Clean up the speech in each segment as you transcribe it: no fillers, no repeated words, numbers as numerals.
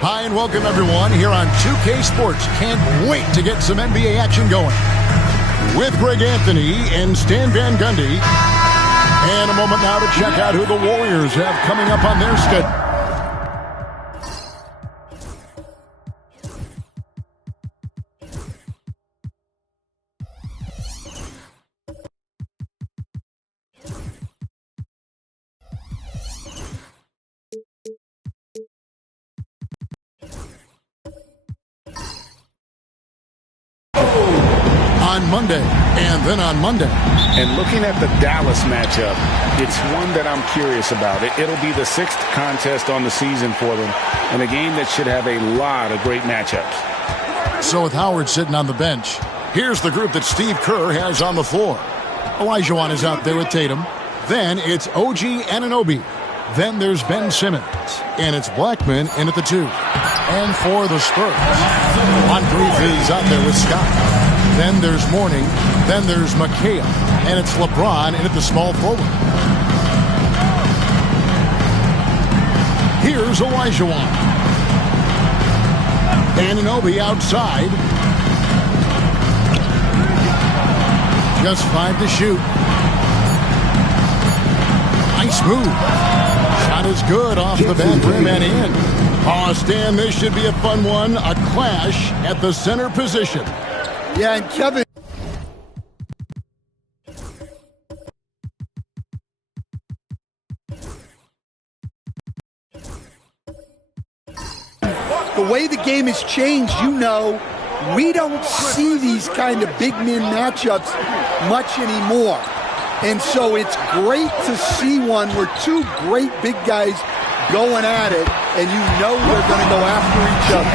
Hi and welcome everyone here on 2K Sports. Can't wait to get some NBA action going. With Greg Anthony and Stan Van Gundy. And a moment now to check out who the Warriors have coming up on their schedule. On Monday, and then on Monday. And looking at the Dallas matchup, it's one that I'm curious about. It'll be the 6th contest on the season for them, and a game that should have a lot of great matchups. So with Howard sitting on the bench, here's the group that Steve Kerr has on the floor. Olajuwon is out there with Tatum. Then it's OG Anunoby. Then there's Ben Simmons. And it's Blackman in at the 2. And for the Spurs, Moncrief is out there with Scott. Then there's Mourning. Then there's McHale. And it's LeBron in at the small forward. Here's Olajuwon. Anunoby outside. Just 5 to shoot. Nice move. Shot is good off the back rim and in. Oh, Stan, this should be a fun one. A clash at the center position. Yeah, and Kevin. The way the game has changed, we don't see these kind of big men matchups much anymore. And so it's great to see one where 2 great big guys going at it, and they're going to go after each other.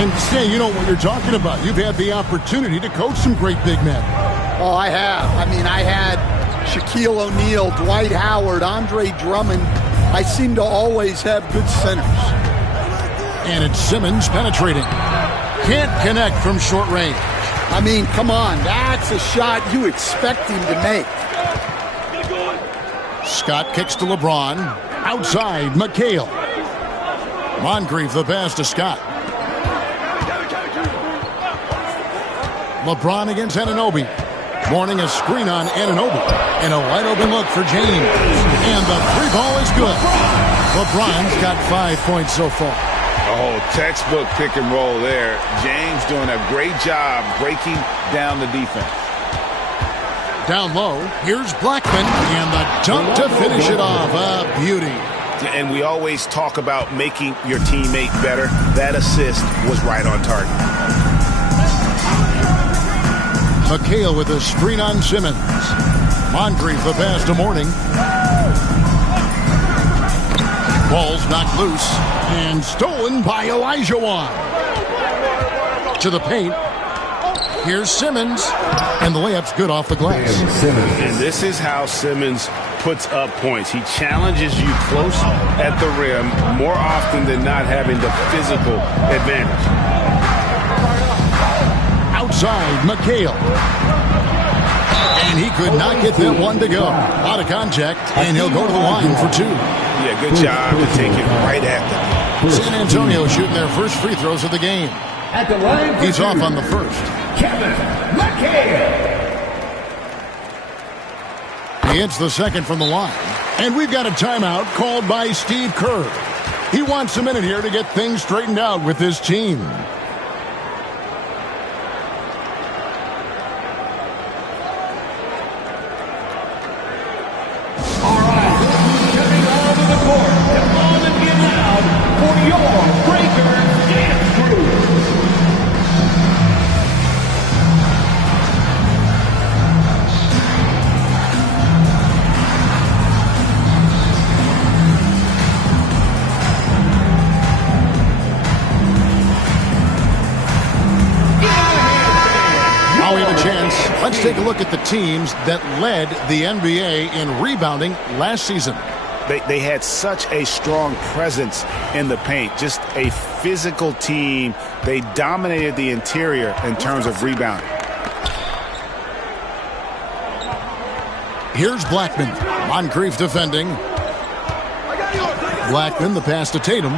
And Stan, you know what you're talking about. You've had the opportunity to coach some great big men. Oh, I have. I had Shaquille O'Neal, Dwight Howard, Andre Drummond. I seem to always have good centers. And it's Simmons penetrating. Can't connect from short range. Come on. That's a shot you expect him to make. Scott kicks to LeBron. Outside, McHale. Moncrief the pass to Scott. LeBron against Anunoby. Mourning a screen on Anunoby. And a wide open look for James. And the 3-ball is good. LeBron's got 5 points so far. Oh, textbook pick and roll there. James doing a great job breaking down the defense. Down low, here's Blackman, and the dunk to finish it off. A beauty. And we always talk about making your teammate better. That assist was right on target. McHale with a screen on Simmons. Moncrief the pass to Mourning. Ball's knocked loose and stolen by Olajuwon. To the paint. Here's Simmons, and the layup's good off the glass. And this is how Simmons puts up points. He challenges you close at the rim more often than not, having the physical advantage. Outside, McHale. And he could not get that one to go. Out of contact, and he'll go to the line for 2. Yeah, good job to take it right at them. San Antonio shooting their first free throws of the game. At the line, he's off on the first. Kevin McHale. He hits the second from the line. And we've got a timeout called by Steve Kerr. He wants a minute here to get things straightened out with his team. your Breakers Dance Crew. Now we have a chance. Let's take a look at the teams that led the NBA in rebounding last season. They had such a strong presence in the paint, just a physical team. They dominated the interior in terms of rebounding. Here's Blackman. Moncrief defending. Blackman, the pass to Tatum.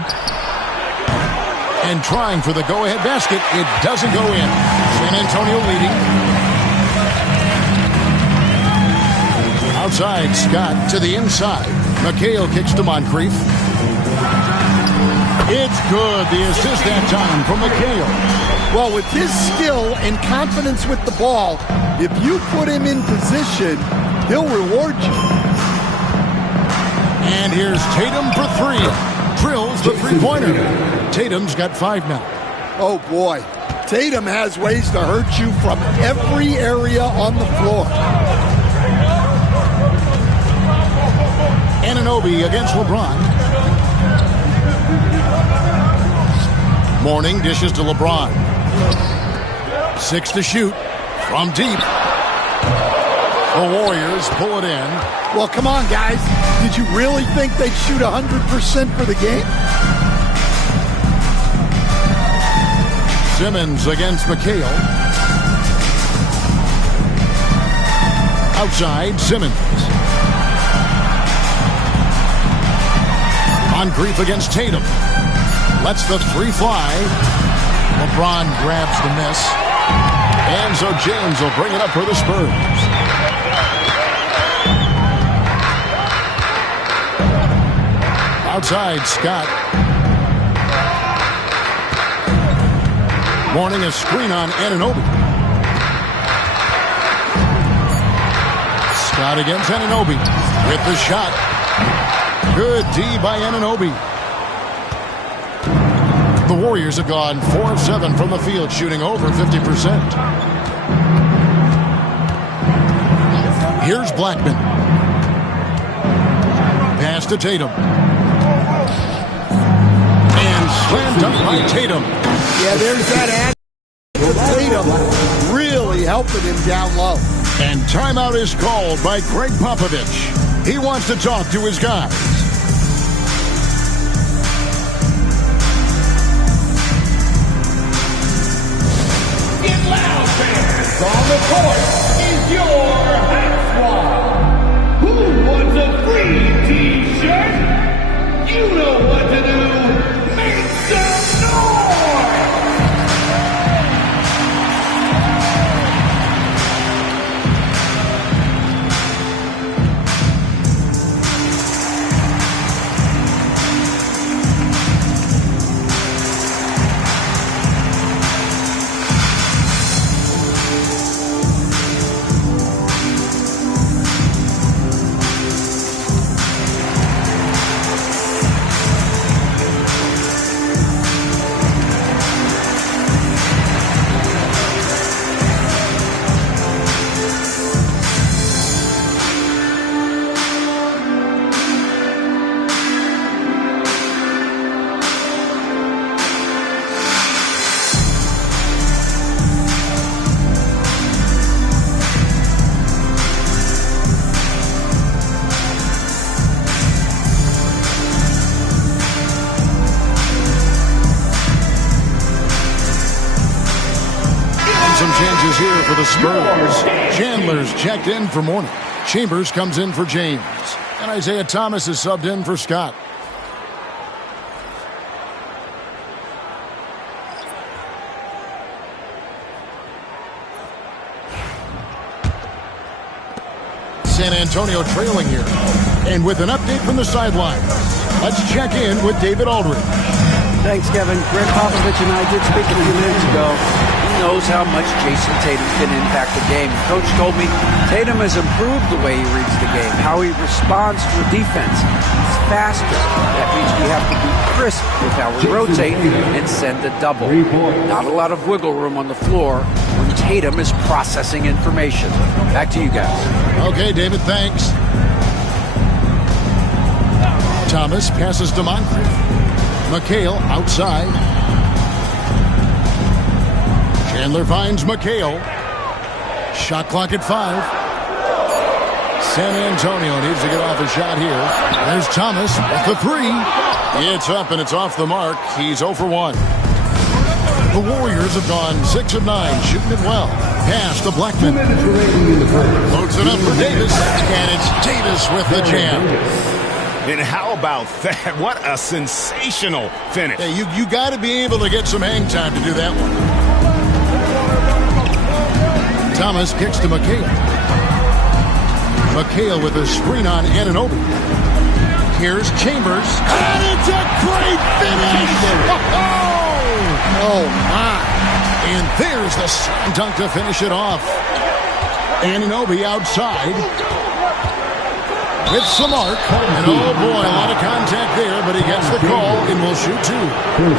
And trying for the go-ahead basket. It doesn't go in. San Antonio leading. Outside, Scott to the inside. McHale kicks to Moncrief. It's good. The assist that time from McHale. Well, with his skill and confidence with the ball, if you put him in position, he'll reward you. And here's Tatum for three. Drills the three-pointer. Tatum's got 5 now. Oh, boy. Tatum has ways to hurt you from every area on the floor. Anunoby against LeBron. Mourning dishes to LeBron. 6 to shoot from deep. The Warriors pull it in. Well, come on, guys. Did you really think they'd shoot 100% for the game? Simmons against McHale. Outside, Simmons. Moncrief against Tatum. Lets the three fly. LeBron grabs the miss. And so James will bring it up for the Spurs. Outside, Scott. Warning a screen on Anunoby. Scott against Anunoby with the shot. Good D by Anunoby. The Warriors have gone 4 of 7 from the field, shooting over 50%. Here's Blackman. Pass to Tatum. And slam dunk by Tatum. Yeah, there's that Tatum really helping him down low. And timeout is called by Greg Popovich. He wants to talk to his guys. Get loud, fans! On the court is your Hat Squad. Who wants a free T-shirt? You know what to do. Make some noise! Some changes here for the Spurs. Chandler's checked in for Mourning. Chambers comes in for James. And Isaiah Thomas is subbed in for Scott. San Antonio trailing here. And with an update from the sideline, let's check in with David Aldridge. Thanks, Kevin. Greg Popovich and I did speak a few minutes ago. He knows how much Jason Tatum can impact the game. Coach told me Tatum has improved the way he reads the game, how he responds to a defense. He's faster. That means we have to be crisp with how we rotate and send a double. Not a lot of wiggle room on the floor when Tatum is processing information. Back to you guys. Okay, David, thanks. Thomas passes to Moncrief. McHale outside. Chandler finds McHale. Shot clock at 5. San Antonio needs to get off a shot here. There's Thomas with the 3. It's up and it's off the mark. He's 0 for 1. The Warriors have gone 6 of 9, shooting it well. Pass to Blackman. Loads it up for Davis, and it's Davis with the jam. And how about that? What a sensational finish. Hey, you got to be able to get some hang time to do that one. Thomas kicks to McHale. McHale with a screen on Anunoby. Here's Chambers. And it's a great finish! Oh, my. And there's the slam dunk to finish it off. Anunoby outside. With Samart. And oh, boy, a lot of contact there, but he gets the call and will shoot 2.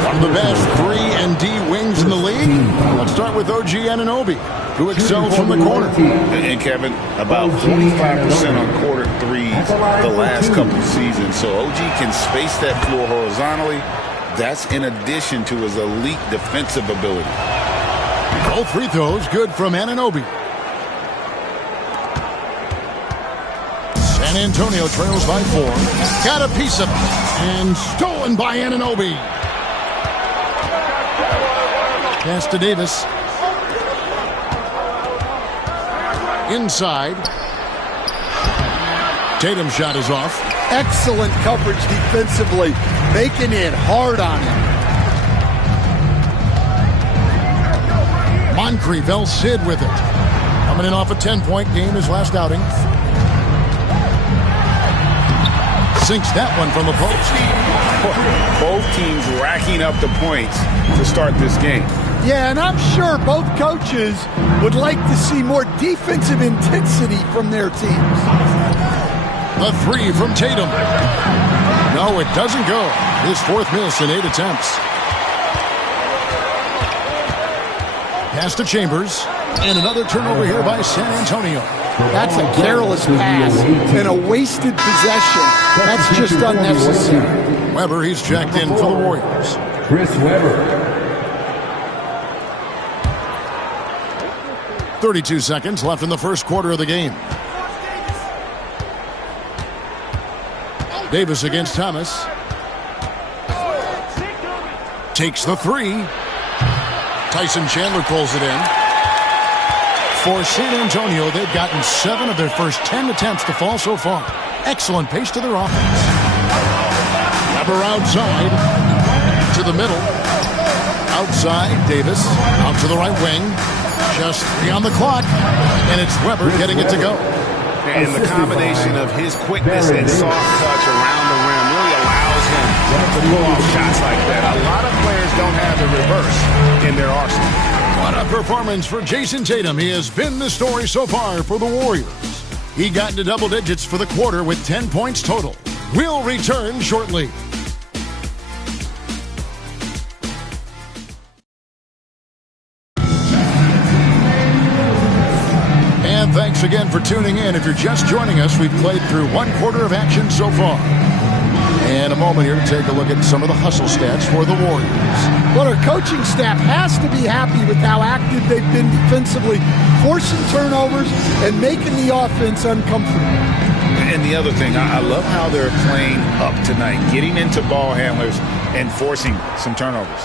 One of the best 3 and D wings in the league. Let's start with OG Anunoby, who excels from the corner. And Kevin, about 45% on quarter threes the last couple of seasons. So OG can space that floor horizontally. That's in addition to his elite defensive ability. Both free throws good from Anunoby. San Antonio trails by 4. Got a piece of it. And stolen by Anunoby. Pass to Davis. Inside. Tatum's shot is off. Excellent coverage defensively, making it hard on him. Moncrief, El Cid with it. Coming in off a 10-point game his last outing. Sinks that one from the post. Both teams racking up the points to start this game. Yeah, and I'm sure both coaches would like to see more defensive intensity from their teams. The 3 from Tatum. No, it doesn't go. His 4th miss in 8 attempts. Pass to Chambers. And another turnover here by San Antonio. That's a careless pass and a wasted possession. That's just unnecessary. Weber, he's checked in for the Warriors. Chris Weber. 32 seconds left in the first quarter of the game. Davis against Thomas. Takes the 3. Tyson Chandler pulls it in. For San Antonio, they've gotten 7 of their first 10 attempts to fall so far. Excellent pace to their offense. Weber outside. To the middle. Outside, Davis. Out to the right wing. Just 3 on the clock. And it's Weber getting it to go. And the combination of his quickness and soft touch around the rim really allows him to pull off shots like that. A lot of players don't have the reverse in their arsenal. What a performance for Jason Tatum. He has been the story so far for the Warriors. He got into double digits for the quarter with 10 points total. We'll return shortly. And thanks again for tuning in. If you're just joining us, we've played through 1 quarter of action so far. And a moment here to take a look at some of the hustle stats for the Warriors. Well, our coaching staff has to be happy with how active they've been defensively, forcing turnovers and making the offense uncomfortable. And the other thing, I love how they're playing up tonight, getting into ball handlers and forcing some turnovers.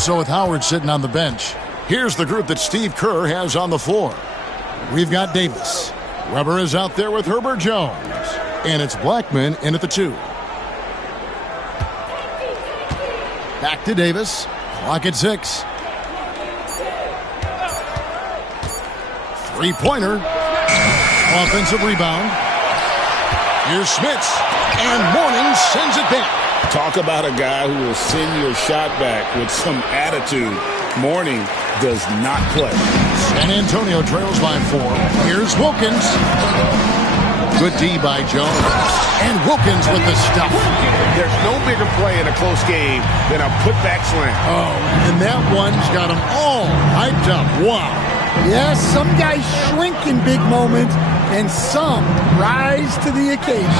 So with Howard sitting on the bench, here's the group that Steve Kerr has on the floor. We've got Davis. Weber is out there with Herbert Jones. And it's Blackman in at the 2. Back to Davis. Clock at 6. 3-pointer. Offensive rebound. Here's Smits. And Mourning sends it back. Talk about a guy who will send your shot back with some attitude. Mourning does not play. San Antonio trails by 4. Here's Wilkins. Good D by Jones. And Wilkins with the stuff. There's no bigger play in a close game than a putback slam. Oh, and that one's got them all hyped up. Wow. Yes, some guys shrink in big moments, and some rise to the occasion.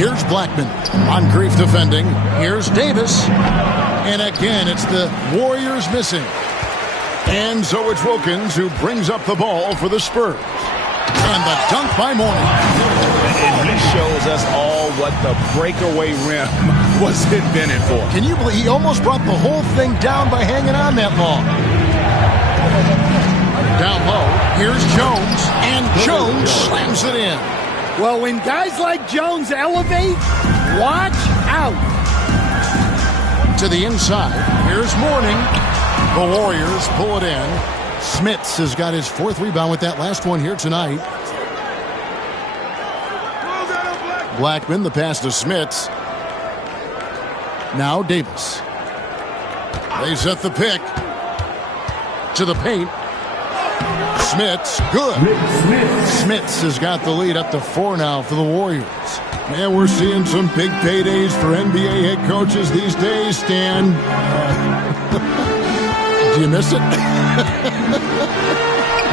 Here's Blackman on grief defending. Here's Davis. And again, it's the Warriors missing. And so it's Wilkins who brings up the ball for the Spurs. And the dunk by Mourning. And he shows us all what the breakaway rim was invented for. Can you believe he almost brought the whole thing down by hanging on that long? Down low, here's Jones. And Jones slams it in. Well, when guys like Jones elevate, watch out. To the inside, here's Mourning. The Warriors pull it in. Smits has got his 4th rebound with that last one here tonight. Blackman, the pass to Smits. Now Davis. They set the pick. To the paint. Smits, good. Smits has got the lead up to 4 now for the Warriors. Man, we're seeing some big paydays for NBA head coaches these days, Stan. Do you miss it? Do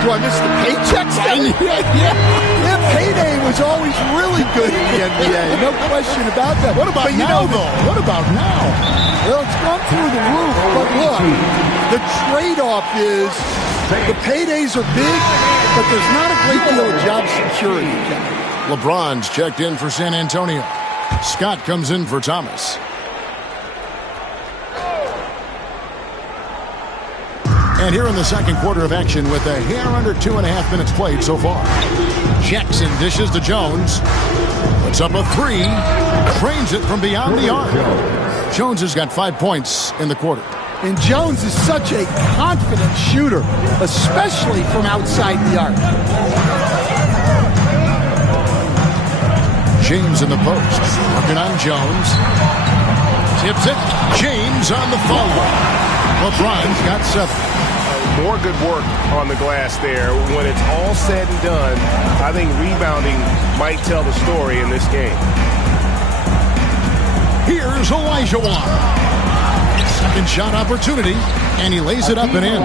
I miss the paychecks? Yeah, payday was always really good in the NBA. No question about that. What about now, though? What about now? Well, it's gone through the roof. But look, the trade-off is the paydays are big, but there's not a great deal of job security. LeBron's checked in for San Antonio. Scott comes in for Thomas. And here in the second quarter of action with a hair under 2.5 minutes played so far. Jackson dishes to Jones. Puts up a 3. Trains it from beyond the arc. Jones has got 5 points in the quarter. And Jones is such a confident shooter, especially from outside the arc. James in the post. Working on Jones. Tips it. James on the follow. LeBron's got 7. More good work on the glass there. When it's all said and done, I think rebounding might tell the story in this game. Here's Olajuwon. Second shot opportunity, and he lays it up and in.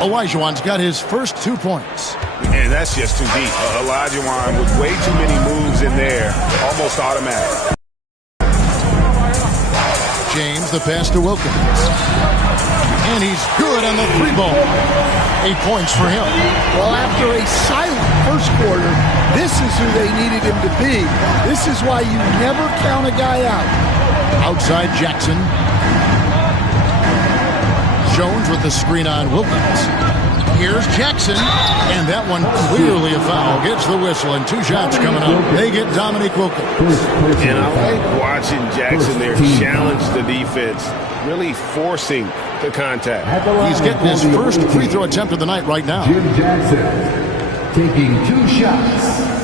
Olajuwon's got his first 2 points. And that's just too deep. Olajuwon with way too many moves in there, almost automatic. James, the pass to Wilkins. And he's good on the 3-ball. 8 points for him. Well, after a silent first quarter, this is who they needed him to be. This is why you never count a guy out. Outside Jackson. Jones with the screen on Wilkins. Here's Jackson. And that one clearly a foul. Gets the whistle and 2 shots coming up. They get Dominique Wilkins. And I like watching Jackson there challenge the defense, really forcing the contact. He's getting his first free throw attempt of the night right now. Jim Jackson taking 2 shots.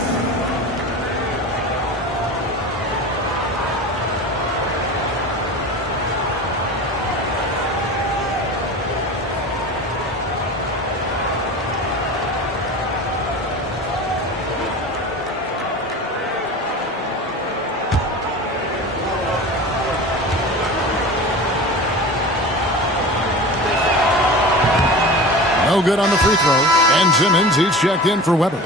No good on the free throw. And Simmons, he's checked in for Weber.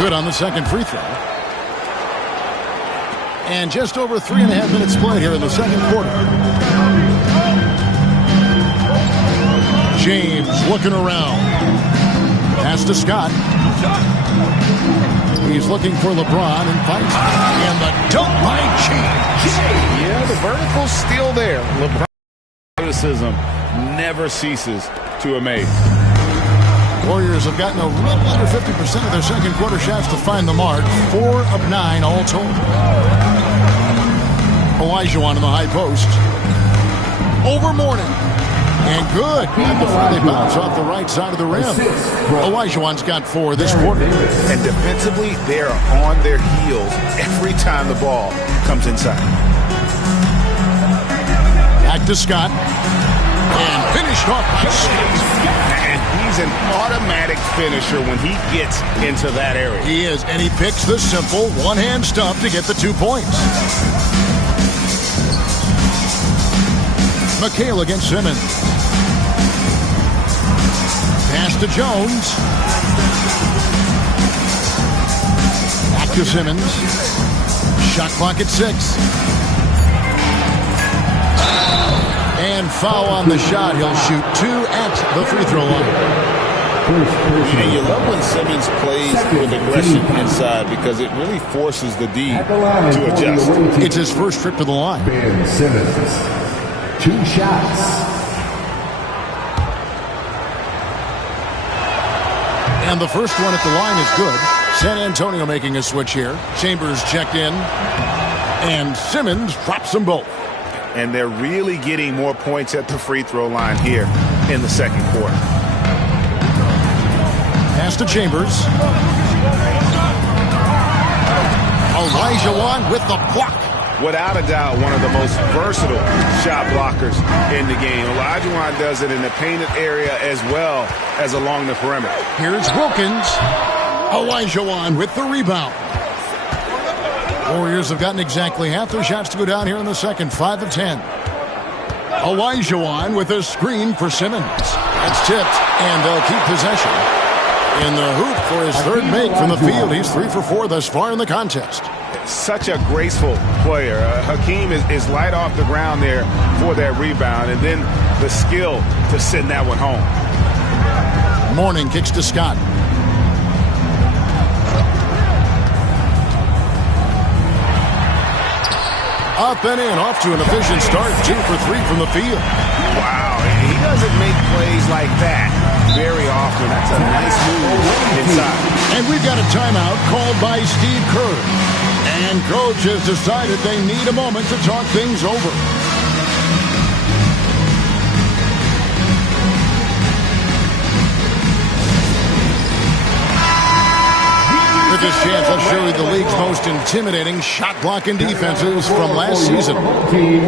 Good on the second free throw. And just over 3.5 minutes played here in the second quarter. James looking around. Pass to Scott. He's looking for LeBron and finds him. And the dunk by James. Yeah, the vertical's still there. LeBron's athleticism never ceases to amaze. Warriors have gotten a little under 50% of their second quarter shots to find the mark. 4 of 9 all told. Olajuwon in the high post. Over Mourning. And good. And before they bounce off the right side of the rim. Olajuwon's got 4 this quarter. And defensively, they are on their heels every time the ball comes inside. Back to Scott. And finished off by Scott. And he's an automatic finisher when he gets into that area. He is, and he picks the simple one-hand stuff to get the 2 points. McHale against Simmons. Pass to Jones. Back to Simmons. Shot clock at 6. And foul on the shot. He'll shoot 2 at the free throw line. And you love when Simmons plays with aggression inside because it really forces the D to adjust. It's his first trip to the line. Ben Simmons, 2 shots. And the first one at the line is good. San Antonio making a switch here. Chambers checked in. And Simmons drops them both. And they're really getting more points at the free throw line here in the second quarter. Pass to Chambers. Olajuwon with the block. Without a doubt, one of the most versatile shot blockers in the game. Olajuwon does it in the painted area as well as along the perimeter. Here's Wilkins. Olajuwon with the rebound. Warriors have gotten exactly half their shots to go down here in the second, 5 of 10. Olajuwon with a screen for Simmons. That's tipped, and they'll keep possession. In the hoop for his third make from the field. He's 3 for 4 thus far in the contest. Such a graceful player. Hakeem is light off the ground there for that rebound, and then the skill to send that one home. Mourning kicks to Scott. Up and in, off to an efficient start. 2 for 3 from the field. Wow, he doesn't make plays like that very often. That's a nice move inside. And we've got a timeout called by Steve Kerr. And coach has decided they need a moment to talk things over. With this chance, I'll show you the league's most intimidating shot-blocking defenses from last season.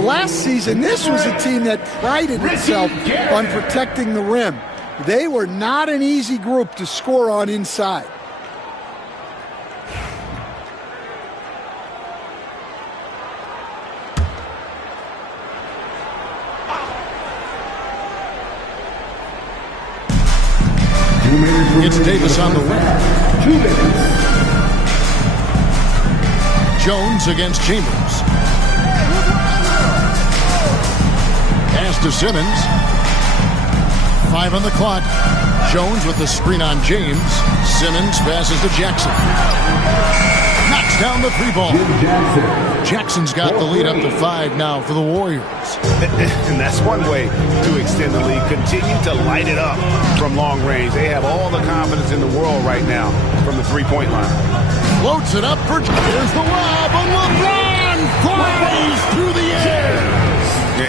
Last season, this was a team that prided itself on protecting the rim. They were not an easy group to score on inside. It's Davis on the wing. 2 minutes. Jones against Chambers. Pass to Simmons. 5 on the clock. Jones with the screen on James. Simmons passes to Jackson. Knocks down the 3-ball. Jackson's got the lead up to 5 now for the Warriors. And that's one way to extend the lead. Continue to light it up from long range. They have all the confidence in the world right now from the 3-point line. Floats it up for... Here's the lob, and LeBron flies through the air.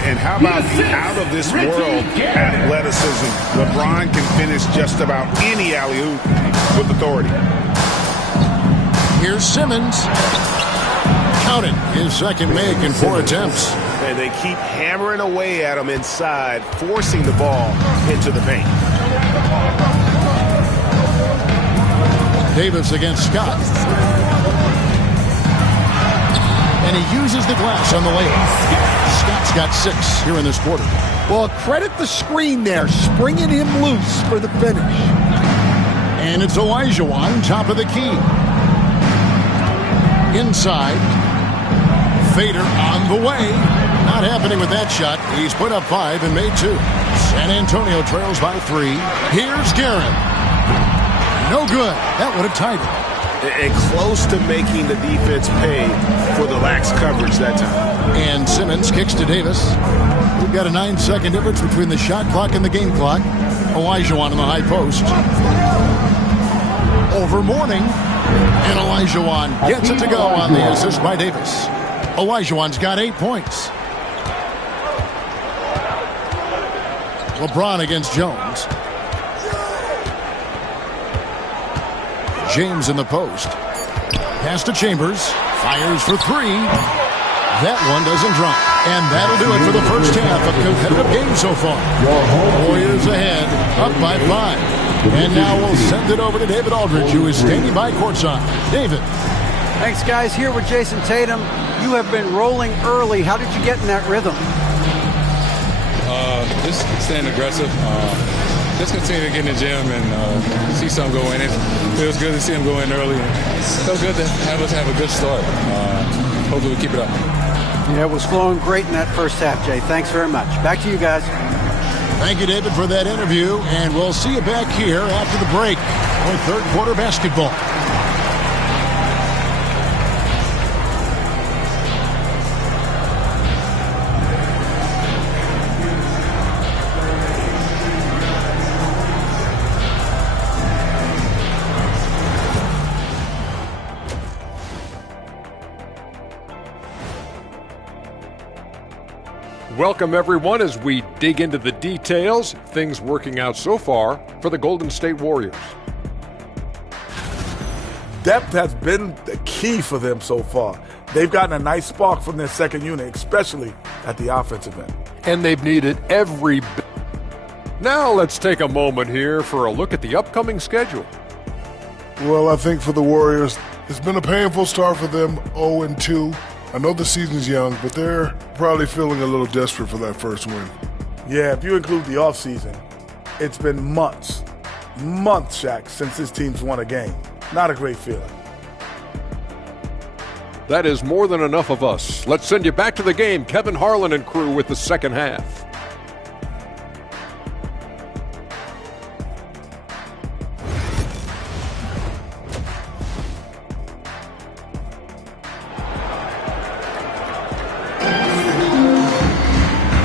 And how about the out-of-this-world athleticism? LeBron can finish just about any alley-oop with authority. Here's Simmons. Counted. His second make in 4 attempts. And they keep hammering away at him inside, forcing the ball into the paint. Davis against Scott. And he uses the glass on the layup. Scott's got 6 here in this quarter. Well, credit the screen there, springing him loose for the finish. And it's Olajuwon, top of the key. Inside. Fader on the way. Not happening with that shot. He's put up 5 and made 2. San Antonio trails by 3. Here's Guerin. No good. That would have tied it. And close to making the defense pay for the lax coverage that time. And Simmons kicks to Davis. We've got a 9-second difference between the shot clock and the game clock. Olajuwon in the high post. Over Mourning. And Olajuwon gets it to go on the assist by Davis. Olajuwon's got 8 points. LeBron against Jones. James in the post. Pass to Chambers. Fires for three. That one doesn't drop. And that'll do it for the first half of competitive game so far. Warriors ahead, up by 5. And now we'll send it over to David Aldridge, who is standing by courtside. David. Thanks, guys. Here with Jason Tatum. You have been rolling early. How did you get in that rhythm? Just staying aggressive. Just continue to get in the gym and see something go in. It feels good to see him go in early. It feels good to have us have a good start. Hopefully we keep it up. Yeah, it was flowing great in that first half, Jay. Thanks very much. Back to you guys. Thank you, David, for that interview. And we'll see you back here after the break for third quarter basketball. Welcome, everyone, as we dig into the details. Things working out so far for the Golden State Warriors. Depth has been the key for them so far. They've gotten a nice spark from their second unit, especially at the offensive end. And they've needed every bit. Now let's take a moment here for a look at the upcoming schedule. Well, I think for the Warriors, it's been a painful start for them, 0-2. I know the season's young, but they're probably feeling a little desperate for that first win. Yeah, if you include the offseason, it's been months, Shaq, since this team's won a game. Not a great feeling. That is more than enough of us. Let's send you back to the game. Kevin Harlan and crew with the second half.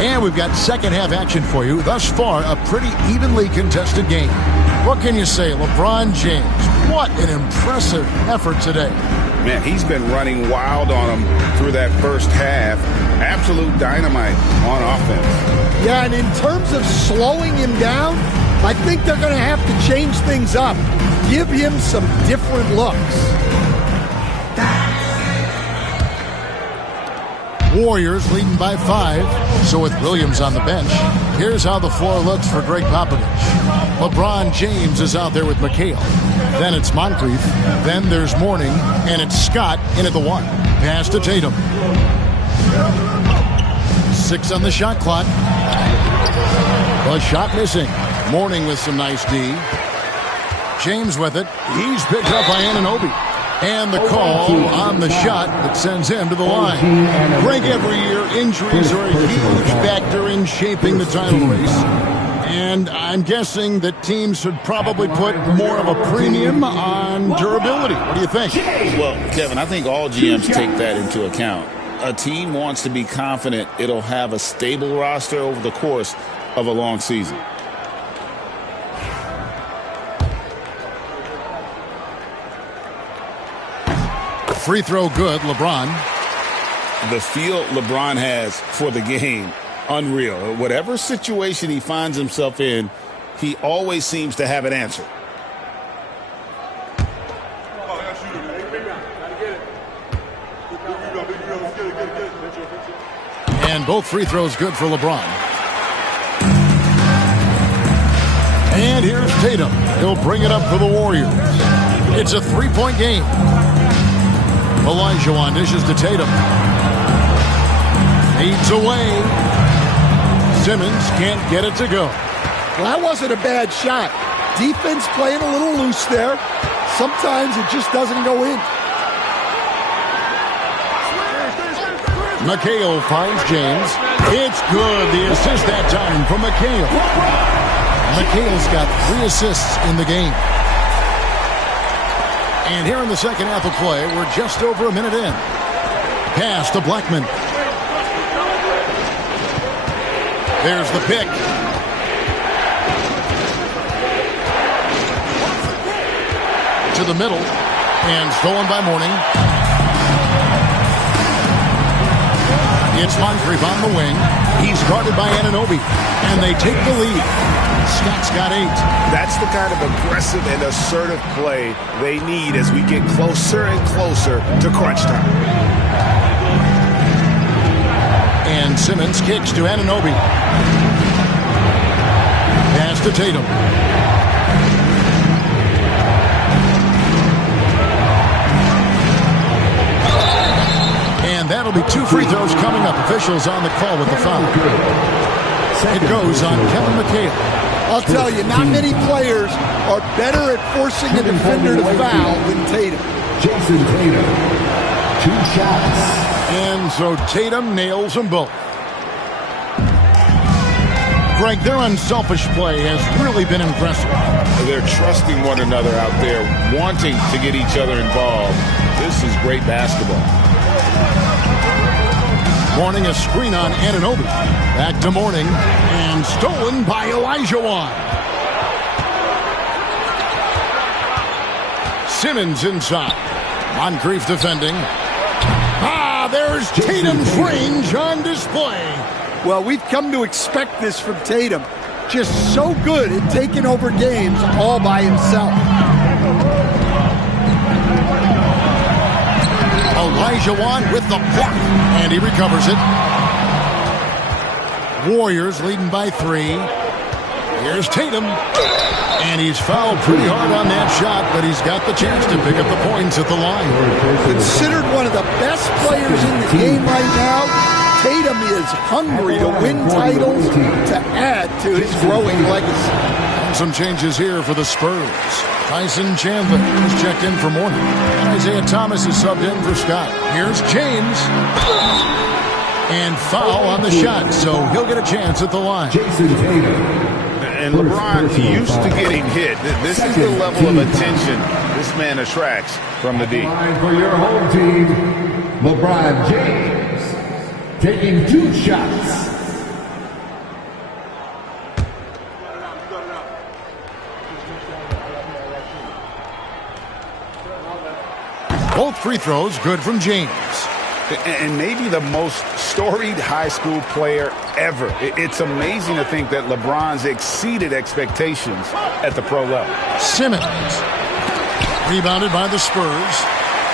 And we've got second half action for you. Thus far, a pretty evenly contested game. What can you say, LeBron James? What an impressive effort today. Man, he's been running wild on him through that first half. Absolute dynamite on offense. Yeah, and in terms of slowing him down, I think they're going to have to change things up. Give him some different looks. Warriors leading by 5. So with Williams on the bench, here's how the floor looks for Greg Popovich. LeBron James is out there with McHale. Then it's Moncrief. Then there's Mourning. And it's Scott in at the 1. Pass to Tatum. 6 on the shot clock. A shot missing. Mourning with some nice D. James with it. He's picked up by Anunoby. And the call on the shot that sends him to the line. Greg, every year, injuries are a huge factor in shaping the title race. And I'm guessing that teams should probably put more of a premium on durability. What do you think? Well, Kevin, I think all GMs take that into account. A team wants to be confident it'll have a stable roster over the course of a long season. Free throw good, LeBron. The feel LeBron has for the game, unreal. Whatever situation he finds himself in, he always seems to have an answer. And both free throws good for LeBron. And here's Tatum. He'll bring it up for the Warriors. It's a three-point game. Olajuwon dishes to Tatum. Feeds away. Simmons can't get it to go. Well, that wasn't a bad shot. Defense playing a little loose there. Sometimes it just doesn't go in. McHale finds James. It's good. The assist that time from McHale. McHale's got 3 assists in the game. And here in the second half of play, we're just over a minute in. Pass to Blackman. There's the pick. To the middle. And stolen by Mourning. It's Moncrief on the wing. He's guarded by Anunoby, and they take the lead. Scott's got 8. That's the kind of aggressive and assertive play they need as we get closer and closer to crunch time. And Simmons kicks to Anunoby. Pass to Tatum. And that'll be 2 free throws coming up. Officials on the call with the foul. It goes on Kevin McHale. I'll tell you, not many players are better at forcing a defender to foul than Tatum. Jason Tatum, 2 shots. And so Tatum nails them both. Greg, their unselfish play has really been impressive. They're trusting one another out there, wanting to get each other involved. This is great basketball. Mourning a screen on Anunoby. Back to Mourning. And stolen by Olajuwon. Simmons inside. Moncrief defending. There's Tatum's range on display. Well, we've come to expect this from Tatum. Just so good at taking over games all by himself. Olajuwon with the block, and he recovers it. Warriors leading by 3. Here's Tatum, and he's fouled pretty hard on that shot, but he's got the chance to pick up the points at the line. Considered one of the best players in the game right now, Tatum is hungry to win titles to add to his growing legacy. And some changes here for the Spurs. Tyson Chandler is checked in for Mourning. Isaiah Thomas is subbed in for Scott. Here's James. And foul on the shot, so he'll get a chance at the line. Jason Tatum. And LeBron used to getting hit. This is the level of attention this man attracts from the D. For your home team, LeBron James, taking 2 shots. Both free throws good from James. And maybe the most storied high school player ever. It's amazing to think that LeBron's exceeded expectations at the pro level. Simmons. Rebounded by the Spurs.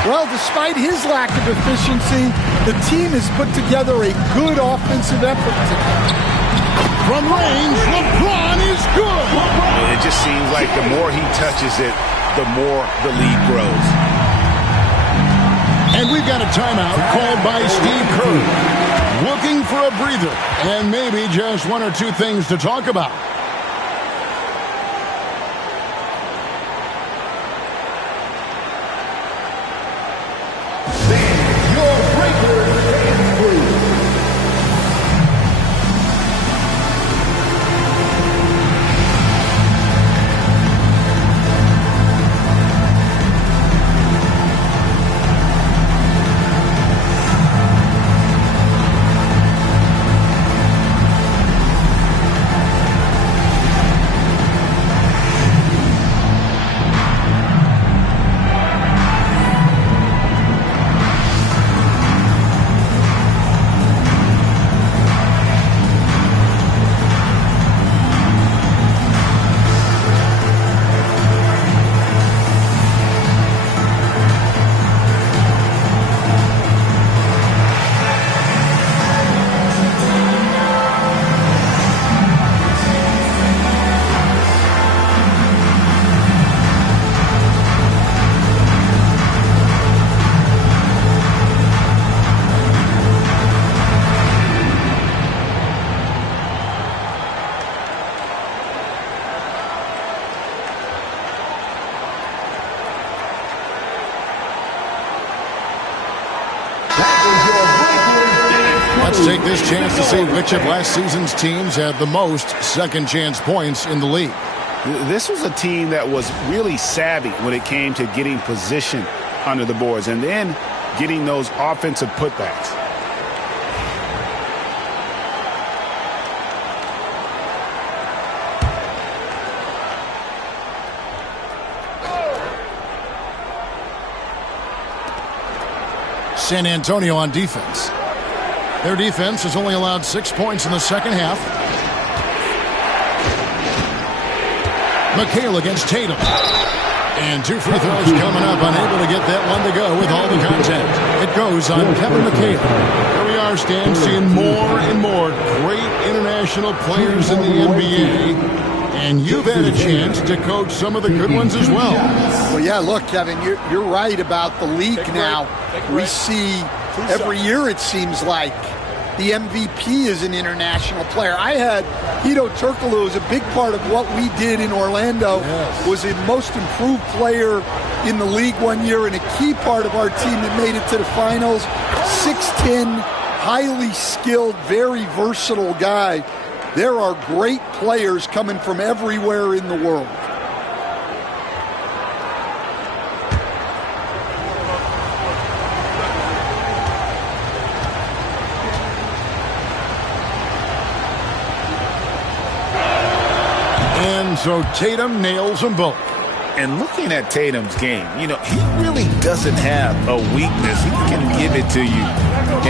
Well, despite his lack of efficiency, the team has put together a good offensive effort tonight. From range, LeBron is good. It just seems like the more he touches it, the more the lead grows. And we've got a timeout called by Steve Kerr. Looking for a breather and maybe just 1 or 2 things to talk about. Let's take this chance to see which of last season's teams had the most second chance points in the league. This was a team that was really savvy when it came to getting position under the boards and then getting those offensive putbacks. San Antonio on defense. Their defense has only allowed 6 points in the second half. McHale against Tatum. And 2 free throws coming up, unable to get that one to go with all the contact. It goes on Kevin McHale. Here we are, Stan, seeing more and more great international players in the NBA. And you've had a chance to coach some of the good ones as well. Well, yeah, look, Kevin, you're right about the league now. We see every year, it seems like, the MVP is an international player. I had Hedo Turkoglu was a big part of what we did in Orlando. Yes. Was a most improved player in the league one year and a key part of our team that made it to the finals. 6'10", highly skilled, very versatile guy. There are great players coming from everywhere in the world. And so Tatum nails them both. And looking at Tatum's game, he really doesn't have a weakness. He can give it to you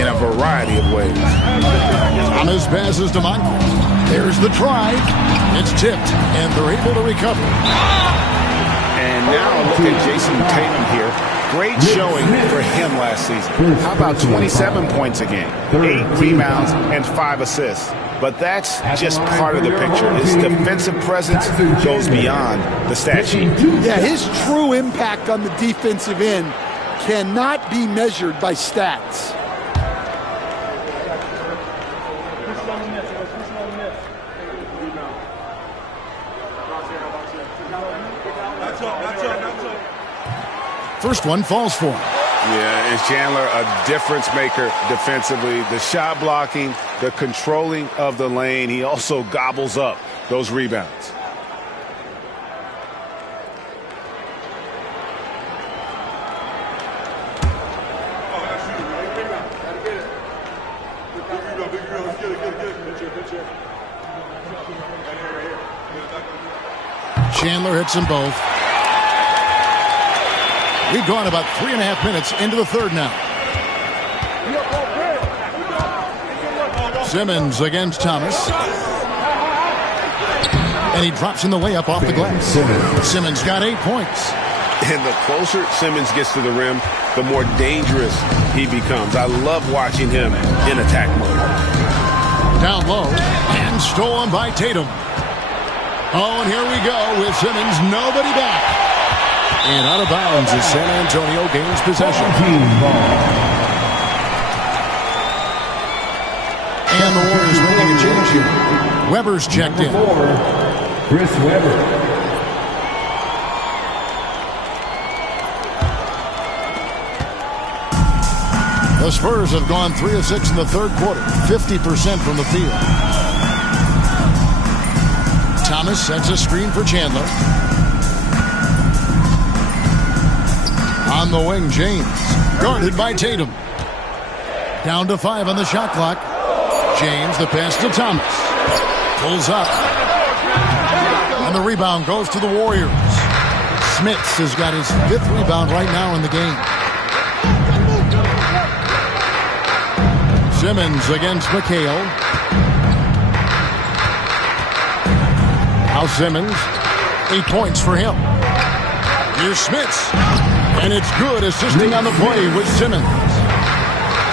in a variety of ways. Thomas passes to Moncrief. There's the try. It's tipped, and they're able to recover. And now look at Jason Tatum here. Great showing for him last season. How about 27 points a game, 8 rebounds, and 5 assists? But that's just part of the picture. His defensive presence goes beyond the stat sheet. Yeah, his true impact on the defensive end cannot be measured by stats. First one falls for him. Yeah, and Chandler, a difference maker defensively. The shot blocking, the controlling of the lane. He also gobbles up those rebounds. Chandler hits them both. We've gone about 3.5 minutes into the third now. Simmons against Thomas. And he drops in the layup off the glass. Simmons got 8 points. And the closer Simmons gets to the rim, the more dangerous he becomes. I love watching him in attack mode. Down low and stolen by Tatum. Oh, and here we go with Simmons. Nobody back. And out of bounds as San Antonio gains possession. And the Warriors making a change here. Weber's checked in. Chris Webber. The Spurs have gone 3 of 6 in the third quarter, 50% from the field. Thomas sets a screen for Chandler. On the wing, James, guarded by Tatum. Down to 5 on the shot clock. James, the pass to Thomas. Pulls up. And the rebound goes to the Warriors. Smits has got his 5th rebound right now in the game. Simmons against McHale. Now Simmons, 8 points for him. Here's Smits. And it's good, assisting on the play with Simmons.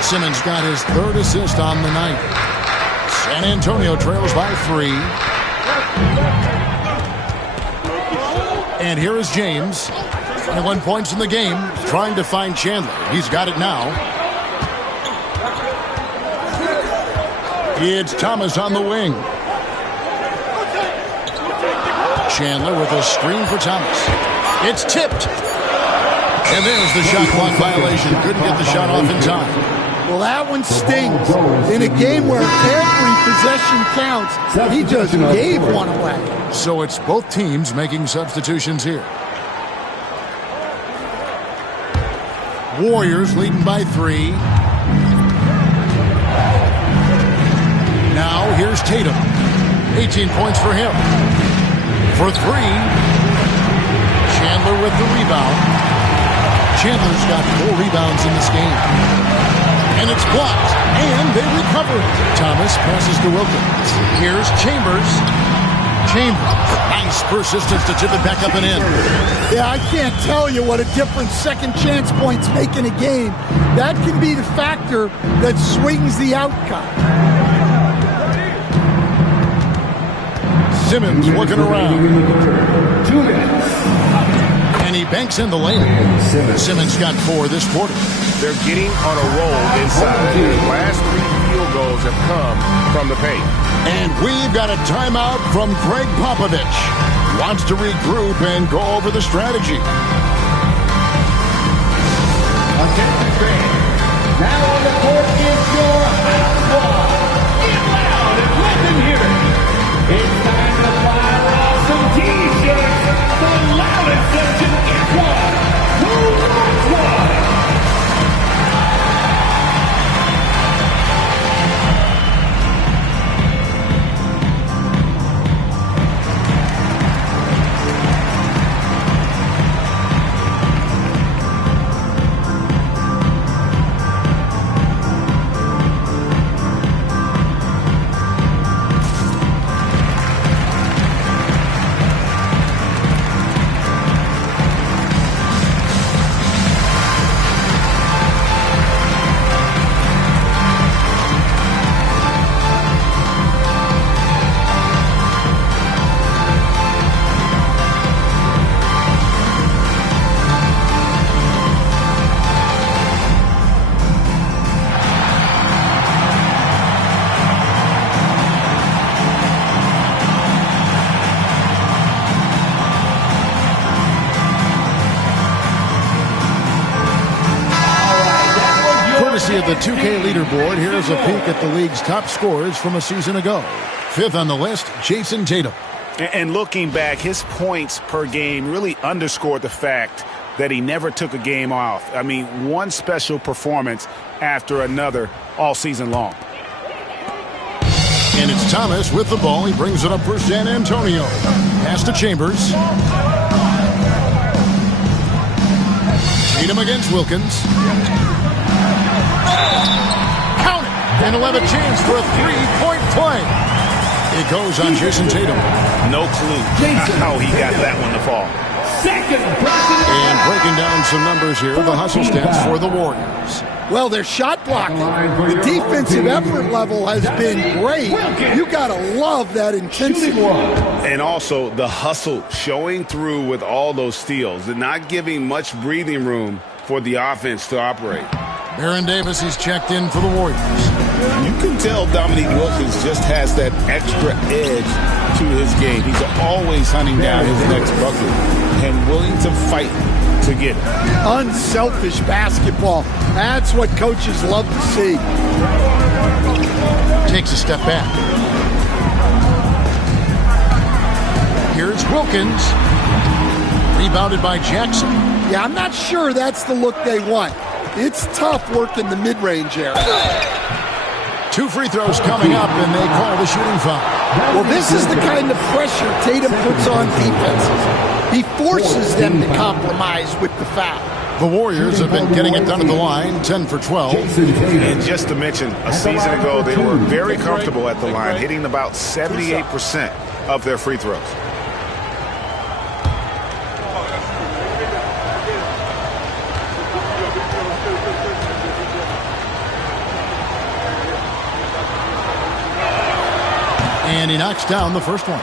Simmons got his 3rd assist on the night. San Antonio trails by 3. And here is James. 21 points in the game, trying to find Chandler. He's got it now. It's Thomas on the wing. Chandler with a screen for Thomas. It's tipped. And there's the shot clock violation. Couldn't get the shot off in time. Well, that one stings. In a game where every possession counts, he just gave one away. So it's both teams making substitutions here. Warriors leading by 3. Now here's Tatum. 18 points for him. For 3. Chandler with the rebound. Chandler's got 4 rebounds in this game. And it's blocked. And they recover it. Thomas passes to Wilkins. Here's Chambers. Nice persistence to tip it back up and in. Yeah, I can't tell you what a difference second chance points make in a game. That can be the factor that swings the outcome. Simmons looking around. And he banks in the lane. Simmons got 4 this quarter. They're getting on a roll inside. Their last 3 field goals have come from the paint. And we've got a timeout from Greg Popovich. Wants to regroup and go over the strategy. Attention fans. Now on the court is your house ball. Get loud and let them hear it. It's time to fire off some T-shirts. The loudest section is one. Who wants one? Of the 2K leaderboard, here's a peek at the league's top scorers from a season ago. 5th on the list, Jason Tatum. And looking back, his points per game really underscored the fact that he never took a game off. I mean, one special performance after another all season long. And it's Thomas with the ball. He brings it up for San Antonio. Pass to Chambers. Tatum against Wilkins. Count it! And he'll have a chance for a 3-point play. It goes on Jason Tatum. No clue how he got that one to fall. And breaking down some numbers here, the hustle stats for the Warriors. Well, their shot blocking. The defensive effort level has been great. You got to love that intensity. And also the hustle showing through with all those steals and not giving much breathing room for the offense to operate. Baron Davis, he's checked in for the Warriors. You can tell Dominique Wilkins just has that extra edge to his game. He's always hunting down his next bucket and willing to fight to get it. Unselfish basketball. That's what coaches love to see. Takes a step back. Here's Wilkins. Rebounded by Jackson. Yeah, I'm not sure that's the look they want. It's tough working the mid-range area. 2 free throws coming up, and they call the shooting foul. Well, this is the kind of pressure Tatum puts on defenses. He forces them to compromise with the foul. The Warriors have been getting it done at the line, 10 for 12. And just to mention, a season ago, they were very comfortable at the line, hitting about 78% of their free throws. And he knocks down the first one.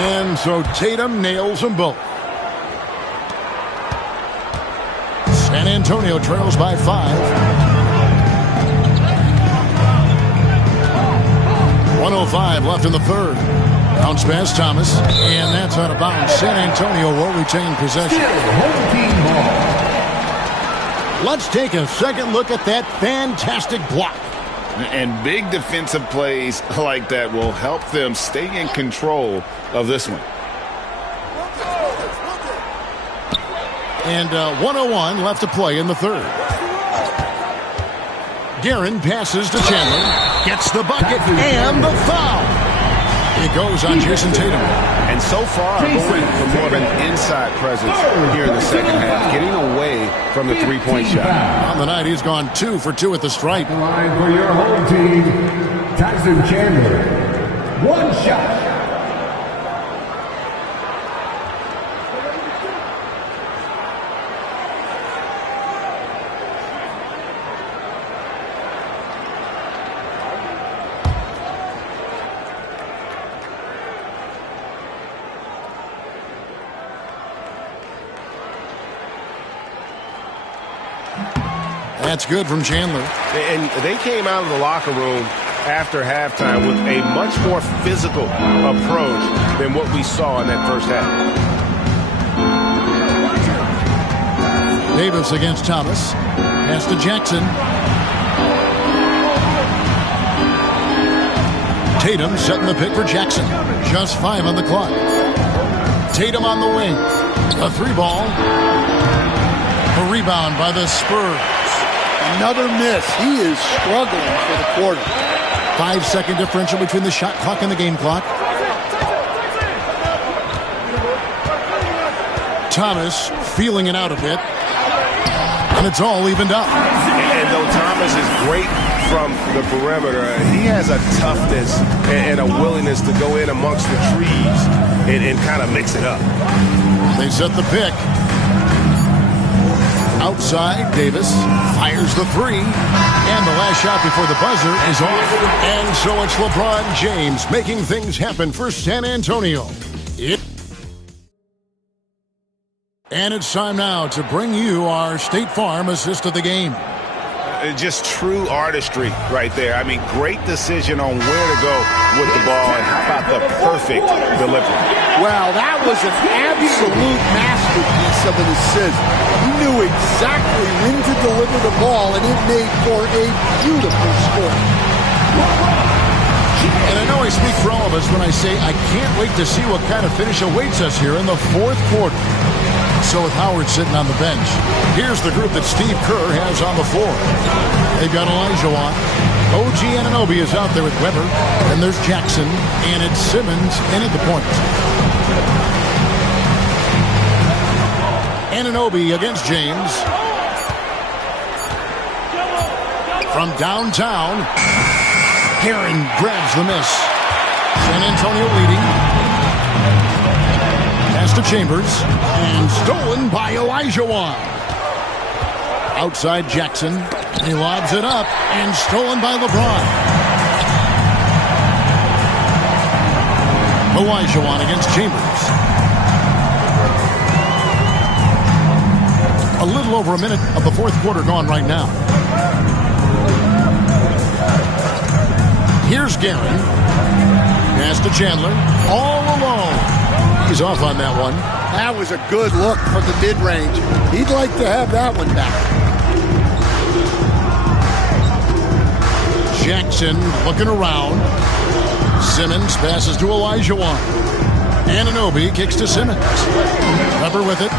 And so Tatum nails them both. San Antonio trails by 5. 1:05 left in the third. Bounce pass Thomas, and that's out of bounds. San Antonio will retain possession. Let's take a second look at that fantastic block. And big defensive plays like that will help them stay in control of this one. And 1:01 left to play in the third. Guerin passes to Chandler. Gets the bucket and the foul. It goes on Jason Tatum. And so far, going for more of an inside presence here in the second half, getting away from the three-point shot. On the night, he's gone 2 for 2 at the stripe. The line for your home team, Tyson Chandler. 1 shot. That's good from Chandler. And they came out of the locker room after halftime with a much more physical approach than what we saw in that first half. Davis against Thomas. Pass to Jackson. Tatum setting the pick for Jackson. Just 5 on the clock. Tatum on the wing. A 3-ball. A rebound by the Spurs. Another miss. He is struggling for the quarter. 5-second differential between the shot clock and the game clock. Thomas feeling it out a bit. And it's all evened up. And though Thomas is great from the perimeter, he has a toughness and a willingness to go in amongst the trees and kind of mix it up. They set the pick. Outside, Davis fires the 3. And the last shot before the buzzer is off. And so it's LeBron James making things happen for San Antonio. And it's time now to bring you our State Farm assist of the game. Just true artistry right there. I mean, great decision on where to go with the ball, and how about the perfect delivery? Well, that was an absolute masterpiece of an assist. He knew exactly when to deliver the ball, and it made for a beautiful score. And I know I speak for all of us when I say I can't wait to see what kind of finish awaits us here in the fourth quarter. So with Howard sitting on the bench, here's the group that Steve Kerr has on the floor. They've got Olajuwon. OG Anunoby is out there with Weber. Then there's Jackson, and it's Simmons in at the point. Anunoby against James. From downtown, Guerin grabs the miss. San Antonio leading. Pass to Chambers, and stolen by Olajuwon. Outside Jackson, he lobs it up, and stolen by LeBron. Olajuwon against Chambers. A little over a minute of the fourth quarter gone right now. Here's Guerin. Pass to Chandler, all alone. He's off on that one. That was a good look from the mid-range. He'd like to have that one back. Jackson looking around. Simmons passes to Olajuwon. Anunoby kicks to Simmons. Weber with it.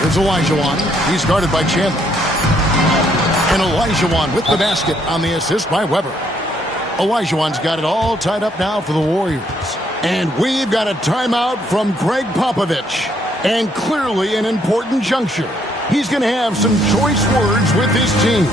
There's Olajuwon. He's guarded by Chandler. And Olajuwon with the basket on the assist by Weber. Olajuwon's got it all tied up now for the Warriors. And we've got a timeout from Greg Popovich. And clearly an important juncture. He's going to have some choice words with his team.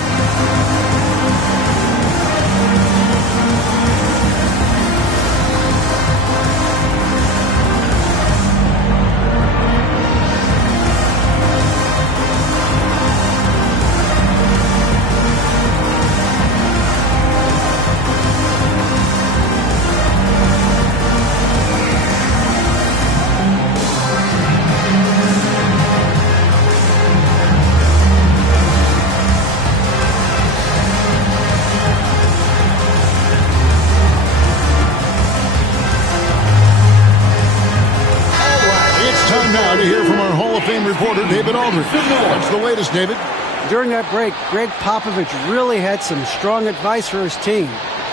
Reporter David Aldridge. What's the latest, David? During that break, Greg Popovich really had some strong advice for his team.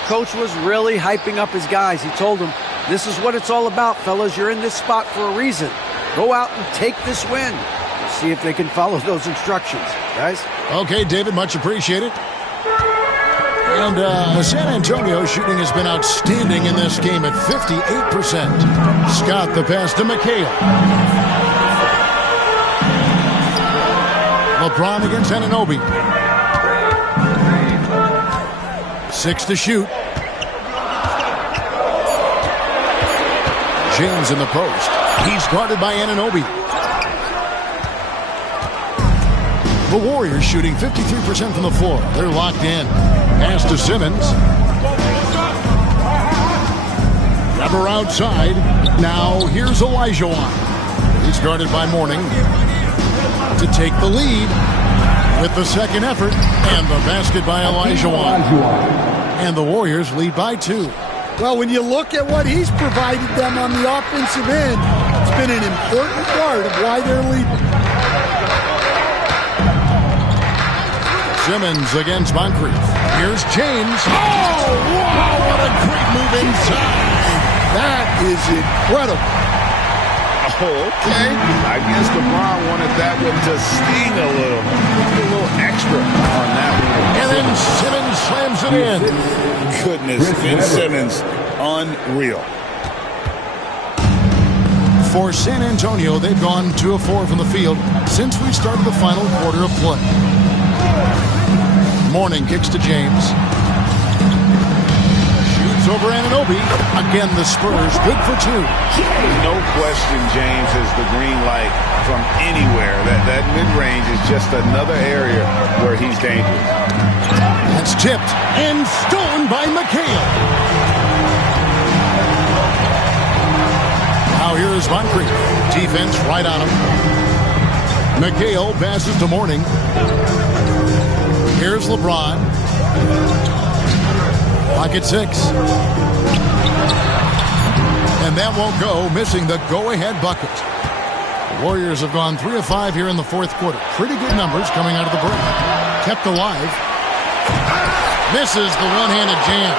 Coach was really hyping up his guys. He told them, this is what it's all about, fellas. You're in this spot for a reason. Go out and take this win. see if they can follow those instructions, guys. Okay, David, much appreciated. And San Antonio shooting has been outstanding in this game at 58%. Scott the pass to McHale. LeBron against Anunoby. 6 to shoot. James in the post. He's guarded by Anunoby. The Warriors shooting 53% from the floor. They're locked in. Pass to Simmons. Weber outside. Now here's Olajuwon. He's guarded by Mourning to take the lead with the second effort. And the basket by Olajuwon. And the Warriors lead by 2. Well, when you look at what he's provided them on the offensive end, it's been an important part of why they're leading. Simmons against Moncrief. Here's James. Oh, wow, what a great move inside. That is incredible. Oh, okay. I guess LeBron wanted that one to sting a little extra on that one. And then Simmons slams it in. Goodness, Ben Simmons, unreal. For San Antonio, they've gone 2 of 4 from the field since we started the final quarter of play. Mourning kicks to James. Shoots over Anunoby. Again, the Spurs good for 2. No question James is the green light from anywhere. That mid-range is just another area where he's dangerous. That's tipped and stolen by McHale. Now here is Moncrief. Defense right on him. McHale passes to Mourning. Here's LeBron. Pocket 6. And that won't go, missing the go-ahead bucket. The Warriors have gone 3 of 5 here in the fourth quarter. Pretty good numbers coming out of the break. Kept alive. Misses the one-handed jam.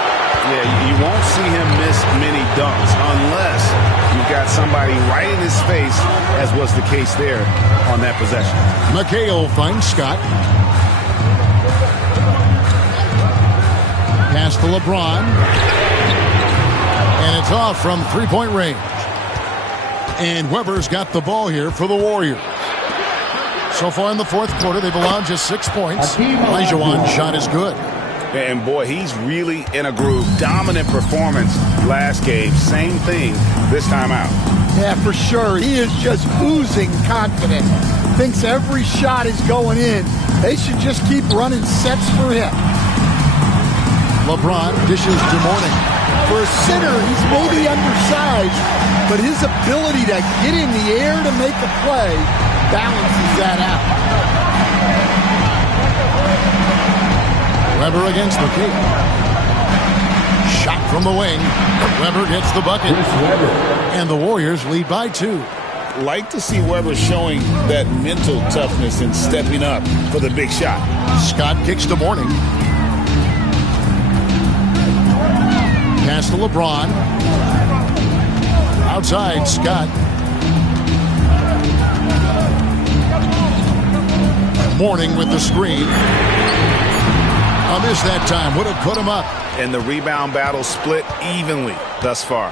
Yeah, you won't see him miss many dunks unless you've got somebody right in his face, as was the case there on that possession. McHale finds Scott. Pass to LeBron. And it's off from three-point range. And Weber's got the ball here for the Warriors. So far in the fourth quarter, they've allowed just 6 points. Olajuwon's shot is good. And boy, he's really in a groove. Dominant performance last game. Same thing this time out. Yeah, for sure. He is just oozing confidence. Thinks every shot is going in. They should just keep running sets for him. LeBron dishes to Mourning. For a center, he's maybe undersized, but his ability to get in the air to make a play balances that out. Weber against McHale. Shot from the wing. Weber gets the bucket. And the Warriors lead by 2. Like to see Weber showing that mental toughness and stepping up for the big shot. Scott kicks to Mourning. Pass to LeBron. Outside, Scott. Mourning with the screen. A miss that time. Would have put him up. And the rebound battle split evenly thus far.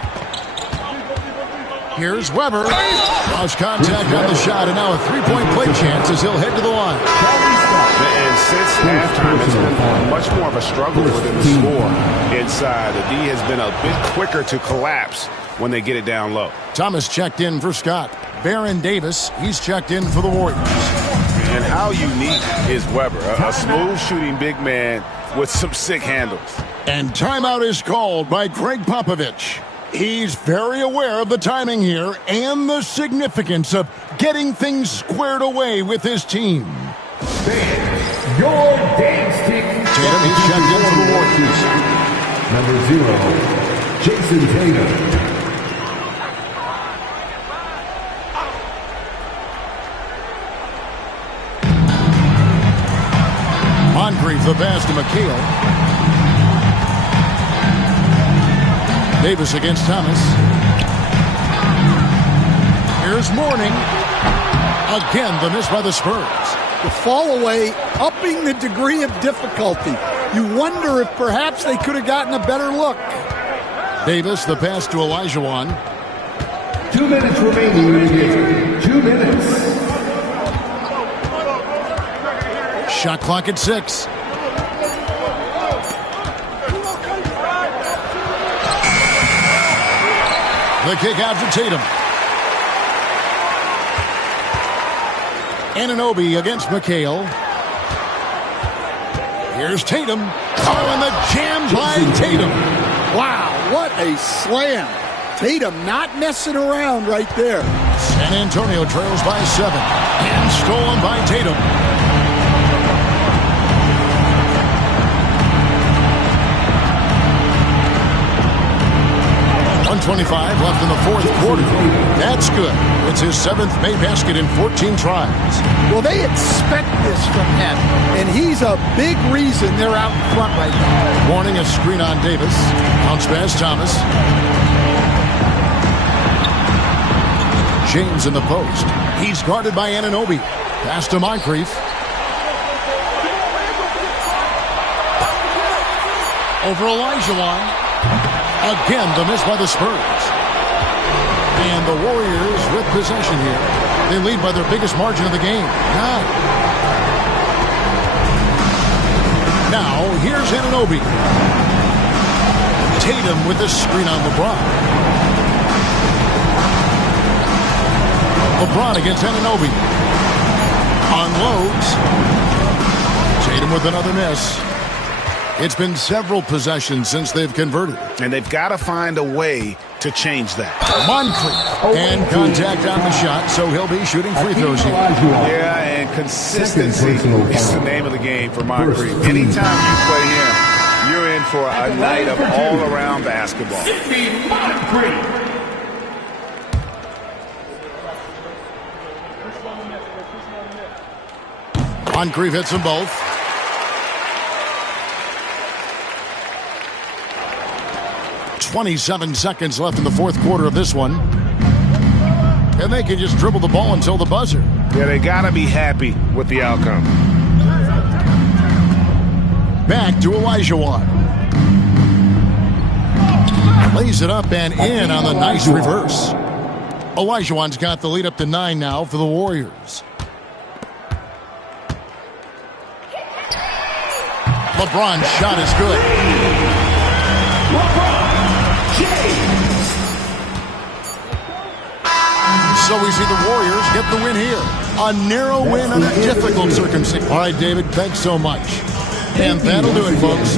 Here's Weber. Lost contact on the shot, and now a three-point play chance as he'll head to the line. And since halftime, it's been much more of a struggle for them to score inside. The D has been a bit quicker to collapse when they get it down low. Thomas checked in for Scott. Baron Davis, he's checked in for the Warriors. And how unique is Weber? A smooth shooting big man with some sick handles. And timeout is called by Greg Popovich. He's very aware of the timing here and the significance of getting things squared away with his team. Your game stick. Tatum, he's checked in for the Warriors. Number 0, Jason Tatum. Moncrief the pass to McHale. Davis against Thomas. Here's Mourning. Again, the miss by the Spurs. The fall away, upping the degree of difficulty. You wonder if perhaps they could have gotten a better look. Davis, the pass to Olajuwon. 2 minutes remaining in the game. 2 minutes. Shot clock at 6. The kick out to Tatum. Anunoby against McHale. Here's Tatum. Oh, and the jam by Tatum. Wow, what a slam. Tatum not messing around right there. San Antonio trails by 7. And stolen by Tatum. 1:25 left in the fourth quarter. That's good. It's his 7th May basket in 14 tries. Well, they expect this from him, and he's a big reason they're out in front right now. Warning, a screen on Davis. Bounce pass Thomas. James in the post. He's guarded by Anunoby. Pass to Moncrief. Over Olajuwon. Again, the miss by the Spurs. And the Warriors with possession here. They lead by their biggest margin of the game, 9. Now, here's Anunoby. Tatum with the screen on LeBron. LeBron against Anunoby. Unloads. Tatum with another miss. It's been several possessions since they've converted. And they've got to find a way to change that. Moncrief. And contact on the shot, so he'll be shooting free throws here. Yeah, and consistency is the name of the game for Moncrief. Anytime you play him, you're in for a night of all-around basketball. Moncrief hits them both. 27 seconds left in the fourth quarter of this one. And they can just dribble the ball until the buzzer. Yeah, they got to be happy with the outcome. Back to Olajuwon. Lays it up and in on the nice reverse. Olajuwon's got the lead up to 9 now for the Warriors. LeBron's shot is good. So we see the Warriors get the win here. A narrow win under difficult circumstances. All right, David, thanks so much. And that'll do it, folks.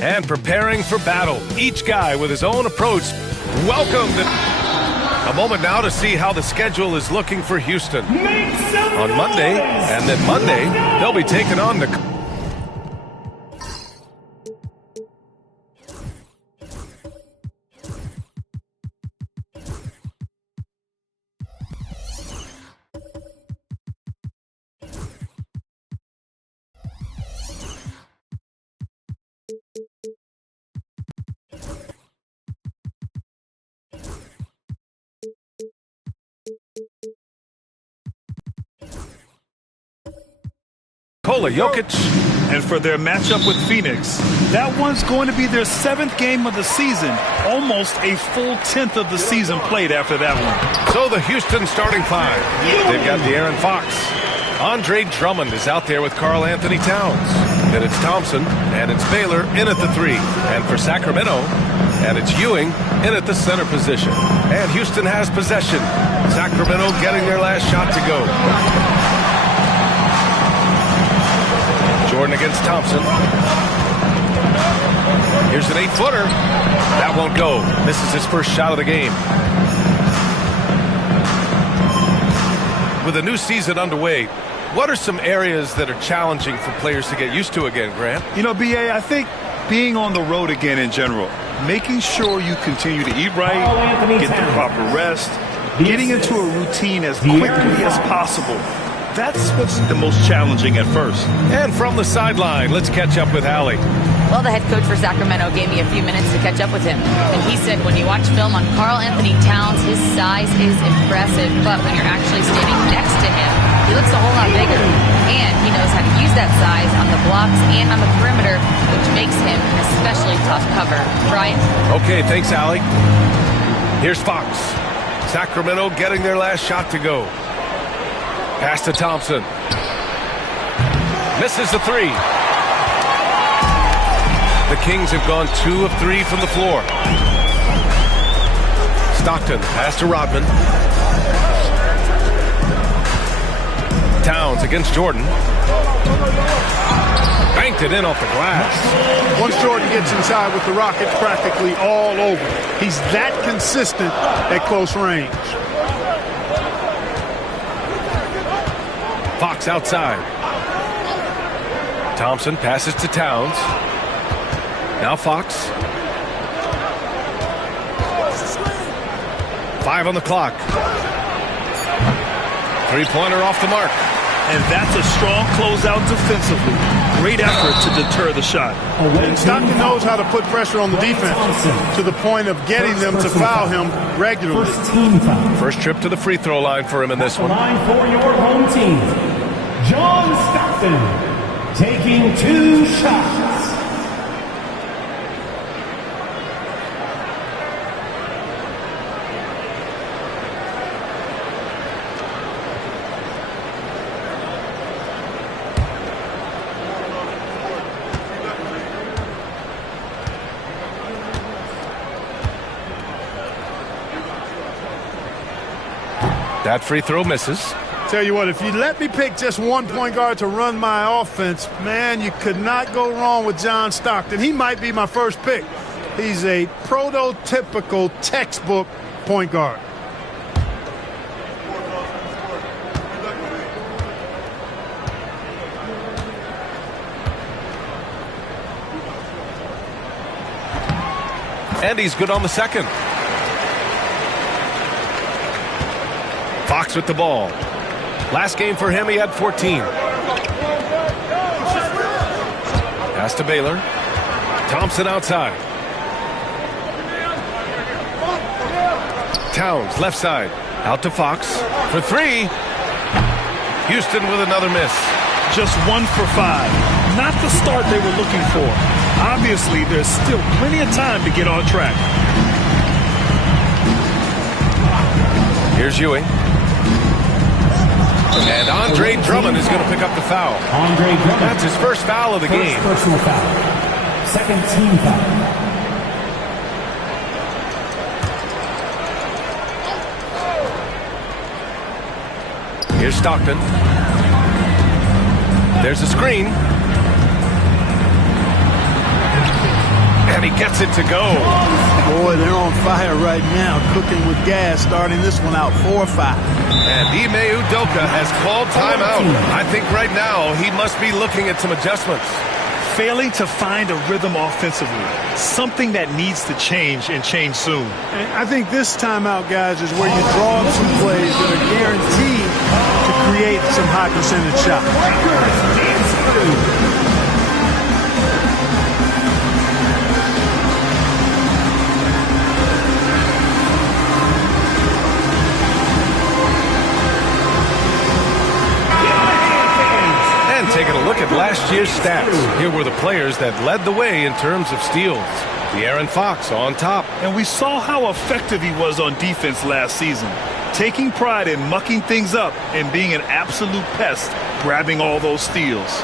And preparing for battle, each guy with his own approach. Welcome to a moment now to see how the schedule is looking for Houston. On Monday, and then Monday, they'll be taking on the... Jokic. And for their matchup with Phoenix, that one's going to be their 7th game of the season. Almost a full 10th of the season played after that one. So the Houston starting five. They've got De'Aaron Fox. Andre Drummond is out there with Karl Anthony Towns. Then it's Thompson, and it's Baylor in at the 3. And for Sacramento, and it's Ewing in at the center position. And Houston has possession. Sacramento getting their last shot to go. Jordan against Thompson. Here's an 8-footer. That won't go. This is his first shot of the game. With a new season underway, what are some areas that are challenging for players to get used to again, Grant? You know, B.A., I think being on the road again in general, Making sure you continue to eat right, get the proper rest, getting into a routine as quickly as possible. That's what's the most challenging at first. And from the sideline, let's catch up with Allie. Well, the head coach for Sacramento gave me a few minutes to catch up with him. And he said when you watch film on Karl Anthony Towns, his size is impressive. But when you're actually standing next to him, he looks a whole lot bigger. And he knows how to use that size on the blocks and on the perimeter, which makes him an especially tough cover. Brian? Okay, thanks, Allie. Here's Fox. Sacramento getting their last shot to go. Pass to Thompson. Misses the three. The Kings have gone 2 of 3 from the floor. Stockton, pass to Rodman. Towns against Jordan. Banked it in off the glass. Once Jordan gets inside with the rock, it's practically all over. He's that consistent at close range. Fox outside. Thompson passes to Towns. Now Fox. 5 on the clock. Three-pointer off the mark. And that's a strong closeout defensively. Great effort to deter the shot. And Stockton knows how to put pressure on the defense to the point of getting them to foul him regularly. First trip to the free throw line for him in this one. Line for your home team, John Stockton, taking 2 shots. That free throw misses. Tell you what, if you let me pick just one point guard to run my offense, man, you could not go wrong with John Stockton. He might be my first pick. He's a prototypical textbook point guard. And he's good on the second. Fox with the ball. Last game for him, he had 14. Pass to Baylor. Thompson outside. Towns, left side. Out to Fox for 3. Houston with another miss. Just 1 for 5. Not the start they were looking for. Obviously, there's still plenty of time to get on track. Here's Ewing. And Andre Drummond is going to pick up the foul. Andre Drummond. That's his first foul of the game. Personal foul. Second team foul. Here's Stockton. There's a screen. And he gets it to go. Boy, they're on fire right now, cooking with gas, starting this one out 4-5. And Ime Udoka has called timeout. I think right now he must be looking at some adjustments. Failing to find a rhythm offensively. Something that needs to change and change soon. And I think this timeout, guys, is where you draw up some plays that are guaranteed to create some high percentage shots. Taking a look at last year's stats. Here were the players that led the way in terms of steals. De'Aaron Fox on top. And we saw how effective he was on defense last season. Taking pride in mucking things up and being an absolute pest, grabbing all those steals.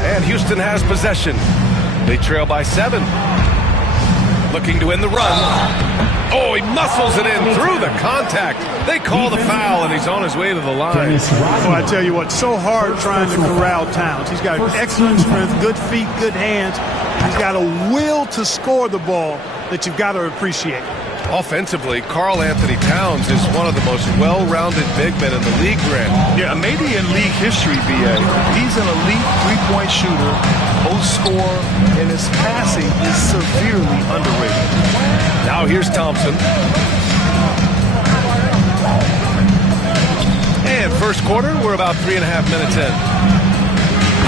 And Houston has possession. They trail by 7. Looking to win the run. Oh, he muscles it in through the contact. They call the foul, and he's on his way to the line. Well, I tell you what, so hard trying to corral Towns. He's got excellent strength, good feet, good hands. He's got a will to score the ball that you've got to appreciate. Offensively, Karl Anthony Towns is one of the most well-rounded big men in the league, Grant. Yeah, maybe in league history, B.A. He's an elite three-point shooter, post scorer, and his passing is severely underrated. Now here's Thompson. And first quarter, we're about 3.5 minutes in.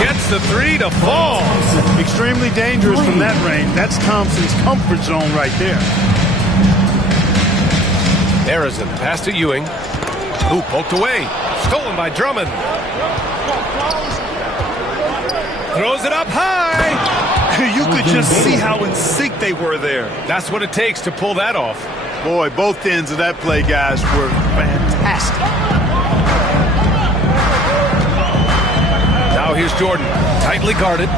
Gets the three to fall. Extremely dangerous from that range. That's Thompson's comfort zone right there. Harrison, pass to Ewing. Who poked away. Stolen by Drummond. Throws it up high. You could just see how in sync they were there. That's what it takes to pull that off. Boy, both ends of that play, guys, were fantastic. Now here's Jordan, tightly guarded.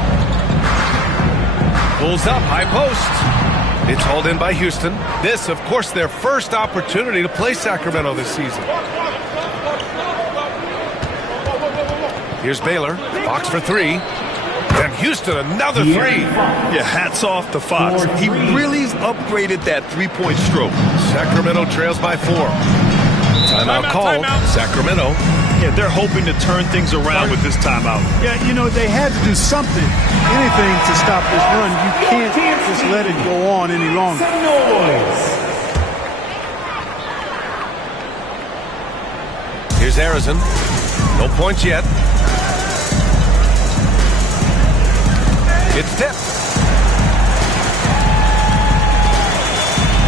Pulls up, high post. It's hauled in by Houston. This, of course, their first opportunity to play Sacramento this season. Here's Baylor. Fox for three. And Houston, another three. Yeah, hats off to Fox. He really upgraded that three-point stroke. Sacramento trails by 4. Timeout called. Sacramento. Yeah, they're hoping to turn things around with this timeout. Yeah, you know, they had to do something, anything to stop this run. You can't just let it go on any longer. Here's Harrison. No points yet. It's tipped.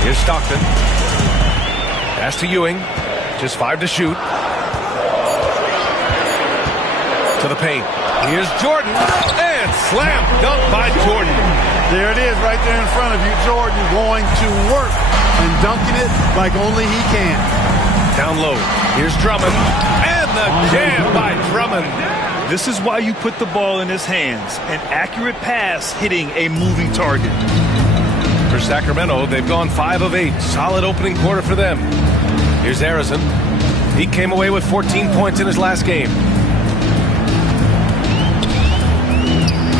Here's Stockton. Pass to Ewing. Just 5 to shoot. To the paint. Here's Jordan. And slam dunk by Jordan. There it is right there in front of you. Jordan going to work and dunking it like only he can. Down low. Here's Drummond. And the jam by Drummond. This is why you put the ball in his hands. An accurate pass hitting a moving target. For Sacramento, they've gone 5 of 8. Solid opening quarter for them. Here's Harrison. He came away with 14 points in his last game.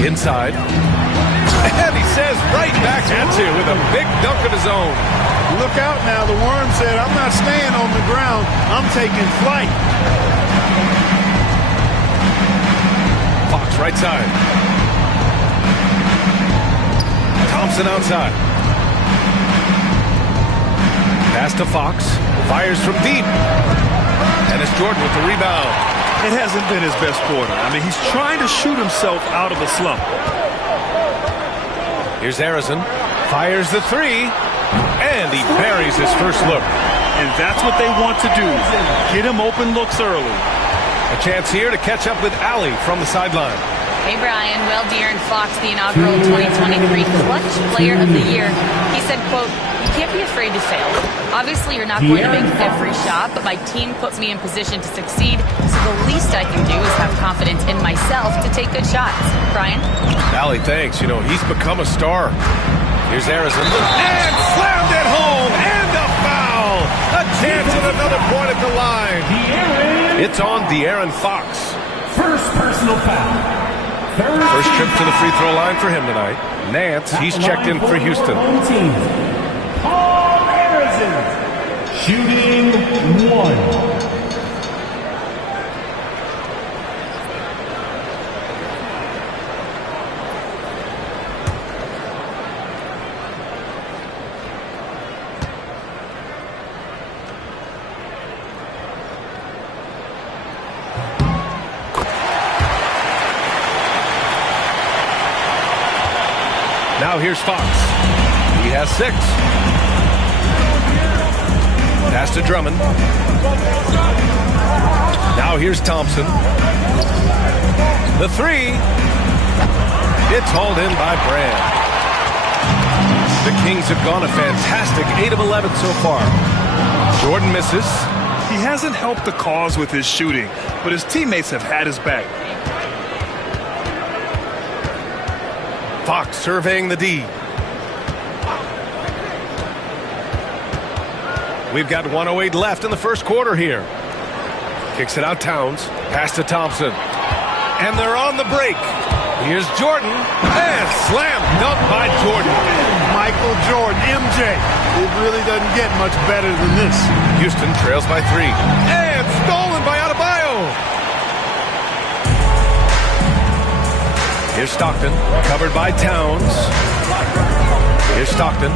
Inside. And he says right back at you with a big dunk of his own. Look out now. The Worm said, I'm not staying on the ground. I'm taking flight. Fox right side. Thompson outside. Pass to Fox. Fires from deep. And it's Jordan with the rebound. It hasn't been his best quarter. I mean, he's trying to shoot himself out of a slump. Here's Harrison. Fires the three. And he buries his first look. And that's what they want to do. Get him open looks early. A chance here to catch up with Allie from the sideline. Hey, Brian. Well, De'Aaron Fox, the inaugural 2023 Clutch Player of the Year. He said, quote, "You can't be afraid to fail. Obviously, you're not going to make every shot, but my team puts me in position to succeed, so the least I can do is have confidence in myself to take good shots." Brian? Allie, thanks. You know, he's become a star. Here's Harrison. And slammed it home. And a foul. A chance at another point at the line. It's on De'Aaron Fox. First personal foul. First trip to the free throw line for him tonight. Nance, he's checked in for Houston. Paul Harrison, shooting 1. Now here's Fox. He has 6. Pass to Drummond. Now here's Thompson. The 3. It's hauled in by Brand. The Kings have gone a fantastic 8 of 11 so far. Jordan misses. He hasn't helped the cause with his shooting, but his teammates have had his back. Fox surveying the D. We've got 1:08 left in the first quarter here. Kicks it out Towns. Pass to Thompson. And they're on the break. Here's Jordan, and slam dunk by Jordan. Michael Jordan, MJ. It really doesn't get much better than this. Houston trails by 3. And stolen by Adebayo. Here's Stockton, covered by Towns. Here's Stockton.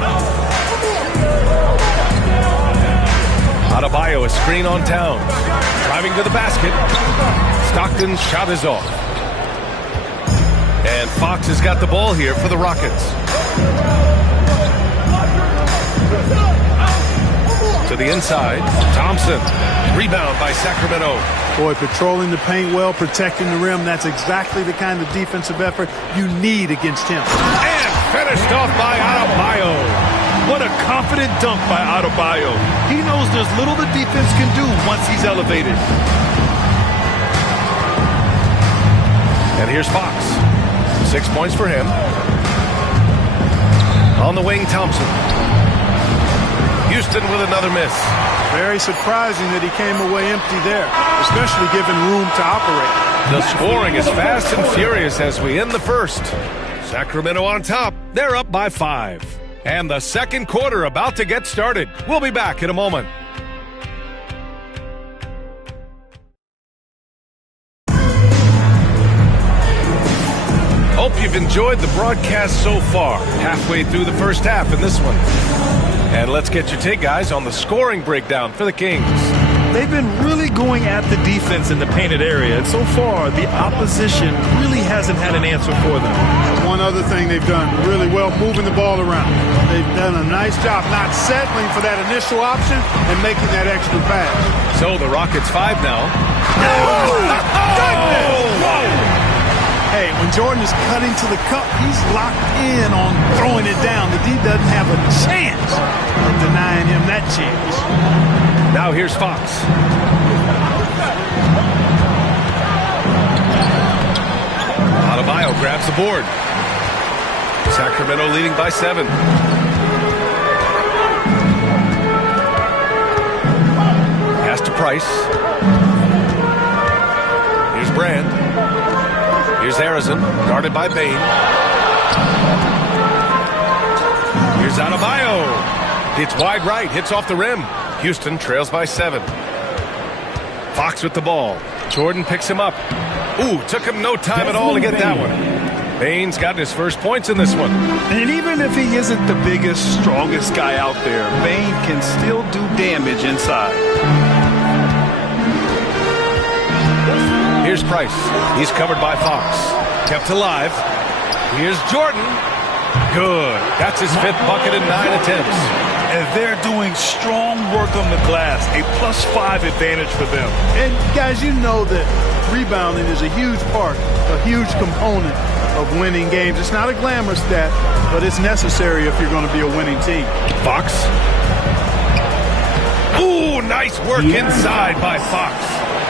Adebayo, a screen on Towns. Driving to the basket. Stockton's shot is off. And Fox has got the ball here for the Rockets. To the inside, Thompson. Rebound by Sacramento. Boy, patrolling the paint well, protecting the rim. That's exactly the kind of defensive effort you need against him. And finished off by Adebayo. What a confident dunk by Adebayo. He knows there's little the defense can do once he's elevated. And here's Fox. 6 points for him. On the wing, Thompson. Houston with another miss. Very surprising that he came away empty there, especially given room to operate. The scoring is fast and furious as we end the first. Sacramento on top. They're up by 5. And the second quarter about to get started. We'll be back in a moment. Hope you've enjoyed the broadcast so far. Halfway through the first half in this one. And let's get your take, guys, on the scoring breakdown for the Kings. They've been really going at the defense in the painted area, and so far the opposition really hasn't had an answer for them. One other thing they've done really well, moving the ball around. They've done a nice job not settling for that initial option and making that extra pass. So the Rockets 5 now. Hey, when Jordan is cutting to the cup, he's locked in on throwing it down. The D doesn't have a chance of denying him that chance. Now here's Fox. Adebayo grabs the board. Sacramento leading by 7. Pass to Price. Here's Brand. Here's Harrison, guarded by Bain. Here's Adebayo. Hits wide right, hits off the rim. Houston trails by 7. Fox with the ball. Jordan picks him up. Ooh, took him no time at all to get that one. Bain's gotten his first points in this one. And even if he isn't the biggest, strongest guy out there, Bain can still do damage inside. Here's Price. He's covered by Fox. Kept alive. Here's Jordan. Good. That's his 5th bucket in 9 attempts. And they're doing strong work on the glass. A +5 advantage for them. And guys, you know that rebounding is a huge part, a huge component of winning games. It's not a glamour stat, but it's necessary if you're going to be a winning team. Fox. Ooh, nice work inside by Fox.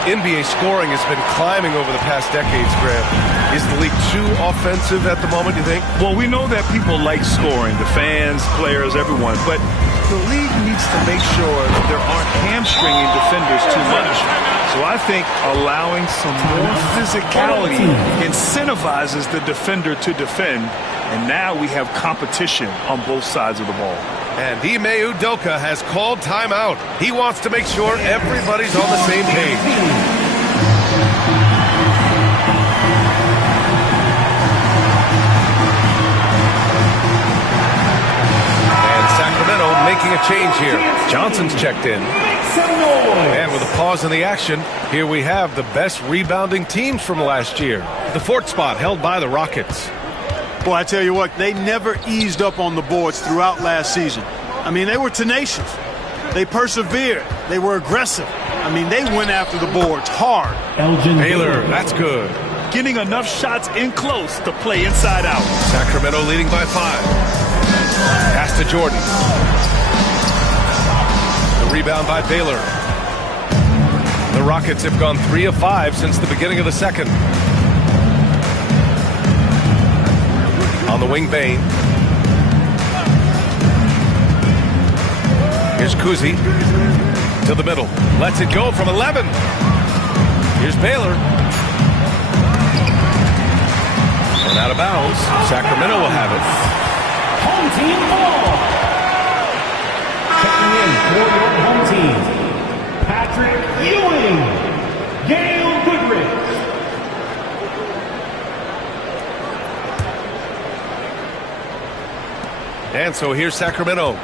NBA scoring has been climbing over the past decades, Graham. Is the league too offensive at the moment, you think? Well, we know that people like scoring, the fans, players, everyone, but the league needs to make sure that there aren't hamstringing defenders too much. So I think allowing some more physicality incentivizes the defender to defend, and now we have competition on both sides of the ball. And Ime Udoka has called timeout. He wants to make sure everybody's on the same page. And Sacramento making a change here. Johnson's checked in. And with a pause in the action, here we have the best rebounding teams from last year. The 4th spot held by the Rockets. Boy, I tell you what, they never eased up on the boards throughout last season. I mean, they were tenacious. They persevered. They were aggressive. I mean, they went after the boards hard. Baylor, that's good. Getting enough shots in close to play inside out. Sacramento leading by 5. Pass to Jordan. The rebound by Baylor. The Rockets have gone 3 of 5 since the beginning of the second. On the wing, Bain. Here's Kuzi to the middle. Lets it go from 11. Here's Baylor. And out of bounds, Sacramento will have it. Home team ball. Checking in for your home team, Patrick Ewing, Gail Goodrich. And so here's Sacramento.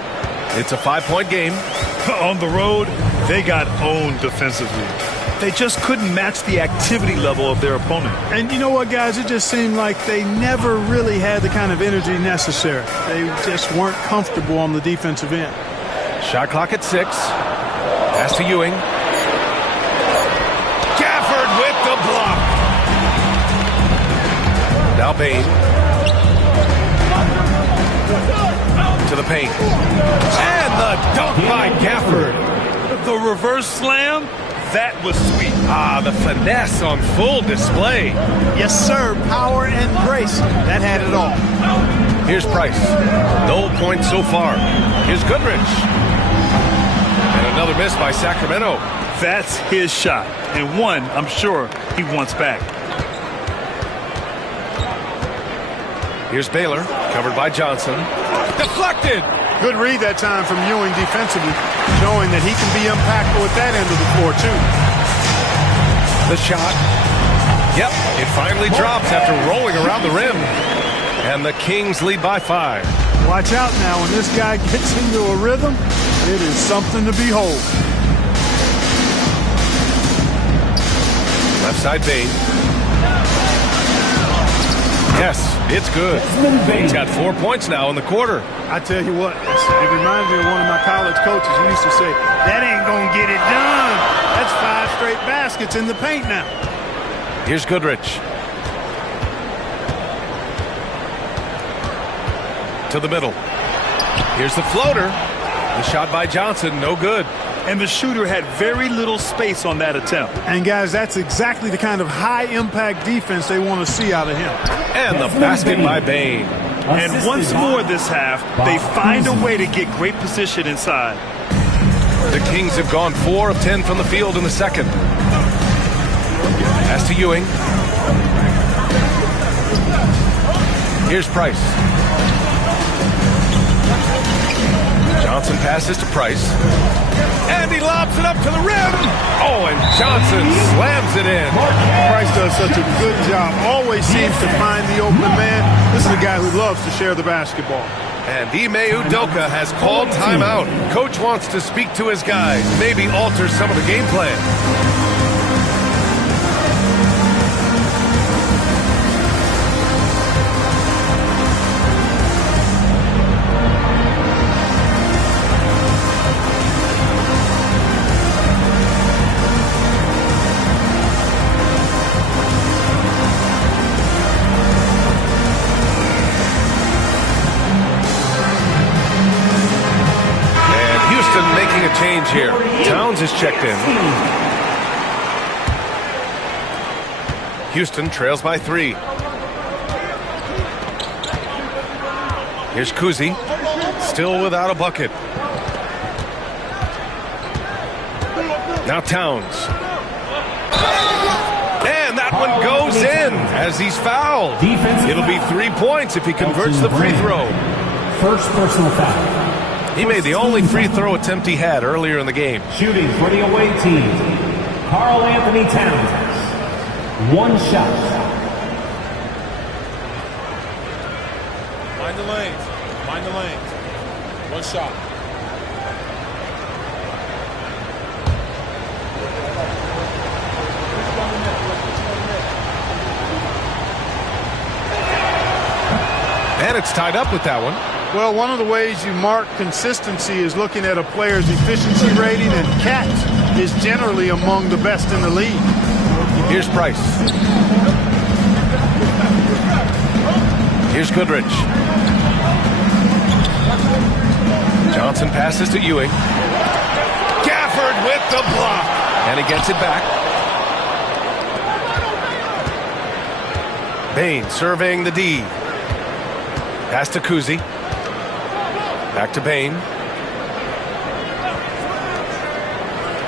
It's a 5-point game. On the road, they got owned defensively. They just couldn't match the activity level of their opponent. And you know what, guys? It just seemed like they never really had the kind of energy necessary. They just weren't comfortable on the defensive end. Shot clock at 6. Pass to Ewing. Gafford with the block. Now Bain. To the paint. And the dunk by Gafford. The reverse slam, that was sweet. The finesse on full display. Yes, sir. Power and grace. That had it all. Here's Price. No points so far. Here's Goodrich. And another miss by Sacramento. That's his shot. And one, I'm sure, he wants back. Here's Baylor, covered by Johnson. Deflected! Good read that time from Ewing defensively, showing that he can be impactful at that end of the floor, too. The shot. Yep, it finally drops after rolling around the rim. And the Kings lead by 5. Watch out now. When this guy gets into a rhythm, it is something to behold. Left side Bain. Yes, it's good. He's got 4 points now in the quarter. I tell you what, it reminds me of one of my college coaches who used to say, that ain't going to get it done. That's 5 straight baskets in the paint now. Here's Goodrich. To the middle. Here's the floater. The shot by Johnson, no good. And the shooter had very little space on that attempt. And, guys, that's exactly the kind of high-impact defense they want to see out of him. And the basket by Bain. And once more this half, they find a way to get great position inside. The Kings have gone 4 of 10 from the field in the second. Pass to Ewing. Here's Price. Johnson passes to Price. And he lobs it up to the rim. Oh, and Johnson slams it in. Price does such a good job. Always seems to find the open man. This is a guy who loves to share the basketball. And Ime Udoka has called timeout. Coach wants to speak to his guys, maybe alter some of the game plan. Change here. Towns is checked in. Houston trails by 3. Here's Kuzi. Still without a bucket. Now Towns. And that one goes in as he's fouled. It'll be 3 points if he converts the free throw. First personal foul. He made the only free throw attempt he had earlier in the game. Shooting for the away team, Karl Anthony Towns. 1 shot. Mind the lanes. Mind the lanes. 1 shot. And it's tied up with that one. Well, one of the ways you mark consistency is looking at a player's efficiency rating, and catch is generally among the best in the league. Here's Price. Here's Goodrich. Johnson passes to Ewing. Gafford with the block. And he gets it back. Bain surveying the D. Pass to Kuzi. Back to Bain.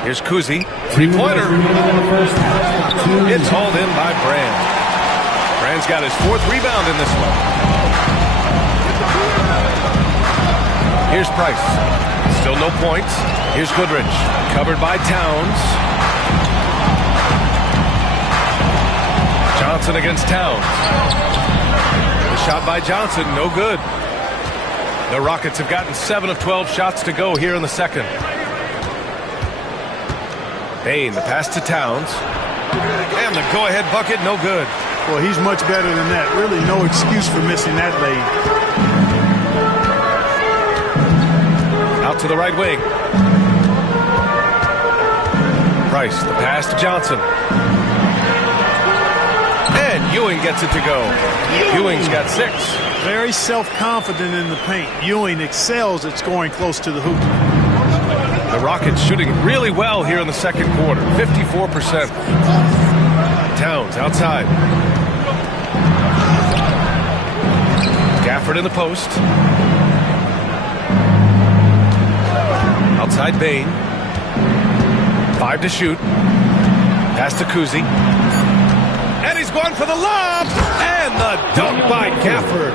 Here's Kuzi. 3-pointer. It's hauled in by Brand. Bryan's got his 4th rebound in this one. Here's Price. Still no points. Here's Goodrich. Covered by Towns. Johnson against Towns. The shot by Johnson, no good. The Rockets have gotten 7 of 12 shots to go here in the second. Bain, the pass to Towns. And the go-ahead bucket, no good. Well, he's much better than that. Really no excuse for missing that lane. Out to the right wing. Price, the pass to Johnson. And Ewing gets it to go. Ewing's got 6. Very self-confident in the paint. Ewing excels at scoring close to the hoop. The Rockets shooting really well here in the second quarter. 54%. Towns outside. Gafford in the post. Outside Bain. 5 to shoot. Pass to Kuzi. And he's going for the lob. And the dunk by Gafford.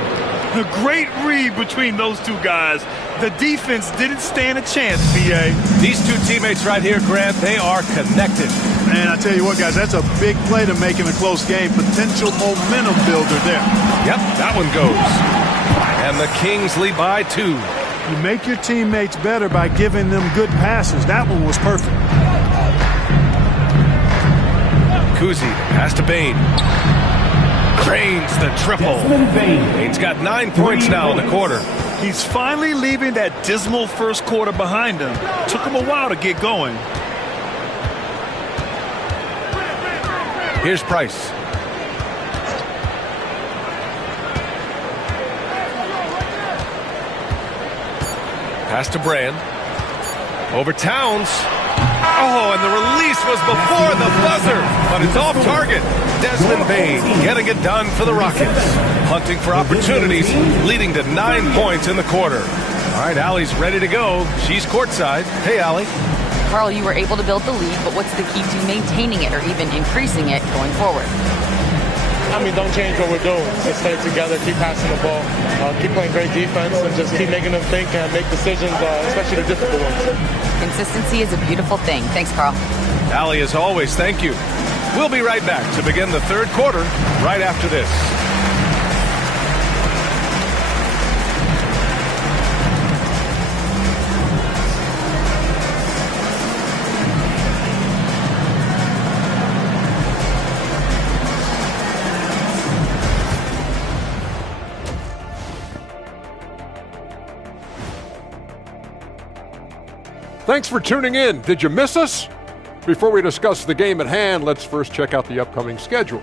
A great read between those two guys. The defense didn't stand a chance, B.A. These two teammates right here, Grant, they are connected. Man, I tell you what, guys, that's a big play to make in a close game. Potential momentum builder there. Yep, that one goes. And the Kings lead by 2. You make your teammates better by giving them good passes. That one was perfect. Kuzi, pass to Bain. Drains the triple. Bain's got 9 points now in the quarter. He's finally leaving that dismal first quarter behind him. Took him a while to get going. Here's Price. Pass to Brand. Over Towns. Oh, and the release was before the buzzer, but it's off target. Desmond Bain getting it done for the Rockets. Hunting for opportunities, leading to 9 points in the quarter. All right, Allie's ready to go. She's courtside. Hey, Allie. Carl, you were able to build the lead, but what's the key to maintaining it or even increasing it going forward? I mean, don't change what we're doing. Just stay together, keep passing the ball, keep playing great defense, and just keep making them think and make decisions, especially the difficult ones. Consistency is a beautiful thing. Thanks, Carl. Allie, as always, thank you. We'll be right back to begin the third quarter right after this. Thanks for tuning in. Did you miss us? Before we discuss the game at hand, let's first check out the upcoming schedule.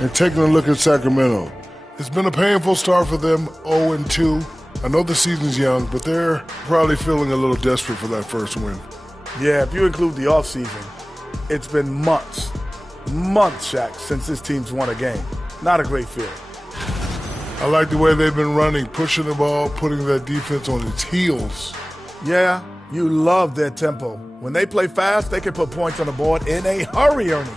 And taking a look at Sacramento. It's been a painful start for them, 0-2. I know the season's young, but they're probably feeling a little desperate for that first win. Yeah, if you include the offseason, it's been months, Shaq, since this team's won a game. Not a great feeling. I like the way they've been running, pushing the ball, putting that defense on its heels. Yeah, you love their tempo. When they play fast, they can put points on the board in a hurry, Ernie.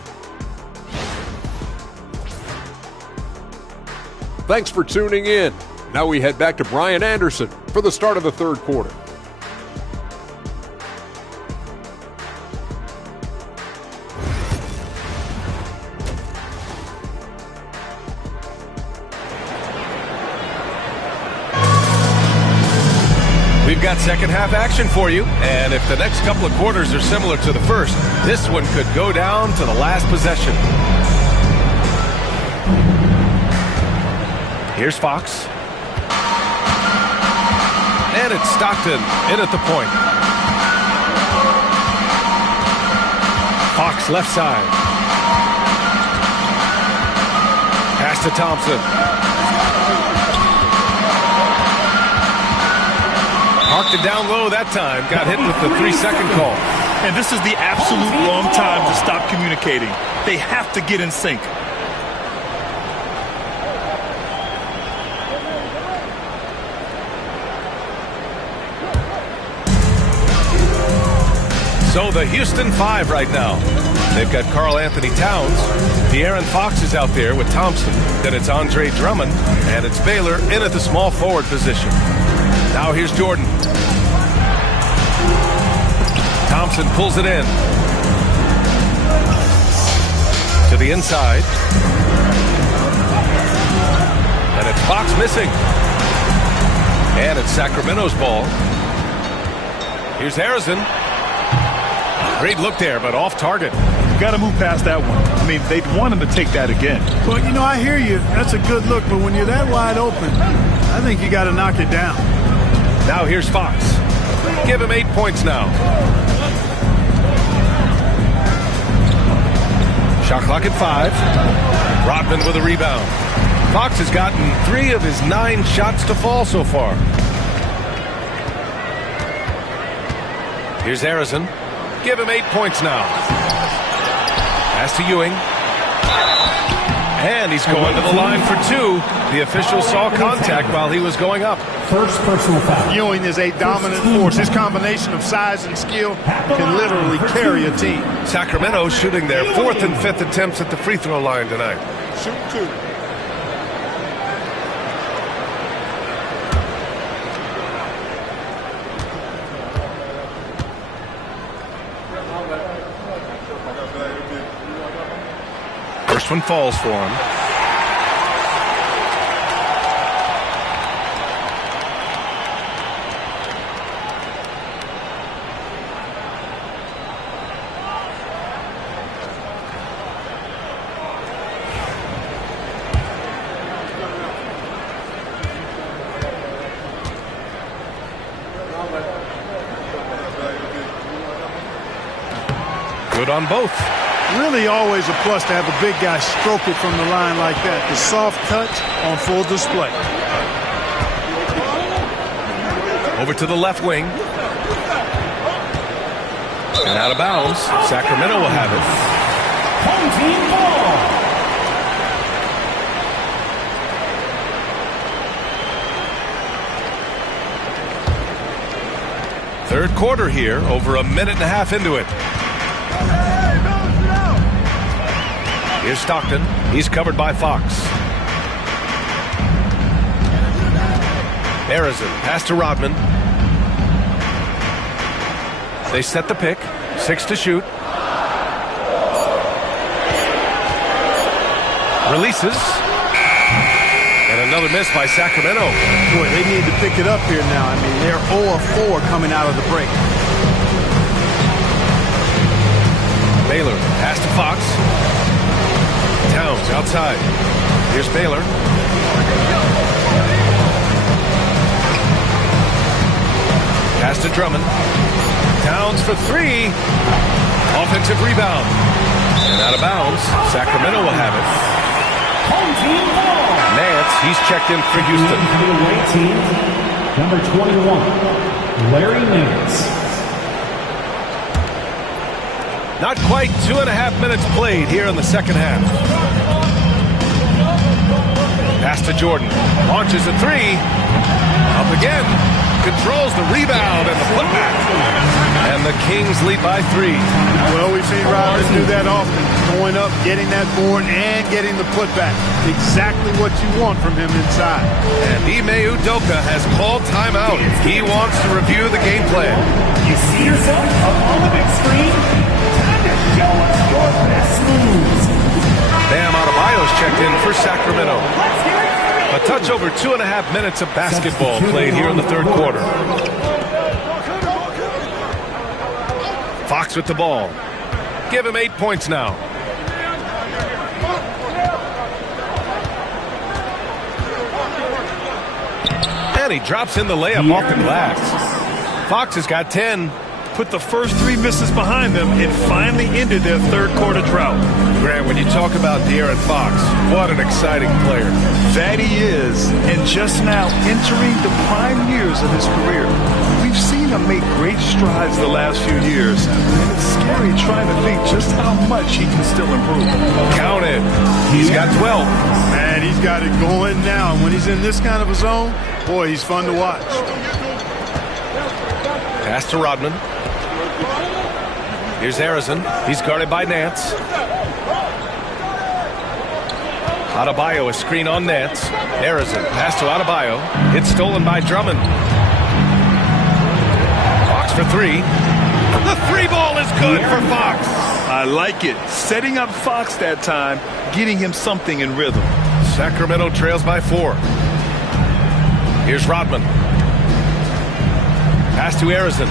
Thanks for tuning in. Now we head back to Brian Anderson for the start of the third quarter. We've got second half action for you, and if the next couple of quarters are similar to the first, this one could go down to the last possession. Here's Fox. And it's Stockton in at the point. Fox left side. Pass to Thompson. Marked it down low that time. Got hit with the 3-second call. And this is the absolute wrong time to stop communicating. They have to get in sync. So the Houston 5 right now. They've got Karl Anthony Towns. De'Aaron Fox is out there with Thompson. Then it's Andre Drummond, and it's Baylor in at the small forward position. Now here's Jordan. Thompson pulls it in. To the inside. And it's Fox missing. And it's Sacramento's ball. Here's Harrison. Great look there, but off target. Got to move past that one. I mean, they'd want him to take that again. Well, you know, I hear you. That's a good look, but when you're that wide open, I think you got to knock it down. Now here's Fox. Give him 8 points now. Shot clock at 5. Rodman with a rebound. Fox has gotten 3 of his 9 shots to fall so far. Here's Harrison. Give him 8 points now. Pass to Ewing. And he's going to the line for 2. The official saw contact while he was going up. First personal foul. Ewing is a dominant force. His combination of size and skill can literally carry a team. Sacramento shooting their 4th and 5th attempts at the free throw line tonight. Shoot 2. First one falls for him. Good on both. Really always a plus to have a big guy stroke it from the line like that. The soft touch on full display. Over to the left wing. And out of bounds. Sacramento will have it. Home team ball. Third quarter here, over a minute and a half into it. Here's Stockton. He's covered by Fox. Harrison, pass to Rodman. They set the pick. 6 to shoot. Releases. And another miss by Sacramento. Boy, they need to pick it up here now. I mean, they're 0 of 4 coming out of the break. Baylor, pass to Fox. Towns outside. Here's Baylor. Pass to Drummond. Towns for 3. Offensive rebound. And out of bounds. Sacramento will have it. Home team ball. Nance, he's checked in for Houston. Away team, number 21, Larry Nance. Not quite 2.5 minutes played here in the second half. Pass to Jordan. Launches a 3. Up again. Controls the rebound and the putback. And the Kings lead by 3. Well, we've seen Rodman do that often. Going up, getting that board, and getting the putback. Exactly what you want from him inside. And Ime Udoka has called timeout. He wants to review the game plan. You see yourself up on the big screen? Time to show us your best moves. Bam Adebayo's checked in for Sacramento. A touch over 2.5 minutes of basketball played here in the third quarter. Fox with the ball. Give him 8 points now. And he drops in the layup off the glass. Fox has got 10. Put the first 3 misses behind them and finally ended their third quarter drought. Grant, when you talk about De'Aaron Fox, what an exciting player. That he is, and just now entering the prime years of his career. We've seen him make great strides the last few years, and it's scary trying to think just how much he can still improve. Count it. He's got 12. Man, he's got it going now. And when he's in this kind of a zone, boy, he's fun to watch. Pass to Rodman. Here's Arizin. He's guarded by Nance. Adebayo, a screen on Nance. Arizin, pass to Adebayo. It's stolen by Drummond. Fox for three. The three ball is good for Fox. I like it. Setting up Fox that time, getting him something in rhythm. Sacramento trails by 4. Here's Rodman. Pass to Arizin.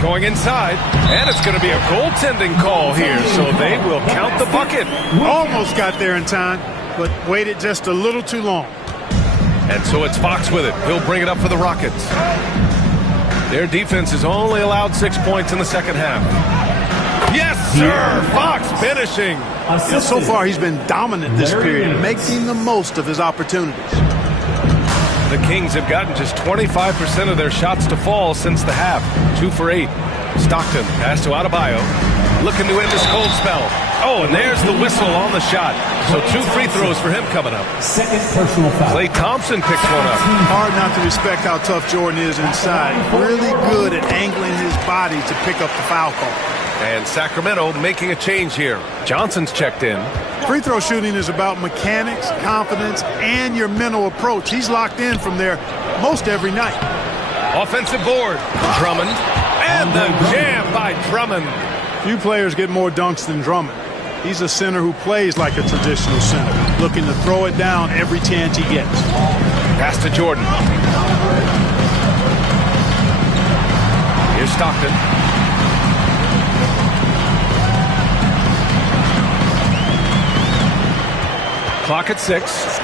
Going inside, and it's going to be a goaltending call here, so they will count the bucket. Almost got there in time, but waited just a little too long. And so it's Fox with it. He'll bring it up for the Rockets. Their defense has only allowed 6 points in the second half. Yes, sir! Fox finishing. Yeah, so far, he's been dominant this period, making the most of his opportunities. The Kings have gotten just 25% of their shots to fall since the half. 2 for 8. Stockton, pass to Adebayo. Looking to end this cold spell. Oh, and there's the whistle on the shot. So 2 free throws for him coming up. Second personal foul. Klay Thompson picks one up. Hard not to respect how tough Jordan is inside. Really good at angling his body to pick up the foul call. And Sacramento making a change here. Johnson's checked in. Free throw shooting is about mechanics, confidence, and your mental approach. He's locked in from there most every night. Offensive board. Drummond. And the jam by Drummond. Few players get more dunks than Drummond. He's a center who plays like a traditional center, looking to throw it down every chance he gets. Pass to Jordan. Here's Stockton. Clock at 6.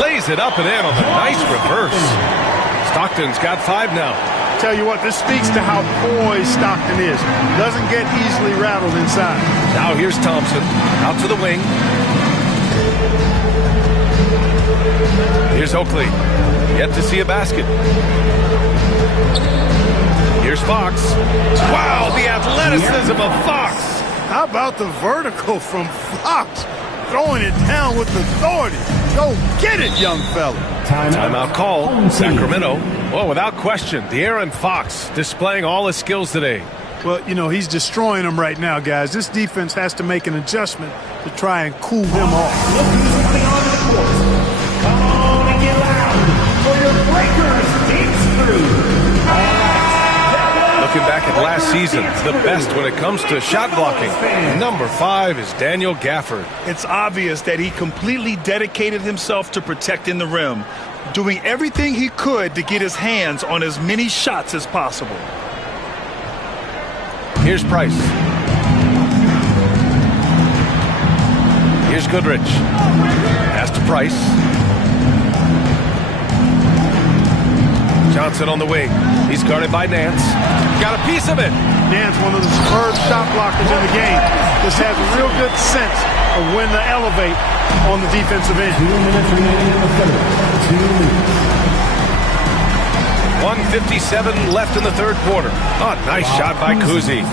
Lays it up and in on the nice reverse. Stockton's got 5 now. Tell you what, this speaks to how poised Stockton is. Doesn't get easily rattled inside. Now here's Thompson. Out to the wing. Here's Oakley. Yet to see a basket. Here's Fox. Wow, the athleticism of Fox. How about the vertical from Fox? Throwing it down with authority. Go get it, young fella. Timeout call. Sacramento. Well, without question, De'Aaron Fox displaying all his skills today. Well, you know, he's destroying them right now, guys. This defense has to make an adjustment to try and cool him off. Come on and get loud for your Breakers Deep Through. Looking back at last season, the best when it comes to shot blocking. Number 5 is Daniel Gafford. It's obvious that he completely dedicated himself to protecting the rim, doing everything he could to get his hands on as many shots as possible. Here's Price. Here's Goodrich. Pass to Price. Johnson on the wing. He's guarded by Nance. Got a piece of it. Nance, one of the superb shot blockers in the game. Just has a real good sense of when to elevate on the defensive end. 2 minutes remaining in the third. 2 minutes. 1:57 left in the third quarter. Oh, nice shot by Kuzi.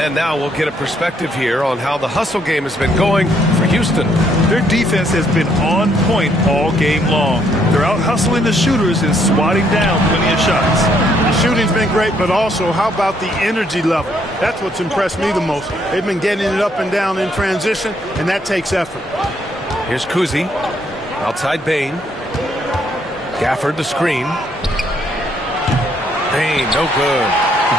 And now we'll get a perspective here on how the hustle game has been going for Houston. Their defense has been on point all game long. They're out hustling the shooters and swatting down plenty of shots. The shooting's been great, but also how about the energy level? That's what's impressed me the most. They've been getting it up and down in transition, and that takes effort. Here's Kuzi. Outside Bain. Gafford the screen. Bain, no good.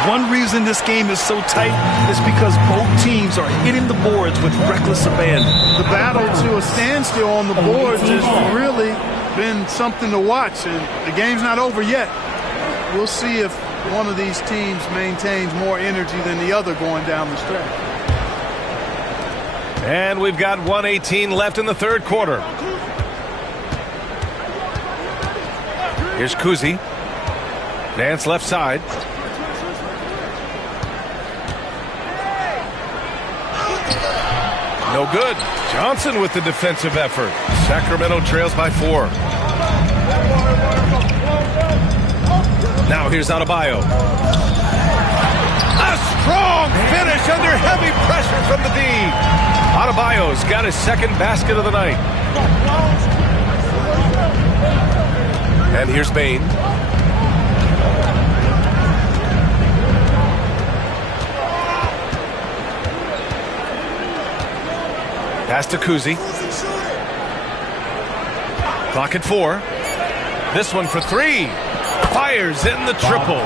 One reason this game is so tight is because both teams are hitting the boards with reckless abandon. The battle to a standstill on the boards has really been something to watch, and the game's not over yet. We'll see if one of these teams maintains more energy than the other going down the stretch. And we've got 1:18 left in the third quarter. Here's Kuzi. Nance left side. No good. Johnson with the defensive effort. Sacramento trails by 4. Now here's Adebayo. A strong finish under heavy pressure from the D. Adebayo's got his second basket of the night. And here's Bain. Pass to Kuzi. Clock at 4. This one for 3. Fires in the triple.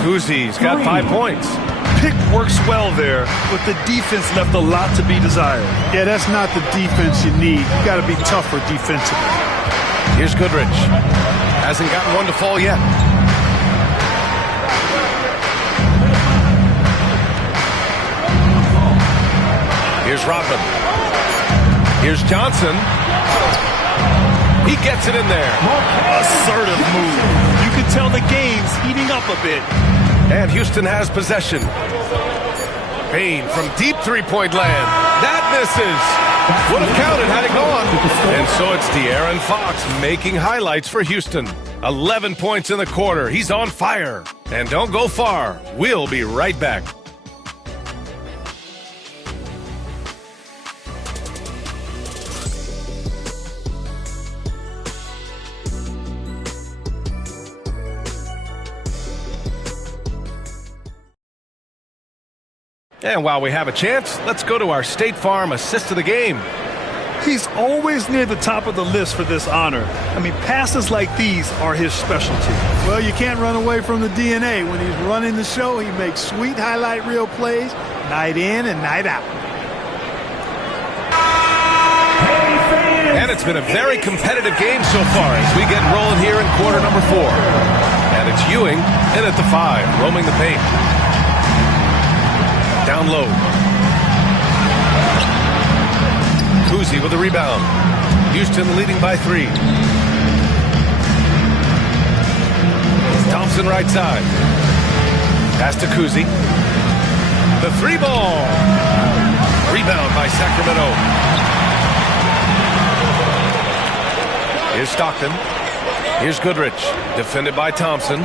Kuzi's got 5 points. Pick works well there, but the defense left a lot to be desired. Yeah, that's not the defense you need. You got to be tougher defensively. Here's Goodrich. Hasn't gotten one to fall yet. Here's Rodman. Here's Johnson. He gets it in there. Assertive move. You can tell the game's heating up a bit. And Houston has possession. Bain from deep three-point land. That misses. Would have counted had it gone. And so it's De'Aaron Fox making highlights for Houston. 11 points in the quarter. He's on fire. And don't go far. We'll be right back. And while we have a chance, let's go to our State Farm assist of the game. He's always near the top of the list for this honor. I mean, passes like these are his specialty. Well, you can't run away from the DNA. When he's running the show, he makes sweet highlight reel plays night in and night out. And it's been a very competitive game so far as we get rolling here in quarter number 4. And it's Ewing in at the 5, roaming the paint. Down low. Kuzi with the rebound. Houston leading by 3. Thompson right side. Pass to Kuzi. The 3-ball. Rebound by Sacramento. Here's Stockton. Here's Goodrich. Defended by Thompson.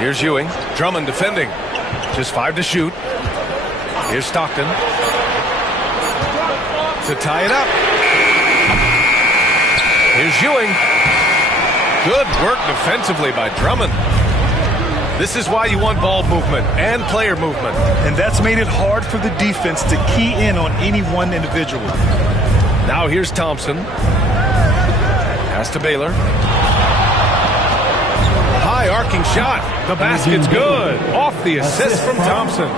Here's Ewing. Drummond defending. Just 5 to shoot. Here's Stockton. To tie it up. Here's Ewing. Good work defensively by Drummond. This is why you want ball movement and player movement. And that's made it hard for the defense to key in on any one individual. Now here's Thompson. Pass to Baylor. High arcing shot. The basket's good. Off the assist from Thompson.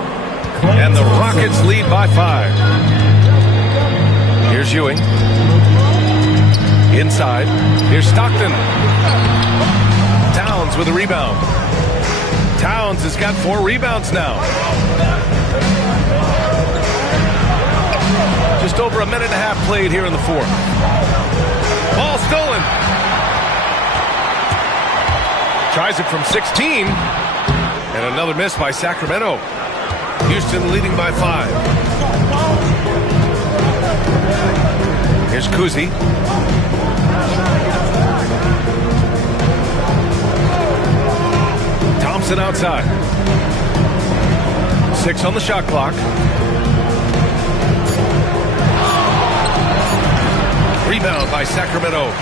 And the Rockets lead by 5. Here's Ewing. Inside. Here's Stockton. Towns with a rebound. Towns has got 4 rebounds now. Just over a minute and a half played here in the 4th. Ball stolen. Tries it from 16. And another miss by Sacramento. Houston leading by 5. Here's Kuzi. Thompson outside. 6 on the shot clock. Rebound by Sacramento.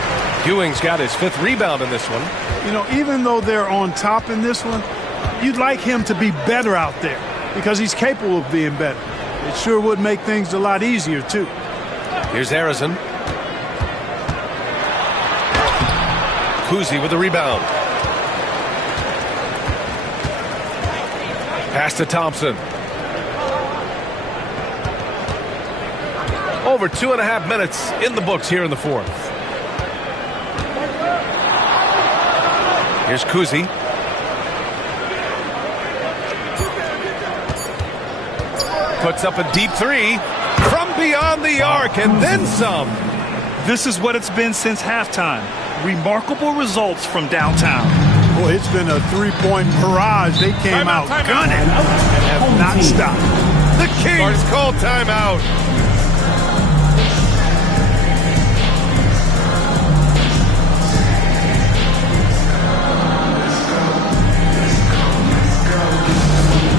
Ewing's got his 5th rebound in this one. You know, even though they're on top in this one, you'd like him to be better out there because he's capable of being better. It sure would make things a lot easier, too. Here's Harrison. Kuzi with the rebound. Pass to Thompson. Over 2.5 minutes in the books here in the 4th. Here's Kuzi. Puts up a deep 3 from beyond the arc and then some. This is what it's been since halftime. Remarkable results from downtown. Boy, it's been a 3-point barrage. They came out gunning and have not stopped. The Kings call timeout.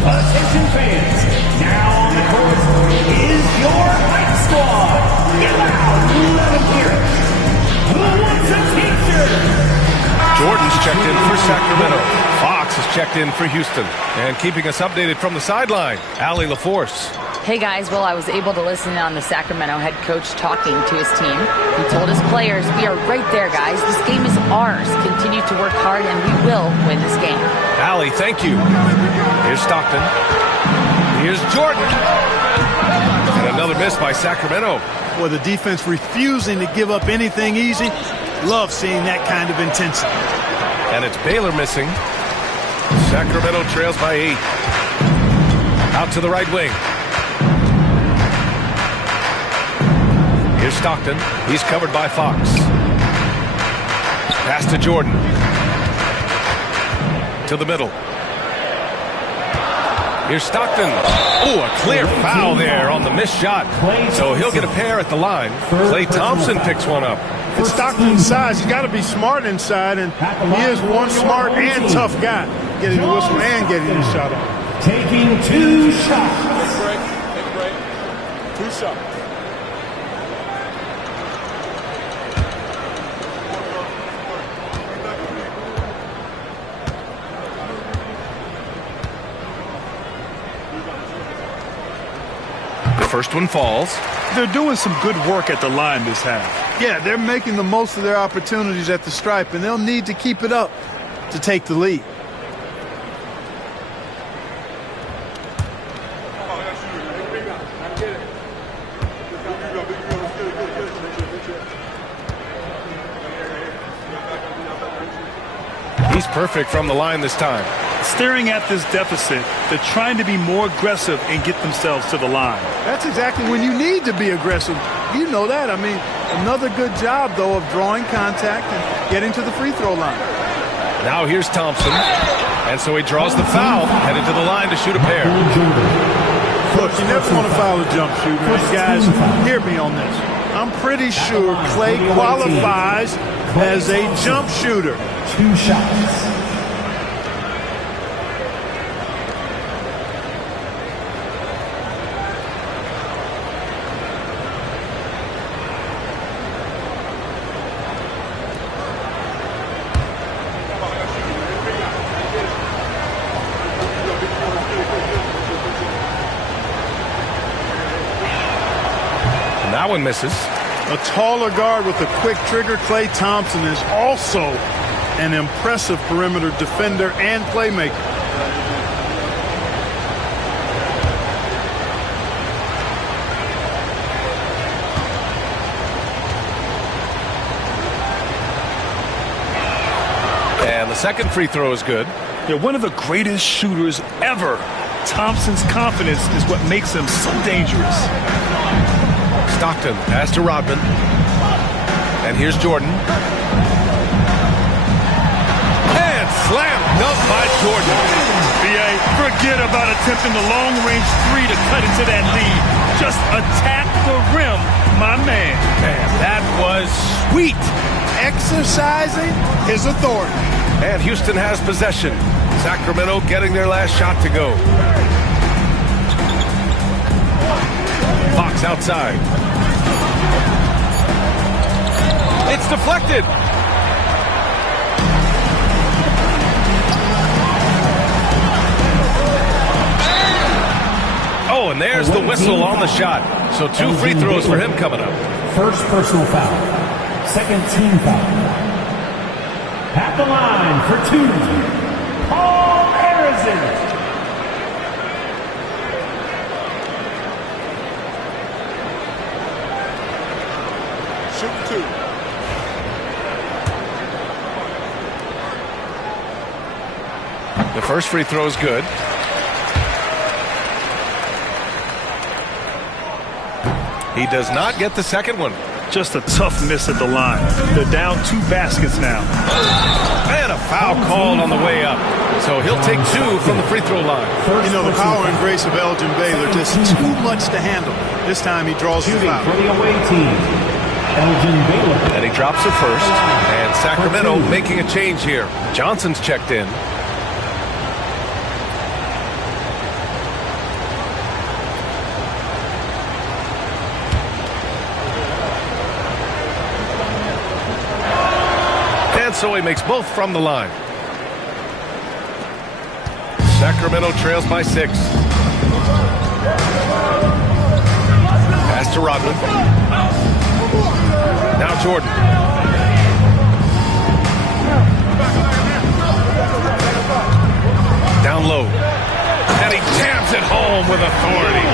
Attention fans, now on the court is your Sacramento. Fox is checked in for Houston. And keeping us updated from the sideline, Allie LaForce. Hey guys, well, I was able to listen on the Sacramento head coach talking to his team. He told his players, we are right there, guys. This game is ours. Continue to work hard, and we will win this game. Allie, thank you. Here's Stockton. Here's Jordan. And another miss by Sacramento. Well, the defense refusing to give up anything easy. Love seeing that kind of intensity. And it's Baylor missing. Sacramento trails by 8. Out to the right wing. Here's Stockton. He's covered by Fox. Pass to Jordan. To the middle. Here's Stockton. Oh, a clear foul there on the missed shot. So he'll get a pair at the line. Klay Thompson picks one up. It's Stockton's size. He's got to be smart inside, and he is one smart and tough guy. Getting the whistle and getting the shot off. Taking 2 shots. Take a break. 2 shots. The first one falls. They're doing some good work at the line this half. Yeah, they're making the most of their opportunities at the stripe, and they'll need to keep it up to take the lead. He's perfect from the line this time. Staring at this deficit, they're trying to be more aggressive and get themselves to the line. That's exactly when you need to be aggressive. You know that. I mean, another good job, though, of drawing contact and getting to the free throw line. Now here's Thompson. And so he draws the foul, headed to the line to shoot a pair. Look, you never want to foul a jump shooter. And guys, hear me on this. I'm pretty sure Klay qualifies as a jump shooter. 2 shots. That one misses. A taller guard with a quick trigger, Klay Thompson, is also an impressive perimeter defender and playmaker. And the second free throw is good. They're one of the greatest shooters ever. Thompson's confidence is what makes him so dangerous. Stockton, pass to Rodman. And here's Jordan. And slam dunk by Jordan. BA, forget about attempting the long-range 3 to cut into that lead. Just attack the rim, my man. Man, that was sweet. Exercising his authority. And Houston has possession. Sacramento getting their last shot to go. Fox outside. It's deflected. Oh, and there's the whistle on the shot. So 2 free throws for him coming up. First personal foul. Second team foul. At the line for 2, Paul Arizin. Shoot 2. The first free throw is good. He does not get the second one. Just a tough miss at the line. They're down 2 baskets now. And a foul called on the way up. So he'll take 2 from the free throw line. You know, the power and grace of Elgin Baylor, just too much to handle. This time he draws the foul. For the away team, Elgin Baylor. And he drops it first. And Sacramento making a change here. Johnson's checked in. So he makes both from the line. Sacramento trails by 6. Pass to Rodman. Now Jordan. Down low. And he jams it home with authority.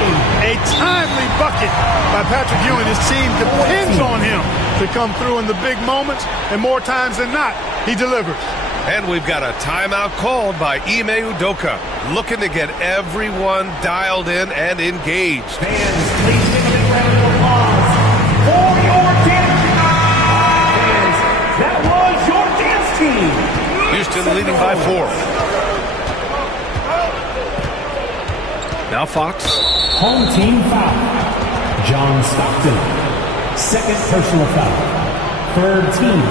A timely bucket by Patrick Ewing. His team depends on him to come through in the big moments, and more times than not, he delivers. And we've got a timeout called by Ime Udoka, looking to get everyone dialed in and engaged. Fans, please give a big round of applause for your dance team. Fans, that was your dance team. Houston leading by 4. Now Fox. Home team foul. John Stockton. Second personal foul. Third team.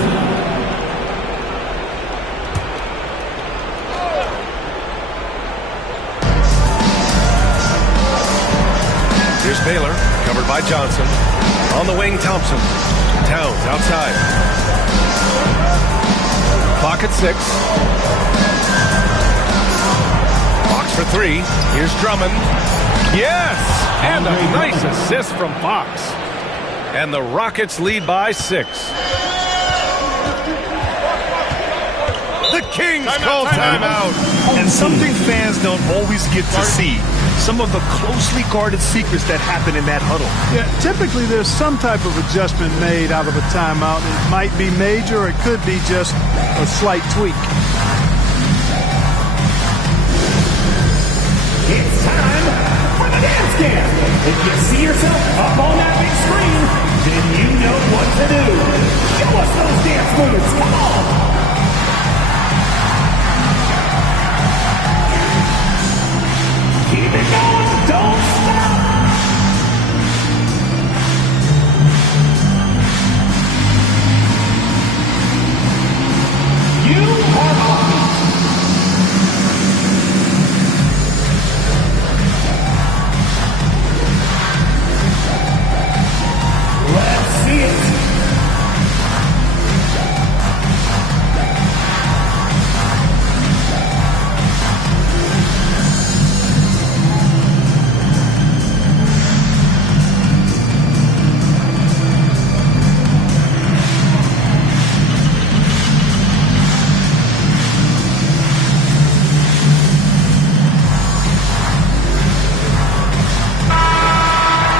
Here's Baylor, covered by Johnson. On the wing, Thompson. Towns outside. Clock at 6. Fox for 3. Here's Drummond. Yes! And a nice assist from Fox. And the Rockets lead by 6. The Kings call timeout. And something fans don't always get to see. Some of the closely guarded secrets that happen in that huddle. Yeah, typically there's some type of adjustment made out of a timeout. It might be major, or it could be just a slight tweak. It's time for the dance cam. If you see yourself up on that big screen, then you know what to do. Show us those dance moves. Come on. Keep it going. Don't stop. You are on. Let's see it.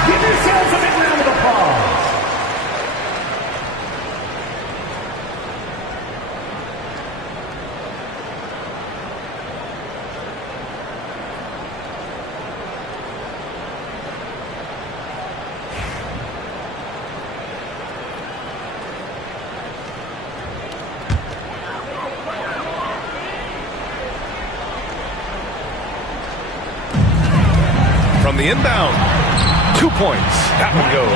Give yourselves a big round of applause. From the inbound. 2 points. That one goes.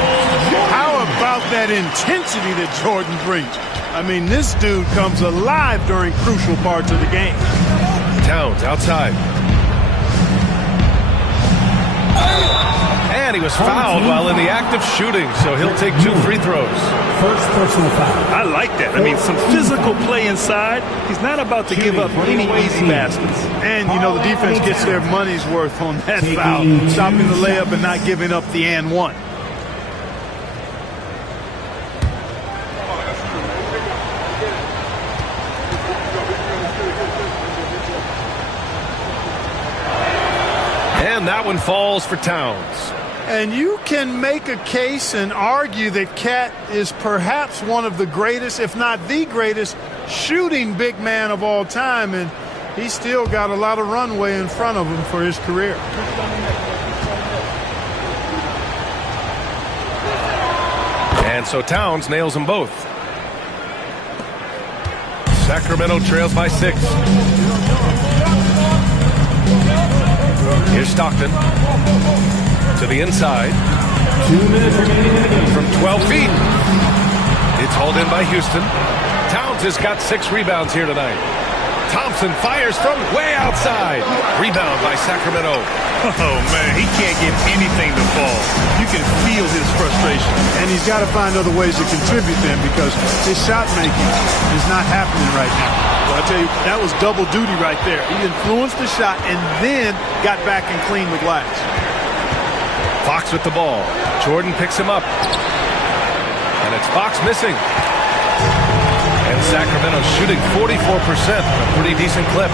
How about that intensity that Jordan brings? I mean, this dude comes alive during crucial parts of the game. Towns outside. And he was fouled while in the act of shooting, so he'll take 2 free throws. First personal foul. I like that. I mean, some physical play inside. He's not about to give up any easy baskets. And, you know, the defense gets their money's worth on that foul. Stopping the layup and not giving up the and one. And that one falls for Towns. And you can make a case and argue that Cat is perhaps one of the greatest, if not the greatest, shooting big man of all time. And he's still got a lot of runway in front of him for his career. And so Towns nails them both. Sacramento trails by 6. Here's Stockton. To the inside. 2 minutes remaining in the game. From 12 feet. It's hauled in by Houston. Towns has got 6 rebounds here tonight. Thompson fires from way outside. Rebound by Sacramento. Oh, man, he can't get anything to fall. You can feel his frustration. frustration. And he's got to find other ways to contribute then, because his shot making is not happening right now. Well, I tell you, that was double duty right there. He influenced the shot and then got back and cleaned the glass. Fox with the ball. Jordan picks him up. And it's Fox missing. And Sacramento shooting 44%, a pretty decent clip.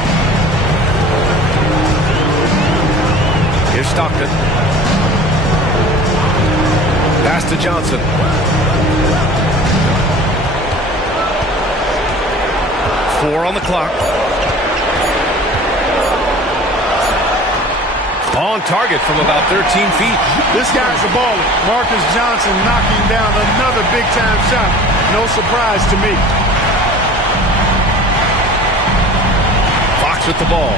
Here's Stockton. Pass to Johnson. Four on the clock. On target from about 13 feet. This guy's a baller. Marcus Johnson knocking down another big-time shot. No surprise to me. Fox with the ball.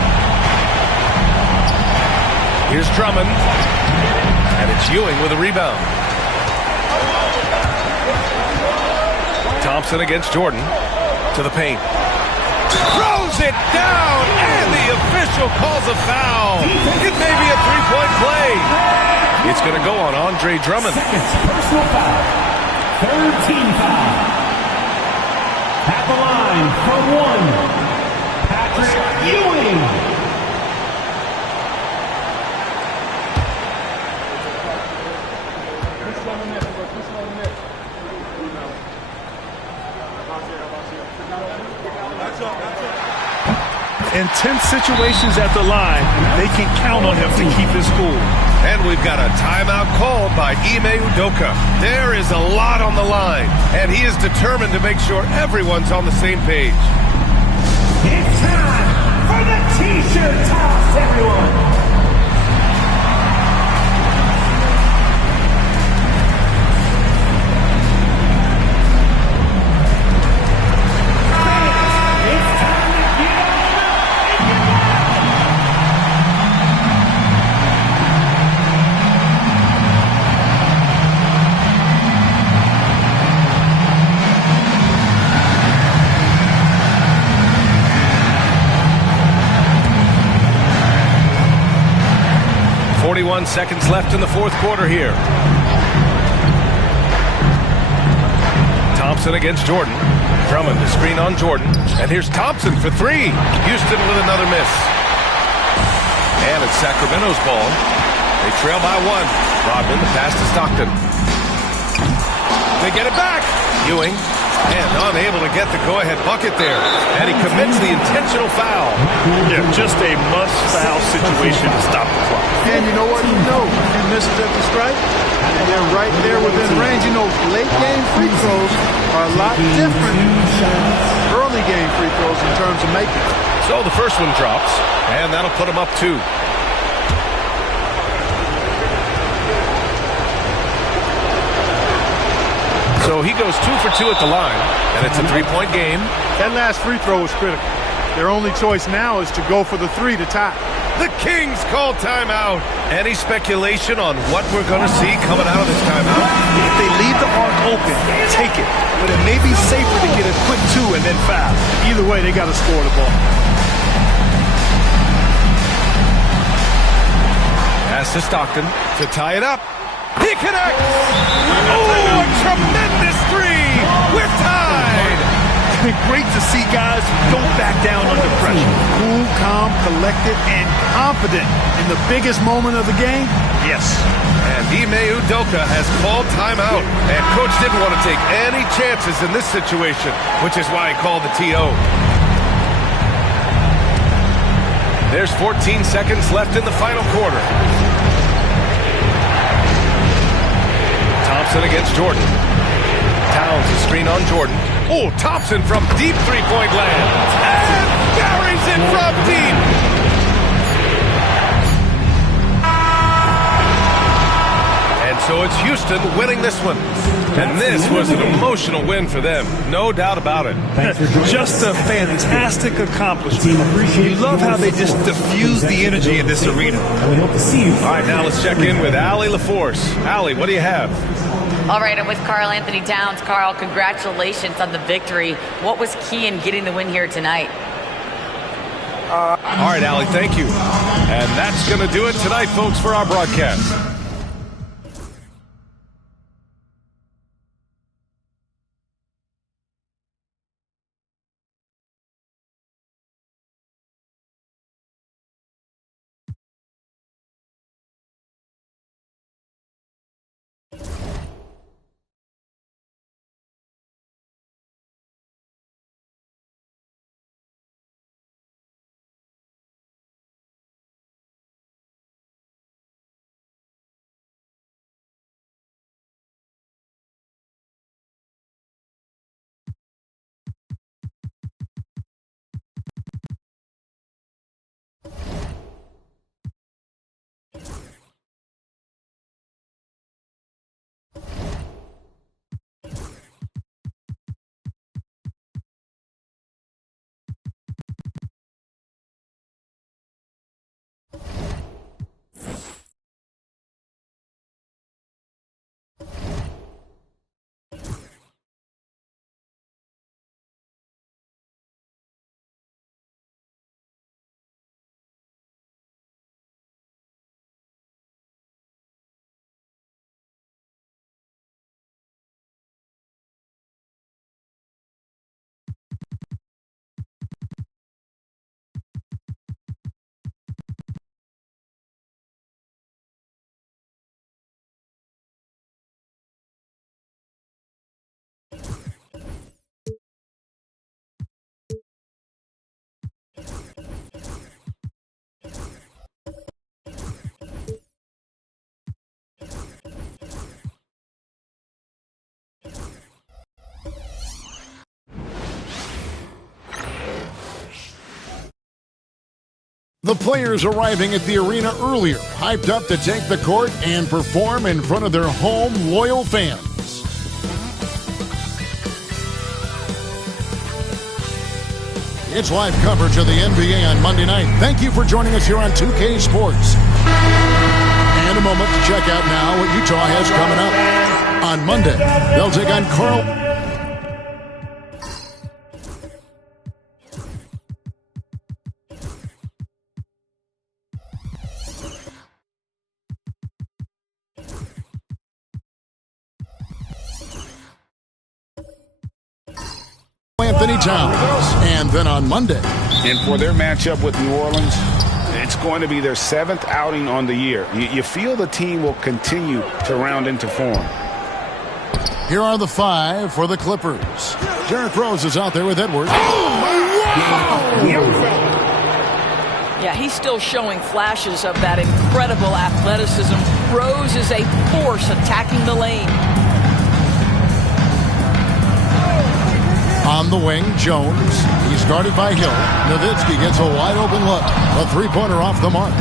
Here's Drummond. And it's Ewing with a rebound. Thompson against Jordan. To the paint. Throws it down, and the official calls a foul. It may be a three-point play. It's going to go on Andre Drummond. Second personal foul. Third team foul. At the line for one, Patrick Ewing. In tense situations at the line, they can count on him to keep his cool. And we've got a timeout called by Ime Udoka. There is a lot on the line, and he is determined to make sure everyone's on the same page. It's time for the T-shirt toss, everyone. Seconds left in the fourth quarter here. Thompson against Jordan. Drummond to screen on Jordan. And here's Thompson for three. Houston with another miss. And it's Sacramento's ball. They trail by one. Rodman, the pass to Stockton. They get it back. Ewing. And unable to get the go-ahead bucket there. And he commits the intentional foul. Yeah, just a must-foul situation to stop the clock. And you know what? He misses at the stripe, and they're right there within range. You know, late-game free throws are a lot different than early-game free throws in terms of making. So the first one drops, and that'll put him up two. So he goes 2 for 2 at the line, and it's a three-point game. That last free throw was critical. Their only choice now is to go for the three to tie. The Kings call timeout. Any speculation on what we're going to see coming out of this timeout? If they leave the arc open, take it. But it may be safer to get a quick two and then foul. Either way, they got to score the ball. Pass to Stockton to tie it up. He connects! Oh, a tremendous three! We're tied! It's been great to see guys who don't back down under pressure. Cool, calm, collected, and confident in the biggest moment of the game? Yes. And Ime Udoka has called timeout. And Coach didn't want to take any chances in this situation, which is why he called the TO. There's 14 seconds left in the final quarter. Thompson against Jordan. Towns a screen on Jordan. Oh, Thompson from deep three-point land. And buries it from deep. And so it's Houston winning this one. And this was an emotional win for them. No doubt about it. Just a fantastic accomplishment. You love how they just diffuse the energy in this arena. We hope to see you. All right, now let's check in with Allie LaForce. Allie, what do you have? All right, I'm with Karl Anthony Towns. Karl, congratulations on the victory. What was key in getting the win here tonight? All right, Allie, thank you. And that's going to do it tonight, folks, for our broadcast. The players arriving at the arena earlier, hyped up to take the court and perform in front of their home loyal fans. It's live coverage of the NBA on Monday night. Thank you for joining us here on 2K Sports. And a moment to check out now what Utah has coming up. On Monday, they'll take on Carl. Anthony Towns. And then on Monday. And for their matchup with New Orleans, it's going to be their 7th outing on the year. You feel the team will continue to round into form. Here are the 5 for the Clippers. Derrick Rose is out there with Edwards. Yeah, he's still showing flashes of that incredible athleticism. Rose is a force attacking the lane. On the wing, Jones. He's guarded by Hill. Nowitzki gets a wide-open look. A three-pointer off the mark.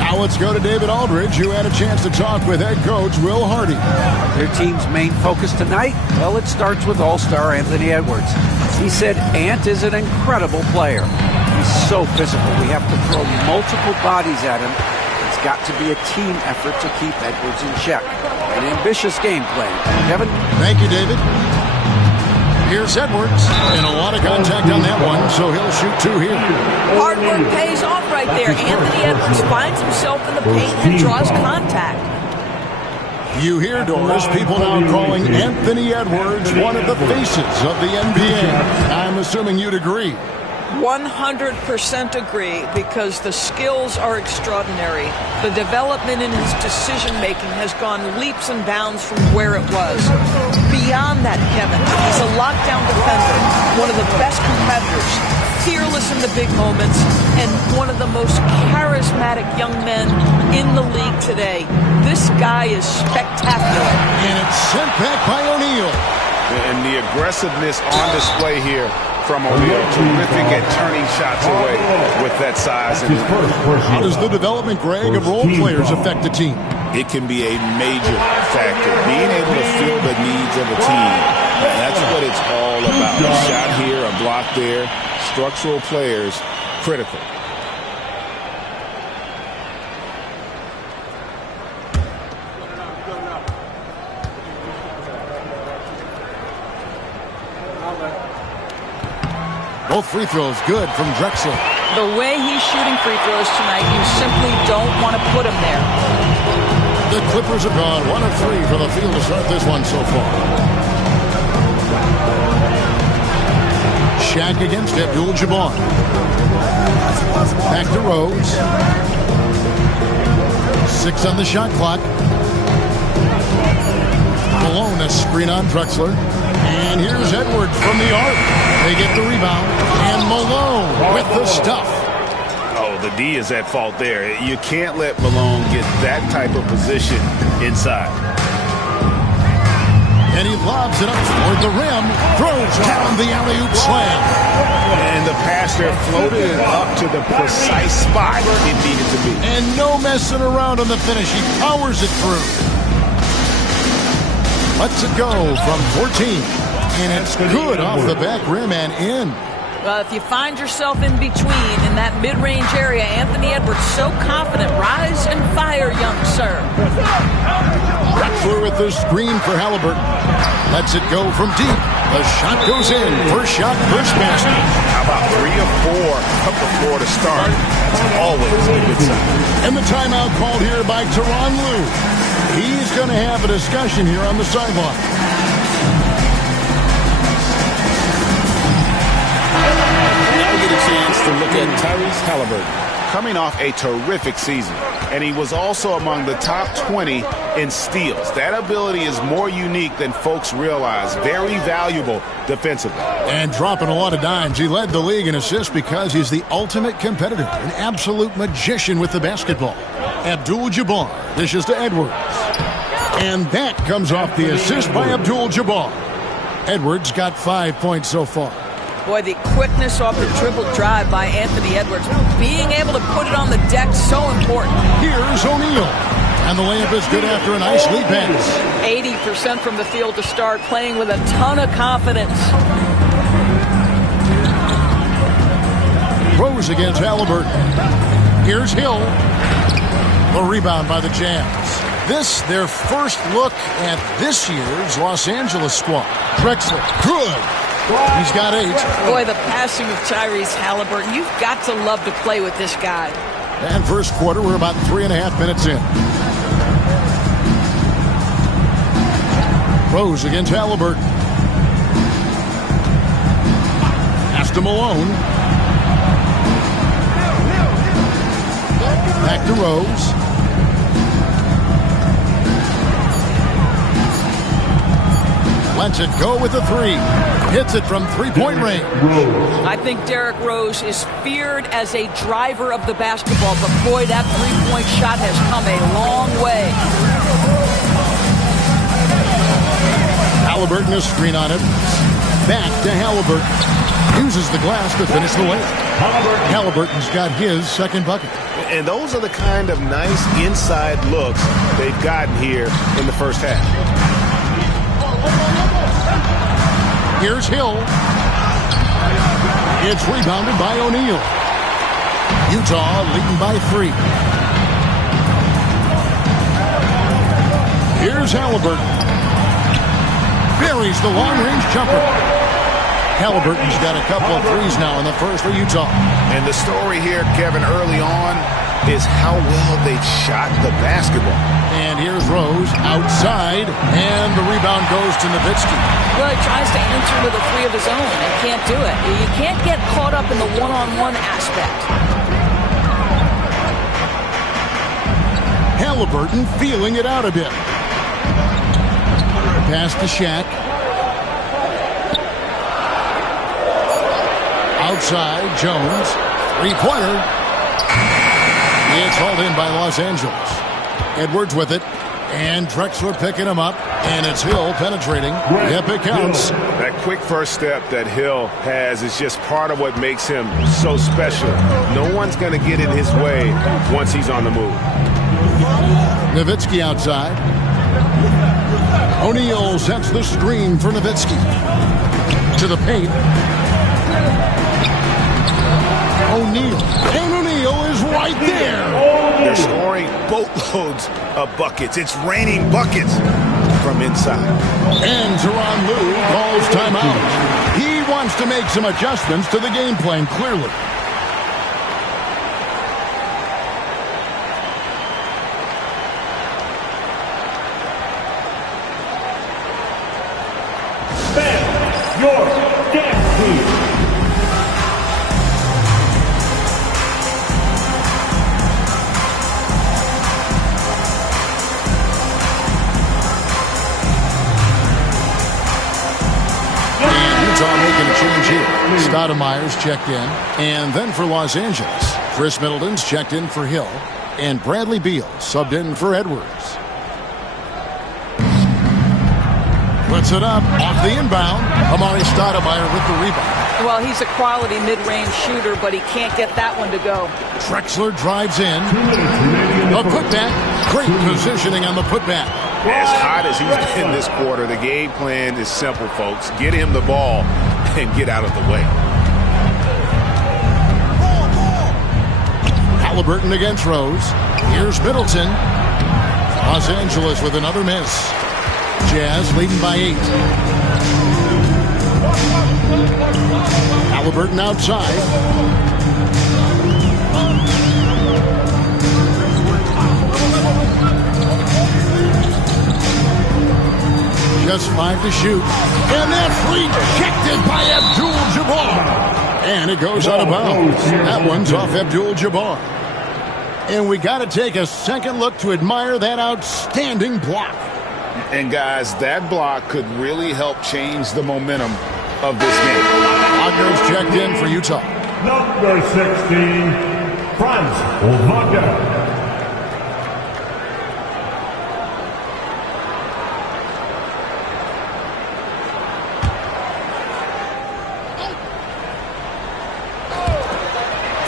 Now let's go to David Aldridge, who had a chance to talk with head coach Will Hardy. Their team's main focus tonight? Well, it starts with All-Star Anthony Edwards. He said Ant is an incredible player. He's so physical. We have to throw multiple bodies at him. It's got to be a team effort to keep Edwards in check. An ambitious game plan. Kevin? Thank you, David. Here's Edwards, and a lot of contact on that one, so he'll shoot 2 here. Hard work pays off right there. Anthony Edwards finds himself in the paint and draws contact. You hear, Doris, people now calling Anthony Edwards one of the faces of the NBA. I'm assuming you'd agree. 100% agree, because the skills are extraordinary. The development in his decision-making has gone leaps and bounds from where it was. Beyond that, Kevin, he's a lockdown defender, one of the best competitors, fearless in the big moments, and one of the most charismatic young men in the league today. This guy is spectacular. And it's sent back by O'Neal. And the aggressiveness on display here from O'Neal. Terrific at turning shots away with that size. How does the development, Greg, of role players affect the team? It can be a major factor. Being able to fill the needs of a team, that's what it's all about. A shot here, a block there. Structural players, critical. Both free throws good from Drexler. The way he's shooting free throws tonight, you simply don't want to put him there. The Clippers have gone 1 of 3 from the field to start this one so far. Shaq against Abdul-Jabbar. Back to Rose. 6 on the shot clock. Malone, a screen on Drexler. And here's Edwards from the arc. They get the rebound. And Malone with the stuff. Oh, the D is at fault there. You can't let Malone get that type of position inside. And he lobs it up toward the rim. Throws down the alley-oop slam. And the pass there floated it up to the precise spot it needed to be. And no messing around on the finish. He powers it through. Lets it go from 14. And it's good off the back rim and in. Well, if you find yourself in between in that mid-range area, Anthony Edwards so confident. Rise and fire, young sir. Drexler with the screen for Halliburton. Lets it go from deep. The shot goes in. First shot, first basket. How about 3 of 4 up the floor to start? That's always a good sign. And the timeout called here by Tyronn Lue. He's going to have a discussion here on the sideline. Get a chance to look at Tyrese Halliburton. Coming off a terrific season, and he was also among the top 20 in steals. That ability is more unique than folks realize. Very valuable defensively. And dropping a lot of dimes. He led the league in assists because he's the ultimate competitor, an absolute magician with the basketball. Abdul-Jabbar dishes to Edwards. And that comes off the assist by Abdul-Jabbar. Edwards got 5 points so far. Boy, the quickness off the dribble drive by Anthony Edwards. Being able to put it on the deck, so important. Here's O'Neal. And the layup is good after a nice lead pass. 80% from the field to start, playing with a ton of confidence. Rose against Halliburton. Here's Hill. The rebound by the Jazz. This, their first look at this year's Los Angeles squad. Drexler, good. He's got 8. Boy, the passing of Tyrese Halliburton. You've got to love to play with this guy. And first quarter, we're about 3.5 minutes in. Rose against Halliburton. Pass to Malone. Back to Rose. Lets it go with the 3. Hits it from three-point range. I think Derrick Rose is feared as a driver of the basketball, but boy, that three-point shot has come a long way. Halliburton a screen on it. Back to Halliburton. Uses the glass to finish the layup. Halliburton's got his second bucket. And those are the kind of nice inside looks they've gotten here in the first half. Here's Hill. It's rebounded by O'Neal. Utah leading by 3. Here's Halliburton. Buries the long-range jumper. Halliburton's got a couple of threes now in the first for Utah. And the story here, Kevin, early on is how well they've shot the basketball. And here's Rose outside, and the rebound goes to Nowitzki. Well, he tries to answer with a 3 of his own and can't do it. You can't get caught up in the one-on-one aspect. Halliburton feeling it out a bit. Pass to Shaq. Outside, Jones. Three-pointer. It's hauled in by Los Angeles. Edwards with it. And Drexler picking him up. And it's Hill penetrating. Yep, it counts. That quick first step that Hill has is just part of what makes him so special. No one's going to get in his way once he's on the move. Nowitzki outside. O'Neal sets the screen for Nowitzki. To the paint. O'Neal. And O'Neal is right there. They're scoring boatloads of buckets. It's raining buckets from inside. And Tyronn Lue calls timeout. He wants to make some adjustments to the game plan, clearly. Your dance team. Utah making a change here. Stoudemire's checked in. And then for Los Angeles, Chris Middleton's checked in for Hill. And Bradley Beal subbed in for Edwards. Puts it up off the inbound. Amari Stoudemire with the rebound. Well, he's a quality mid-range shooter, but he can't get that one to go. Drexler drives in. A putback. Great positioning on the putback. As hot as he's been this quarter, the game plan is simple, folks. Get him the ball and get out of the way. Halliburton against Rose. Here's Middleton. Los Angeles with another miss. Jazz leading by 8. Halliburton outside. Just 5 to shoot. And that's rejected by Abdul-Jabbar. And it goes out of bounds. That one's off Abdul-Jabbar. And we got to take a second look to admire that outstanding block. And guys, that block could really help change the momentum of this game. Wagner's checked in for Utah. Number 16, Franz Wagner.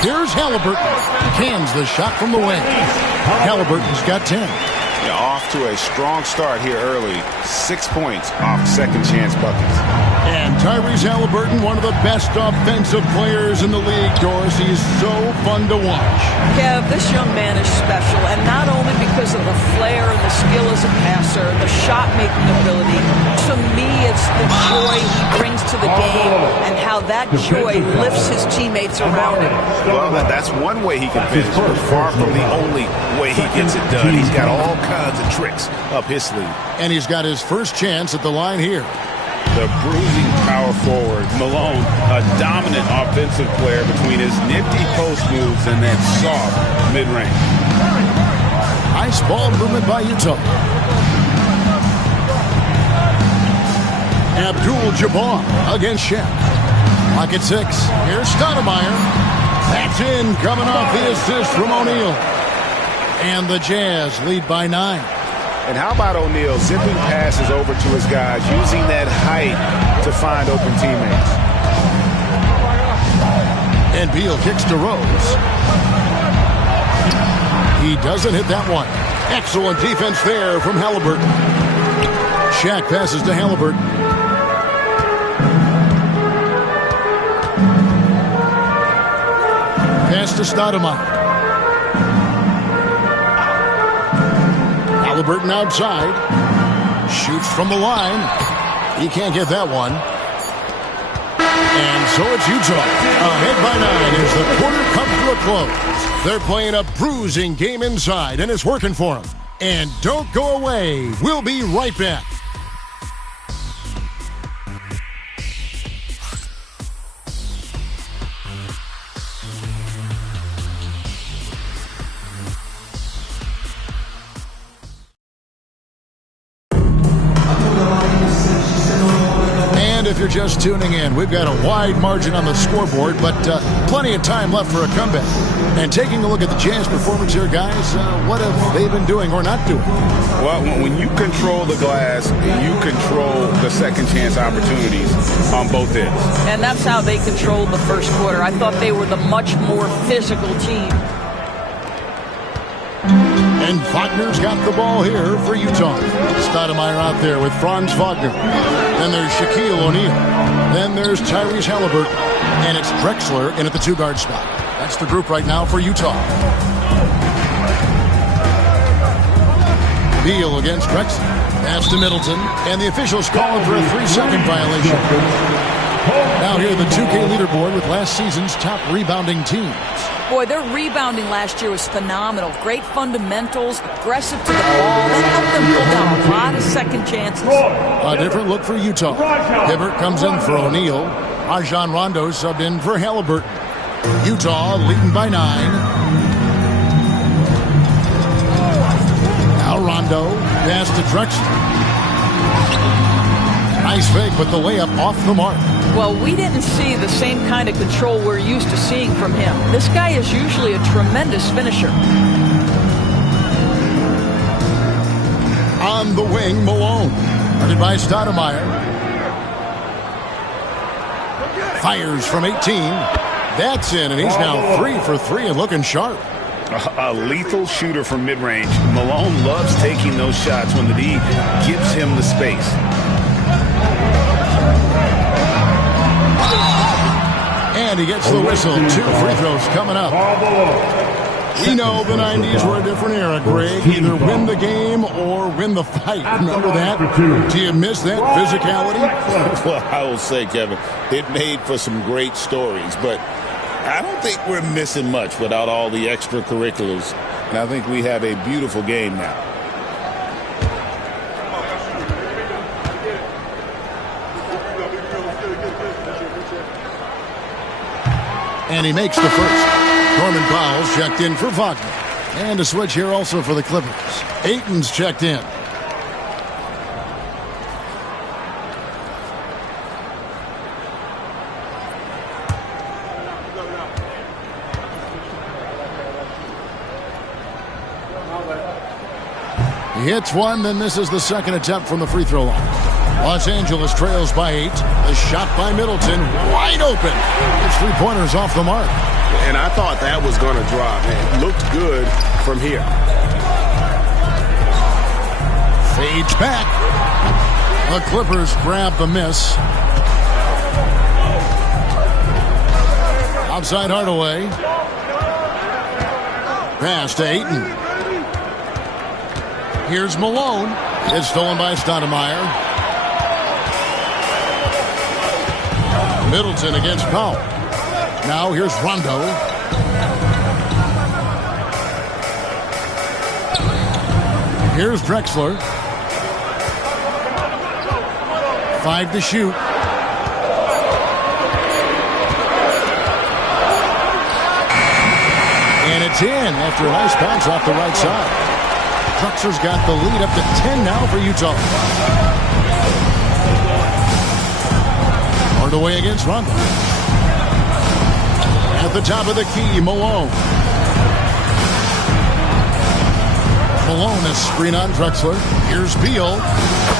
Here's Halliburton. Cans the shot from the wing. Halliburton's got 10. Yeah, off to a strong start here early. 6 points off second chance buckets. And Tyrese Halliburton, one of the best offensive players in the league, Doris. He's so fun to watch. Kev, this young man is special, and not only because of the flair and the skill as a passer, the shot-making ability. To me, it's the joy he brings to the game and how that joy lifts his teammates around him. Well, that's one way he can finish, but far from the only way he gets it done. He's got all kinds of tricks up his sleeve. And he's got his first chance at the line here. The bruising power forward, Malone, a dominant offensive player between his nifty post moves and that soft mid-range. Nice ball movement by Utah. Abdul-Jabbar against Shaq. Lock at 6. Here's Stoudemire. That's in, coming off the assist from O'Neal. And the Jazz lead by 9. And how about O'Neal zipping passes over to his guys, using that height to find open teammates. And Beal kicks to Rose. He doesn't hit that one. Excellent defense there from Halliburton. Shaq passes to Halliburton. Pass to Stoudemire. Halliburton outside. Shoots from the line. He can't get that one. And so it's Utah. Ahead by 9 as the quarter comes to a close. They're playing a bruising game inside, and it's working for them. And don't go away. We'll be right back. If you're just tuning in, we've got a wide margin on the scoreboard, but plenty of time left for a comeback. And taking a look at the Jazz performance here, guys, what have they been doing or not doing? Well, when you control the glass, you control the second chance opportunities on both ends. And that's how they controlled the first quarter. I thought they were the much more physical team. And Wagner's got the ball here for Utah. Stoudemire out there with Franz Wagner. Then there's Shaquille O'Neal. Then there's Tyrese Halliburton. And it's Drexler in at the 2-guard spot. That's the group right now for Utah. Beal against Drexler. Pass to Middleton. And the officials calling for a 3-second violation. Now here the 2K leaderboard with last season's top rebounding teams. Boy, their rebounding last year was phenomenal. Great fundamentals, aggressive to the ball. That helped them pull down a lot of second chances. A different look for Utah. Hibbert comes in for O'Neal. Rajon Rondo subbed in for Halliburton. Utah leading by 9. Now Rondo. Pass to Drexler. Nice fake, but the layup off the mark. Well, we didn't see the same kind of control we're used to seeing from him. This guy is usually a tremendous finisher. On the wing, Malone. Guarded by Stoudemire. Fires from 18. That's in, and he's now 3 for 3 and looking sharp. A lethal shooter from mid-range. Malone loves taking those shots when the D gives him the space. And he gets the whistle. 2 free throws coming up. We know the 90s were a different era, Greg. Either win the game or win the fight. Remember that? Do you miss that physicality? Well, I will say, Kevin, it made for some great stories, but I don't think we're missing much without all the extracurriculars. And I think we have a beautiful game now. And he makes the first. Norman Powell's checked in for Wagner. And a switch here also for the Clippers. Ayton's checked in. He hits one, then misses the second attempt from the free throw line. Los Angeles trails by 8. The shot by Middleton, wide open. His three-pointers off the mark. And I thought that was going to drop. It looked good from here. Fades back. The Clippers grab the miss. Outside Hardaway. Pass to Ayton. Here's Malone. It's stolen by Stoudemire. Middleton against Powell. Now here's Rondo. Here's Drexler. 5 to shoot. And it's in after a nice bounce off the right side. Drexler's got the lead up to 10 now for Utah. Hardaway against Rondo. At the top of the key, Malone. Malone is screen on Drexler. Here's Beal.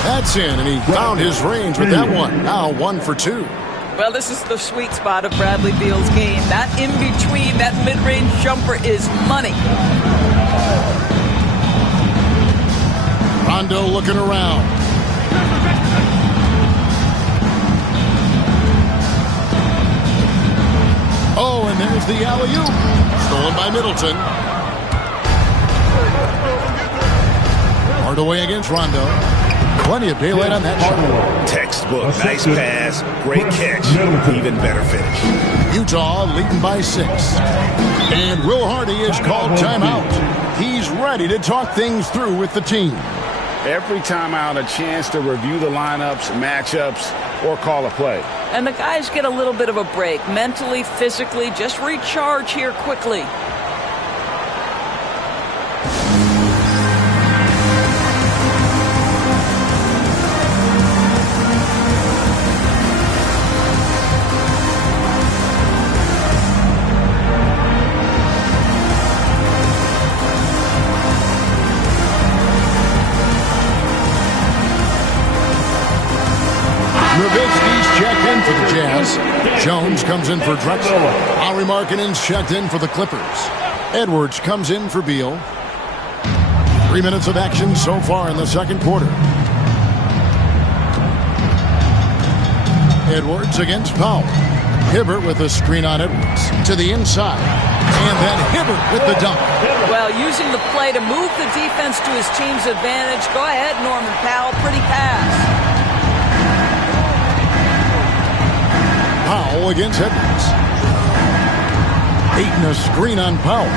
That's in, and he found his range with that one. Now 1 for 2. Well, this is the sweet spot of Bradley Beal's game. That in-between, that mid-range jumper is money. Rondo looking around. Oh, and there's the alley-oop. Stolen by Middleton. Hardaway against Rondo. Plenty of daylight on that shot. Textbook. Nice pass. Great catch. Even better finish. Utah leading by 6. And Will Hardy is called timeout. He's ready to talk things through with the team. Every timeout, a chance to review the lineups, matchups, or call a play. And the guys get a little bit of a break. Mentally, physically, just recharge here quickly. For the Jazz. Jones comes in for Drexler. Lauri Markkanen's checked in for the Clippers. Edwards comes in for Beal. 3 minutes of action so far in the second quarter. Edwards against Powell. Hibbert with a screen on Edwards. To the inside. And then Hibbert with the dunk. Well, using the play to move the defense to his team's advantage. Go ahead, Norman Powell. Pretty pass. Powell against Edwards. Ayton a screen on Powell.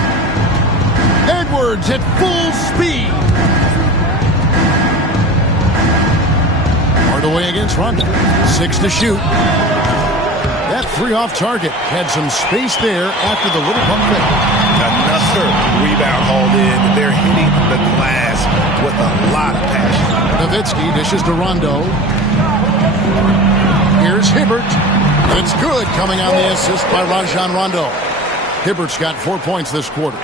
Edwards at full speed. Hardaway against Rondo. 6 to shoot. That 3 off target. Had some space there after the little pump fake. Another rebound hauled in. They're hitting the glass with a lot of passion. Nowitzki dishes to Rondo. Here's Hibbert. It's good, coming on the assist by Rajon Rondo. Hibbert's got 4 points this quarter.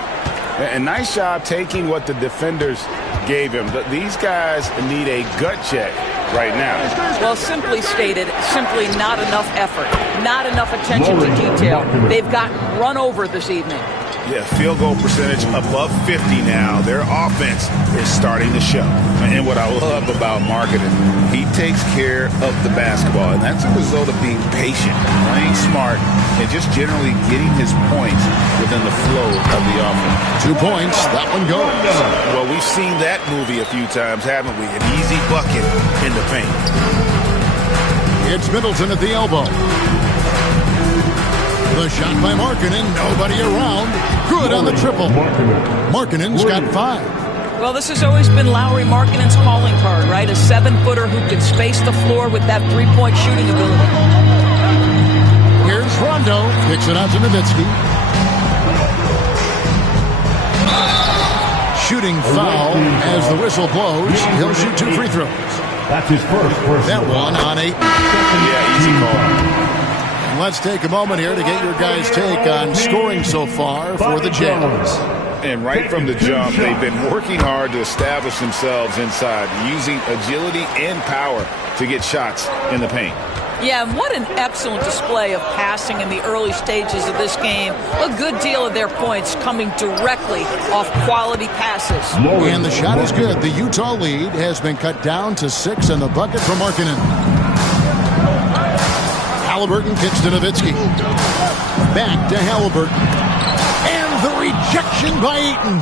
And nice job taking what the defenders gave him. But these guys need a gut check right now. Well, simply stated, simply not enough effort, not enough attention to detail. They've gotten run over this evening. Yeah, field goal percentage above 50 now. Their offense is starting to show. And what I love about Markkanen, he takes care of the basketball, and that's a result of being patient, playing smart, and just generally getting his points within the flow of the offense. 2 points, that one goes. Well, we've seen that movie a few times, haven't we? An easy bucket in the paint. It's Middleton at the elbow. The shot by Markkanen, nobody around. Good on the triple. Markkanen's got 5. Well, this has always been Lauri Markkanen's calling card, right? A 7-footer who can space the floor with that three-point shooting ability. Here's Rondo. Kicks it out to Nowitzki. Shooting foul as the whistle blows. He'll shoot 2 free throws. That's his first. That one on 8. Yeah, easy call. Let's take a moment here to get your guys' take on scoring so far for the Jazz. And right from the jump, they've been working hard to establish themselves inside, using agility and power to get shots in the paint. Yeah, and what an excellent display of passing in the early stages of this game. A good deal of their points coming directly off quality passes. And the shot is good. The Utah lead has been cut down to 6 in the bucket for Markkanen. Halliburton kicks to Nowitzki. Back to Halliburton. And the rejection by Ayton.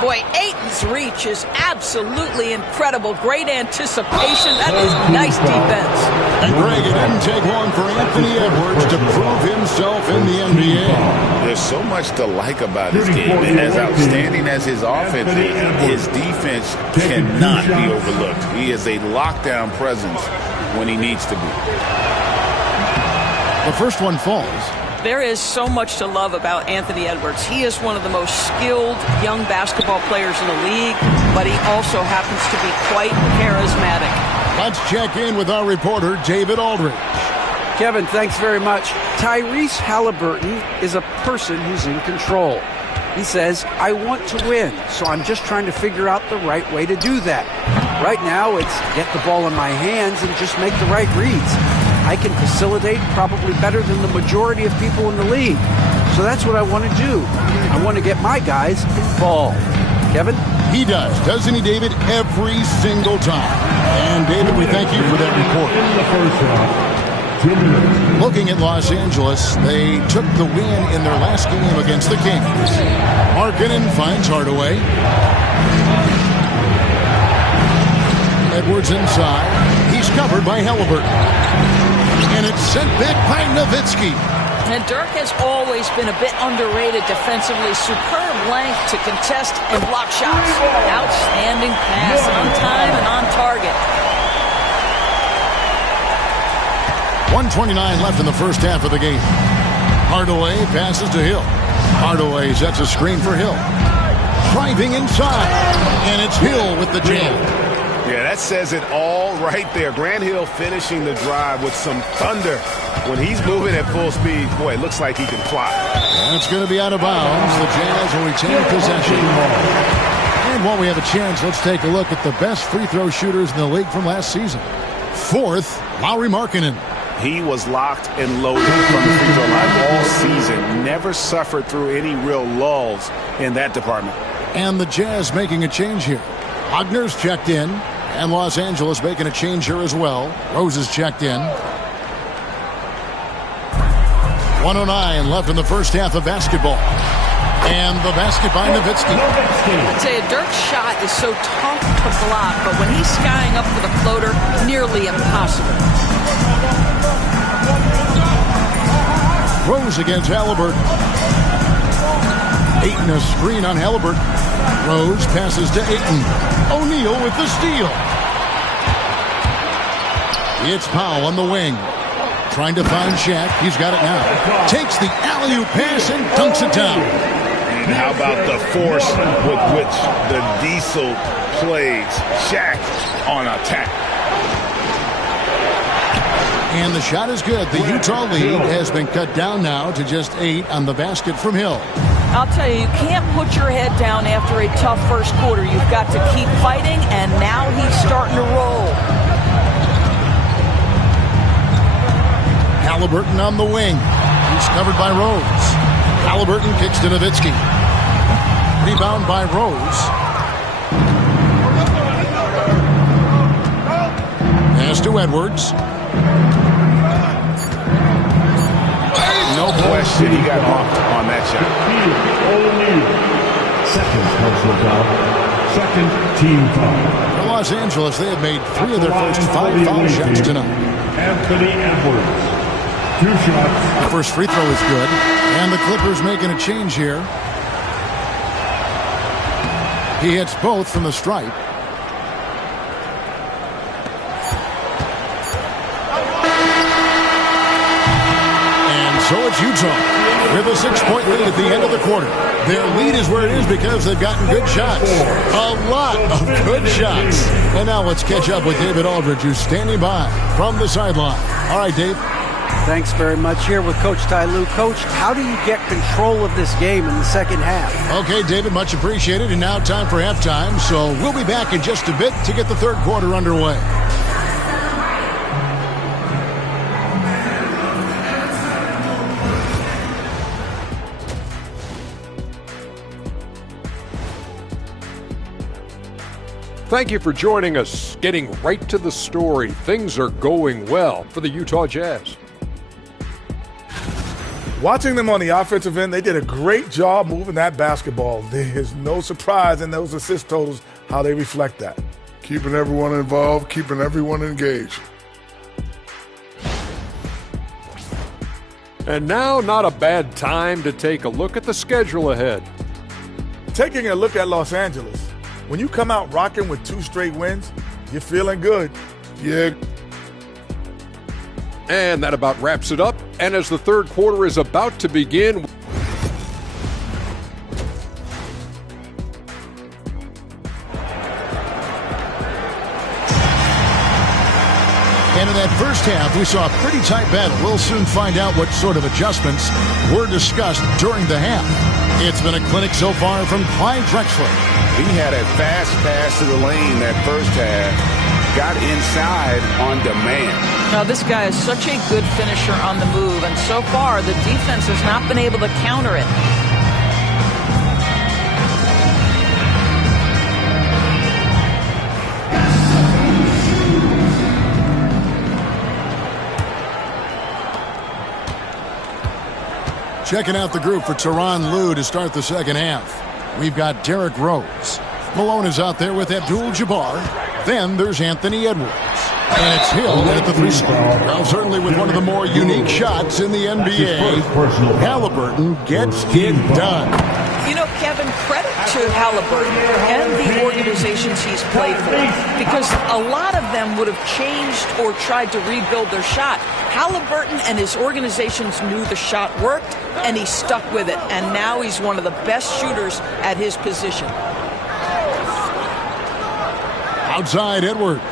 Boy, Ayton's reach is absolutely incredible. Great anticipation. That is nice defense. And Greg, it didn't take long for Anthony Edwards to prove himself in the NBA. There's so much to like about his game. And as outstanding as his offense is, his defense cannot be overlooked. He is a lockdown presence when he needs to be. The first one falls. There is so much to love about Anthony Edwards. He is one of the most skilled young basketball players in the league, but he also happens to be quite charismatic. Let's check in with our reporter, David Aldridge. Kevin, thanks very much. Tyrese Halliburton is a person who's in control. He says, I want to win, so I'm just trying to figure out the right way to do that. Right now, it's get the ball in my hands and just make the right reads. I can facilitate probably better than the majority of people in the league. So that's what I want to do. I want to get my guys involved. Kevin? He does, doesn't he, David? Every single time. And, David, we thank you for that report. Looking at Los Angeles, they took the win in their last game against the Kings. Markkanen finds Hardaway. Edwards inside. He's covered by Halliburton. And it's sent back by Nowitzki. And Dirk has always been a bit underrated defensively. Superb length to contest and block shots. Outstanding pass on time and on target. 1:29 left in the first half of the game. Hardaway passes to Hill. Hardaway sets a screen for Hill. Driving inside. And it's Hill with the jam. Yeah, that says it all right there. Grant Hill finishing the drive with some thunder. When he's moving at full speed, boy, it looks like he can fly. That's going to be out of bounds. The Jazz will retain possession. And while we have a chance, let's take a look at the best free throw shooters in the league from last season. Fourth, Lauri Markkanen. He was locked and loaded from the free throw line all season. Never suffered through any real lulls in that department. And the Jazz making a change here. Wagner's checked in. And Los Angeles making a change here as well. Rose is checked in. 1:09 left in the first half of basketball. And the basket by Nowitzki. I'd say Dirk's shot is so tough to block, but when he's skying up for the floater, nearly impossible. Rose against Halliburton. Ayton a screen on Halliburton. Rose passes to Ayton. O'Neal with the steal. It's Powell on the wing. Trying to find Shaq. He's got it now. Takes the alley-oop pass and dunks it down. And how about the force with which the Diesel plays Shaq on attack? And the shot is good. The Utah lead has been cut down now to just 8 on the basket from Hill. I'll tell you, you can't put your head down after a tough first quarter. You've got to keep fighting, and now he's starting to roll. Halliburton on the wing. He's covered by Rose. Halliburton kicks to Nowitzki. Rebound by Rose. Pass to Edwards. No question he got off on that shot. Second personal foul. Second team foul. For Los Angeles, they have made 3 of their first 5 foul shots tonight. Anthony Edwards. 2 shots. The first free throw is good. And the Clippers making a change here. He hits both from the stripe. So it's Utah with a 6-point lead at the end of the quarter. Their lead is where it is because they've gotten good shots. A lot of good shots. And now let's catch up with David Aldridge, who's standing by from the sideline. All right, Dave. Thanks very much. Here with Coach Ty Lue. Coach, how do you get control of this game in the second half? Okay, David, much appreciated. And now time for halftime. So we'll be back in just a bit to get the third quarter underway. Thank you for joining us. Getting right to the story. Things are going well for the Utah Jazz. Watching them on the offensive end, they did a great job moving that basketball. There's no surprise in those assist totals how they reflect that. Keeping everyone involved, keeping everyone engaged. And now, not a bad time to take a look at the schedule ahead. Taking a look at Los Angeles, when you come out rocking with 2 straight wins, you're feeling good. Yeah. And that about wraps it up. And as the third quarter is about to begin, and in that first half, we saw a pretty tight battle. We'll soon find out what sort of adjustments were discussed during the half. It's been a clinic so far from Clyde Drexler. He had a fast pass to the lane that first half. Got inside on demand. Now, this guy is such a good finisher on the move, and so far, the defense has not been able to counter it. Checking out the group for Tyronn Lue to start the second half. We've got Derrick Rose. Malone is out there with Abdul-Jabbar. Then there's Anthony Edwards. And it's Hill at the 3 spot. Well, certainly with one of the more unique shots in the NBA, Halliburton gets it done. You know, Kevin, credit to Halliburton and the organizations he's played for, because a lot of them would have changed or tried to rebuild their shot. Halliburton and his organizations knew the shot worked, and he stuck with it. And now he's one of the best shooters at his position. Outside Edwards.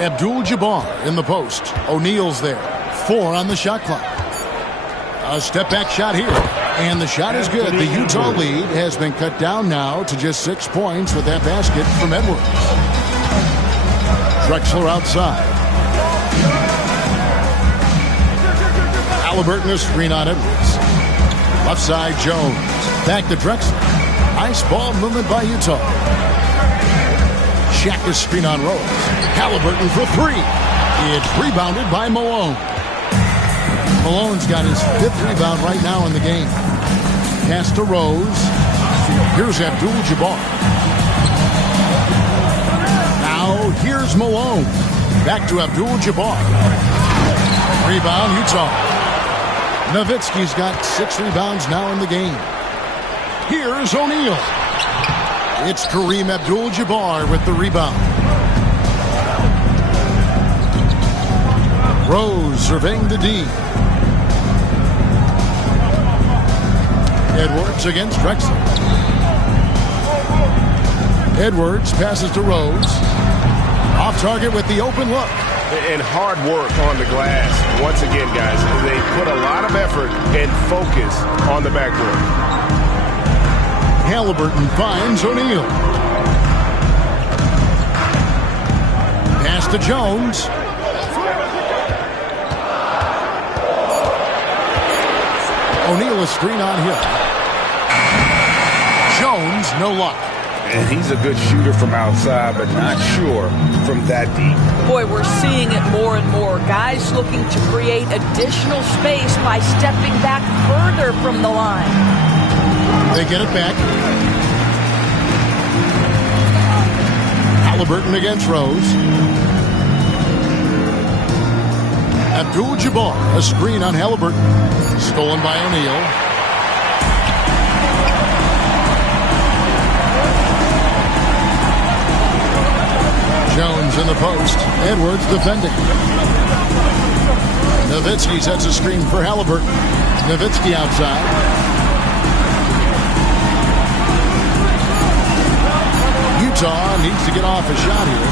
Abdul-Jabbar in the post. O'Neal's there. 4 on the shot clock. A step-back shot here. And the shot is good. The Utah lead has been cut down now to just 6 points with that basket from Edwards. Drexler outside. Halliburton a screen on Edwards. Left side Jones. Back to Drexler. Nice ball movement by Utah. Shaq a screen on Rose. Halliburton for 3. It's rebounded by Malone. Malone's got his 5th rebound right now in the game. Pass to Rose. Here's Abdul-Jabbar. Now here's Malone. Back to Abdul-Jabbar. Rebound Utah. Nowitzki's got 6 rebounds now in the game. Here's O'Neal. It's Kareem Abdul-Jabbar with the rebound. Rose surveying the D. Edwards against Drexler. Edwards passes to Rose. Off target with the open look. And hard work on the glass. Once again, guys, they put a lot of effort and focus on the backboard. Halliburton finds O'Neal. Pass to Jones. O'Neal a screen on Hill. Jones, no luck. And he's a good shooter from outside, but not sure from that deep. Boy, we're seeing it more and more. Guys looking to create additional space by stepping back further from the line. They get it back. Halliburton against Rose. Abdul-Jabbar, a screen on Halliburton. Stolen by O'Neal. Jones in the post. Edwards defending. Nowitzki sets a screen for Halliburton. Nowitzki outside. Utah needs to get off a shot here.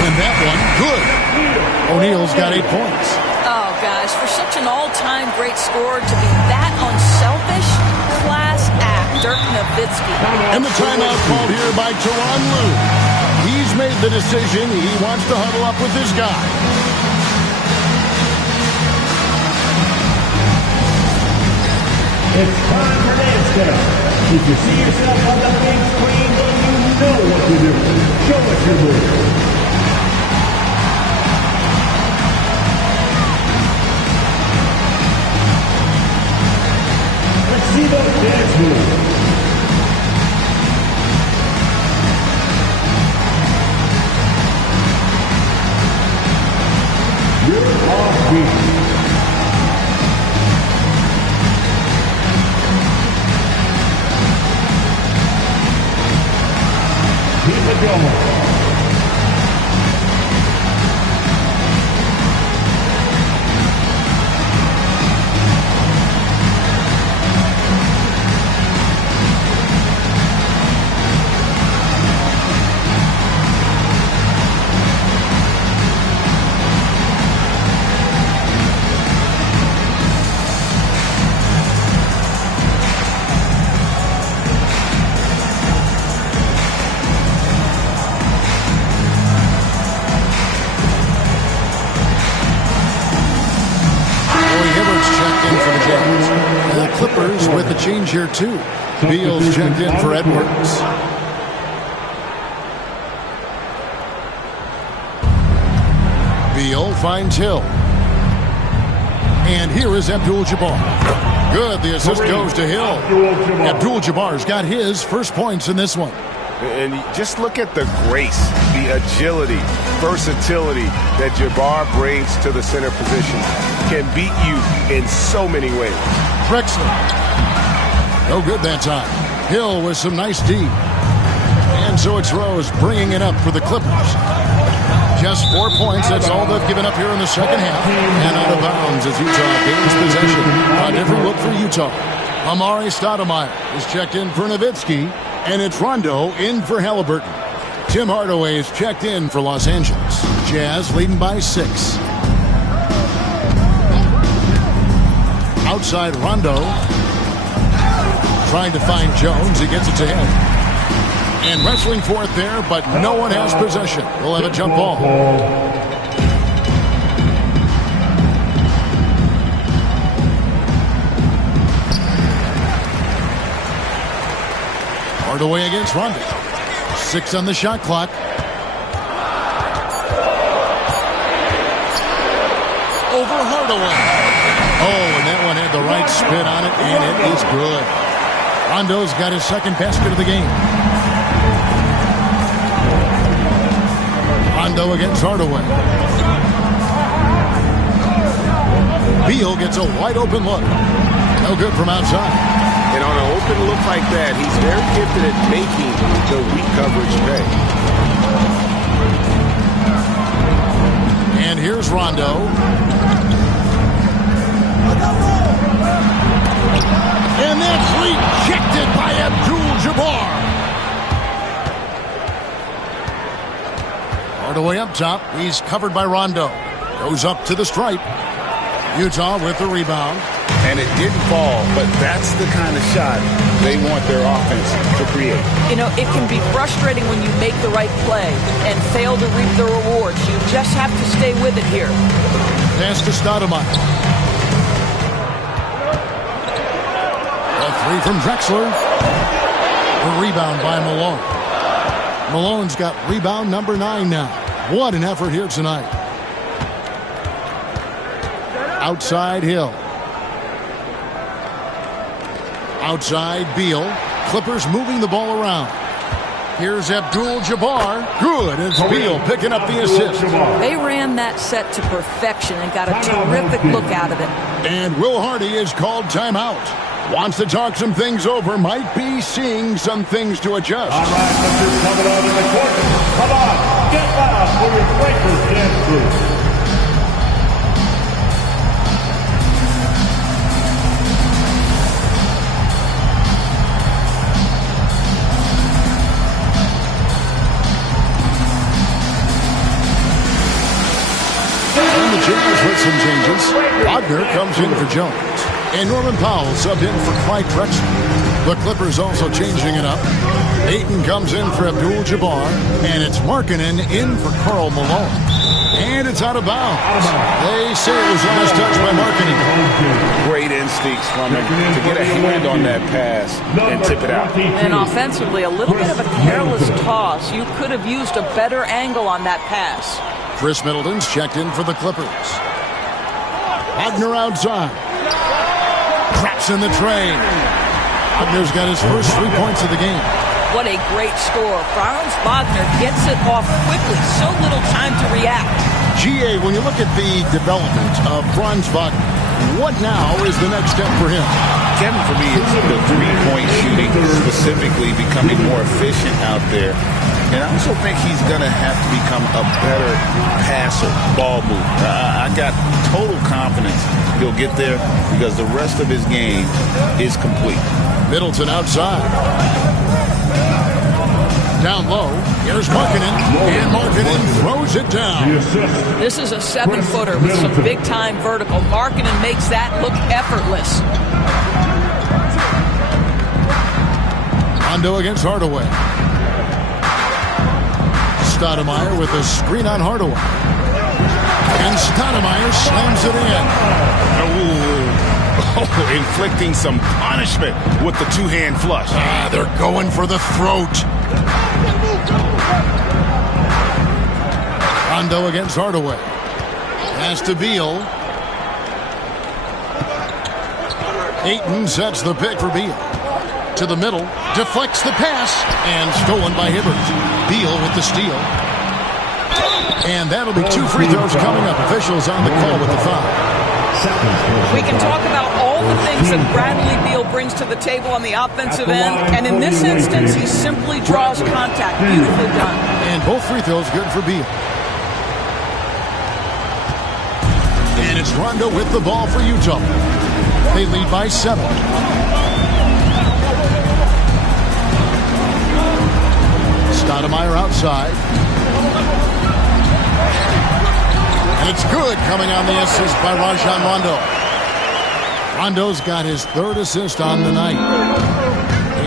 And that one, good. O'Neal's got 8 points. Oh, guys, for such an all-time great scorer to be that unselfish, class act, Dirk Nowitzki. And the timeout called here by Tyronn Lue. He's made the decision. He wants to huddle up with this guy. It's time for dance camp. If you see yourself on the big screen, then you know what to do. Show us your move. Let's see those dance moves. You're off beat. Keep it going. Clippers with a change here, too. Beal's checked in for Edwards. Beal finds Hill. And here is Abdul-Jabbar. Good, the assist goes to Hill. Abdul-Jabbar's got his first points in this one. And just look at the grace, the agility, versatility that Jabbar brings to the center position. Can beat you in so many ways. Drexler. No good that time. Hill with some nice D. And so it's Rose bringing it up for the Clippers. Just 4 points. That's all they've given up here in the second half. And out of bounds as Utah gains possession. A different look for Utah. Amari Stoudemire is checked in for Nowitzki. And it's Rondo in for Halliburton. Tim Hardaway is checked in for Los Angeles. Jazz leading by 6. Outside Rondo. Trying to find Jones. He gets it to him. And wrestling for it there, but no one has possession. We'll have a jump ball. Hardaway against Rondo. 6 on the shot clock. Over Hardaway. Oh, and that one had the right spin on it, and it is good. Rondo's got his second basket of the game. Rondo against Hardaway. Beal gets a wide open look. No good from outside. And on an open look like that, he's very gifted at making the weak coverage pay. And here's Rondo. And that's rejected by Abdul-Jabbar. Hardaway up top. He's covered by Rondo. Goes up to the stripe. Utah with the rebound. And it didn't fall, but that's the kind of shot they want their offense to create. You know, it can be frustrating when you make the right play and fail to reap the rewards. You just have to stay with it here. Pass to Stoudemire. A three from Drexler. The rebound by Malone. Malone's got rebound number 9 now. What an effort here tonight. Outside Hill. Outside Beal. Clippers moving the ball around. Here's Abdul-Jabbar. Good. It's Beal picking up the assist. They ran that set to perfection and got a terrific look out of it. And Will Hardy is called timeout. Wants to talk some things over. Might be seeing some things to adjust. All right, Clippers coming out in the court. Come on, get loud for your Breakers dance group. Jazz with some changes. Wagner comes in for Jones. And Norman Powell subbed in for Clyde Drexler. The Clippers also changing it up. Ayton comes in for Abdul-Jabbar. And it's Markkanen in for Karl Malone. And it's out of bounds. They say it was last touch by Markkanen. Great instincts from him to get a hand on that pass and tip it out. And offensively, a little bit of a careless toss. You could have used a better angle on that pass. Chris Middleton's checked in for the Clippers. Wagner outside. Traps in the tray. Wagner's got his first 3 points of the game. What a great score. Franz Wagner gets it off quickly. So little time to react. GA, when you look at the development of Franz Wagner, what now is the next step for him? Kevin, for me, it's the three-point shooting, specifically becoming more efficient out there. And I also think he's going to have to become a better passer, ball mover. I got total confidence he'll get there because the rest of his game is complete. Middleton outside. Down low, here's Markkanen, and Markkanen throws it down. This is a 7-footer with some big-time vertical. Markkanen makes that look effortless. Rondo against Hardaway. Stoudemire with a screen on Hardaway. And Stoudemire slams it in. Oh, inflicting some punishment with the two-hand flush. They're going for the throat. Rondo against Hardaway. Pass to Beal. Ayton sets the pick for Beal. To the middle. Deflects the pass. And stolen by Hibbert. Beal with the steal. And that'll be 2 free throws coming up. Officials on the call with the foul. We can talk about all the things that Bradley Beal brings to the table on the offensive end. And in this instance, he simply draws contact. Beautifully done. And both free throws good for Beal. And it's Rondo with the ball for Utah. They lead by 7. Stoudemire outside. And it's good coming on the assist by Rajon Rondo. Rondo's got his 3rd assist on the night.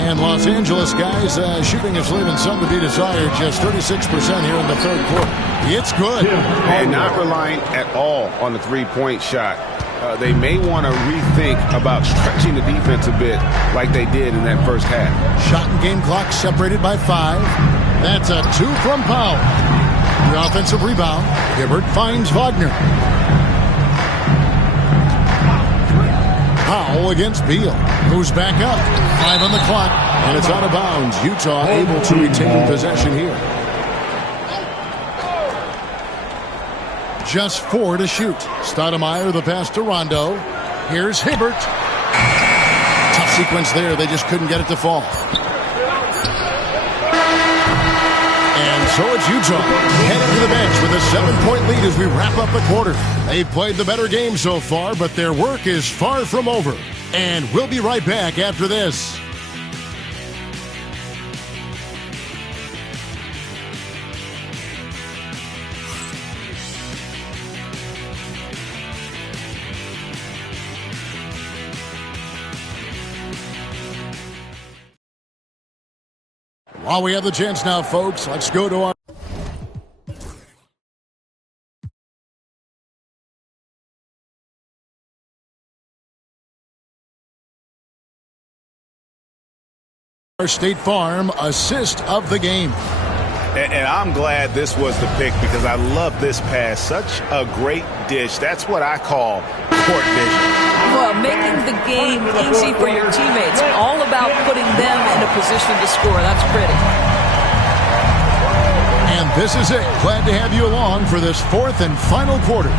And Los Angeles guys shooting is leaving some to be desired. Just 36% here in the 3rd quarter. It's good. And not relying at all on the three-point shot. They may want to rethink about stretching the defense a bit like they did in that first half. Shot and game clock separated by 5. That's a 2 from Powell. The offensive rebound. Hibbert finds Wagner. Powell against Beal. Moves back up. 5 on the clock. And it's out of bounds. Utah able to retain possession here. Just 4 to shoot. Stoudemire the pass to Rondo. Here's Hibbert. Tough sequence there. They just couldn't get it to fall. And so it's Utah heading to the bench with a 7-point lead as we wrap up the quarter. They've played the better game so far, but their work is far from over. And we'll be right back after this. While we have the chance now, folks, let's go to our State Farm assist of the game. And I'm glad this was the pick because I love this pass. Such a great dish. That's what I call court vision. Well, making the game easy for your teammates. All about putting them in a position to score. That's pretty. And this is it. Glad to have you along for this 4th and final quarter.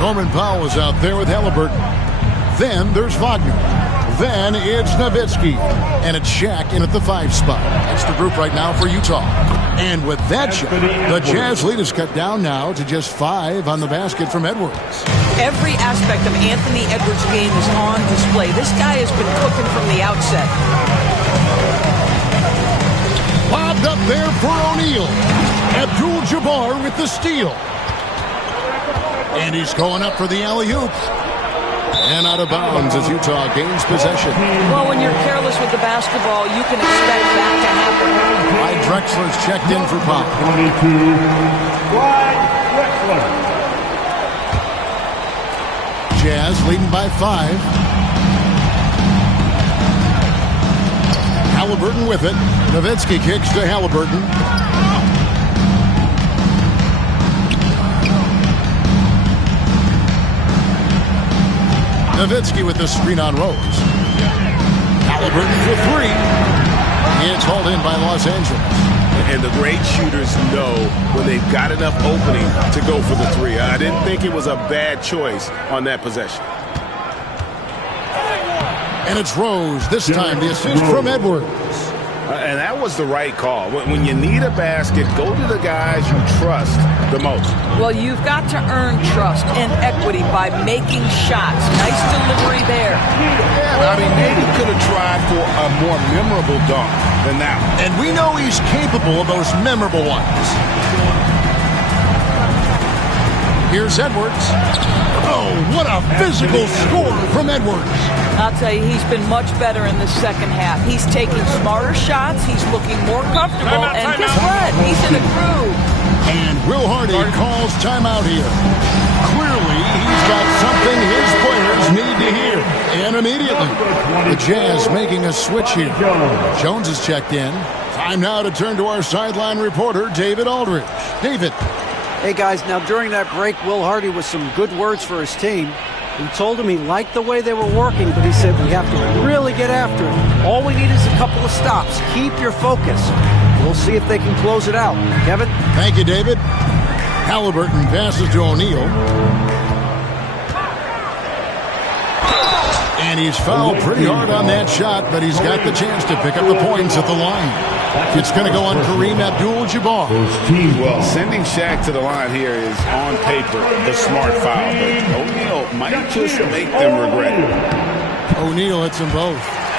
Norman Powell is out there with Halliburton. Then there's Wagner. Then it's Nowitzki. And it's Shaq in at the 5 spot. That's the group right now for Utah. And with that shot, the Jazz lead is cut down now to just 5 on the basket from Edwards. Every aspect of Anthony Edwards' game is on display. This guy has been cooking from the outset. Lobbed up there for O'Neal. Abdul-Jabbar with the steal. And he's going up for the alley-oop. And out of bounds as Utah gains possession. Well, when you're careless with the basketball, you can expect that to happen. Clyde Drexler's checked in for Pop. 22, Clyde Drexler. Jazz leading by 5. Halliburton with it. Nowitzki kicks to Halliburton. Nowitzki with the screen on Rose. Halliburton for 3. It's hauled in by Los Angeles. And the great shooters know when they've got enough opening to go for the 3. I didn't think it was a bad choice on that possession. And it's Rose. This time the assist from Edwards. And that was the right call. When you need a basket, go to the guys you trust the most. Well, you've got to earn trust and equity by making shots. Nice delivery there. Yeah, I mean, maybe could have tried for a more memorable dunk than that one. And we know he's capable of those memorable ones. Here's Edwards. Oh, what a physical score from Edwards. I'll tell you, he's been much better in the second half. He's taking smarter shots. He's looking more comfortable. And guess what? He's in a groove. And Will Hardy calls timeout here. Clearly, he's got something his players need to hear. And immediately, the Jazz making a switch here. Jones is checked in. Time now to turn to our sideline reporter, David Aldridge. David. Hey, guys, now during that break, Will Hardy with some good words for his team. He told him he liked the way they were working, but he said we have to really get after it. All we need is a couple of stops. Keep your focus. We'll see if they can close it out. Kevin? Thank you, David. Halliburton passes to O'Neal. And he's fouled pretty hard on that shot, but he's got the chance to pick up the points at the line. It's going to go on Kareem Abdul-Jabbar. Well, sending Shaq to the line here is on paper the smart foul, but O'Neal might just make them regret it. O'Neal hits them both.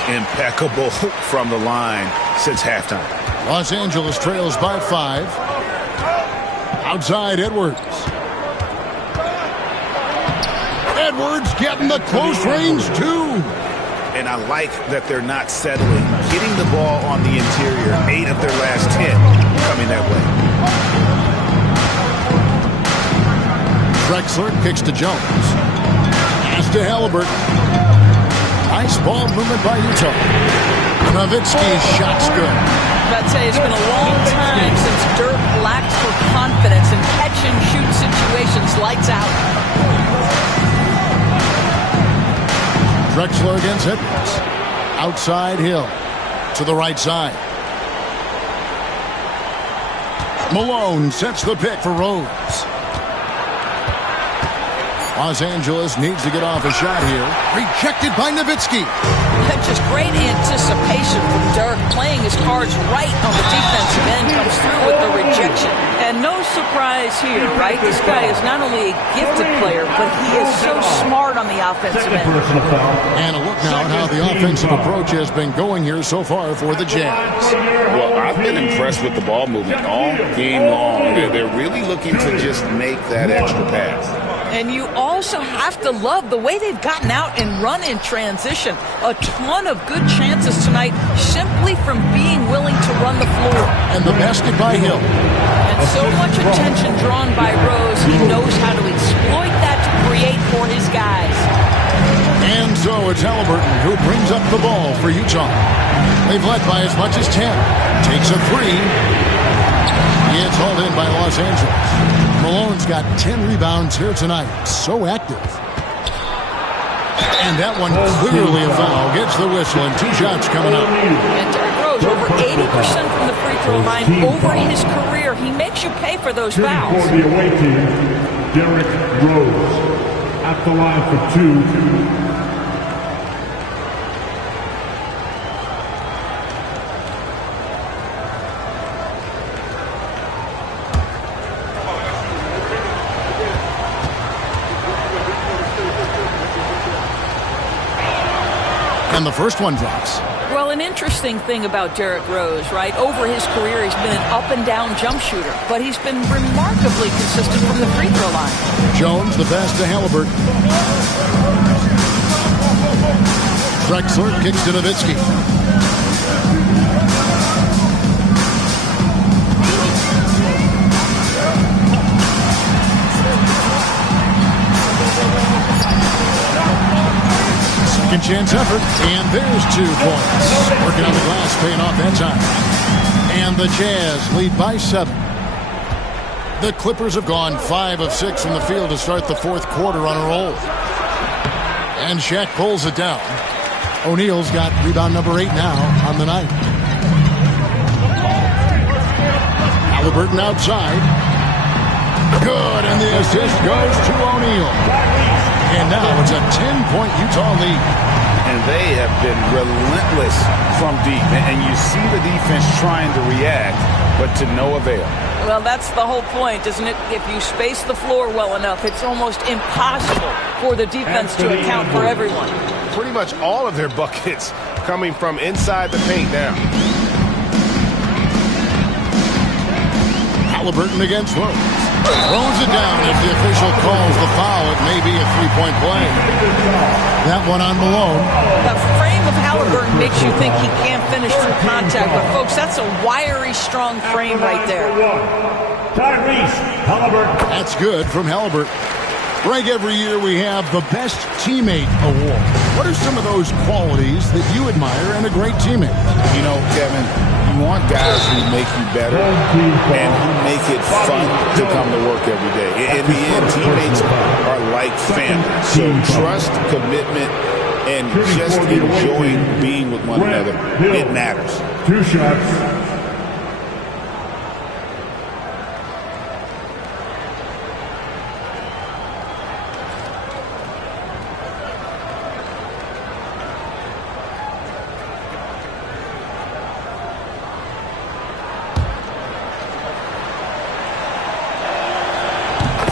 Impeccable from the line since halftime. Los Angeles trails by 5. Outside Edwards. Edwards getting the close range, too. And I like that they're not settling. Getting the ball on the interior, 8 of their last 10 coming that way. Drexler kicks to Jones. Pass to Halliburton. Nice ball movement by Utah. Nowitzki's shot's good. I'd say it's been a long time since Dirk lacked for confidence in catch-and-shoot situations. Lights out. Drexler against Edwards. Outside Hill. To the right side. Malone sets the pick for Rose. Los Angeles needs to get off a shot here. Rejected by Nowitzki. Just great anticipation from Dirk, playing his cards right on the defensive end, comes through with the rejection. And no surprise here, right? This guy is not only a gifted player, but he is so smart on the offensive end. And a look now at how the offensive approach has been going here so far for the Jazz. Well, I've been impressed with the ball movement all game long. They're really looking to just make that extra pass. And you also have to love the way they've gotten out and run in transition. A ton of good chances tonight simply from being willing to run the floor. And the basket by Hill. And so much attention drawn by Rose. He knows how to exploit that to create for his guys. And so it's Halliburton who brings up the ball for Utah. They've led by as much as 10. Takes a 3. It's hauled in by Los Angeles. Malone's got 10 rebounds here tonight. So active. And that one clearly a foul. Gets the whistle and 2 shots coming up. And Derrick Rose over 80% from the free throw line over his career. He makes you pay for those fouls. For the away team, Derrick Rose at the line for 2. And the first one drops. Well, an interesting thing about Derrick Rose, right? Over his career, he's been an up-and-down jump shooter, but he's been remarkably consistent from the free throw line. Jones, the pass to Halliburton. Drexler kicks to Nowitzki. Second chance effort, and there's 2 points. Working on the glass, paying off that time. And the Jazz lead by 7. The Clippers have gone 5 of 6 from the field to start the fourth quarter on a roll. And Shaq pulls it down. O'Neal's got rebound number 8 now on the night. Halliburton outside. Good, and the assist goes to O'Neal. And now it's a 10-point Utah lead. And they have been relentless from deep. And you see the defense trying to react, but to no avail. Well, that's the whole point, isn't it? If you space the floor well enough, it's almost impossible for the defense to account for everyone. Pretty much all of their buckets coming from inside the paint now. Halliburton against Rose. Throws it down. If the official calls the foul, it may be a 3-point play. That one on Malone. The frame of Halliburton makes you think he can't finish through contact, but folks, that's a wiry, strong frame right there. Tyrese Halliburton. That's good from Halliburton. Greg, every year we have the Best Teammate Award. What are some of those qualities that you admire in a great teammate? You know, Kevin, you want guys who make you better and who make it fun to come to work every day. In the end, teammates are like family. So trust, commitment, and just enjoying being with one another, it matters. 2 shots.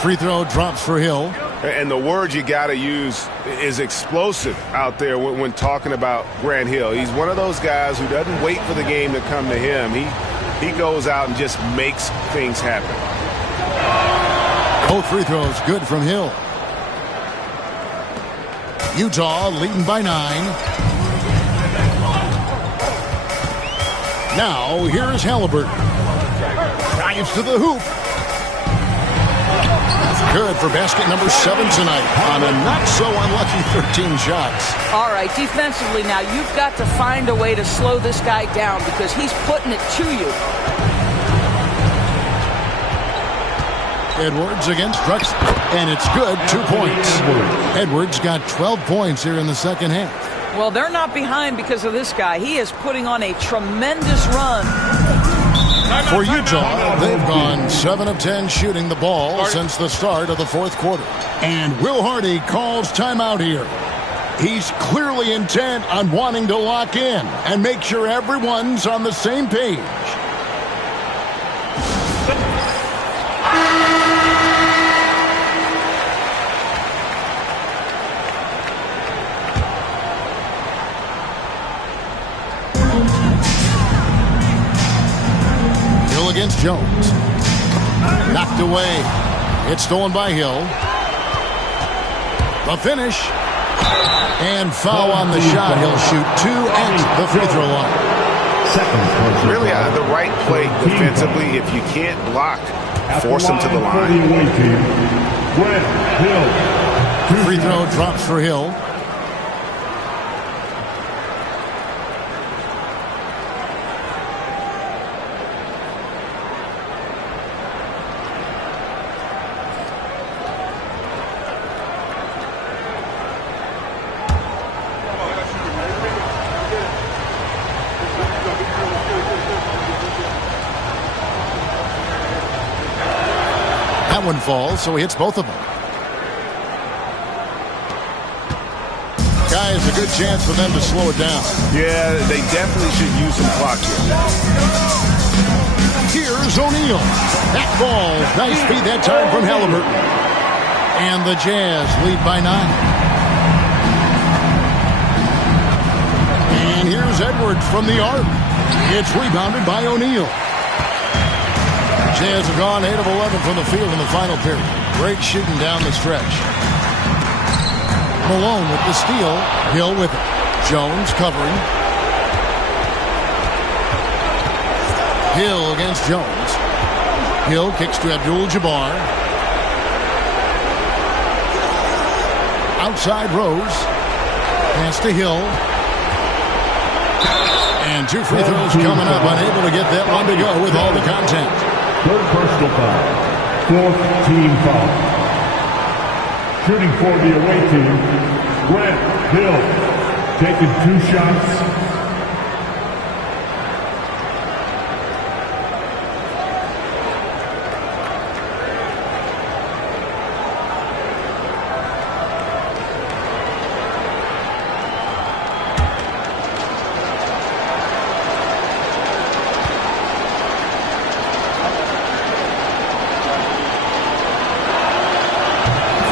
Free throw drops for Hill. And the word you got to use is explosive out there when talking about Grant Hill. He's one of those guys who doesn't wait for the game to come to him. He goes out and just makes things happen. Both free throws good from Hill. Utah leading by 9. Now here's Halliburton. Drives to the hoop. Good for basket number 7 tonight on a not-so-unlucky 13 shots. All right, defensively now, you've got to find a way to slow this guy down because he's putting it to you. Edwards against Drexler, and it's good, 2 points. Edwards got 12 points here in the second half. Well, they're not behind because of this guy. He is putting on a tremendous run. For Utah, they've gone 7 of 10 shooting the ball since the start of the fourth quarter. And Will Hardy calls timeout here. He's clearly intent on wanting to lock in and make sure everyone's on the same page. Against Jones. Knocked away. It's stolen by Hill. The finish. And foul on the shot. He'll shoot 2 at the free throw line. Really the right play defensively. If you can't block, force him to the line. Free throw drops for Hill. One falls, so he hits both of them. Guys, a good chance for them to slow it down. Yeah, they definitely should use some clock here. Here's O'Neal. That ball, nice feed that time from Halliburton. And the Jazz lead by 9. And here's Here's Edwards from the arc. It's rebounded by O'Neal. Jazz have gone 8 of 11 from the field in the final period. Great shooting down the stretch. Malone with the steal. Hill with it. Jones covering. Hill against Jones. Hill kicks to Abdul-Jabbar. Outside Rose. Pass to Hill. And 2 free throws coming up. Unable to get that one to go with all the content. Third personal foul. Fourth team foul. Shooting for the away team, Grant Hill. Taking 2 shots.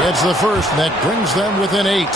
It's the first that brings them within 8.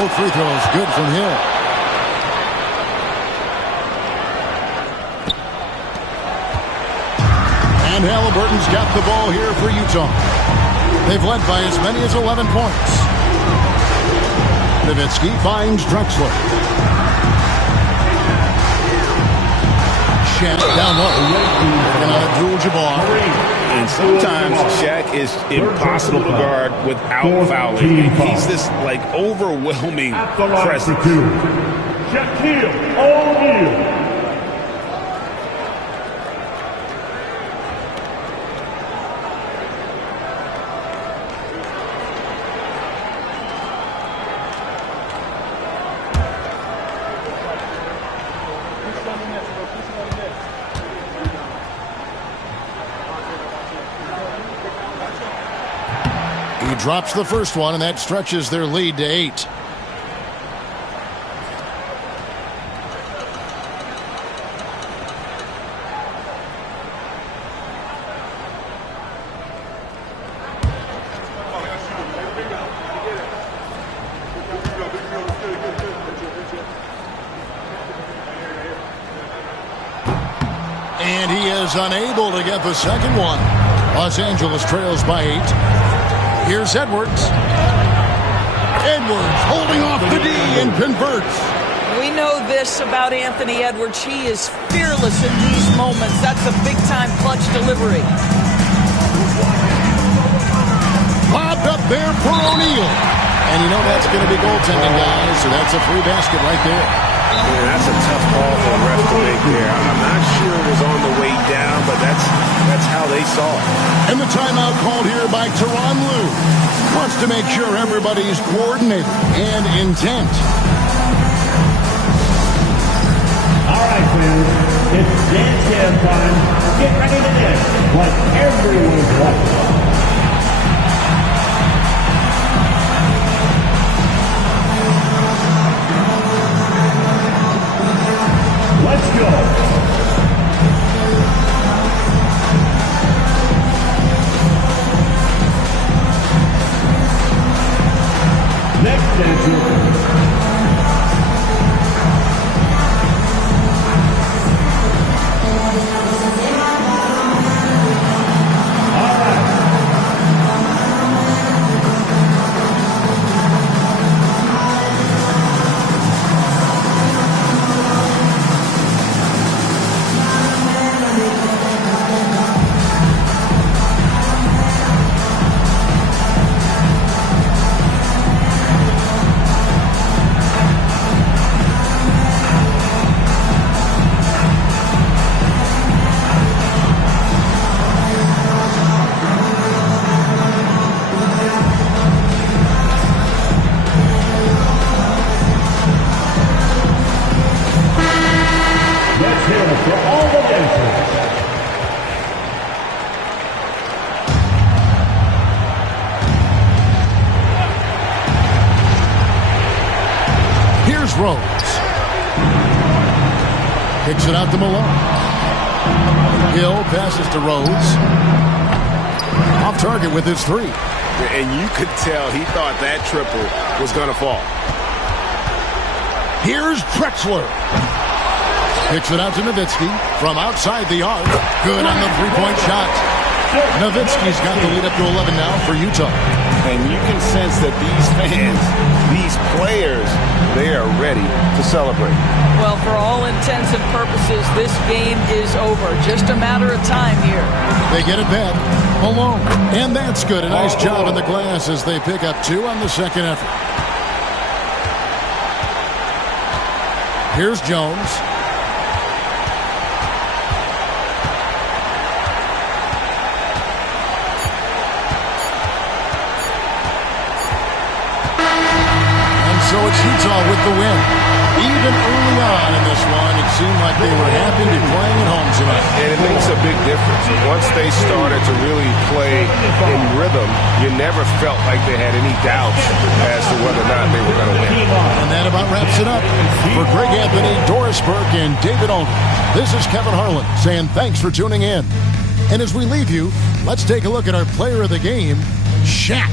Both free throws good from Hill. And Halliburton's got the ball here for Utah. They've led by as many as 11 points. Nowitzki finds Drexler. Shaq down low. And Abdul-Jabbar. And sometimes Shaq is impossible to guard without fouling. He's this like overwhelming presence. Shaquille O'Neal. Drops the first one, and that stretches their lead to 8. And he is unable to get the second one. Los Angeles trails by 8. Here's Edwards. Edwards holding off the D and converts. We know this about Anthony Edwards. He is fearless in these moments. That's a big-time clutch delivery. Lobbed up there for O'Neal. And you know that's going to be goaltending, guys, so that's a free basket right there. Yeah, that's a tough call for the ref to make there. I'm not sure it was on the way down, but that's how they saw it. And the timeout called here by Tyronn Lue. Wants to make sure everybody's coordinated and intent. All right, friends. It's dance jam time. Get ready to dance like everyone's watching. Let's go. Next dancer. Here's Rhodes. Kicks it out to Malone. Hill passes to Rhodes. Off target with his three. And you could tell he thought that triple was going to fall. Here's Drexler. Kicks it out to Nowitzki from outside the arc. Good on the three-point shot. Nowitzki's got the lead up to 11 now for Utah. And you can sense that these fans, these players, they are ready to celebrate. Well, for all intents and purposes, this game is over. Just a matter of time here. They get it back. Malone. And that's good. A nice job in the glass as they pick up 2 on the second effort. Here's Jones. So it's Utah with the win. Even early on in this one, it seemed like they were happy to be playing at home tonight. And it makes a big difference. Once they started to really play in rhythm, you never felt like they had any doubts as to whether or not they were going to win. And that about wraps it up. For Greg Anthony, Doris Burke, and David Olney, this is Kevin Harlan saying thanks for tuning in. And as we leave you, let's take a look at our player of the game, Shaq.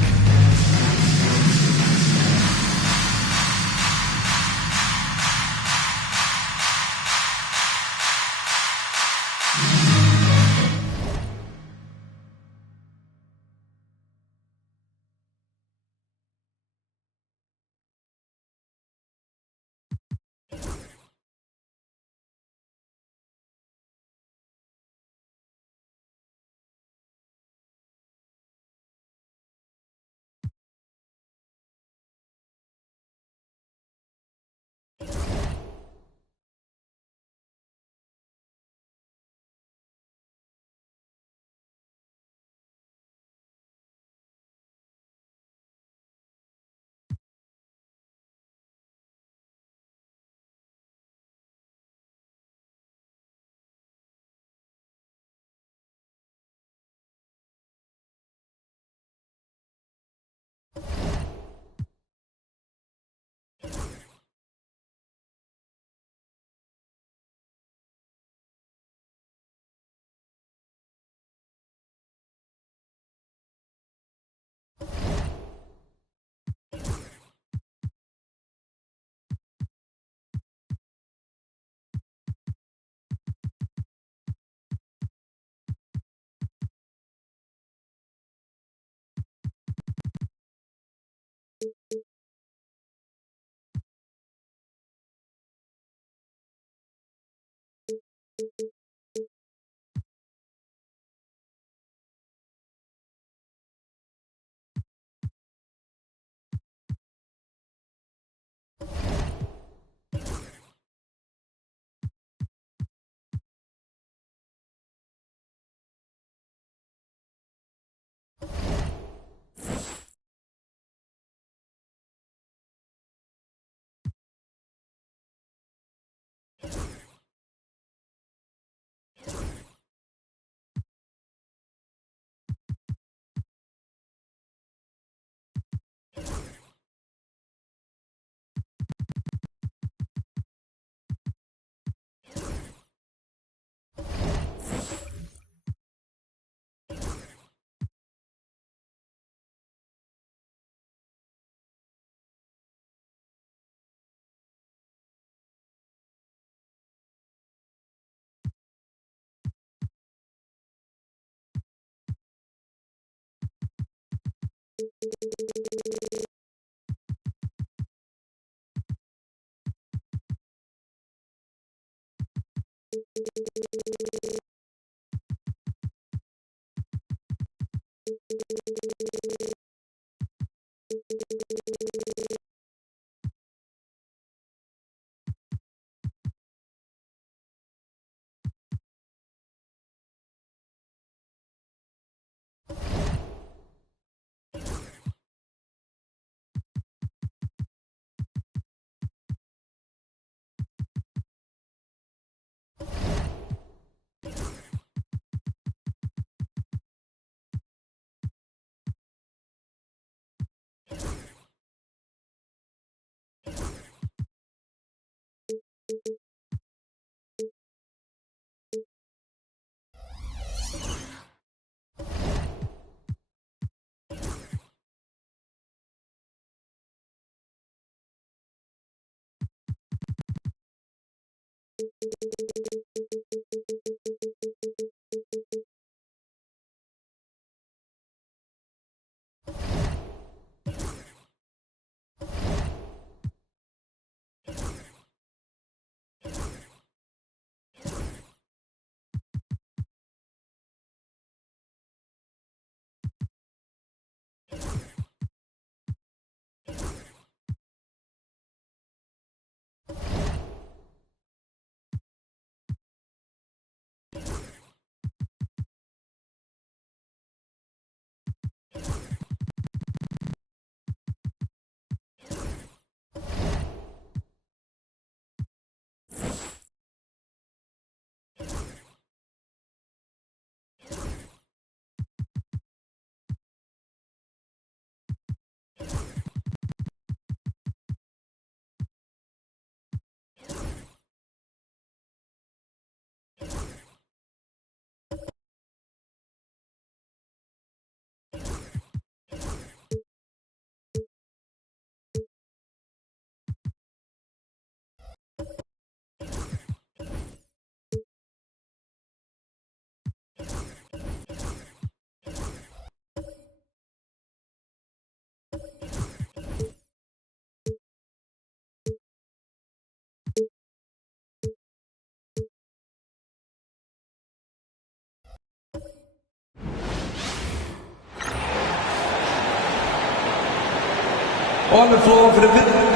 On the floor for the NBA.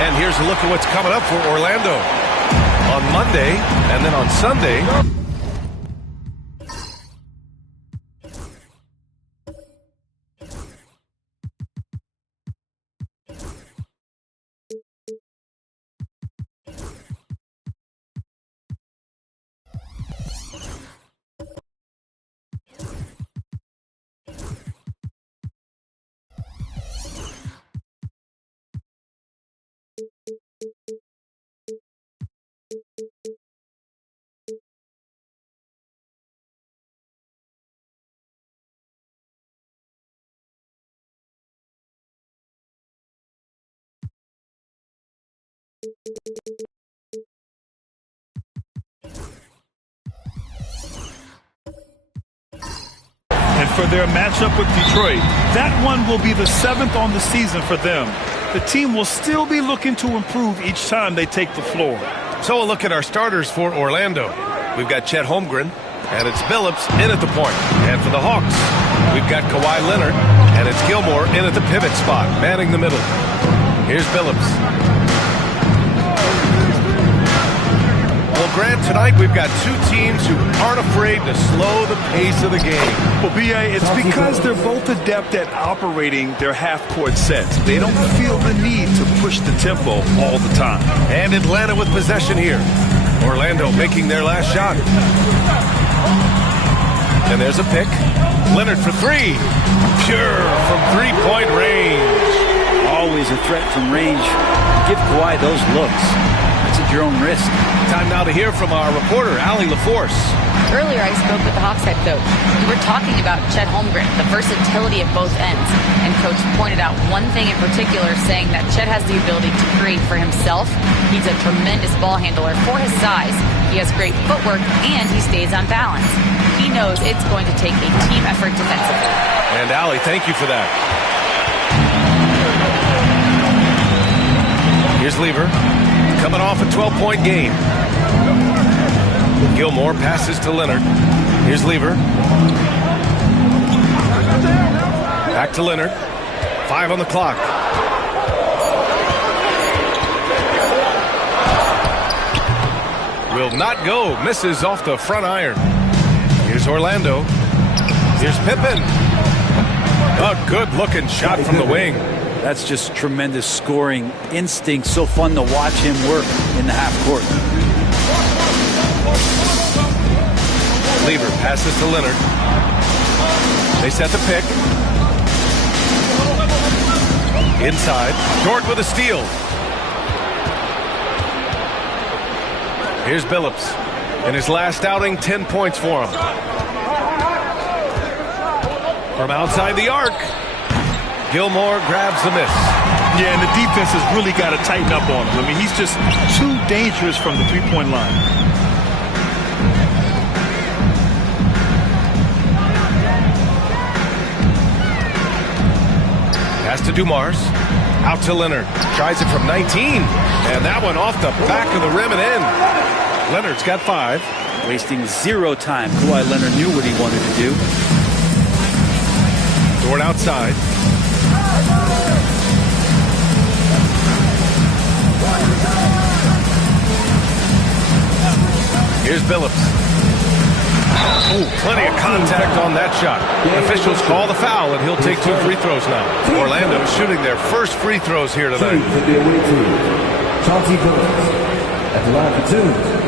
And here's a look at what's coming up for Orlando on Monday and then on Sunday. And for their matchup with Detroit, that one will be the 7th on the season for them. The team will still be looking to improve each time they take the floor. So a look at our starters for Orlando. We've got Chet Holmgren, and it's Billups in at the point. And for the Hawks, we've got Kawhi Leonard, and it's Gilmore in at the pivot spot, manning the middle. Here's Billups. Well, Grant, tonight we've got two teams who aren't afraid to slow the pace of the game. Well, B.A., it's because they're both adept at operating their half-court sets. They don't feel the need to push the tempo all the time. And Atlanta with possession here. Orlando making their last shot. And there's a pick. Leonard for three. Pure from three-point range. Always a threat from range. Give Kawhi those looks. It's at your own risk. Time now to hear from our reporter, Allie LaForce. Earlier, I spoke with the Hawks head coach. We were talking about Chet Holmgren, the versatility of both ends. And coach pointed out one thing in particular, saying that Chet has the ability to create for himself. He's a tremendous ball handler for his size. He has great footwork, and he stays on balance. He knows it's going to take a team effort defensively. And Allie, thank you for that. Here's Lever, coming off a 12-point game. Gilmore passes to Leonard. Here's Lever. Back to Leonard. 5 on the clock. Will not go. Misses off the front iron. Here's Orlando. Here's Pippen. A good-looking shot from the wing. That's just tremendous scoring instinct. So fun to watch him work in the half court. Lever passes to Leonard. They set the pick. Inside. Dort with a steal. Here's Billups. In his last outing, 10 points for him. From outside the arc. Gilmore grabs the miss. Yeah, and the defense has really got to tighten up on him. I mean, he's just too dangerous from the three-point line. Pass to Dumars. Out to Leonard. Tries it from 19. And that one off the back of the rim and in. Leonard's got 5. Wasting zero time. Kawhi Leonard knew what he wanted to do. Dort outside. Here's Billups. Ooh, plenty of contact on that shot. Officials call the foul, and he'll take 2 free throws now. Orlando shooting their first free throws here tonight. For the away team, Chauncey Billups at the line for 2.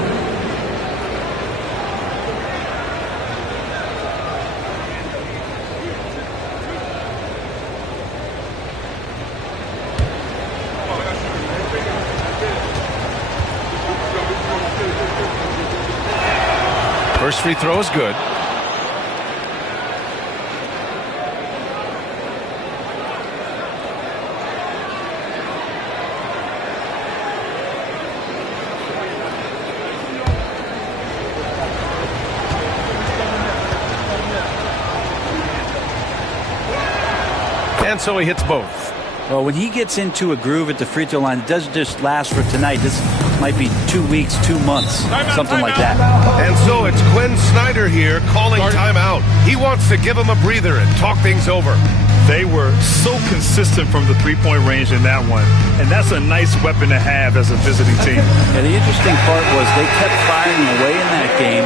First free throw is good. And so he hits both. Well, when he gets into a groove at the free throw line, it doesn't just last for tonight. This might be 2 weeks, 2 months, something like that. And so it's Quinn Snyder here calling timeout. He wants to give him a breather and talk things over. They were so consistent from the three-point range in that one, and that's a nice weapon to have as a visiting team. And the interesting part was they kept firing away in that game,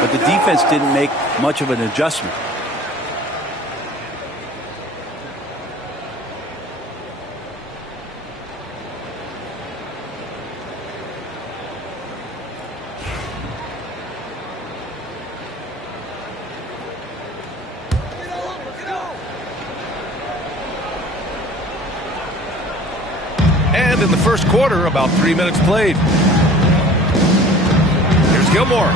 but the defense didn't make much of an adjustment. And in the first quarter, about 3 minutes played. Here's Gilmore.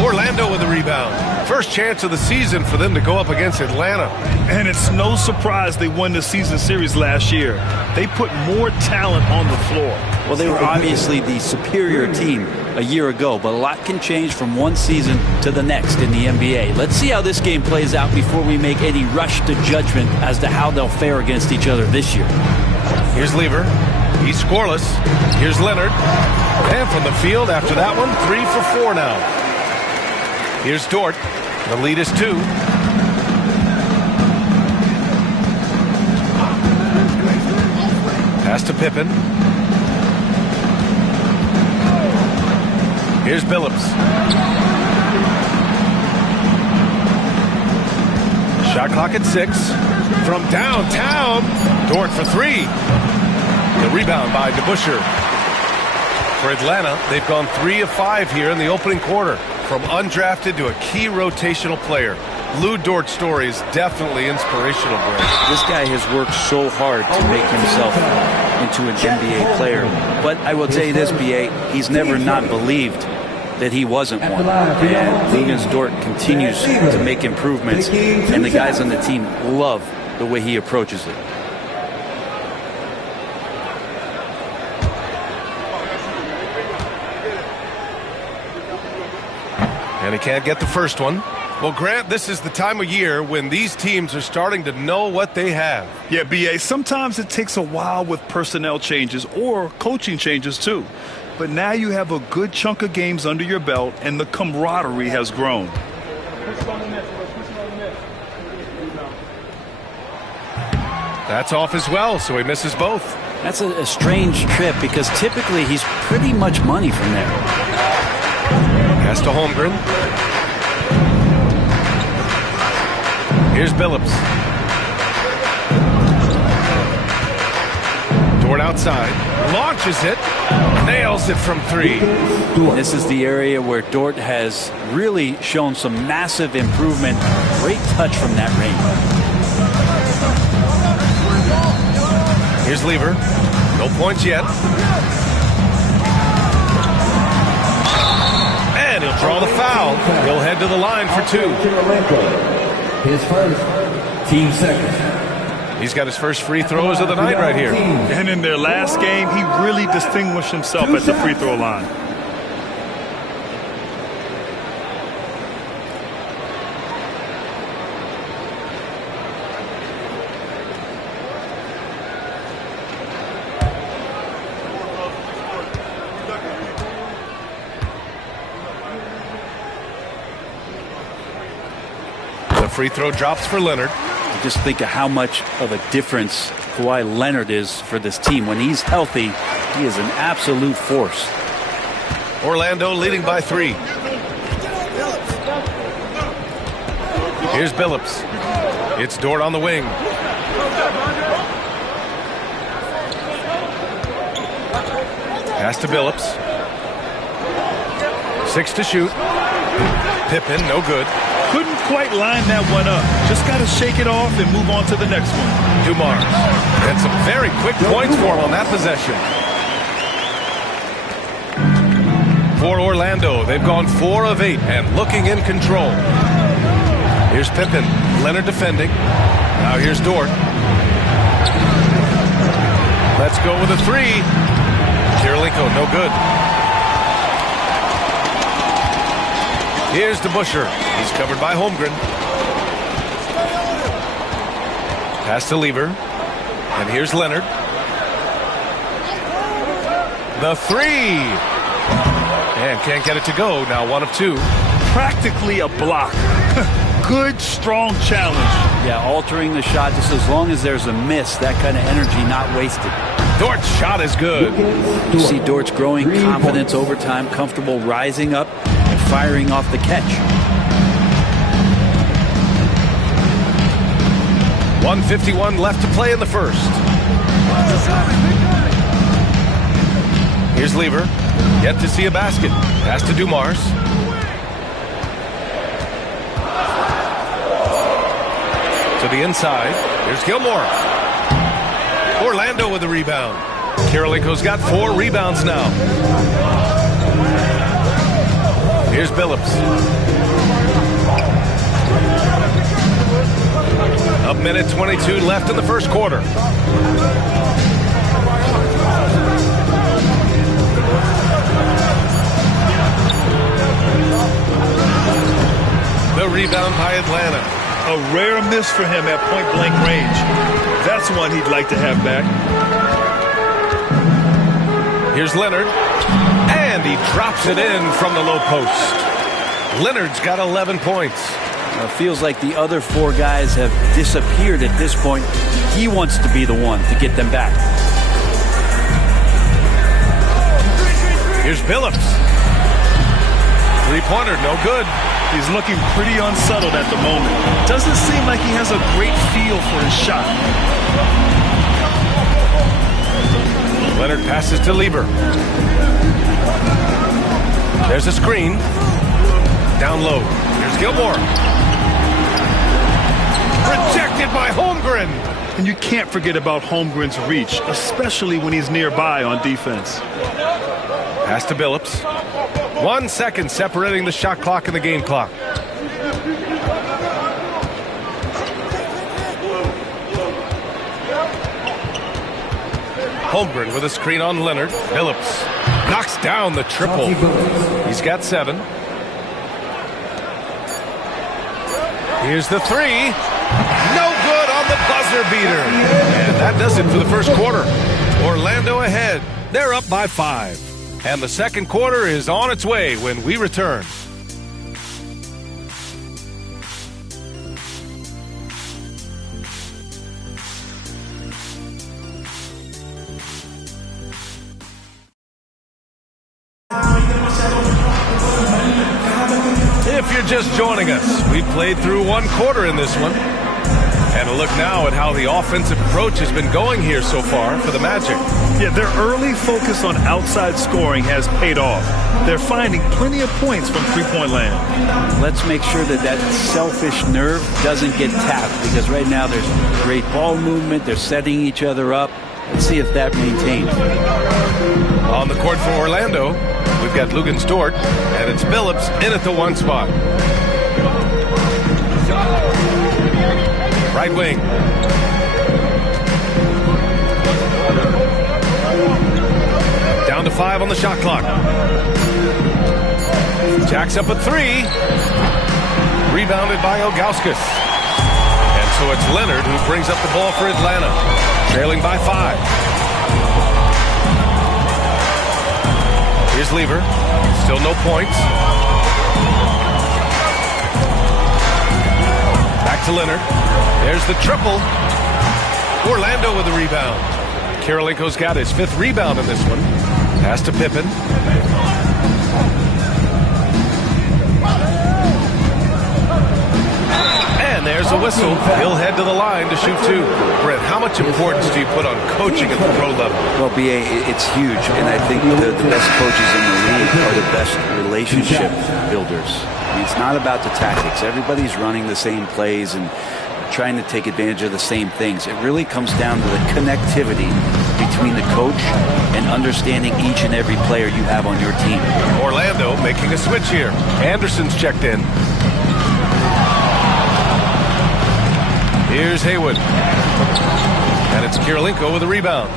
Orlando with the rebound. First chance of the season for them to go up against Atlanta. And it's no surprise they won the season series last year. They put more talent on the floor. Well, they were obviously the superior team a year ago, but a lot can change from one season to the next in the NBA. Let's see how this game plays out before we make any rush to judgment as to how they'll fare against each other this year. Here's Lever. He's scoreless. Here's Leonard. And from the field after that one, 3 for 4 now. Here's Dort. The lead is 2. Pass to Pippen. Here's Billups. Shot clock at 6. From downtown, Dort for 3. The rebound by DeBusschere. For Atlanta, they've gone 3 of 5 here in the opening quarter. From undrafted to a key rotational player. Lou Dort's story is definitely inspirational, Greg. This guy has worked so hard to make himself into an NBA player. But I will tell you this, B.A., he's never not believed that he wasn't one. And Luguentz Dort continues to make improvements, and the guys on the team love the way he approaches it. And he can't get the first one. Well, Grant, this is the time of year when these teams are starting to know what they have. Yeah, B.A., sometimes it takes a while with personnel changes or coaching changes, too. But now you have a good chunk of games under your belt, and the camaraderie has grown. That's off as well, so he misses both. That's a strange trip because typically he's pretty much money from there. Pass to Holmgren. Here's Billups. Dort outside. Launches it. Nails it from 3. This is the area where Dort has really shown some massive improvement. Great touch from that range. Here's Lever. No points yet. And he'll draw the foul. He'll head to the line for 2. His first, team second. He's got his first free throws of the night right here. And in their last game, he really distinguished himself at the free throw line. The free throw drops for Leonard. Just think of how much of a difference Kawhi Leonard is for this team. When he's healthy, he is an absolute force. Orlando leading by 3. Here's Billups. It's Dort on the wing. Pass to Billups. 6 to shoot. Pippen, no good. Couldn't quite line that one up. Just got to shake it off and move on to the next one. Dumars. And some very quick points for him on that possession. For Orlando, they've gone 4 of 8 and looking in control. Here's Pippen. Leonard defending. Now here's Dort. Let's go with a 3. Kirilenko, no good. Here's DeBusschere. He's covered by Holmgren. Pass to Lever. And here's Leonard. The three. And can't get it to go. Now 1 of 2. Practically a block. Good, strong challenge. Yeah, altering the shot just as long as there's a miss. That kind of energy not wasted. Dort's shot is good. You see Dort's growing confidence over time, comfortable rising up and firing off the catch. 1:51 left to play in the first. Here's Lever. Yet to see a basket. Pass to Dumars. To the inside. Here's Gilmore. Orlando with the rebound. Kirilenko's got 4 rebounds now. Here's Billups. A minute 22 left in the first quarter. The rebound by Atlanta. A rare miss for him at point-blank range. That's one he'd like to have back. Here's Leonard. And he drops it in from the low post. Leonard's got 11 points. It feels like the other 4 guys have disappeared at this point. He wants to be the one to get them back. Here's Billups. Three-pointer, no good. He's looking pretty unsettled at the moment. Doesn't seem like he has a great feel for his shot. Leonard passes to Lieber. There's a screen. Down low. Here's Gilmore. Rejected by Holmgren. And you can't forget about Holmgren's reach, especially when he's nearby on defense. Pass to Billups. 1 second separating the shot clock and the game clock. Holmgren with a screen on Leonard. Billups knocks down the triple. He's got 7. Here's the 3. No good on the buzzer beater. And that does it for the first quarter. Orlando ahead. They're up by 5. And the second quarter is on its way when we return. If you're just joining us, we played through 1 quarter in this one. And a look now at how the offensive approach has been going here so far for the Magic. Yeah, their early focus on outside scoring has paid off. They're finding plenty of points from three-point land. Let's make sure that that selfish nerve doesn't get tapped, because right now there's great ball movement. They're setting each other up. Let's see if that maintains. On the court for Orlando, we've got Luguentz Dort, and it's Billups in at the 1 spot. Right wing. Down to 5 on the shot clock. Jacks up a 3. Rebounded by Ilgauskas. And so it's Leonard who brings up the ball for Atlanta. Trailing by 5. Here's Lever. Still no points. Back to Leonard. There's the triple. Orlando with the rebound. Kirilenko's got his 5th rebound in this one. Pass to Pippen. And there's a whistle. He'll head to the line to shoot 2. Brett, how much importance do you put on coaching at the pro level? Well, B.A., it's huge, and I think the best coaches in the league are the best relationship builders. I mean, it's not about the tactics. Everybody's running the same plays and trying to take advantage of the same things. It really comes down to the connectivity between the coach and understanding each and every player you have on your team. Orlando making a switch here. Anderson's checked in. Here's Haywood. And it's Kirilenko with a rebound.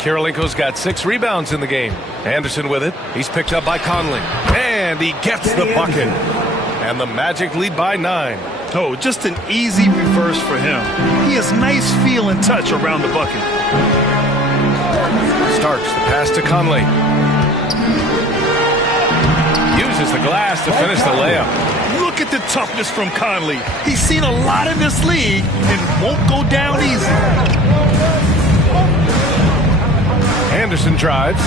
Kirilenko's got 6 rebounds in the game. Anderson with it. He's picked up by Conley. And he gets the bucket. And the Magic lead by 9. Oh, just an easy reverse for him. He has nice feel and touch around the bucket. Starks the pass to Conley. Uses the glass to finish the layup. Look at the toughness from Conley. He's seen a lot in this league and won't go down easy. Anderson drives.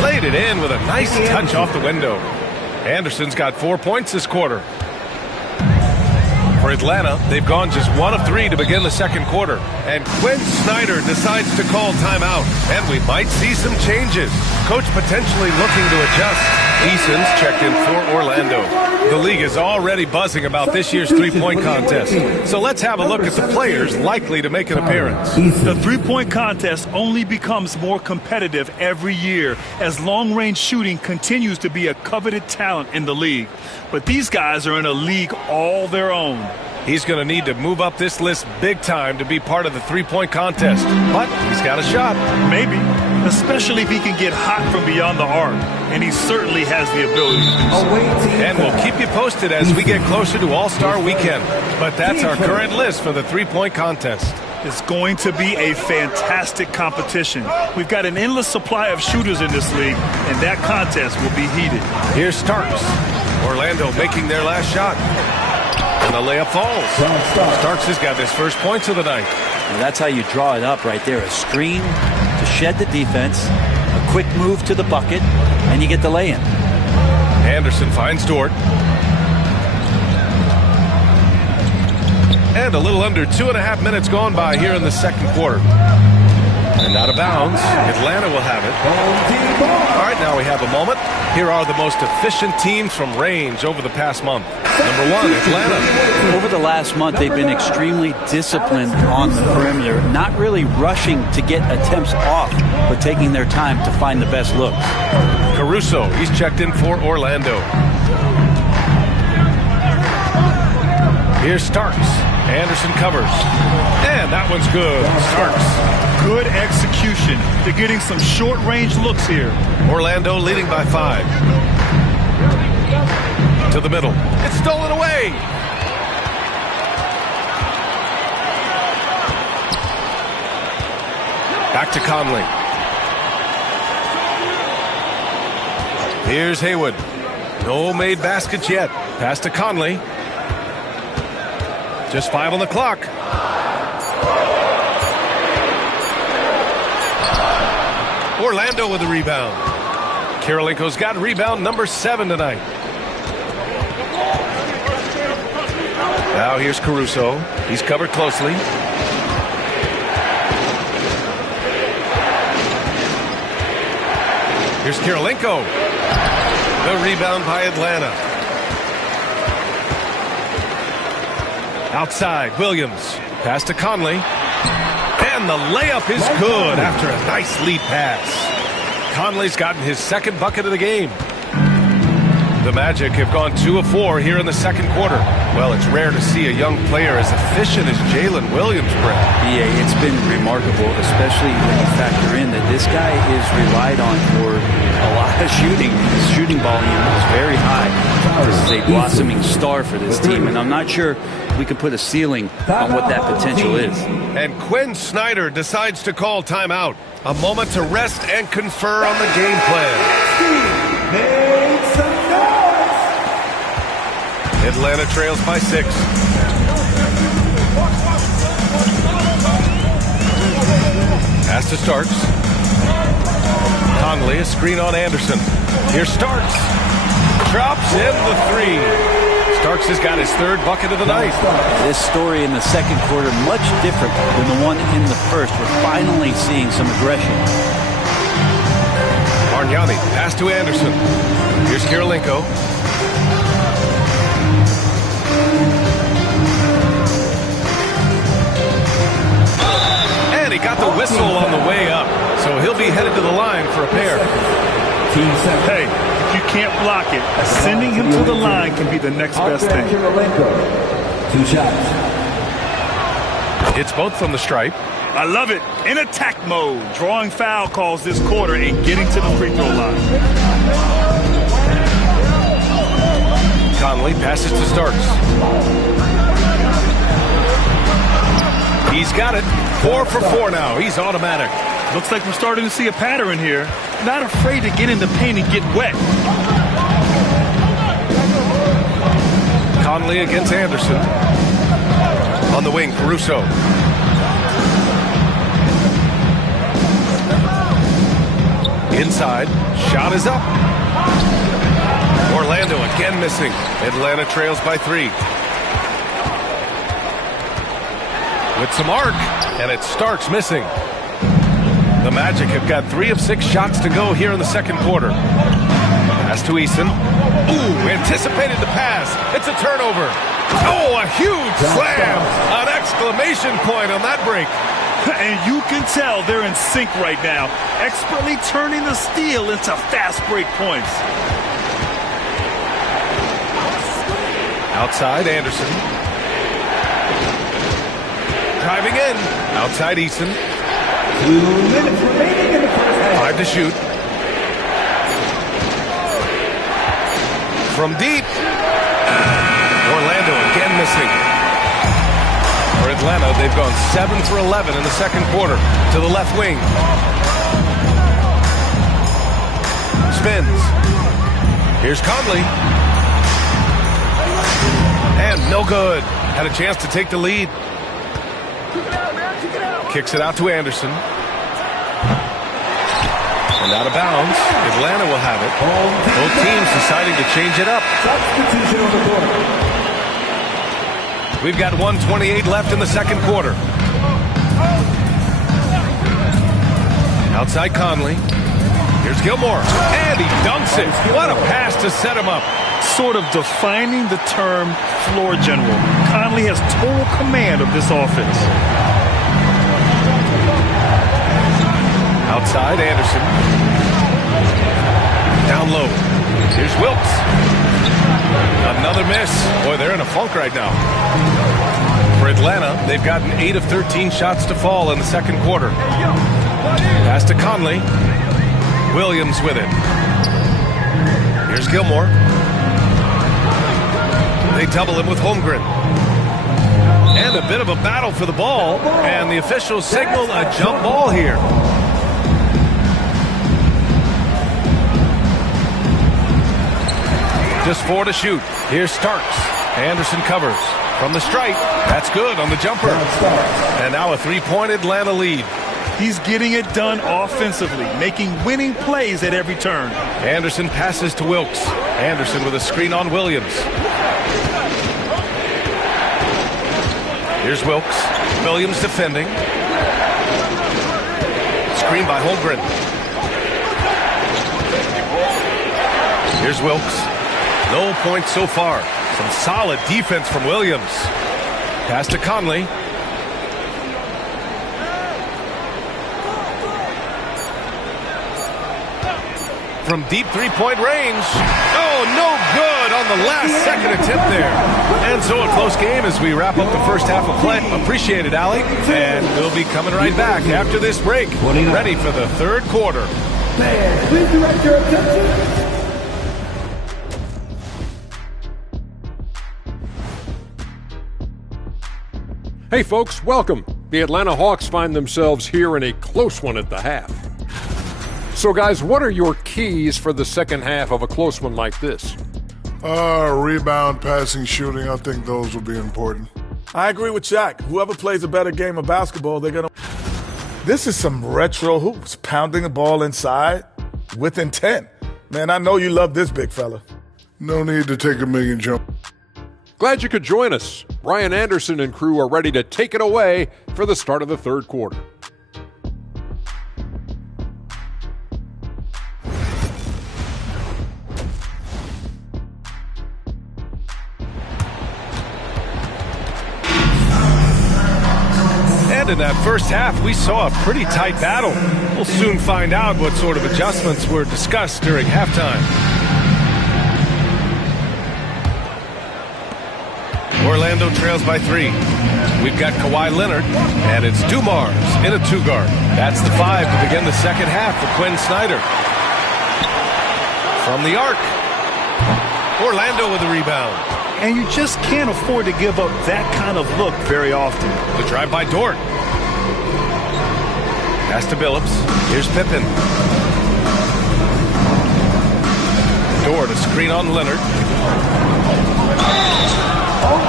Played it in with a nice touch off the window. Anderson's got 4 points this quarter. For Atlanta, they've gone just 1 of 3 to begin the second quarter. And Quinn Snyder decides to call timeout. And we might see some changes. Coach potentially looking to adjust. Eason's checked in for Orlando. The league is already buzzing about this year's three-point contest. So let's have a look at the players likely to make an appearance. The three-point contest only becomes more competitive every year as long-range shooting continues to be a coveted talent in the league. But these guys are in a league all their own. He's going to need to move up this list big time to be part of the three-point contest. But he's got a shot. Maybe. Especially if he can get hot from beyond the arc. And he certainly has the ability to do so. And we'll keep you posted as we get closer to All-Star Weekend. But that's our current list for the three-point contest. It's going to be a fantastic competition. We've got an endless supply of shooters in this league, and that contest will be heated. Here's Starks. Orlando making their last shot. And the layup falls. Starks has got his first points of the night. And that's how you draw it up right there. A screen to shed the defense, a quick move to the bucket, and you get the lay-in. Anderson finds Dort. And a little under 2.5 minutes gone by here in the second quarter. And out of bounds. Atlanta will have it. All right, now we have a moment. Here are the most efficient teams from range over the past month. Number 1, Atlanta. Over the last month, they've been extremely disciplined on the perimeter, not really rushing to get attempts off, but taking their time to find the best looks. Caruso, he's checked in for Orlando. Here's Starks. Anderson covers. And that one's good. Starks. Good execution. They're getting some short-range looks here. Orlando leading by 5. To the middle. It's stolen away. Back to Conley. Here's Haywood. No made baskets yet. Pass to Conley. Just 5 on the clock. Orlando with the rebound. Kirilenko's got rebound number 7 tonight. Now here's Caruso. He's covered closely. Here's Kirilenko. The rebound by Atlanta. Outside, Williams. Pass to Conley. And the layup is good after a nice lead pass. Conley's gotten his second bucket of the game. The Magic have gone 2 of 4 here in the second quarter. Well, it's rare to see a young player as efficient as Jalen Williams, Brett. Yeah, it's been remarkable, especially when you factor in that this guy is relied on for a lot of shooting. His shooting volume is very high. This is a blossoming star for this team, and I'm not sure we can put a ceiling on what that potential is. And Quinn Snyder decides to call timeout. A moment to rest and confer on the game plan. Atlanta trails by 6. Pass to Starks. Conley, a screen on Anderson. Here's Starks. Drops in the 3. Starks has got his 3rd bucket of the night. This story in the second quarter much different than the one in the first. We're finally seeing some aggression. Bargnani, pass to Anderson. Here's Kirilenko. And he got the whistle on the way up, so he'll be headed to the line for a pair. Hey, if you can't block it, sending him to the line can be the next best thing. 2 shots. It's both from the stripe. I love it. In attack mode, drawing foul calls this quarter and getting to the free throw line. Conley passes to Starks. He's got it. 4 for 4 now. He's automatic. Looks like we're starting to see a pattern here. Not afraid to get in the paint and get wet. Conley against Anderson. On the wing, Caruso. Inside, shot is up. Orlando again missing. Atlanta trails by 3. With some arc, and it's Starks missing. The Magic have got 3 of 6 shots to go here in the second quarter. Pass to Eason. Ooh, anticipated the pass. It's a turnover. Oh, a huge slam. An exclamation point on that break. And you can tell they're in sync right now, expertly turning the steal into fast break points. Outside, Anderson. Driving in. Outside, Eason. 2 minutes remaining in the first half. 5 to shoot. From deep. Orlando again missing. For Atlanta, they've gone 7 for 11 in the second quarter. To the left wing. Spins. Here's Conley. And no good. Had a chance to take the lead. Kicks it out to Anderson. And out of bounds. Atlanta will have it. Both teams deciding to change it up. Substitution on the court. We've got 1:28 left in the second quarter. Outside Conley. Here's Gilmore. And he dunks it. What a pass to set him up. Sort of defining the term floor general. Conley has total command of this offense. Outside, Anderson. Down low. Here's Wilkes. Another miss. Boy, they're in a funk right now. For Atlanta, they've gotten 8 of 13 shots to fall in the second quarter. Pass to Conley. Williams with it. Here's Gilmore. They double him with Holmgren. And a bit of a battle for the ball. And the officials signal a jump ball here. Just 4 to shoot. Here's Starks. Anderson covers. From the stripe. That's good on the jumper. And now a 3-point Atlanta lead. He's getting it done offensively, making winning plays at every turn. Anderson passes to Wilkes. Anderson with a screen on Williams. Here's Wilkes. Williams defending. Screen by Holmgren. Here's Wilkes. No points so far. Some solid defense from Williams. Pass to Conley. From deep 3-point range. Oh, no good on the last second attempt there. And so a close game as we wrap up the first half of play. Appreciate it, Allie. And we'll be coming right back after this break. Ready for the third quarter. Man, please direct your attention. Hey folks, welcome. The Atlanta Hawks find themselves here in a close one at the half. So guys, what are your keys for the second half of a close one like this? Rebound, passing, shooting. I think those will be important. I agree with Shaq. Whoever plays a better game of basketball, they're going to... This is some retro hoops, pounding the ball inside with intent. Man, I know you love this big fella. No need to take a million jumps. Glad you could join us. Ryan Anderson and crew are ready to take it away for the start of the third quarter. And in that first half, we saw a pretty tight battle. We'll soon find out what sort of adjustments were discussed during halftime. Orlando trails by 3. We've got Kawhi Leonard, and it's Dumars in a 2-guard. That's the 5 to begin the second half for Quinn Snyder. From the arc, Orlando with the rebound. And you just can't afford to give up that kind of look very often. The drive by Dort. Pass to Billups. Here's Pippen. Door to screen on Leonard.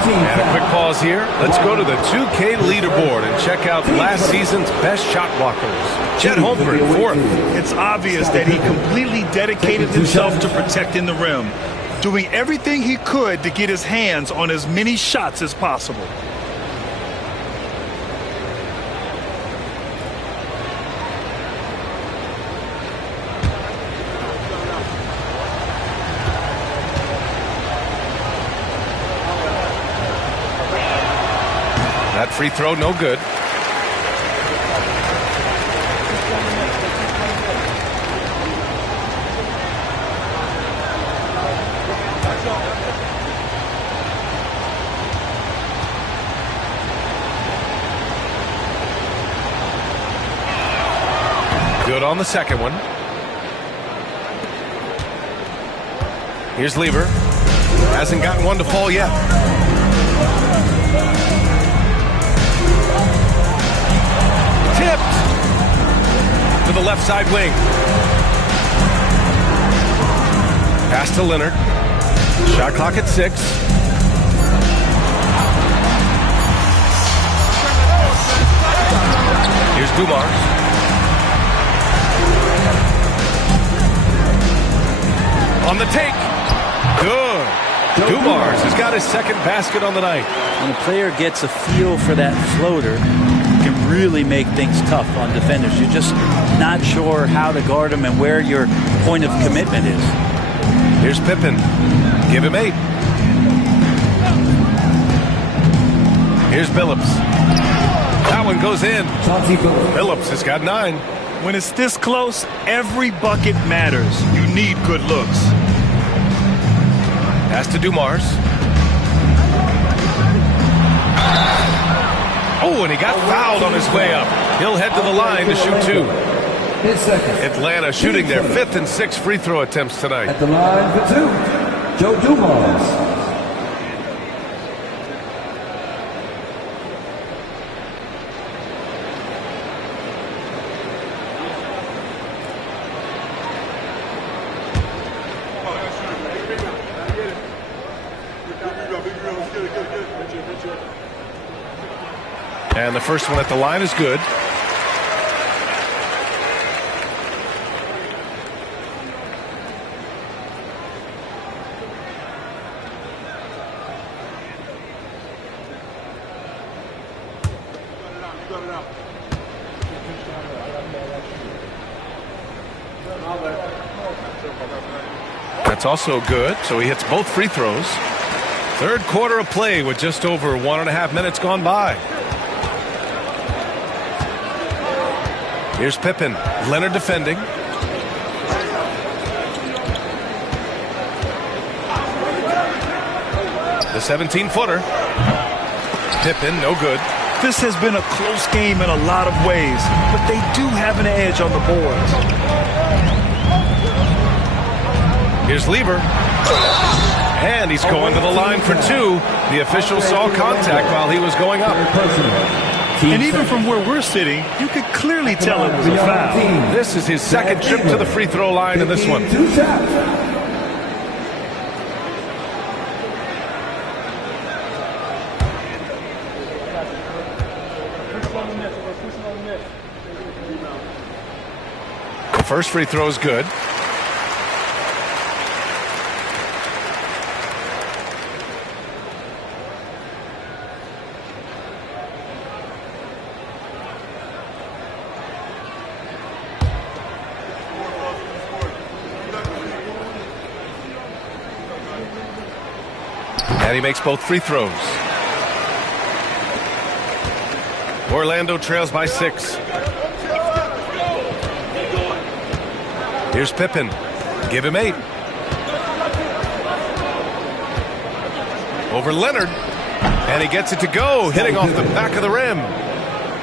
And a quick pause here. Let's go to the 2K leaderboard and check out last season's best shot blockers. Chet Holmgren, 4th. It's obvious that he completely dedicated himself to protecting the rim, doing everything he could to get his hands on as many shots as possible. That free throw, no good. Good on the second one. Here's Lever. Hasn't gotten one to fall yet. Tipped to the left side wing. Pass to Leonard. Shot clock at 6. Here's Dumars. On the take. Good. Dumars has got his second basket on the night. When a player gets a feel for that floater, can really make things tough on defenders. You're just not sure how to guard them and where your point of commitment is. Here's Pippen. Give him 8. Here's Billups. That one goes in. Billups has got 9. When it's this close, every bucket matters. You need good looks. Pass to Dumars. Oh, and he got fouled on his way up. He'll head to the line to shoot 2. Atlanta shooting their 5th and 6th free throw attempts tonight. At the line for 2, Joe Dumars. And the first one at the line is good. That's also good, so he hits both free throws. Third quarter of play with just over 1.5 minutes gone by. Here's Pippen. Leonard defending. The 17-footer. Pippen, no good. This has been a close game in a lot of ways, but they do have an edge on the boards. Here's Lever. And he's going to the line for 2. The official saw contact while he was going up. And even from where we're sitting, you could clearly tell it was a foul. This is his second trip to the free throw line in this one. The first free throw is good. And he makes both free throws. Orlando trails by 6. Here's Pippen. Give him 8. Over Leonard. And he gets it to go, hitting off the back of the rim.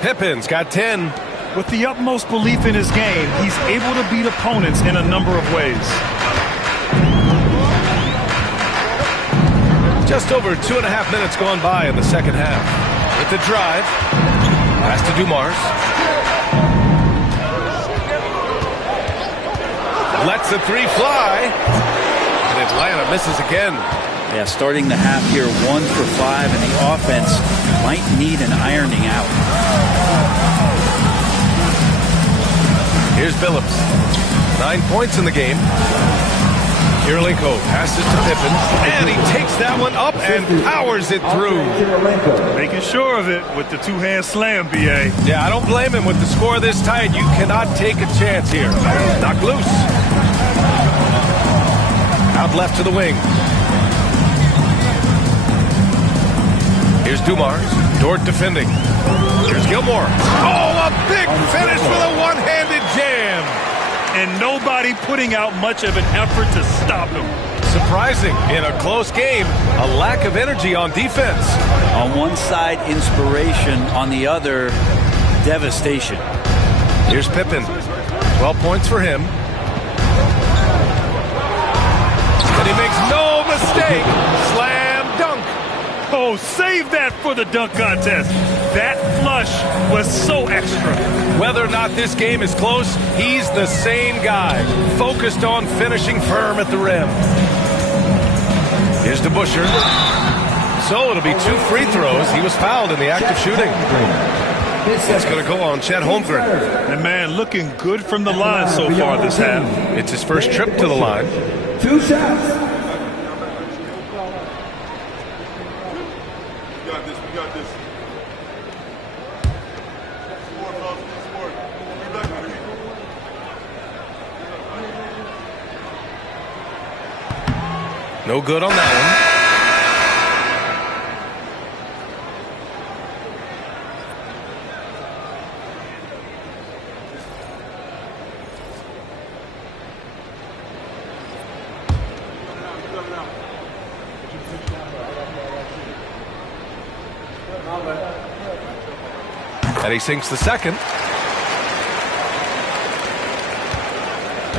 Pippen's got 10. With the utmost belief in his game, he's able to beat opponents in a number of ways. Just over 2.5 minutes gone by in the second half. With the drive. Pass to Dumars. Lets the three fly. And Atlanta misses again. Yeah, starting the half here 1 for 5, and the offense might need an ironing out. Here's Billups. 9 points in the game. Kirilenko passes to Pippen, and he takes that one up and powers it through. Making sure of it with the two-hand slam, B.A. Yeah, I don't blame him. With the score this tight, you cannot take a chance here. Knocked loose. Out left to the wing. Here's Dumars. Dort defending. Here's Gilmore. Oh, a big finish with a one-handed jam. And nobody putting out much of an effort to stop him. Surprising in a close game, a lack of energy on defense. On one side, inspiration. On the other, devastation. Here's Pippen. 12 points for him. And he makes no mistake. Slam dunk. Oh, save that for the dunk contest. That flush was so extra. Whether or not this game is close, he's the same guy, focused on finishing firm at the rim. Here's DeBusschere. So it'll be 2 free throws. He was fouled in the act of shooting. It's going to go on Chet Holmgren. And man, looking good from the line so far this half. It's his first trip to the line. 2 shots. No good on that one. And he sinks the second.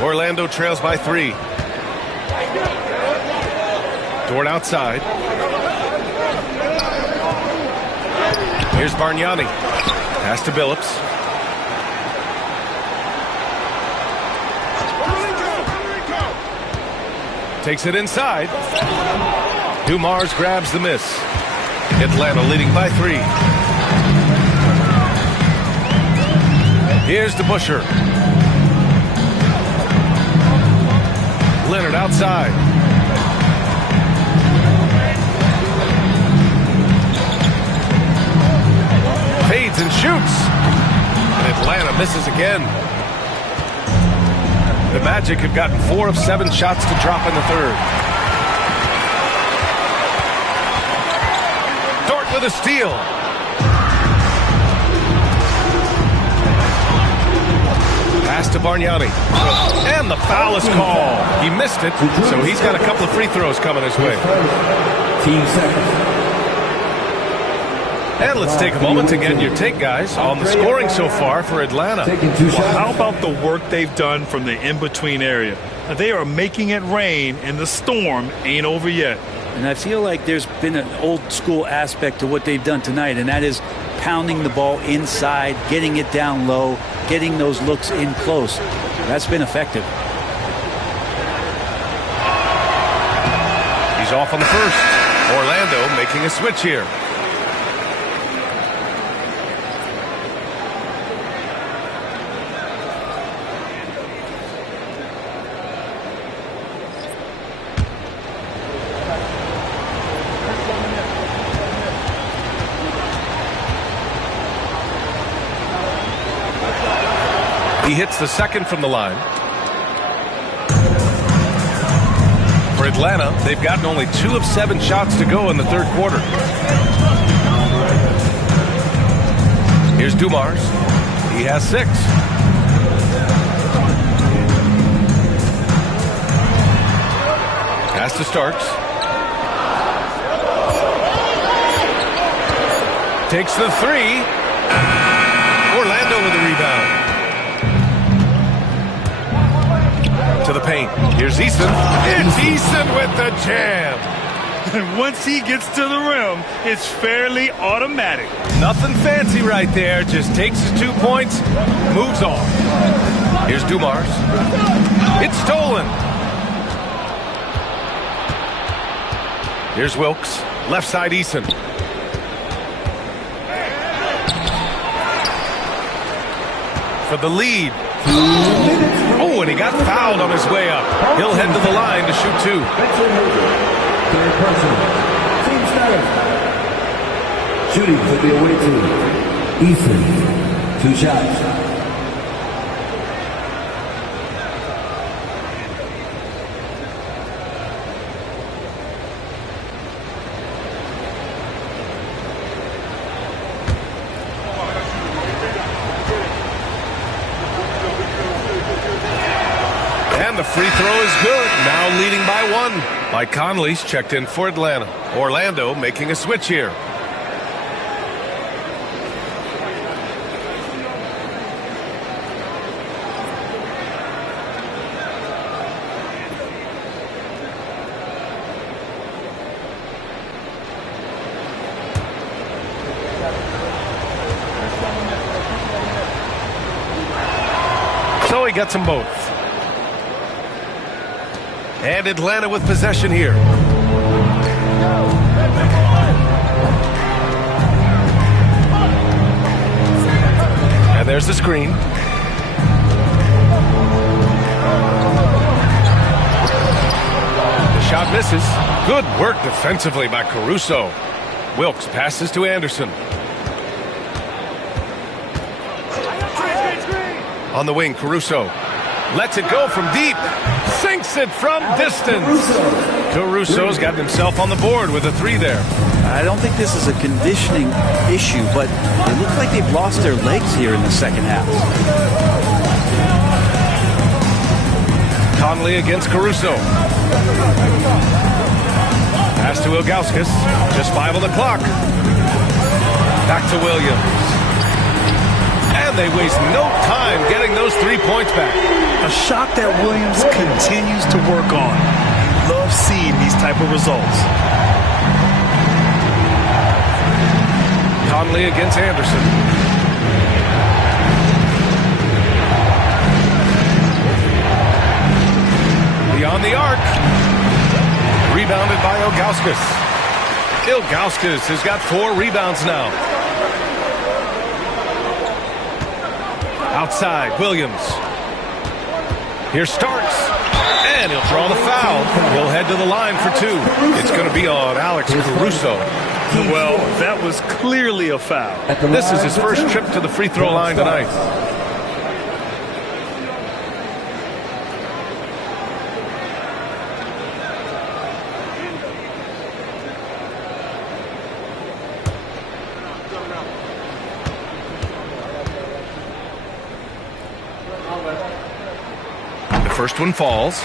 Orlando trails by 3. Dort outside. Here's Bargnani. Pass to Billups. Takes it inside. Dumars grabs the miss. Atlanta leading by 3. Here's DeBusschere. Leonard outside. Fades and shoots. And Atlanta misses again. The Magic have gotten 4 of 7 shots to drop in the third. Dort with a steal. Pass to Bargnani. And the foul is called. He missed it, so he's got a couple of free throws coming his way. Team seconds. And let's take a moment to get your take, guys, on the scoring so far for Atlanta. Well, how about the work they've done from the in-between area? They are making it rain, and the storm ain't over yet. And I feel like there's been an old-school aspect to what they've done tonight, and that is pounding the ball inside, getting it down low, getting those looks in close. That's been effective. He's off on the first. Orlando making a switch here. He hits the second from the line. For Atlanta, they've gotten only 2 of 7 shots to go in the third quarter. Here's Dumars. He has 6. Pass to Starks. Takes the 3. Orlando with the rebound. To the paint. Here's Easton. It's Easton with the jam. And once he gets to the rim, it's fairly automatic. Nothing fancy right there. Just takes his 2 points, moves on. Here's Dumars. It's stolen. Here's Wilkes. Left side, Eason. For the lead. Oh, and he got fouled on his way up. He'll head to the line to shoot 2. Third person. Team starter. Shooting for the away team. Eason. 2 shots. And the free throw is good. Now leading by 1. Mike Conley's checked in for Atlanta. Orlando making a switch here. So he gets them both. And Atlanta with possession here. And there's the screen. The shot misses. Good work defensively by Caruso. Wilkes passes to Anderson. On the wing, Caruso lets it go from deep. Sinks it from distance. Caruso's got himself on the board with a 3 there. I don't think this is a conditioning issue, but it looks like they've lost their legs here in the second half. Conley against Caruso. Pass to Ilgauskas. Just 5 on the clock. Back to Williams. And they waste no time getting those 3 points back. A shot that Williams continues to work on. Love seeing these type of results. Conley against Anderson. Beyond the arc. Rebounded by Ilgauskas. Ilgauskas has got 4 rebounds now. Outside, Williams. Here Starks. And he'll draw the foul. He'll head to the line for 2. It's going to be on Alex Caruso. Well, that was clearly a foul. This is his first trip to the free throw line tonight. First one falls.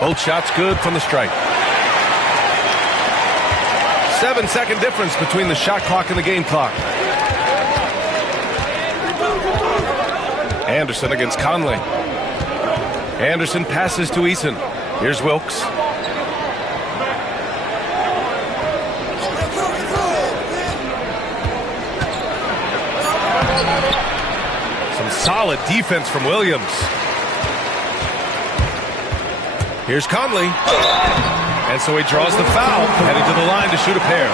Both shots good from the strike. 7-second difference between the shot clock and the game clock. Anderson against Conley. Anderson passes to Eason. Here's Wilkes. Some solid defense from Williams. Here's Conley. And so he draws the foul, headed to the line to shoot a pair.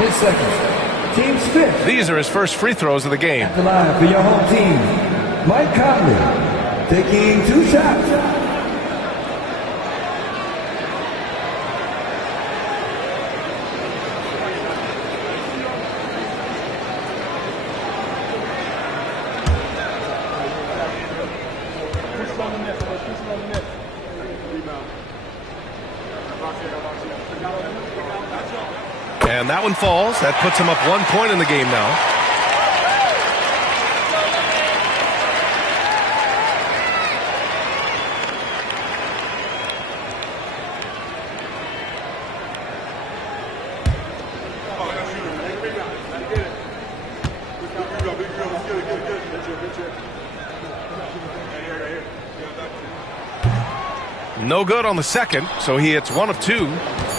His second. Team's 5th. These are his first free throws of the game. At the line for your home team, Mike Conley, taking 2 shots. And that one falls. That puts him up 1 point in the game now. No good on the second, so he hits 1 of 2.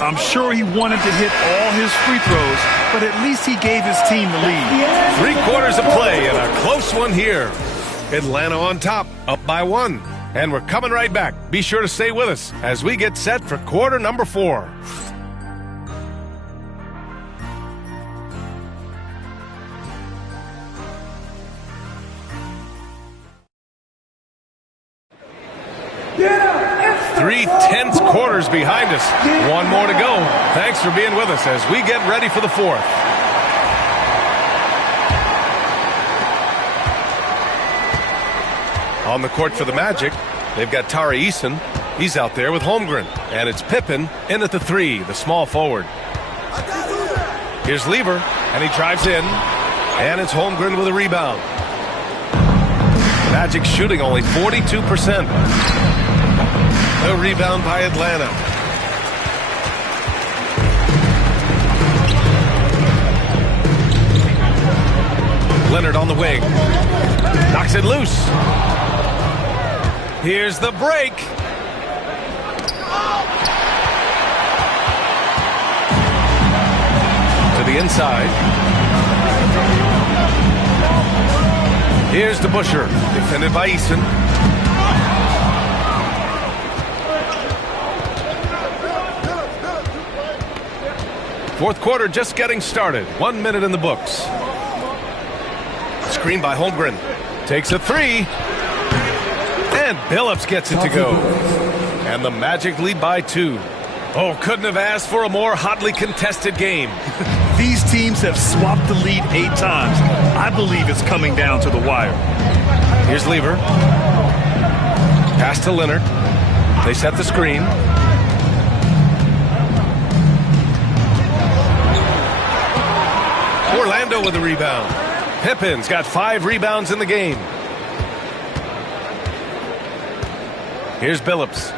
I'm sure he wanted to hit all his free throws, but at least he gave his team the lead. 3 quarters of play and a close one here. Atlanta on top, up by 1. And we're coming right back. Be sure to stay with us as we get set for quarter number 4. Three tense quarters behind us. 1 more to go. Thanks for being with us as we get ready for the 4th. On the court for the Magic, they've got Tari Eason. He's out there with Holmgren. And it's Pippen in at the 3, the small forward. Here's Lever, and he drives in. And it's Holmgren with a rebound. Magic shooting only 42%. A rebound by Atlanta. Leonard on the wing. Knocks it loose. Here's the break. To the inside. Here's DeBusschere. Defended by Eason. Fourth quarter just getting started. 1 minute in the books. Screen by Holmgren. Takes a 3. And Billups gets it to go. And the Magic lead by 2. Oh, couldn't have asked for a more hotly contested game. These teams have swapped the lead 8 times. I believe it's coming down to the wire. Here's Lever. Pass to Leonard. They set the screen. Orlando with a rebound. Pippen's got 5 rebounds in the game. Here's Billups.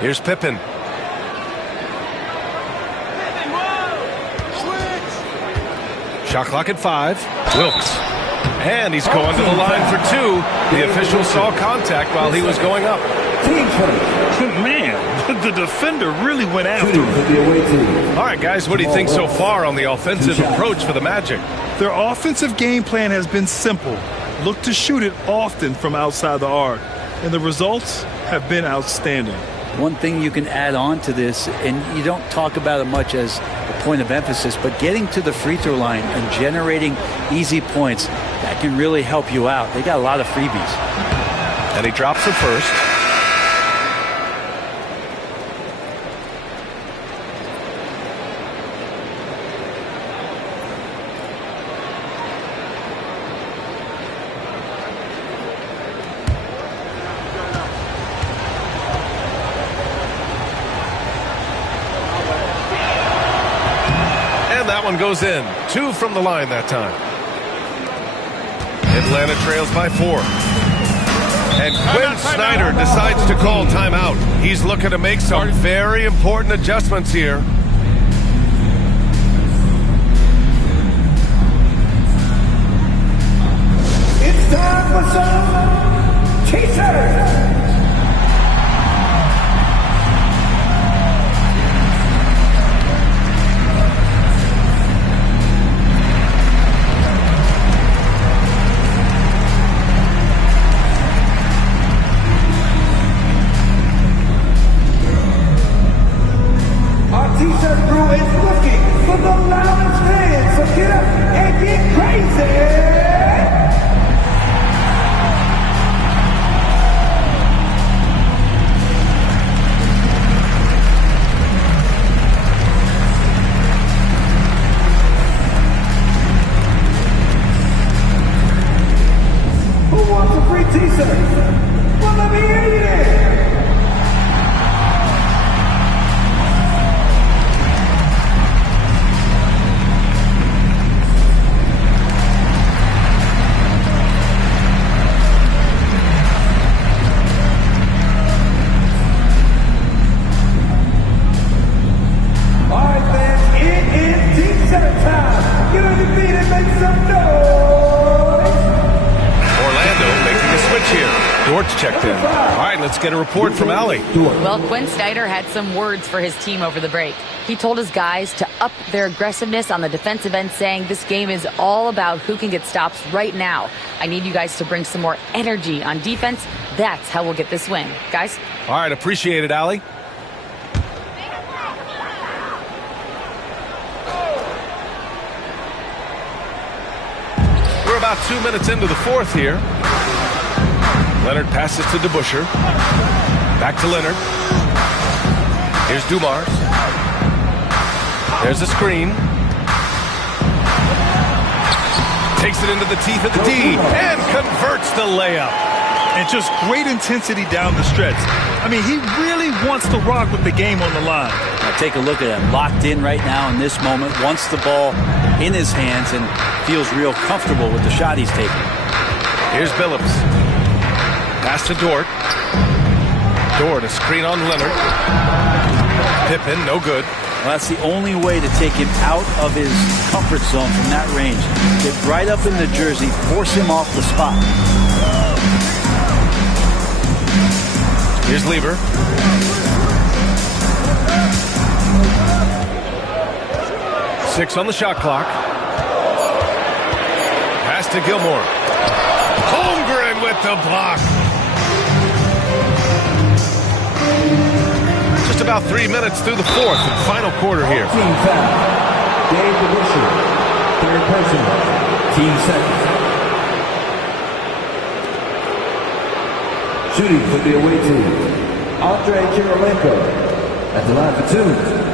Here's Pippen. Shot clock at 5. Wilkes. And he's going to the line for 2. The official saw contact while he was going up. Man, the defender really went after him. All right, guys, what do you think so far on the offensive approach for the Magic? Their offensive game plan has been simple. Look to shoot it often from outside the arc. And the results have been outstanding. One thing you can add on to this, and you don't talk about it much as a point of emphasis, but getting to the free throw line and generating easy points, that can really help you out. They got a lot of freebies. And he drops it first. One goes in. 2 from the line that time. Atlanta trails by 4. And Quinn Snyder decides to call timeout. He's looking to make some very important adjustments here. It's time for some T-shirts. T-shirt crew is looking for the loudest fans, so get up and get crazy! Who wants a free T-shirt? Well, let me hear you then! Orlando making a switch here. Dort's checked in. All right, let's get a report from Allie. Well, Quinn Snyder had some words for his team over the break. He told his guys to up their aggressiveness on the defensive end, saying this game is all about who can get stops right now. I need you guys to bring some more energy on defense. That's how we'll get this win. Guys? All right, appreciate it, Allie. We're about 2 minutes into the fourth here. Leonard passes to DeBuscher. Back to Leonard. Here's Dumars. There's a screen. Takes it into the teeth of the D and converts the layup. And just great intensity down the stretch. I mean, he really wants to rock with the game on the line. Now take a look at him. Locked in right now in this moment. Wants the ball in his hands and feels real comfortable with the shot he's taking. Here's Billups. Pass to Dort. Dort, a screen on Leonard. Pippen, no good. Well, that's the only way to take him out of his comfort zone from that range. Get right up in the jersey, force him off the spot. Here's Lieber. Six on the shot clock. Pass to Gilmore. Holmgren with the block. Just about 3 minutes through the fourth and final quarter here. Team foul. Dave DeBuscher. Third personal. Team second. Shooting for the away team. Andre Kirilenko at the line for two.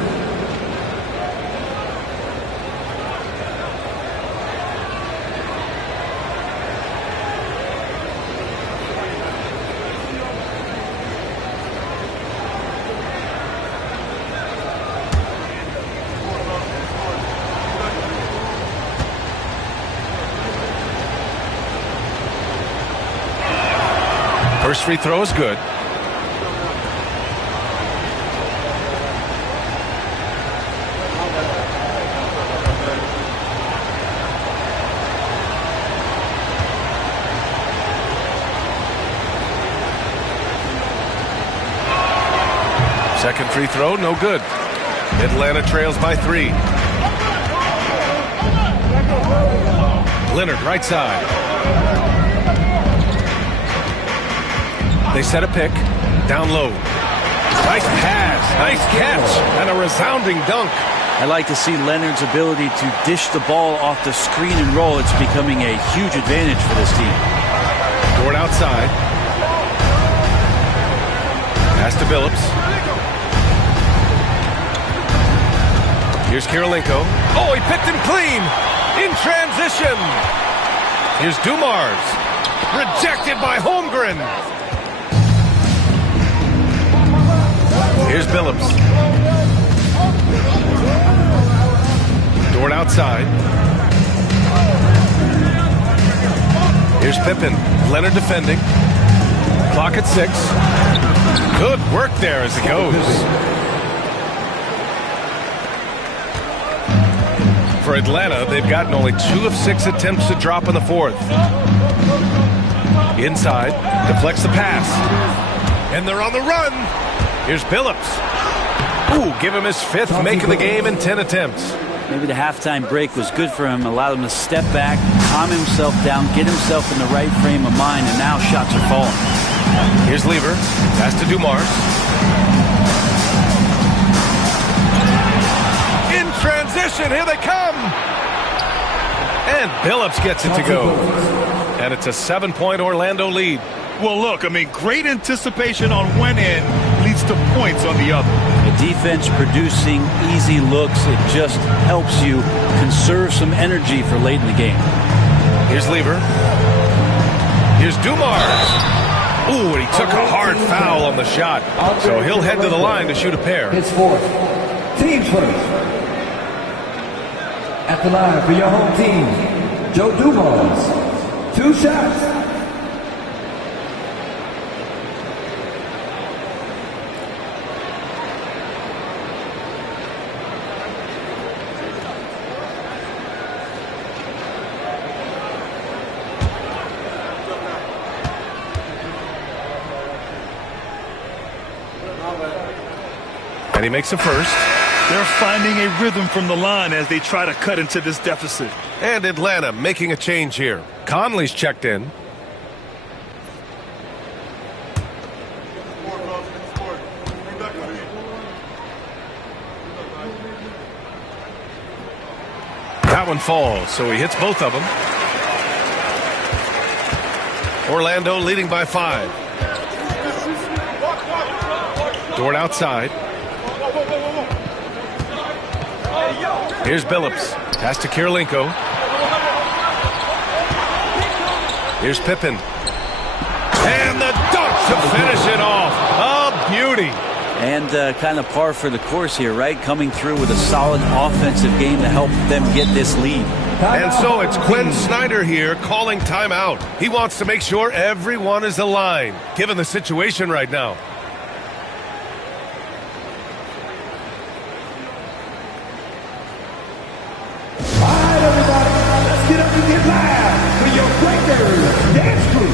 First free throw is good. Second free throw, no good. Atlanta trails by 3. Leonard, right side. They set a pick. Down low. Nice pass. Nice catch. And a resounding dunk. I like to see Leonard's ability to dish the ball off the screen and roll. It's becoming a huge advantage for this team. Dort outside. Pass to Billups. Here's Kirilenko. Oh, he picked him clean. In transition. Here's Dumars. Rejected by Holmgren. Here's Billups. Dort outside. Here's Pippen. Leonard defending. Clock at 6. Good work there as it goes. For Atlanta, they've gotten only 2 of 6 attempts to drop in the fourth. Inside, deflects the pass. And they're on the run. Here's Billups. Ooh, give him his 5th make of the game in 10 attempts. Maybe the halftime break was good for him, allowed him to step back, calm himself down, get himself in the right frame of mind, and now shots are falling. Here's Lieber. Pass to Dumars. In transition, here they come. And Billups gets it to go. And it's a 7-point Orlando lead. Well, look, I mean, great anticipation on one end leads to points on the other. The defense producing easy looks. It just helps you conserve some energy for late in the game. Here's Lieber. Here's Dumars. Ooh, and he took a hard foul on the shot. So he'll head to the line to shoot a pair. His fourth. Team first. At the line for your home team, Joe Dumars. 2 shots. And he makes a first. They're finding a rhythm from the line as they try to cut into this deficit. And Atlanta making a change here. Conley's checked in. That one falls, so he hits both of them. Orlando leading by 5. Dort outside. Here's Billups. Pass to Kirilenko. Here's Pippen. And the dunk to finish it off. A beauty. And kind of par for the course here, right? Coming through with a solid offensive game to help them get this lead. And so it's Quinn Snyder here calling timeout. He wants to make sure everyone is aligned, given the situation right now. All right, everybody, let's get up and get live for your Breakers Dance Crew.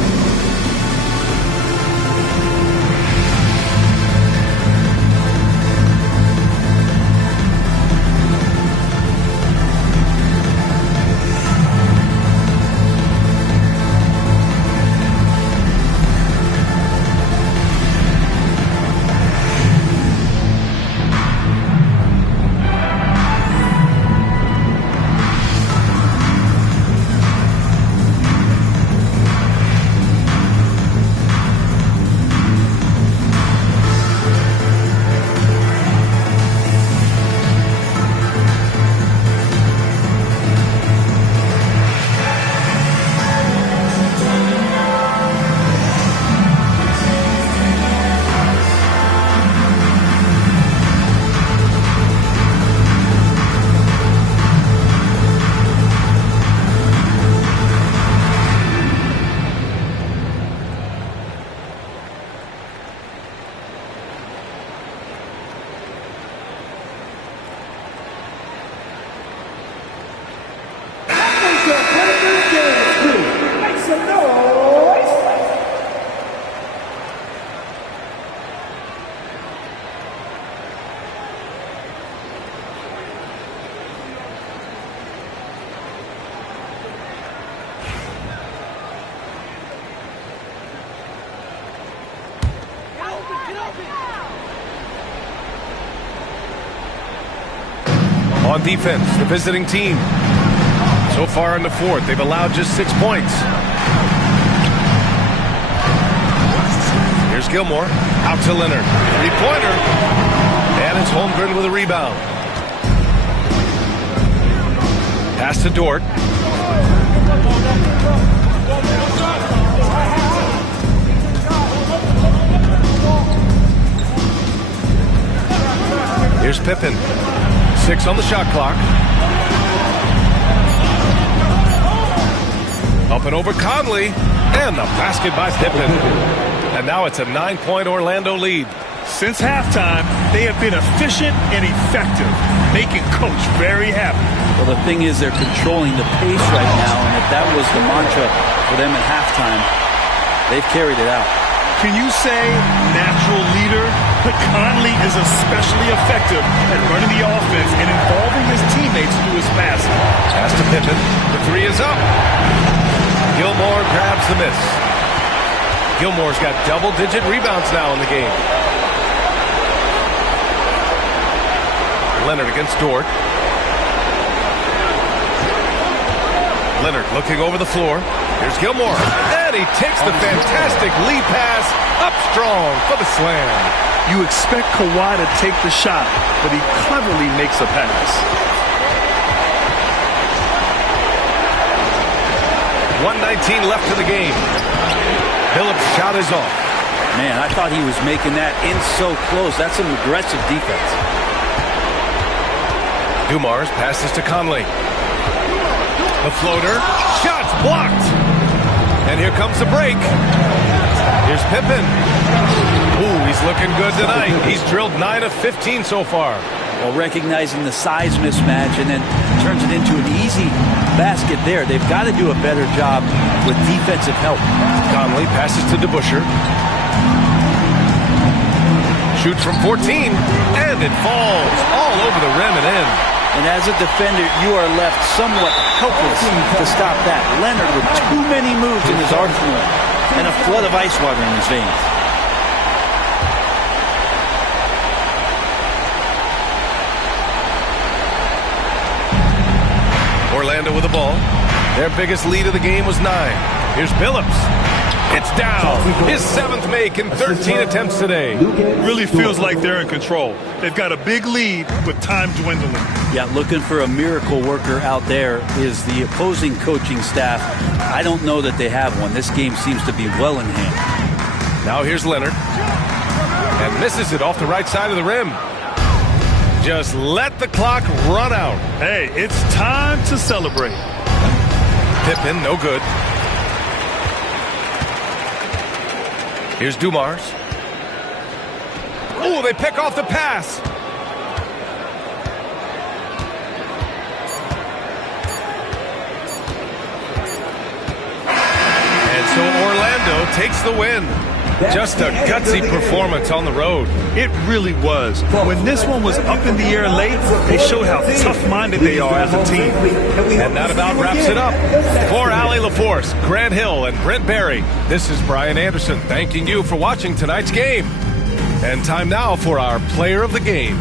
On defense, the visiting team. So far in the fourth, they've allowed just 6 points. Here's Gilmore. Out to Leonard. Three-pointer. And it's Holmgren with a rebound. Pass to Dort. Here's Pippen. 6 on the shot clock. Up and over Conley. And the basket by Pippen. And now it's a 9-point Orlando lead. Since halftime, they have been efficient and effective, making Coach very happy. Well, the thing is they're controlling the pace right now, and if that was the mantra for them at halftime, they've carried it out. Can you say natural leader? But Conley is especially effective at running the offense and involving his teammates through his passing. Pass to Pippen. The three is up. Gilmore grabs the miss. Gilmore's got double-digit rebounds now in the game. Leonard against Dort. Leonard looking over the floor. Here's Gilmore. And he takes the fantastic lead pass up strong for the slam. You expect Kawhi to take the shot, but he cleverly makes a pass. 1:19 left in the game. Billups' shot is off. Man, I thought he was making that in so close. That's some aggressive defense. Dumars passes to Conley. The floater. Shots blocked. And here comes the break. Here's Pippen. Ooh, he's looking good tonight. He's drilled 9 of 15 so far. Well, recognizing the size mismatch and then turns it into an easy basket there. They've got to do a better job with defensive help. Conley passes to DeBusschere. shoots from 14, and it falls all over the rim and in. And as a defender, you are left somewhat helpless to stop that. Leonard with too many moves in his arsenal and a flood of ice water in his veins. Orlando with the ball. Their biggest lead of the game was 9. Here's Billups. It's down. His 7th make in 13 attempts today. Really feels like they're in control. They've got a big lead with time dwindling. Yeah, looking for a miracle worker out there is the opposing coaching staff. I don't know that they have one. This game seems to be well in hand. Now here's Leonard. And misses it off the right side of the rim. Just let the clock run out. Hey, it's time to celebrate. Pippen, no good. Here's Dumars. Oh, they pick off the pass. And so Orlando takes the win. Just a gutsy performance on the road. It really was. When this one was up in the air late, they showed how tough-minded they are as a team. And that about wraps it up. For Allie LaForce, Grant Hill, and Brent Barry, this is Brian Anderson thanking you for watching tonight's game. And time now for our player of the game.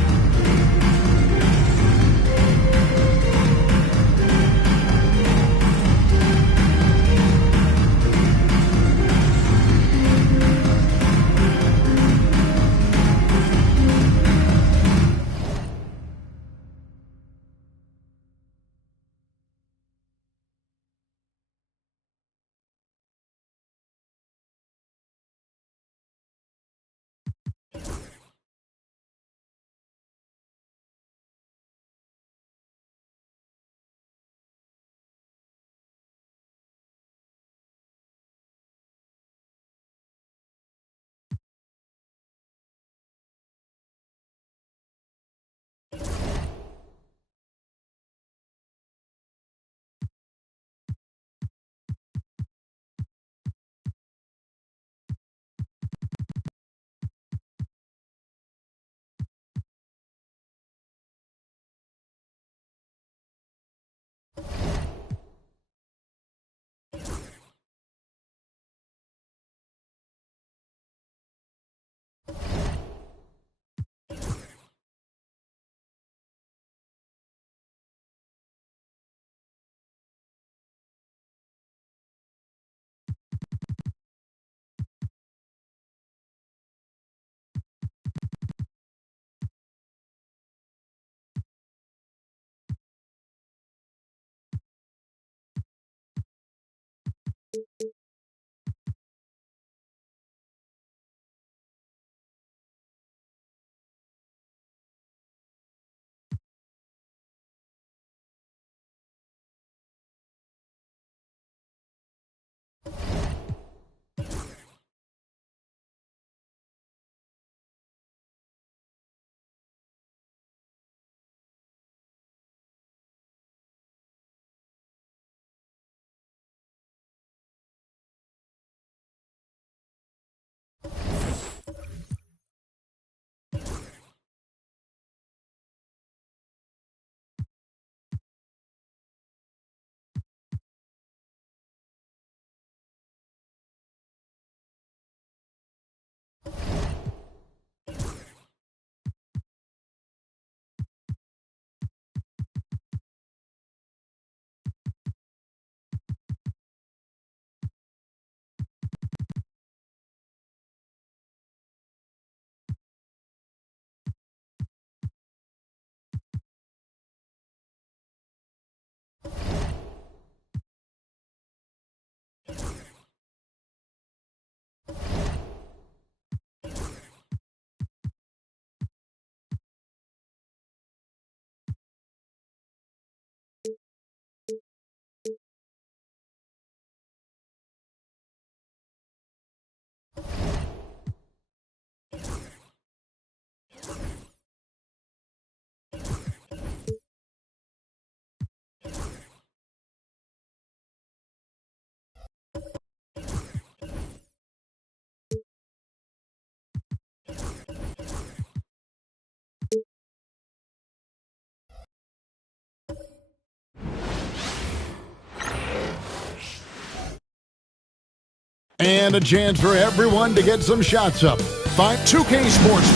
And a chance for everyone to get some shots up. 2K Sports.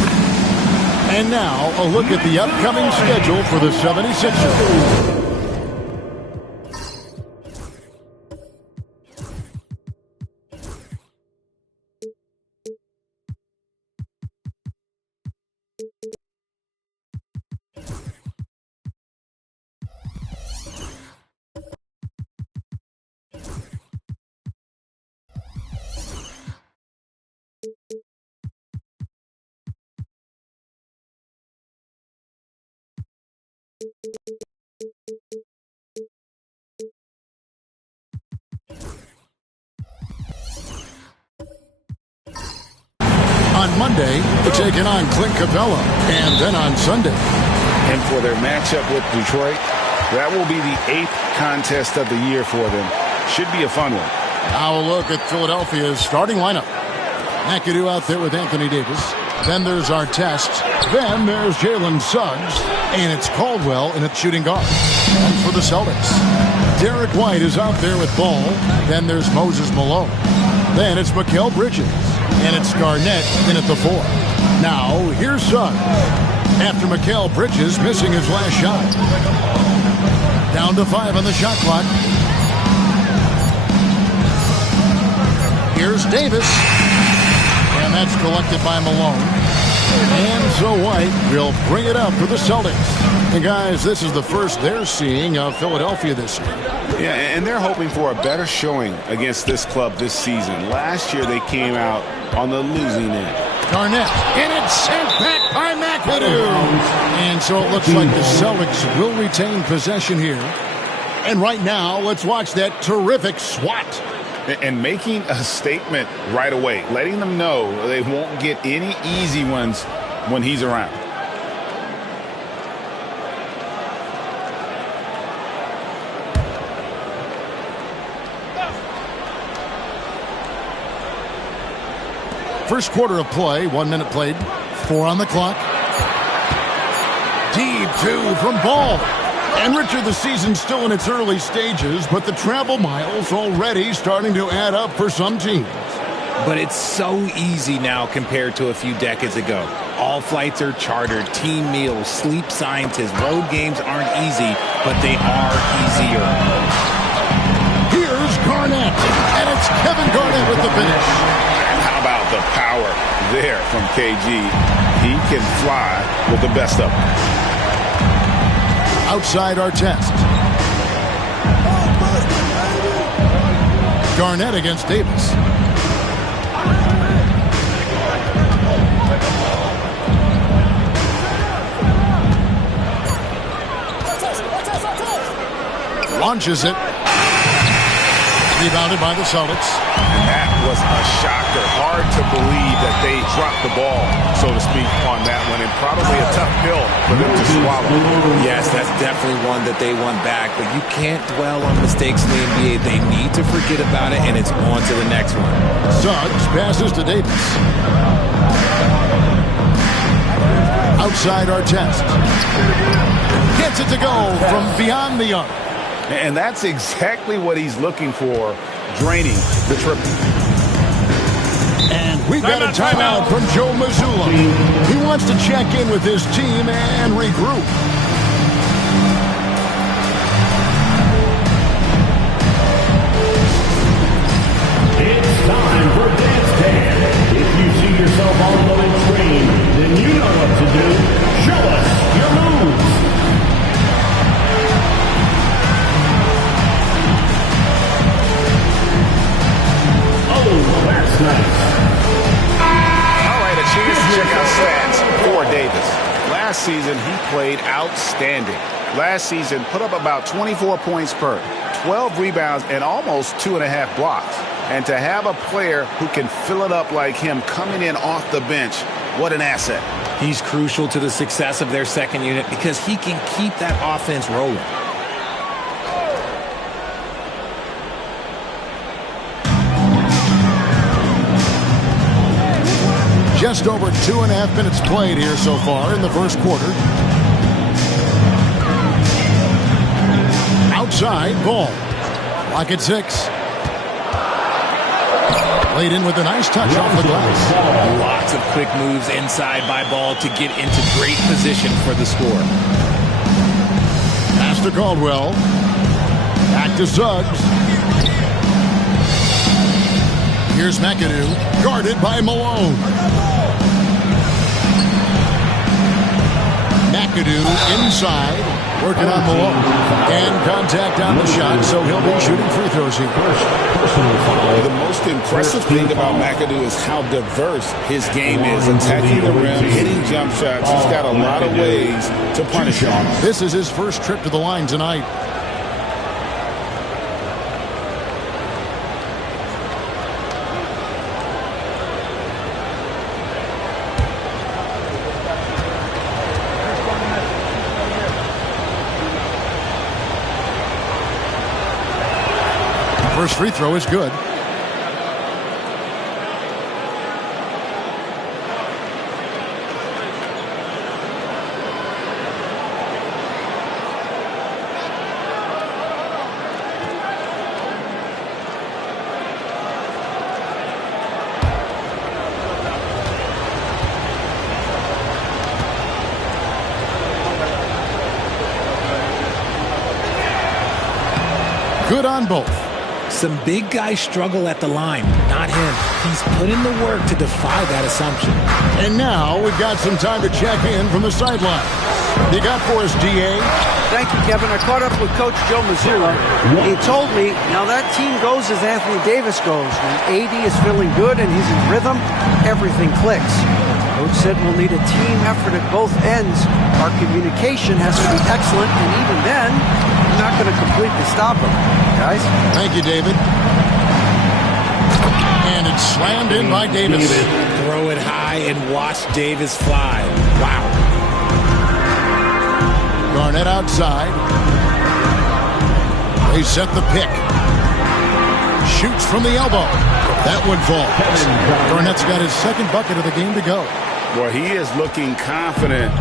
And now, a look at the upcoming schedule for the 76ers. On Monday, they're taking on Clint Capella, and then on Sunday. And for their matchup with Detroit, that will be the 8th contest of the year for them. Should be a fun one. Now a look at Philadelphia's starting lineup. McAdoo out there with Anthony Davis. Then there's Artest. Then there's Jalen Suggs. And it's Caldwell in at shooting guard. And for the Celtics, Derek White is out there with Ball. Then there's Moses Malone. Then it's Mikal Bridges. And it's Garnett in at the 4. Now, here's Suggs. After Mikal Bridges missing his last shot. Down to 5 on the shot clock. Here's Davis. And that's collected by Malone. And so White will bring it up for the Celtics. And guys, this is the first they're seeing of Philadelphia this year. Yeah, and they're hoping for a better showing against this club this season. Last year they came out on the losing end. Garnett, and it's sent back by McAdoo. And so it looks like the Celtics will retain possession here. And right now, let's watch that terrific swat. And making a statement right away, letting them know they won't get any easy ones when he's around. First quarter of play, 1 minute played, 4 on the clock. Deep 2 from Ball. And Richard, the season's still in its early stages, but the travel miles already starting to add up for some teams. But it's so easy now compared to a few decades ago. All flights are chartered, team meals, sleep scientists. Road games aren't easy, but they are easier. Here's Garnett, and it's Kevin Garnett with the finish. And how about the power there from KG? He can fly with the best of them. Outside Artest. Garnett against Davis. Launches it. Rebounded by the Celtics. That was a shocker. Hard to believe that they dropped the ball, so to speak, on that one. And probably a tough pill for them to swallow. Yes, that's definitely one that they want back. But you can't dwell on mistakes in the NBA. They need to forget about it, and it's on to the next one. Suggs passes to Davis. Outside Artest. Gets it to go from beyond the arc. And that's exactly what he's looking for, draining the triple. And we've got a timeout from Joe Mazzulla. He wants to check in with his team and regroup. It's time for Dance Dance. If you see yourself on the train, then you know what to do. Show us your moves. That's nice. All right, a chance to check out stats for Davis. Last season, he played outstanding. Last season, put up about 24 points per, 12 rebounds, and almost 2.5 blocks. And to have a player who can fill it up like him coming in off the bench, what an asset. He's crucial to the success of their second unit because he can keep that offense rolling. Just over 2.5 minutes played here so far in the first quarter. Outside, Ball. Lock at 6. Laid in with a nice touch off the glass. Lots of quick moves inside by Ball to get into great position for the score. Pass to Caldwell. Back to Suggs. Here's McAdoo, guarded by Malone. McAdoo inside, working on Malone. And contact on the shot, so he'll be shooting free throws here. The most impressive thing about McAdoo is how diverse his game is. Attacking the rim, hitting jump shots. He's got a lot of ways to punish him. This is his first trip to the line tonight. First free throw is good. Good on both. Some big guys struggle at the line, not him. He's put in the work to defy that assumption. And now we've got some time to check in from the sideline. You got for us, D.A.? Thank you, Kevin. I caught up with Coach Joe Mazzulla. He told me, now that team goes as Anthony Davis goes. When AD is feeling good and he's in rhythm, everything clicks. Coach said we'll need a team effort at both ends. Our communication has to be excellent, and even then, we're not going to completely stop him. Guys? Thank you, David. And it's slammed in by Davis. Throw it high and watch Davis fly. Wow. Garnett outside. They set the pick. Shoots from the elbow. That one falls. Garnett's got his second bucket of the game to go. Well, he is looking confident.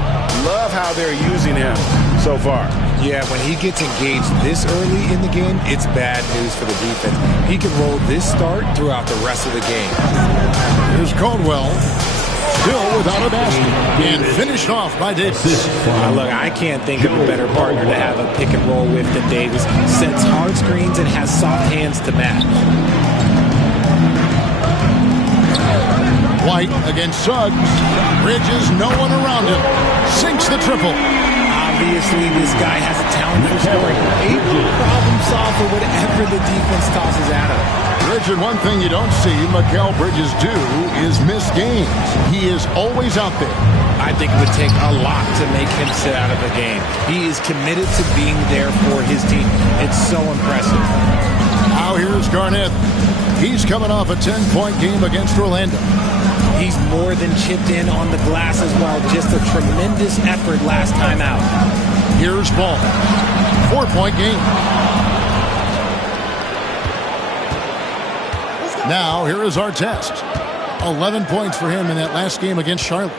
Love how they're using him so far. Yeah, when he gets engaged this early in the game, it's bad news for the defense. He can roll this start throughout the rest of the game. Here's Caldwell, still without a basket, and finished off by Davis. Look, I can't think of a better partner to have a pick and roll with than Davis. Sets hard screens and has soft hands to match. White against Suggs. Bridges, no one around him. Sinks the triple. Obviously, this guy has a talent for scoring. Able to problem solve for whatever the defense tosses at him. Richard, one thing you don't see Mikal Bridges do is miss games. He is always out there. I think it would take a lot to make him sit out of a game. He is committed to being there for his team. It's so impressive. Now here's Garnett. He's coming off a 10-point game against Orlando. He's more than chipped in on the glass as well. Just a tremendous effort last time out. Here's Ball. 4-point game. Now, here is our test. 11 points for him in that last game against Charlotte.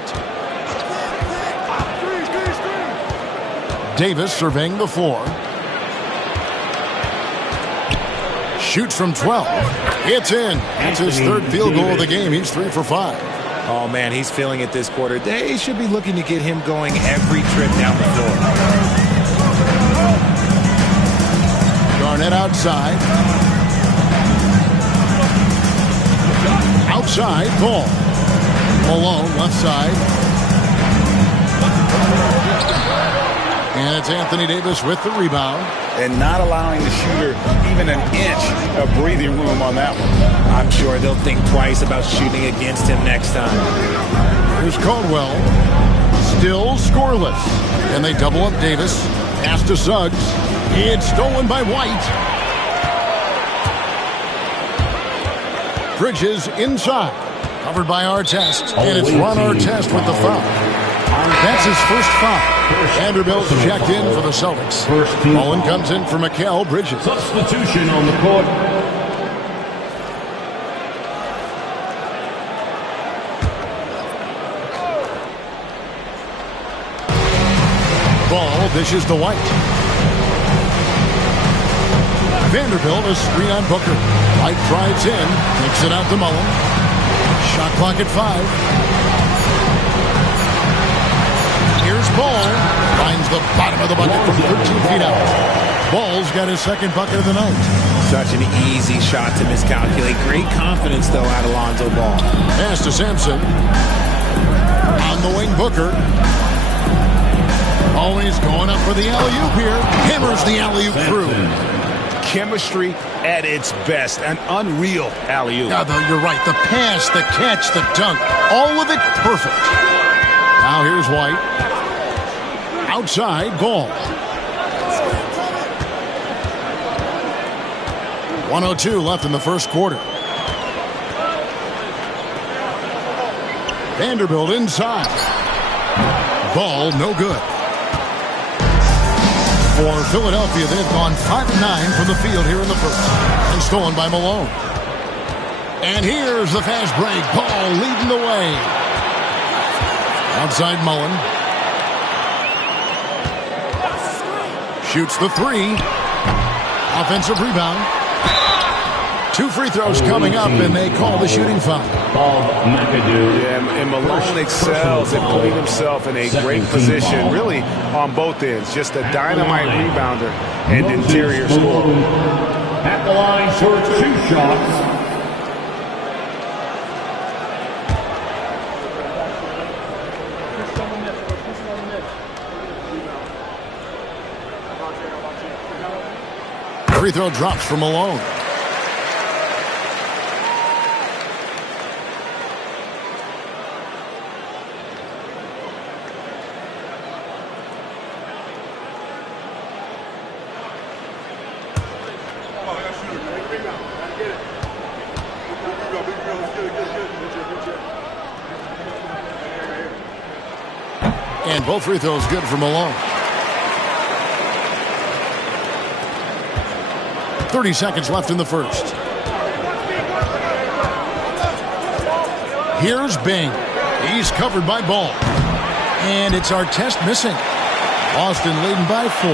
Davis surveying the floor. Shoots from 12. It's in. That's his third field goal of the game. He's 3 for 5. Oh, man, he's feeling it this quarter. They should be looking to get him going every trip down the floor. Garnett outside. Outside, Ball. Malone, left side. And it's Anthony Davis with the rebound. And not allowing the shooter even an inch of breathing room on that one. I'm sure they'll think twice about shooting against him next time. Here's Caldwell. Still scoreless. And they double up Davis. Pass to Suggs. It's stolen by White. Bridges inside. Covered by Artest. And it's Ron Artest with the foul. That's his first foul. Vanderbilt checked in for the Celtics. Mullen comes in for Mikal Bridges. Substitution on the court. Ball dishes to White. Vanderbilt a screen on Booker. White drives in, takes it out to Mullen. Shot clock at 5. Here's Ball. Finds the bottom of the bucket from 13 feet out. Ball's got his second bucket of the night. Such an easy shot to miscalculate. Great confidence, though, out of Lonzo Ball. Pass to Sampson. On the wing, Booker. Always going up for the alley-oop here. Hammers the alley-oop through. Chemistry at its best. An unreal alley-oop. Yeah, though, you're right. The pass, the catch, the dunk. All of it perfect. Now here's White. Outside, Ball. 1:02 left in the first quarter. Vanderbilt inside. Ball, no good. For Philadelphia, they've gone 5 of 9 from the field here in the first. And stolen by Malone. And here's the fast break. Ball leading the way. Outside Mullen. Shoots the 3. Offensive rebound. 2 free throws coming up, and they call the shooting foul. Yeah, and Malone excels at putting himself in a great position, really on both ends. Just a dynamite rebounder and interior scorer. At the line for 2 shots. Free throw drops for Malone. And both free throws good for Malone. 30 seconds left in the first. Here's Bing. He's covered by Ball. And it's Artest missing. Boston leading by 4.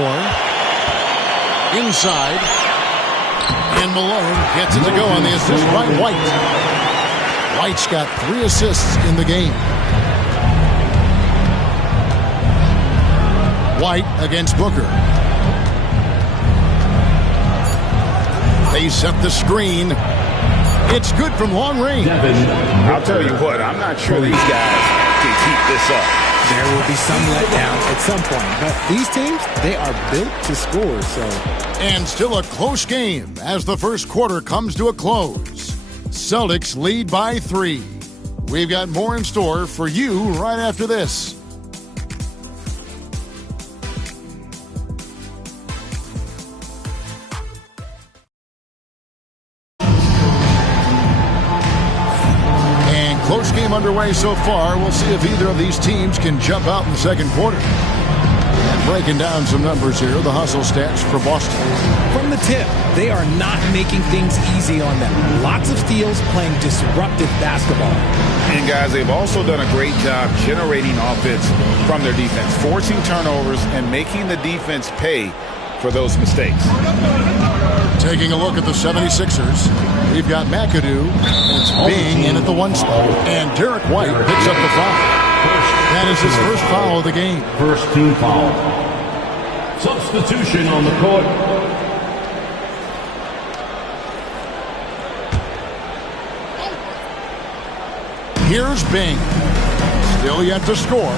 Inside. And Malone gets it to go on the assist by White. White's got 3 assists in the game. White against Booker. They set the screen. It's good from long range. I'll tell you what, I'm not sure these guys can keep this up. There will be some letdowns at some point, but these teams, they are built to score, so. And still a close game as the first quarter comes to a close. Celtics lead by 3. We've got more in store for you right after this. Close game underway so far. We'll see if either of these teams can jump out in the second quarter. And breaking down some numbers here, the hustle stats for Boston. From the tip, they are not making things easy on them. Lots of steals, playing disruptive basketball. And guys, they've also done a great job generating offense from their defense, forcing turnovers and making the defense pay for those mistakes. Taking a look at the 76ers, we've got McAdoo. It's Bing in at the 1 spot. And Derek White picks up the foul. That is his first foul of the game. First team foul. Substitution on the court. Here's Bing. Still yet to score.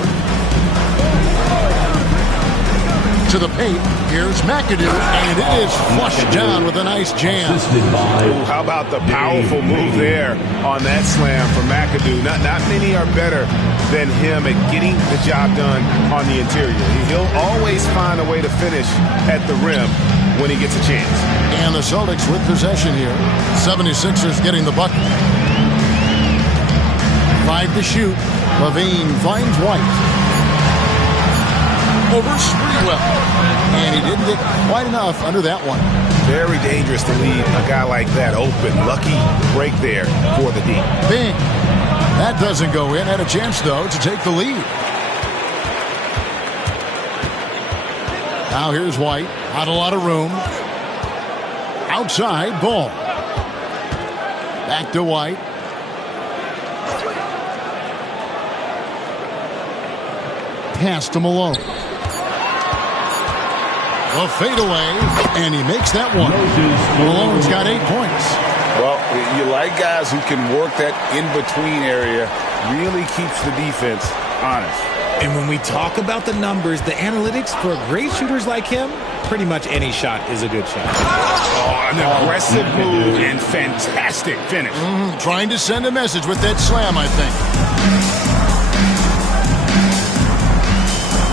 To the paint, here's McAdoo, and it is flushed down with a nice jam. Ooh, how about the powerful move there on that slam from McAdoo? Not many are better than him at getting the job done on the interior. He'll always find a way to finish at the rim when he gets a chance. And the Celtics with possession here. 76ers getting the bucket. 5 to shoot. Levine finds White. Over Sprewell. And he didn't get quite enough under that one. Very dangerous to leave a guy like that open. Lucky break there for the D. Bing. That doesn't go in. Had a chance, though, to take the lead. Now here's White. Not a lot of room. Outside, Ball. Back to White. Pass to Malone. A fadeaway, and he makes that one. Malone's got 8 points. Well, you like guys who can work that in-between area, really keeps the defense honest. And when we talk about the numbers, the analytics for great shooters like him, pretty much any shot is a good shot. Oh, an aggressive move and fantastic finish. Trying to send a message with that slam, I think.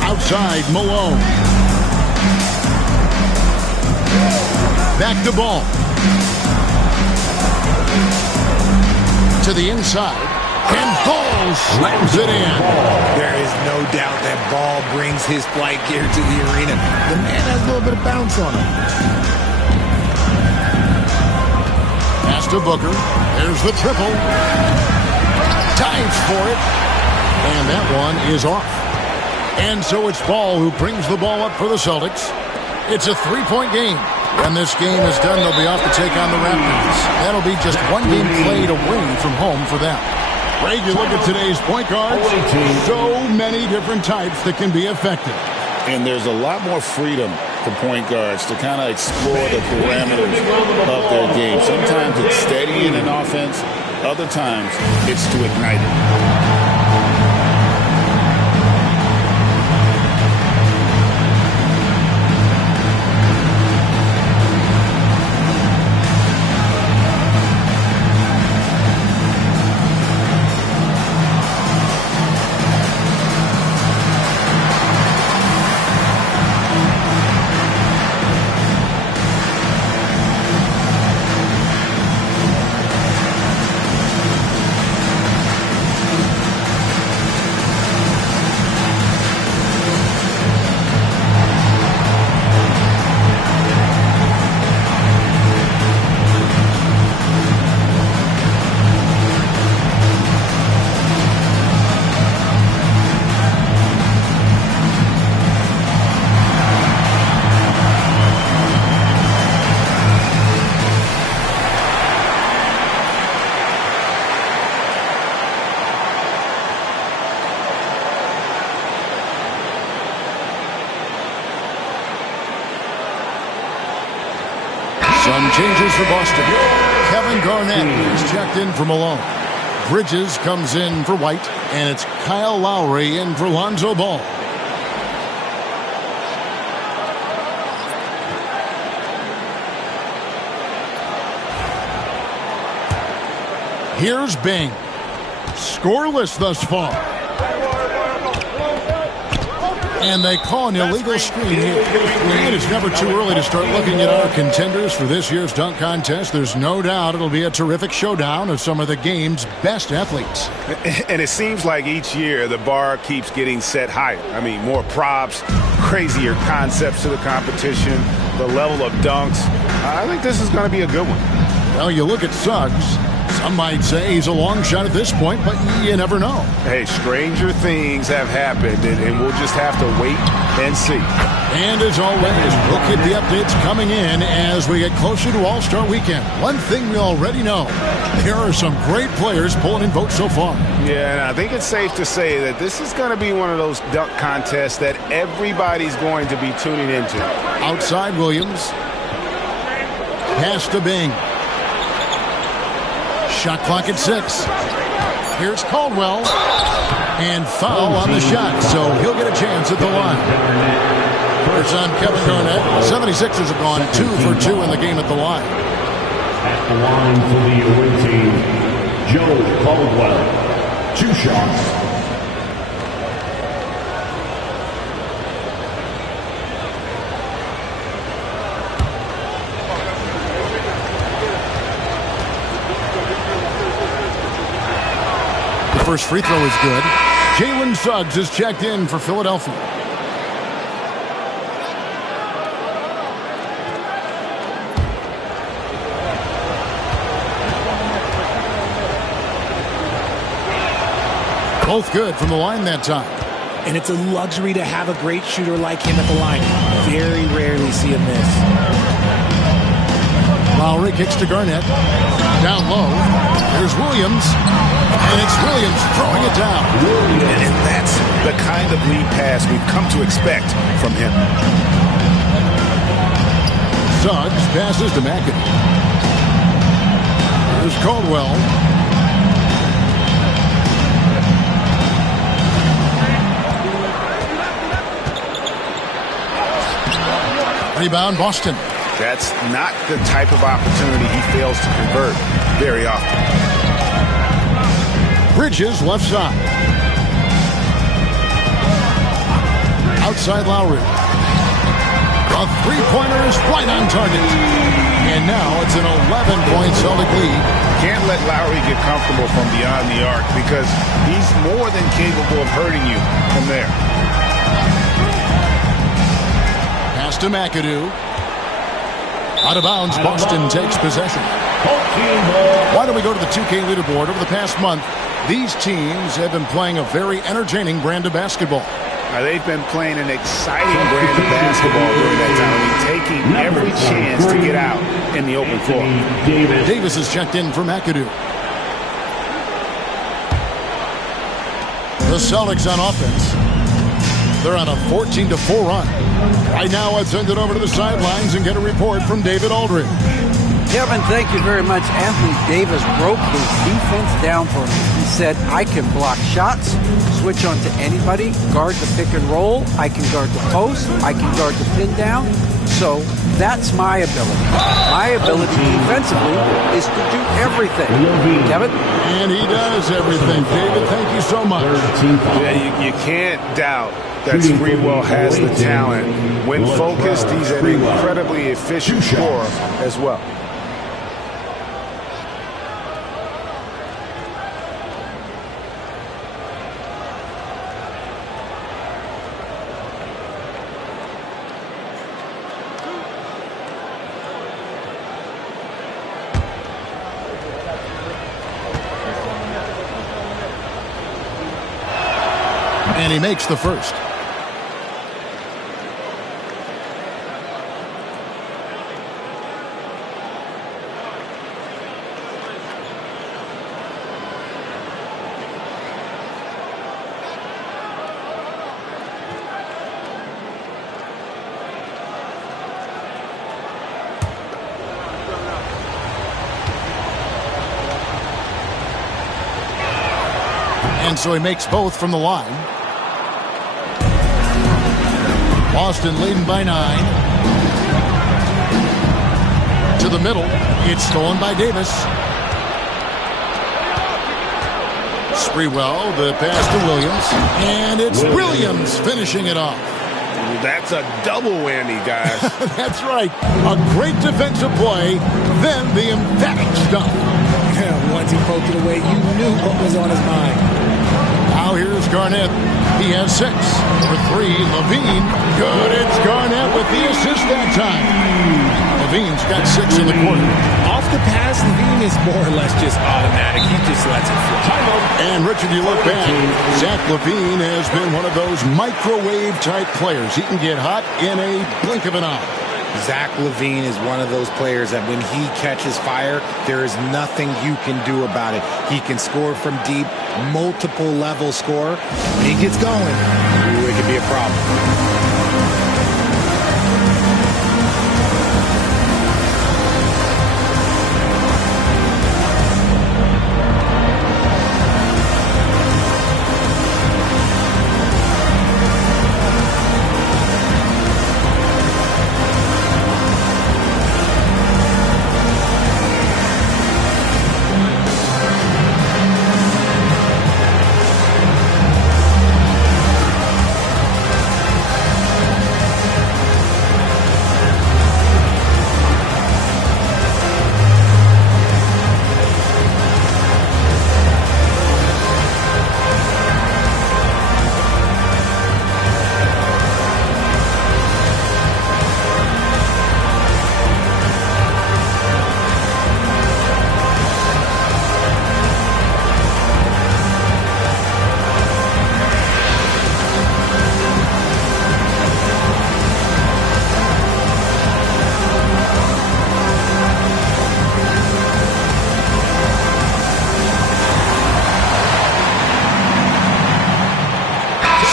Outside, Malone. Back to Ball. To the inside. And Ball slams it in. There is no doubt that Ball brings his flight gear to the arena. The man has a little bit of bounce on him. Pass to Booker. There's the triple. Dives for it. And that one is off. And so it's Ball who brings the ball up for the Celtics. It's a 3-point game. When this game is done, they'll be off to take on the Raptors. That'll be just one game played away from home for them. Greg, you look at today's point guards, so many different types that can be effective. And there's a lot more freedom for point guards to kind of explore the parameters of their game. Sometimes it's steady in an offense. Other times it's to ignite it. Some changes for Boston. Kevin Garnett is checked in for Malone. Bridges comes in for White, and it's Kyle Lowry in for Lonzo Ball. Here's Bing. Scoreless thus far. And they call an illegal screen here. And it's never too early to start looking at our contenders for this year's dunk contest. There's no doubt it'll be a terrific showdown of some of the game's best athletes. And it seems like each year the bar keeps getting set higher. I mean, more props, crazier concepts to the competition, the level of dunks. I think this is going to be a good one. Well, you look at Suggs. Some might say he's a long shot at this point, but you never know. Hey, stranger things have happened, and we'll just have to wait and see. And as always, we'll keep the updates coming in as we get closer to All-Star Weekend. One thing we already know, there are some great players pulling in votes so far. Yeah, and I think it's safe to say that this is going to be one of those dunk contests that everybody's going to be tuning into. Outside Williams. Pass to Bing. Shot clock at 6. Here's Caldwell. And foul on the shot, so he'll get a chance at the line. First on Kevin Garnett. 76ers have gone 2 for 2 in the game at the line. At the line for the away team, Joe Caldwell. 2 shots. First free throw is good. Jalen Suggs is checked in for Philadelphia. Both good from the line that time. And it's a luxury to have a great shooter like him at the line. Very rarely see him miss. Lowry kicks to Garnett. Down low. There's Williams. And it's Williams throwing it down. And that's the kind of lead pass we've come to expect from him. Suggs passes to McAdoo. Here's Caldwell. Rebound, Boston. That's not the type of opportunity he fails to convert very often. Bridges left side. Outside Lowry. A three-pointer is right on target. And now it's an 11-point Celtic lead. Can't let Lowry get comfortable from beyond the arc because he's more than capable of hurting you from there. Pass to McAdoo. Out of bounds, Boston takes possession. Why don't we go to the 2K leaderboard? Over the past month, these teams have been playing a very entertaining brand of basketball. They've been playing an exciting brand of basketball during that time. Taking every chance to get out in the open floor. Davis is checked in for McAdoo. The Celtics on offense. They're on a 14-4 run. Right now, let's send it over to the sidelines and get a report from David Aldridge. Kevin, thank you very much. Anthony Davis broke his defense down for me. He said, I can block shots, switch on to anybody, guard the pick and roll, I can guard the post, I can guard the pin down. So that's my ability. My ability defensively is to do everything. Kevin? And he does everything. David, thank you so much. Yeah, you can't doubt that Sprewell has the talent. When focused, he's an incredibly efficient scorer as well. And he makes the first. And so he makes both from the line. Boston leading by 9. To the middle. It's stolen by Davis. Sprewell, the pass to Williams. And it's Williams finishing it off. That's a double whammy, guys. That's right. A great defensive play, then the emphatic stuff. Yeah, once he poked it away, you knew what was on his mind. Now here's Garnett. He has 6. For 3, Levine. Good. It's Garnett with the assist that time. Levine's got 6 in the quarter. Off the pass, Levine is more or less just automatic. He just lets it fly. And Richard, you look back. Zach LaVine has been one of those microwave-type players. He can get hot in a blink of an eye. Zach LaVine is one of those players that when he catches fire, there is nothing you can do about it. He can score from deep, multiple level score. When he gets going, it could be a problem.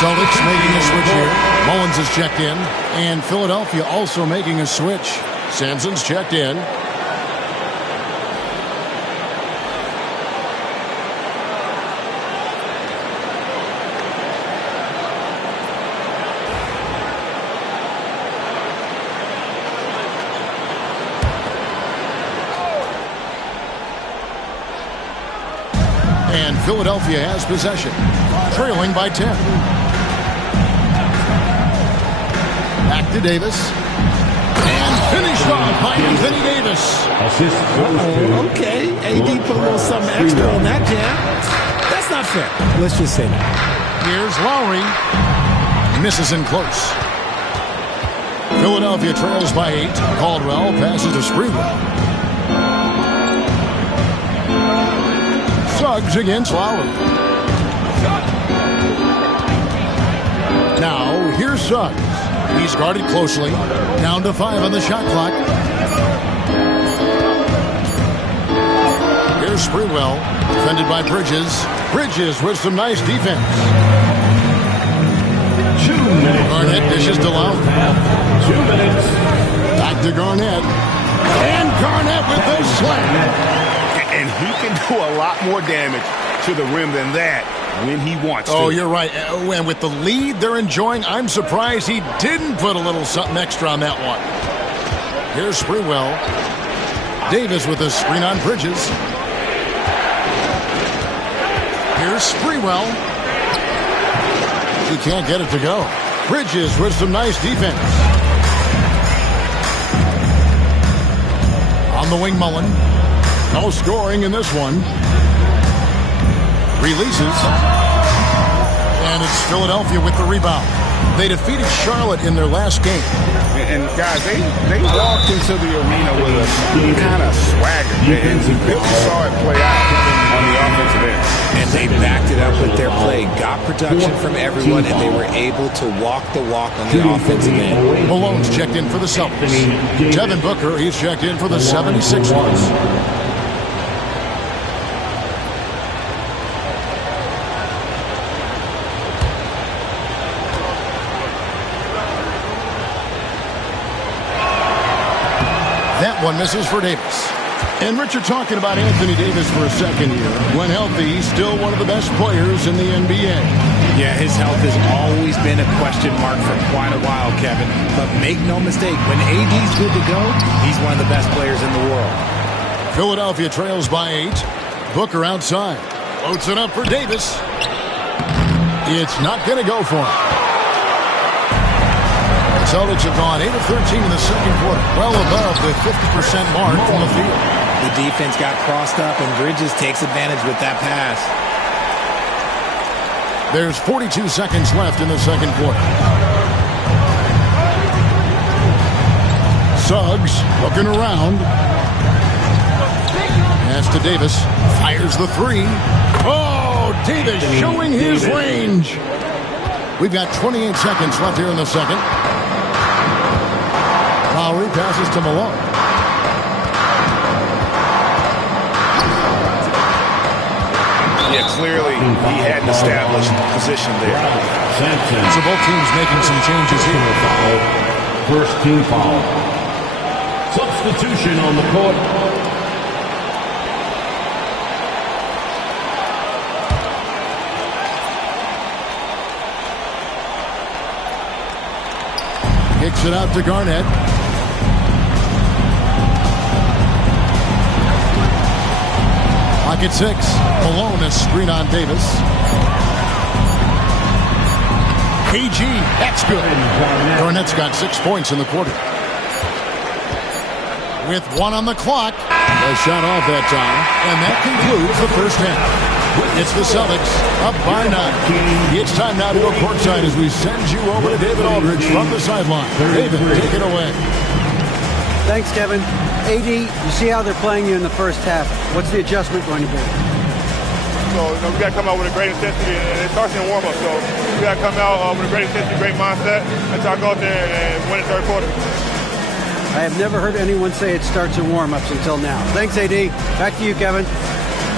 Celtics making a switch here. Mullins is checked in. And Philadelphia also making a switch. Sampson's checked in. And Philadelphia has possession, trailing by 10. Back to Davis. And finished off by Anthony Davis. Okay, AD put a little something extra on that jam. That's not fair. Let's just say that. Here's Lowry. Misses in close. Philadelphia trails by 8. Caldwell passes to Sprewell. Suggs against Lowry. Now, here's Suggs. He's guarded closely. Down to 5 on the shot clock. Here's Sprewell. Defended by Bridges. Bridges with some nice defense. 2 minutes. Garnett dishes to Lowry. 2 minutes. Back to Garnett. And Garnett with the slam. And he can do a lot more damage to the rim than that when he wants to. Oh, you're right. And with the lead they're enjoying, I'm surprised he didn't put a little something extra on that one. Here's Sprewell. Davis with a screen on Bridges. Here's Sprewell. He can't get it to go. Bridges with some nice defense. On the wing, Mullen. No scoring in this one. Releases. And it's Philadelphia with the rebound. They defeated Charlotte in their last game. And guys, they walked into the arena with a kind of swagger. And we really saw it play out on the offensive end. And they backed it up with their play. Got production from everyone, and they were able to walk the walk on the offensive end. Malone's checked in for the Celtics. Devin Booker, he's checked in for the 76ers. That one misses for Davis. And Richard, talking about Anthony Davis for a second here. When healthy, he's still one of the best players in the NBA. Yeah, his health has always been a question mark for quite a while, Kevin. But make no mistake, when AD's good to go, he's one of the best players in the world. Philadelphia trails by 8. Booker outside. Floats it up for Davis. It's not going to go for him. Celtics have gone 8 of 13 in the second quarter, well above the 50% mark from the field. The defense got crossed up, and Bridges takes advantage with that pass. There's 42 seconds left in the second quarter. Suggs looking around. Pass to Davis. Fires the 3. Oh, Davis showing his range. We've got 28 seconds left here in the second. Lowry passes to Malone. Yeah, clearly he had an established position there. So both teams making some changes here. First team foul. Substitution on the court. Kicks it out to Garnett. Pocket 6. Malone, a screen on Davis. KG, that's good. Garnett's got 6 points in the quarter. With 1 on the clock. A shot off that time. And that concludes the first half. It's the Celtics up by 9. It's time now to go courtside as we send you over to David Aldridge from the sideline. David, take it away. Thanks, Kevin. AD, you see how they're playing you in the first half. What's the adjustment going to be? So, we got to come out with a great intensity, and it starts in warm-up. So, we got to come out with a great intensity, great mindset, and try to go out there and win the third quarter. I have never heard anyone say it starts in warm-ups until now. Thanks, AD. Back to you, Kevin.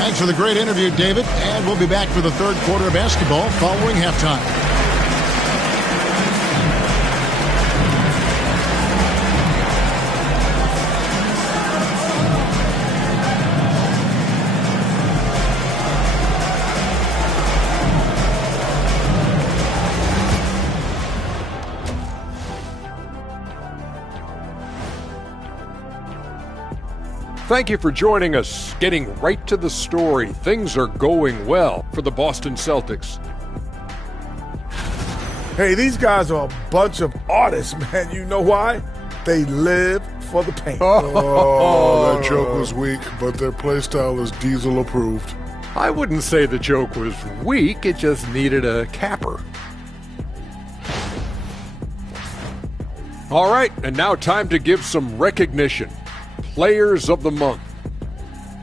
Thanks for the great interview, David. And we'll be back for the third quarter of basketball following halftime. Thank you for joining us. Getting right to the story, things are going well for the Boston Celtics. Hey, these guys are a bunch of artists, man. You know why? They live for the paint. Oh, that joke was weak, but their play style is Diesel approved. I wouldn't say the joke was weak, it just needed a capper. All right, and now time to give some recognition. Players of the Month.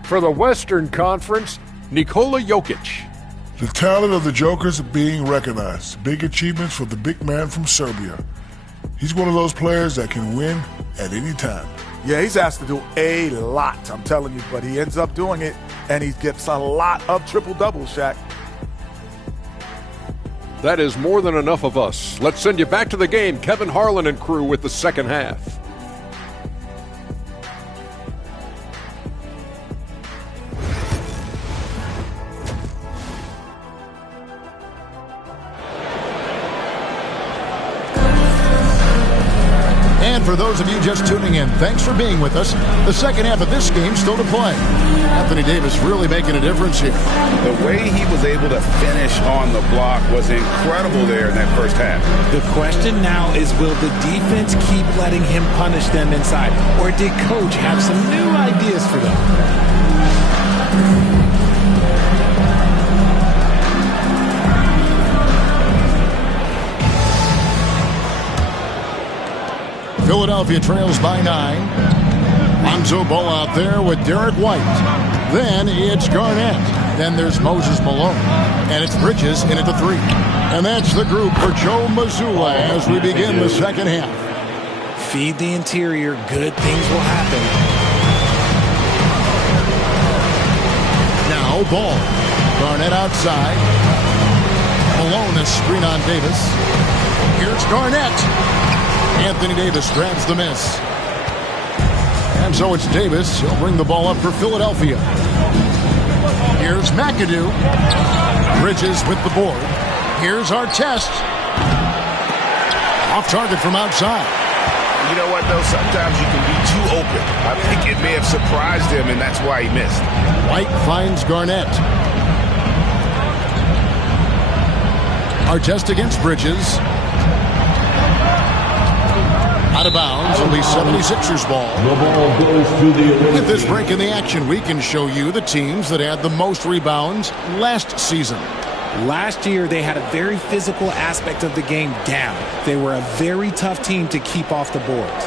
For the Western Conference, Nikola Jokic. The talent of the Jokers being recognized. Big achievements for the big man from Serbia. He's one of those players that can win at any time. Yeah, he's asked to do a lot, I'm telling you, but he ends up doing it, and he gets a lot of triple-doubles, Shaq. That is more than enough of us. Let's send you back to the game, Kevin Harlan and crew with the second half. And for those of you just tuning in, thanks for being with us. The second half of this game still to play. Anthony Davis really making a difference here. The way he was able to finish on the block was incredible there in that first half. The question now is, will the defense keep letting him punish them inside? Or did Coach have some new ideas for them? Philadelphia trails by 9. Lonzo Ball out there with Derek White. Then it's Garnett. Then there's Moses Malone. And it's Bridges in at the 3. And that's the group for Joe Mazzulla as we begin the second half. Feed the interior. Good things will happen. Now Ball. Garnett outside. Malone a screen on Davis. Here's Garnett. Anthony Davis grabs the miss. And so it's Davis. He'll bring the ball up for Philadelphia. Here's McAdoo. Bridges with the board. Here's Artest. Off target from outside. You know what, though? Sometimes you can be too open. I think it may have surprised him, and that's why he missed. White finds Garnett. Artest against Bridges. Out of bounds, only 76ers ball. The ball goes to the With this break in the action, we can show you the teams that had the most rebounds last season. Last year, they had a very physical aspect of the game down. They were a very tough team to keep off the boards.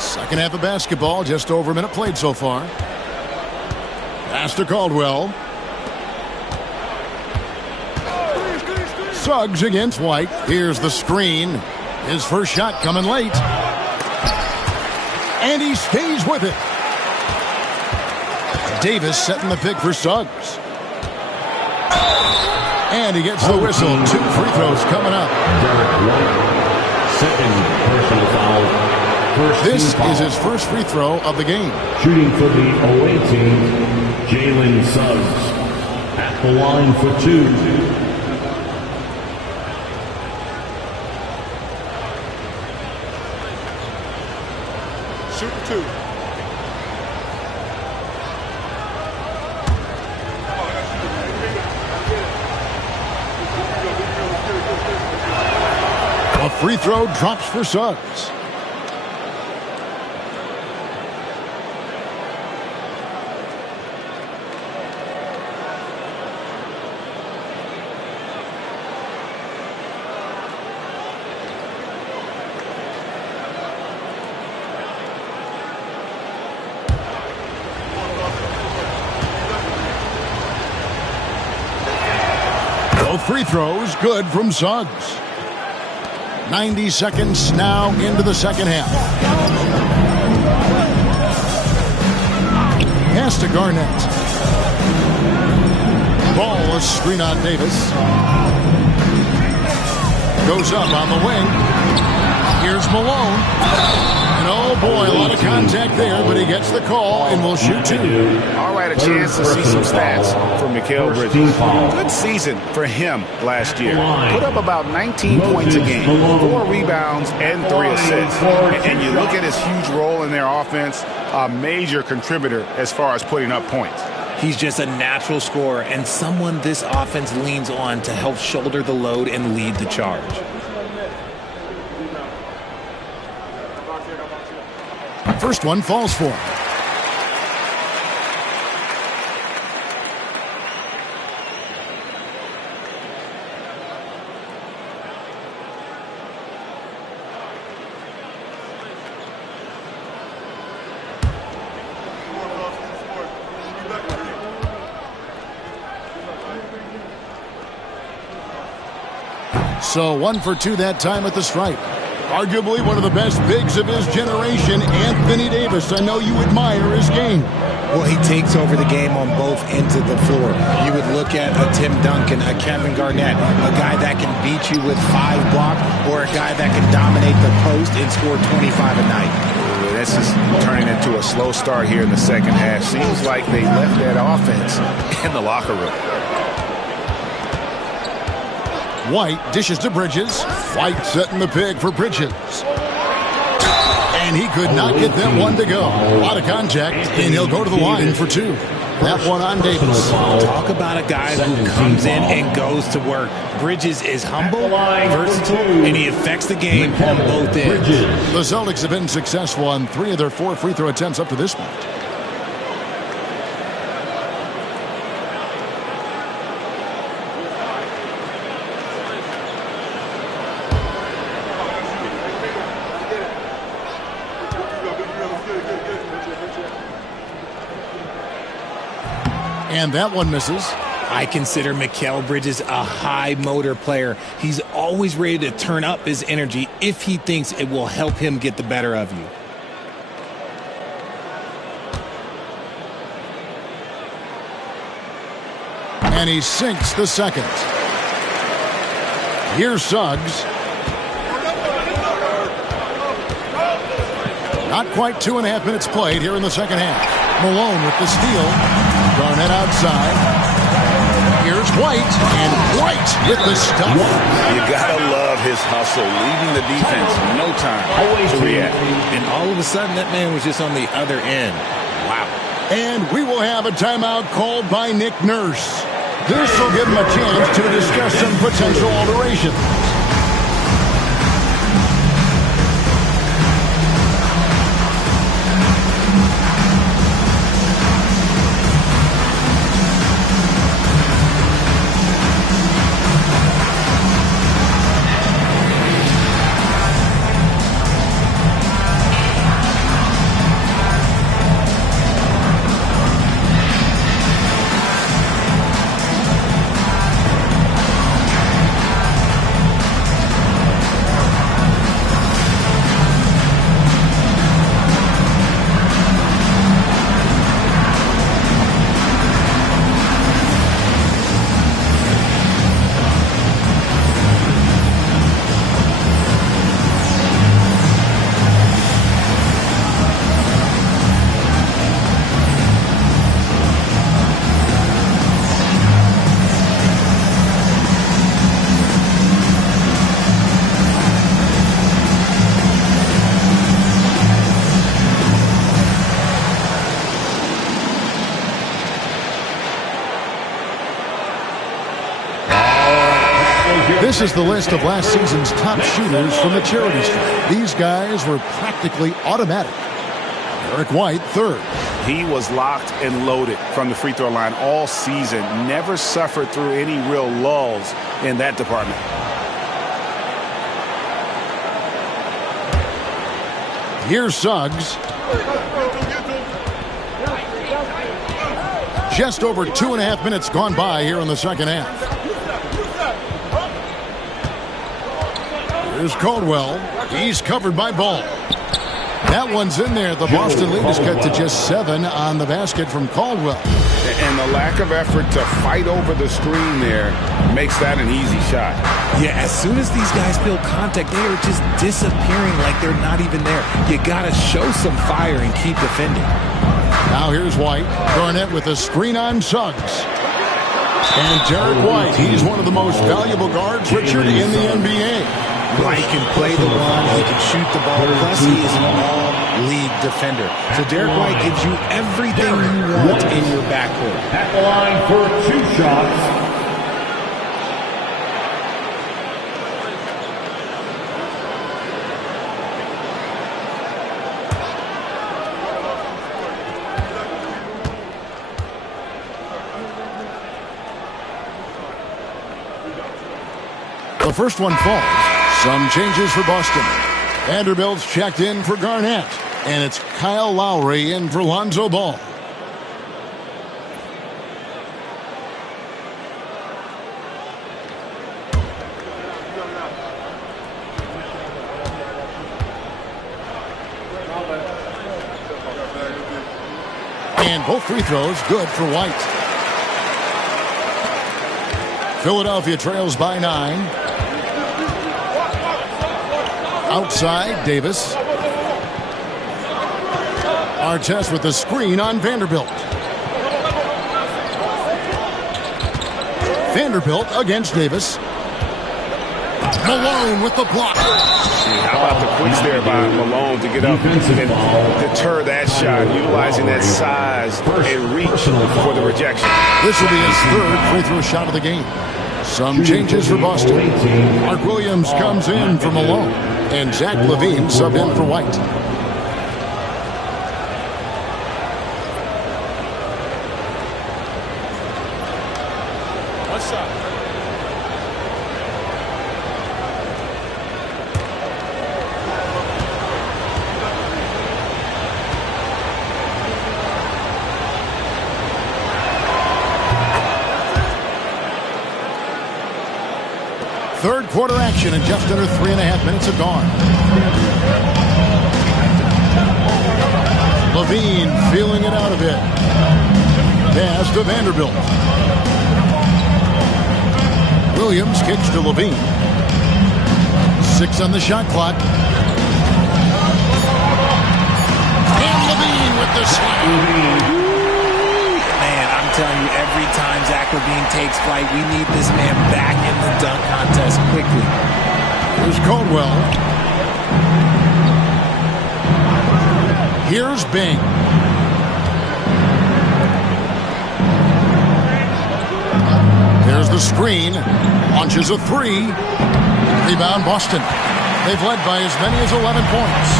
Second half of basketball, just over a minute played so far. Pass to Caldwell. Suggs against White. Here's the screen. His first shot coming late. And he stays with it. Davis setting the pick for Suggs. And he gets the whistle. 2 free throws coming up. Second personal foul. This is his first free throw of the game. Shooting for the away team, Jalen Suggs. At the line for 2. Shooting 2. A free throw drops for Suggs. Free throws good from Suggs. 90 seconds now into the second half. Pass to Garnett. Ball a screen on Davis. Goes up on the wing. Here's Malone. And Oh, boy, a lot of contact there, but he gets the call and will shoot two. All right, a chance to see some stats from Mikal Bridges. Good season for him last year. Put up about 19 points a game, 4 rebounds, and 3 assists. And you look at his huge role in their offense, a major contributor as far as putting up points. He's just a natural scorer and someone this offense leans on to help shoulder the load and lead the charge. First one falls for him. So 1 for 2 that time at the stripe. Arguably one of the best bigs of his generation, Anthony Davis. I know you admire his game. Well, he takes over the game on both ends of the floor. You would look at a Tim Duncan, a Kevin Garnett, a guy that can beat you with 5 blocks, or a guy that can dominate the post and score 25 a night. This is turning into a slow start here in the second half. Seems like they left that offense in the locker room. White dishes to Bridges. White setting the pick for Bridges. And he could not get that one to go. A lot of contact, and he'll go to the line for 2. That one on Davis. Talk about a guy who comes in and goes to work. Bridges is humble, versatile, and he affects the game on both ends. The Celtics have been successful on 3 of their 4 free throw attempts up to this point. And that one misses. I consider Mikal Bridges a high motor player. He's always ready to turn up his energy if he thinks it will help him get the better of you. And he sinks the second. Here's Suggs. Not quite 2.5 minutes played here in the second half. Malone with the steal. Garnett outside. Here's White, and White with the stuff. You gotta love his hustle, leaving the defense no time to react. And all of a sudden, that man was just on the other end. Wow. And we will have a timeout called by Nick Nurse. This will give him a chance to discuss some potential alterations. This is the list of last season's top shooters from the charity stripe. These guys were practically automatic. Eric White, 3rd. He was locked and loaded from the free throw line all season. Never suffered through any real lulls in that department. Here's Suggs. Just over 2.5 minutes gone by here in the second half. Here's Caldwell. He's covered by Ball. That one's in there. The Boston lead is cut to just 7 on the basket from Caldwell. And the lack of effort to fight over the screen there makes that an easy shot. Yeah, as soon as these guys feel contact, they are just disappearing like they're not even there. You got to show some fire and keep defending. Now here's White. Garnett with a screen on Suggs. And Derek White, he's one of the most valuable guards, Richard, in the NBA. White can play the one, he can shoot the ball, plus he is an all-league defender. So Derek White gives you everything you want in your backcourt. At the line for 2 shots. The first one falls. Some changes for Boston. Vanderbilt's checked in for Garnett. And it's Kyle Lowry in for Lonzo Ball. And both free throws good for White. Philadelphia trails by 9. Outside, Davis. Artest with the screen on Vanderbilt. Vanderbilt against Davis. Malone with the block. How about the quick there by Malone to get up and deter that shot, utilizing that size and reach for the rejection. This will be his 3rd free throw shot of the game. Some changes for Boston. Mark Williams comes in for Malone. And Zach LaVine subbed in for White. What's up? Third quarter action and just under 3.5 minutes have gone. LaVine feeling it out a bit. Pass to Vanderbilt. Williams kicks to LaVine. 6 on the shot clock. And LaVine with the slam. Telling you, every time Zach LaVine takes flight, we need this man back in the dunk contest quickly. Here's Caldwell. Here's Bing. There's the screen. Launches a 3. Rebound Boston. They've led by as many as 11 points.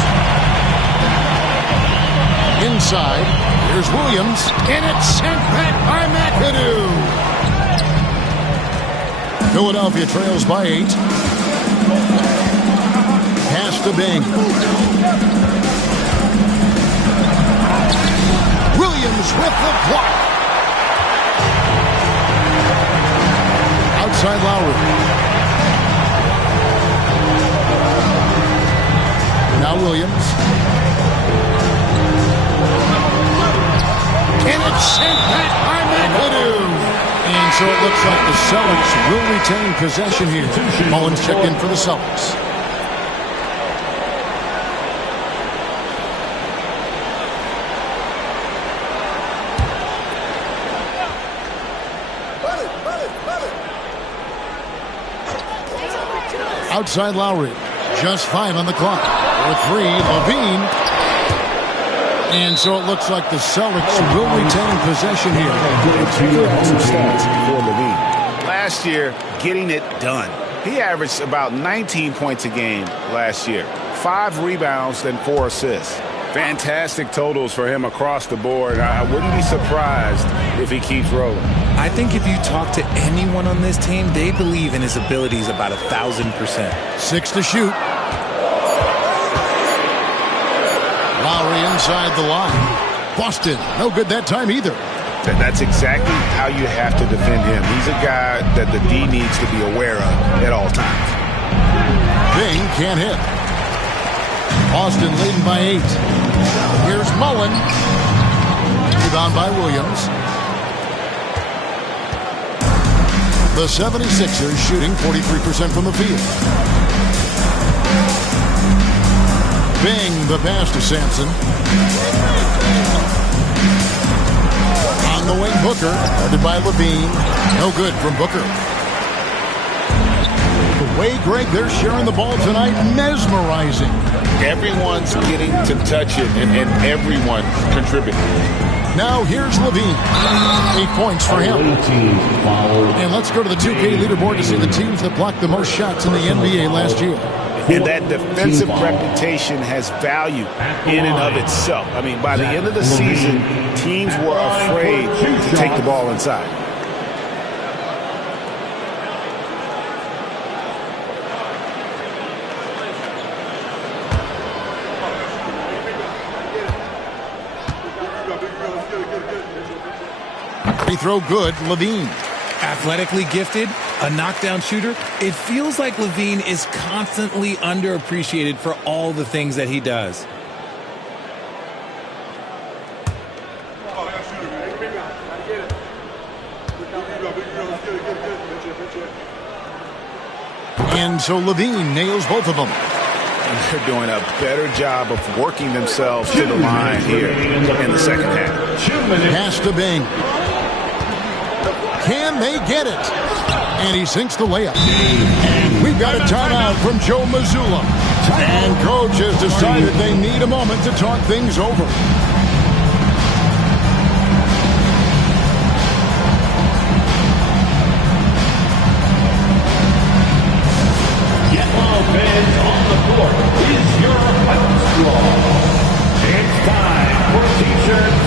Inside, here's Williams, and it's sent back by McAdoo. Philadelphia trails by 8. Pass to Bing. Williams with the block. Outside Lowry. Now Williams. And it's sent back by McAdoo. And so it looks like the Celtics will retain possession here. Mullins checked in for the Celtics. Outside Lowry. Just 5 on the clock. For 3, LaVine. And so it looks like the Celtics will retain possession here. Last year, getting it done. He averaged about 19 points a game last year. 5 rebounds and 4 assists. Fantastic totals for him across the board. I wouldn't be surprised if he keeps rolling. I think if you talk to anyone on this team, they believe in his abilities about 1,000%. 6 to shoot. Lowry inside the line. Boston, no good that time either. That's exactly how you have to defend him. He's a guy that the D needs to be aware of at all times. Bing can't hit. Boston leading by 8. Here's Mullen. Rebound by Williams. The 76ers shooting 43% from the field. Bing, the pass to Sampson. On the wing, Booker, guarded by Levine. No good from Booker. The way, Greg, they're sharing the ball tonight, mesmerizing. Everyone's getting to touch it, and everyone contributing. Now here's Levine. 8 points for him. And let's go to the 2K leaderboard to see the teams that blocked the most shots in the NBA last year. And that defensive reputation has value in and of itself. I mean, by the end of the season, teams were afraid to take the ball inside. Free throw good, Levine. Athletically gifted, a knockdown shooter. It feels like Levine is constantly underappreciated for all the things that he does. And so Levine nails both of them. And they're doing a better job of working themselves to the line here in the second half. Pass to Bing. Can they get it? And he sinks the layup. We've got a timeout from Joe Mazzulla. And coach has decided they need a moment to talk things over. Yellow fans on the court is your house squad. It's time for t-shirts.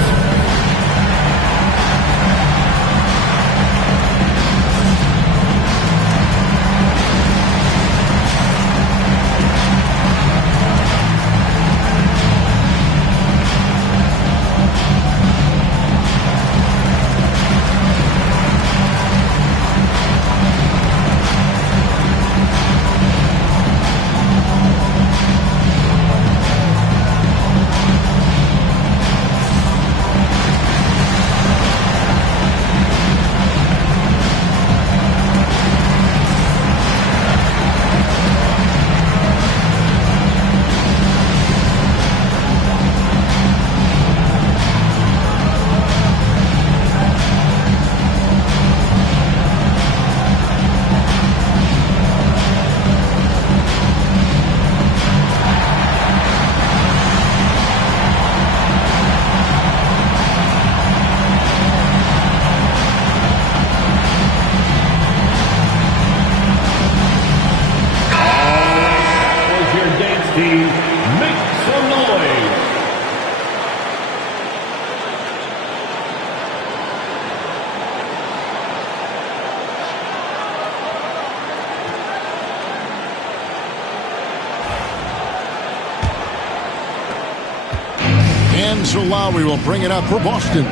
So Lowry will bring it up for Boston.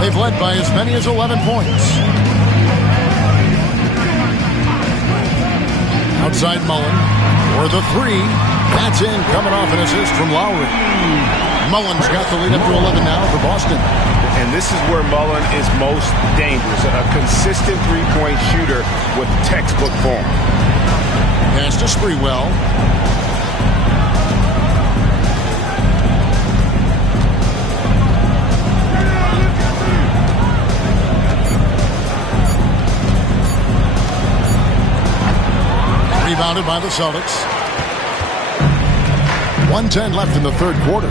They've led by as many as 11 points. Outside Mullen for the 3. That's in, coming off an assist from Lowry. Mullen's got the lead up to 11 now for Boston. And this is where Mullen is most dangerous. A consistent three-point shooter with textbook form. Pass to Sprewell. Rebounded by the Celtics. 1:10 left in the third quarter.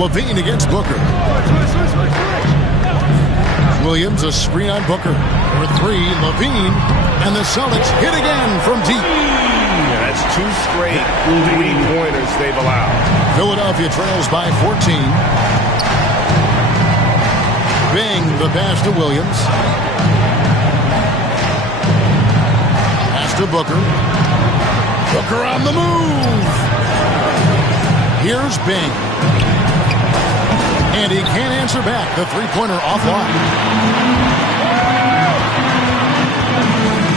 Levine against Booker. Williams a screen on Booker. For 3, Levine. And the Celtics hit again from deep. Yeah, that's 2 straight three-pointers they've allowed. Philadelphia trails by 14. Bing the pass to Williams. To Booker. Booker on the move. Here's Bing. And he can't answer back. The three-pointer offline.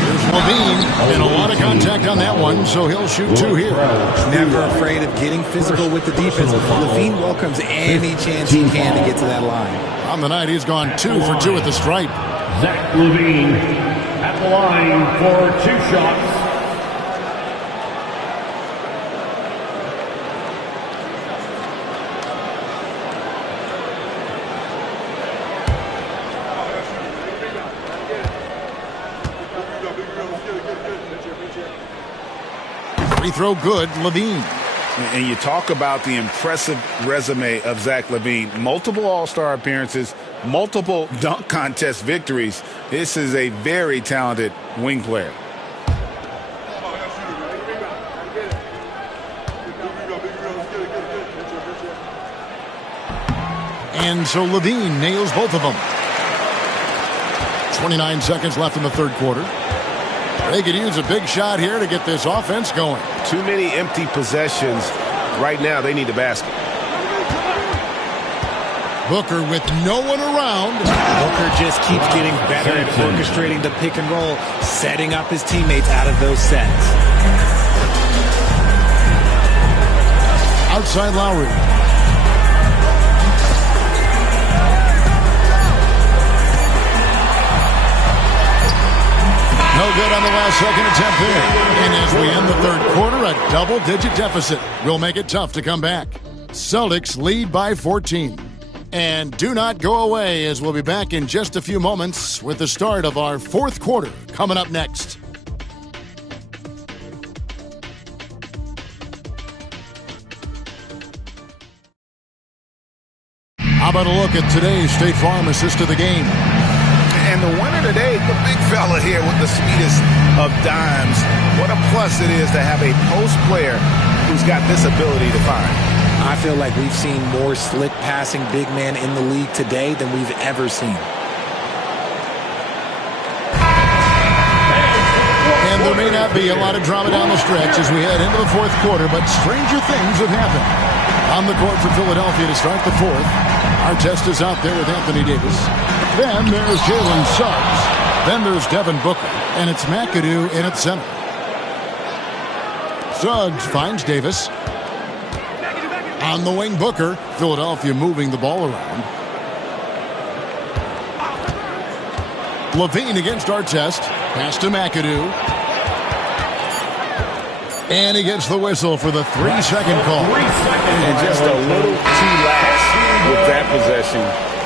Here's LaVine, and a lot of contact on that one, so he'll shoot 2 here. Never afraid of getting physical with the defense. LaVine welcomes any chance he can to get to that line. On the night, he's gone 2 for 2 at the stripe. Zach LaVine at the line for 2 shots. Free throw good, LaVine. And you talk about the impressive resume of Zach LaVine. Multiple All-Star appearances, multiple dunk contest victories. This is a very talented wing player. And so LaVine nails both of them. 29 seconds left in the third quarter. They could use a big shot here to get this offense going. Too many empty possessions. Right now, they need a basket. Booker with no one around. Booker just keeps getting better at orchestrating the pick and roll, setting up his teammates out of those sets. Outside Lowry. No good on the last second attempt there. And as we end the third quarter, a double-digit deficit will make it tough to come back. Celtics lead by 14. And do not go away, as we'll be back in just a few moments with the start of our fourth quarter coming up next. How about a look at today's State Farm assist of the game? And the winner today, the big fella here with the sweetest of dimes. What a plus it is to have a post player who's got this ability to find. I feel like we've seen more slick passing big man in the league today than we've ever seen. And there may not be a lot of drama down the stretch as we head into the fourth quarter, but stranger things have happened. On the court for Philadelphia to start the fourth. Artest is out there with Anthony Davis. Then there's Jalen Suggs. Then there's Devin Booker. And it's McAdoo in at center. Suggs finds Davis. On the wing, Booker. Philadelphia moving the ball around. LaVine against Artest. Pass to McAdoo. And he gets the whistle for the 3-second call. And just a little too lax with that possession.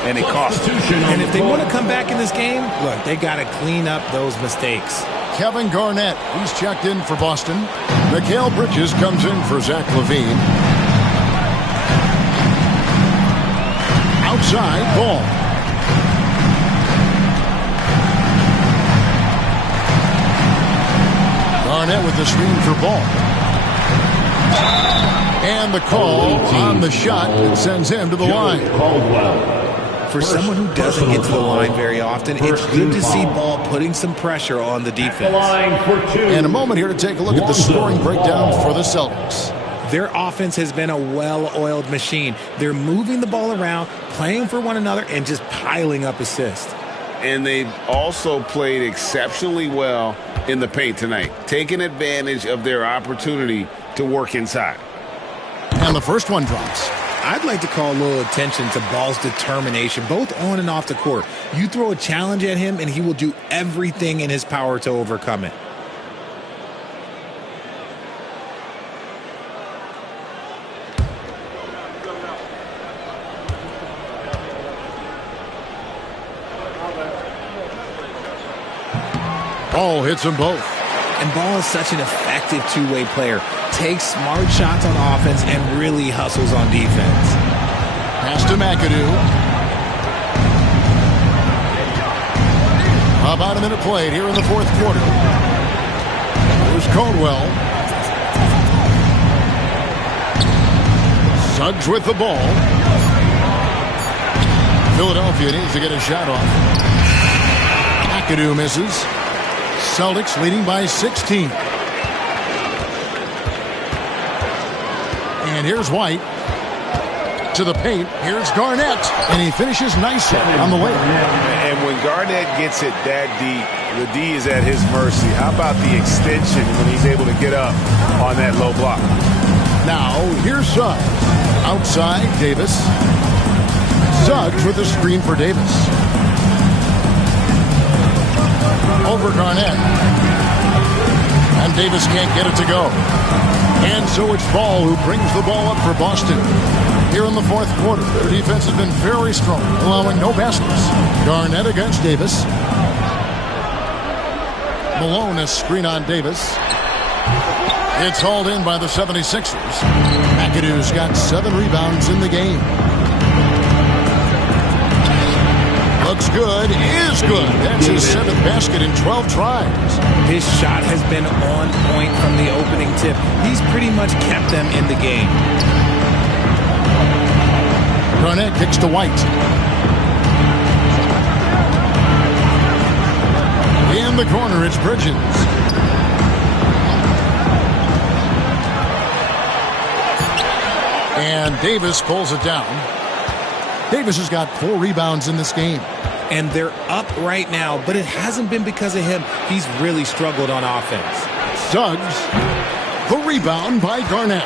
And it cost them. And if they want to come back in this game, look, they got to clean up those mistakes. Kevin Garnett, he's checked in for Boston. Mikal Bridges comes in for Zach LaVine. Outside, Ball. Garnett with the screen for Ball. And the call on the shot that sends him to the line. For someone who doesn't get to the line very often, it's good to see Ball putting some pressure on the defense. And a moment here to take a look at the scoring breakdown for the Celtics. Their offense has been a well-oiled machine. They're moving the ball around, playing for one another, and just piling up assists. And they've also played exceptionally well in the paint tonight, taking advantage of their opportunity to work inside. And the first one drops. I'd like to call a little attention to Ball's determination, both on and off the court. You throw a challenge at him, and he will do everything in his power to overcome it. Ball hits them both. And Ball is such an effective two-way player. Takes smart shots on offense and really hustles on defense. Pass to McAdoo. About a minute played here in the fourth quarter. Here's Caldwell. Suggs with the ball. Philadelphia needs to get a shot off. McAdoo misses. Celtics leading by 16. And here's White. To the paint, here's Garnett, and he finishes nicely on the layup. And when Garnett gets it that deep, the D is at his mercy. How about the extension when he's able to get up on that low block? Now, here's Suggs. Outside, Davis. Suggs with a screen for Davis. Over Garnett. And Davis can't get it to go. And so it's Ball who brings the ball up for Boston. Here in the fourth quarter, their defense has been very strong, allowing no baskets. Garnett against Davis. Malone a screen on Davis. It's hauled in by the 76ers. McAdoo's got 7 rebounds in the game. Looks good, is good. That's his 7th basket in 12 tries. His shot has been on point from the opening tip. He's pretty much kept them in the game. Garnett kicks to White. In the corner, it's Bridges. And Davis pulls it down. Davis has got 4 rebounds in this game. And they're up right now, but it hasn't been because of him. He's really struggled on offense. Suggs, the rebound by Garnett.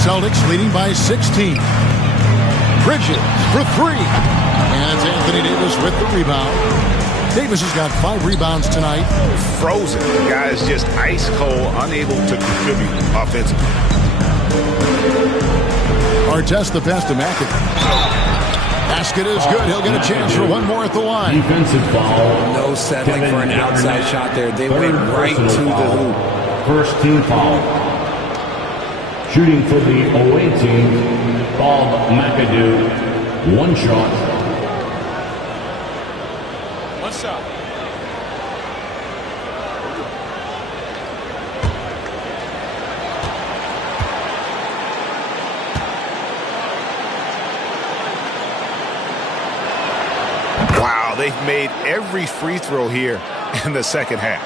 Celtics leading by 16. Bridges for 3. And it's Anthony Davis with the rebound. Davis has got 5 rebounds tonight. Frozen. The guy is just ice cold, unable to contribute offensively. Artest the pass to McAdoo. Basket is good. He'll get a chance for one more at the line. Defensive foul. No settling for an outside shot there. They went right to the hoop. First team foul. Shooting for the away team, Bob McAdoo. 1 shot. What's up? Wow, they've made every free throw here in the second half.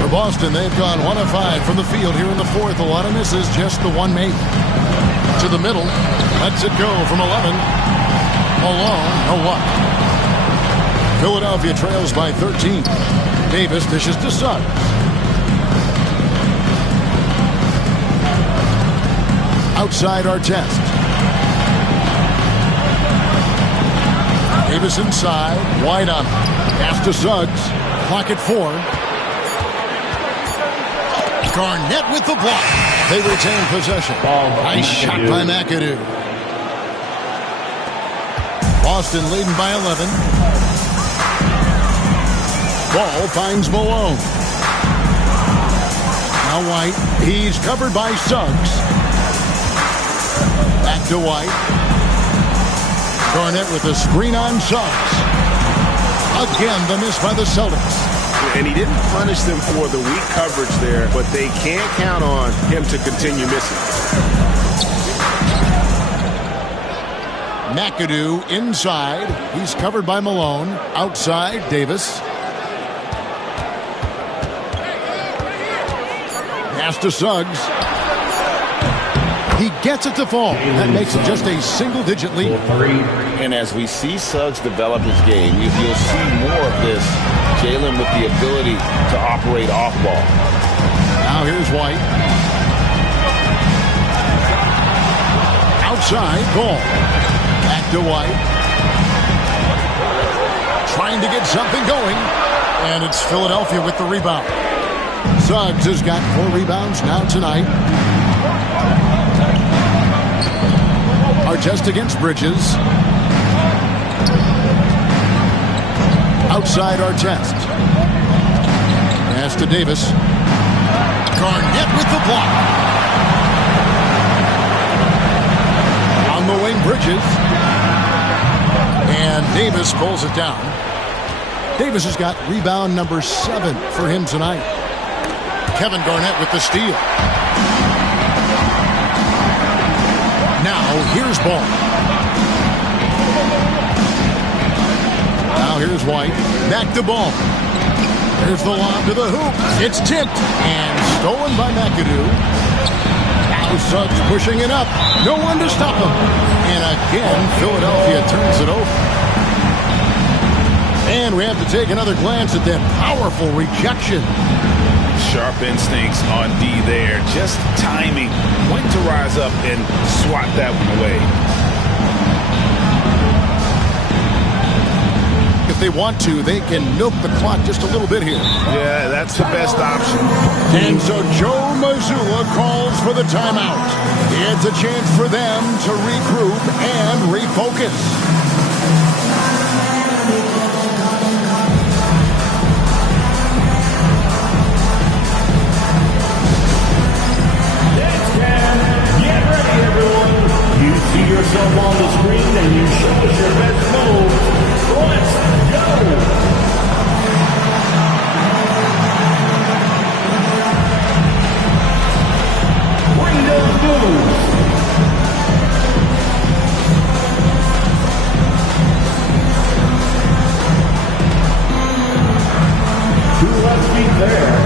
For Boston, they've gone 1 of 5 from the field here in the fourth. A lot of misses, just the 1 made. To the middle, lets it go from 11. Malone, no luck. Philadelphia trails by 13. Davis dishes to Suggs. Outside Artest. Davis inside, wide on him. Pass to Suggs. Clock at 4. Garnett with the block. They retain possession. Nice shot by McAdoo. Boston leading by 11. Ball finds Malone. Now White. He's covered by Suggs. Back to White. Garnett with a screen on Suggs. Again, the miss by the Celtics. And he didn't punish them for the weak coverage there, but they can't count on him to continue missing. McAdoo inside. He's covered by Malone. Outside, Davis. Pass to Suggs. He gets it to fall. That makes it just a single-digit lead. And as we see Suggs develop his game, you'll see more of this. Jalen with the ability to operate off ball. Now here's White. Outside, Ball. Back to White. Trying to get something going. And it's Philadelphia with the rebound. Suggs has got 4 rebounds now tonight. Artest against Bridges. Outside Artest. Pass to Davis. Garnett with the block. On the wing, Bridges. And Davis pulls it down. Davis has got rebound number 7 for him tonight. Kevin Garnett with the steal. Now, here's Ball. Now, here's White. Back to Ball. There's the lob to the hoop. It's tipped and stolen by McAdoo. Now The Suggs pushing it up. No one to stop him. And again, Philadelphia turns it over. And we have to take another glance at that powerful rejection. Sharp instincts on D there. Just timing. When to rise up and swat that one away. If they want to, they can milk the clock just a little bit here. Yeah, that's the best option. And so Joe Mazzulla calls for the timeout. It's a chance for them to regroup and refocus. Get ready, everyone. You see yourself on the screen and you show us your best move. Let's go. Bring those moves. Two left feet there.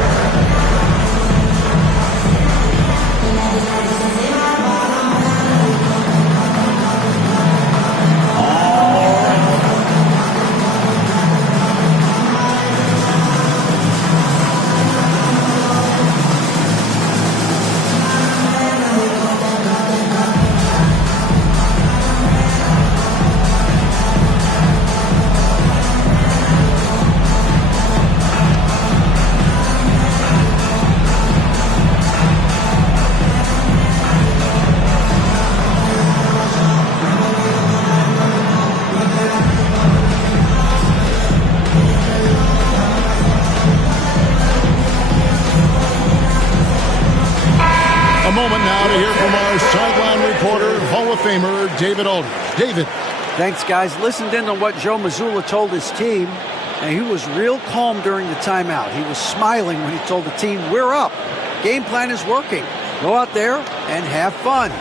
A moment now to hear from our sideline reporter, Hall of Famer David Aldridge. David. Thanks, guys. Listened in on what Joe Mazzulla told his team, and he was real calm during the timeout. He was smiling when he told the team, we're up. Game plan is working. Go out there and have fun.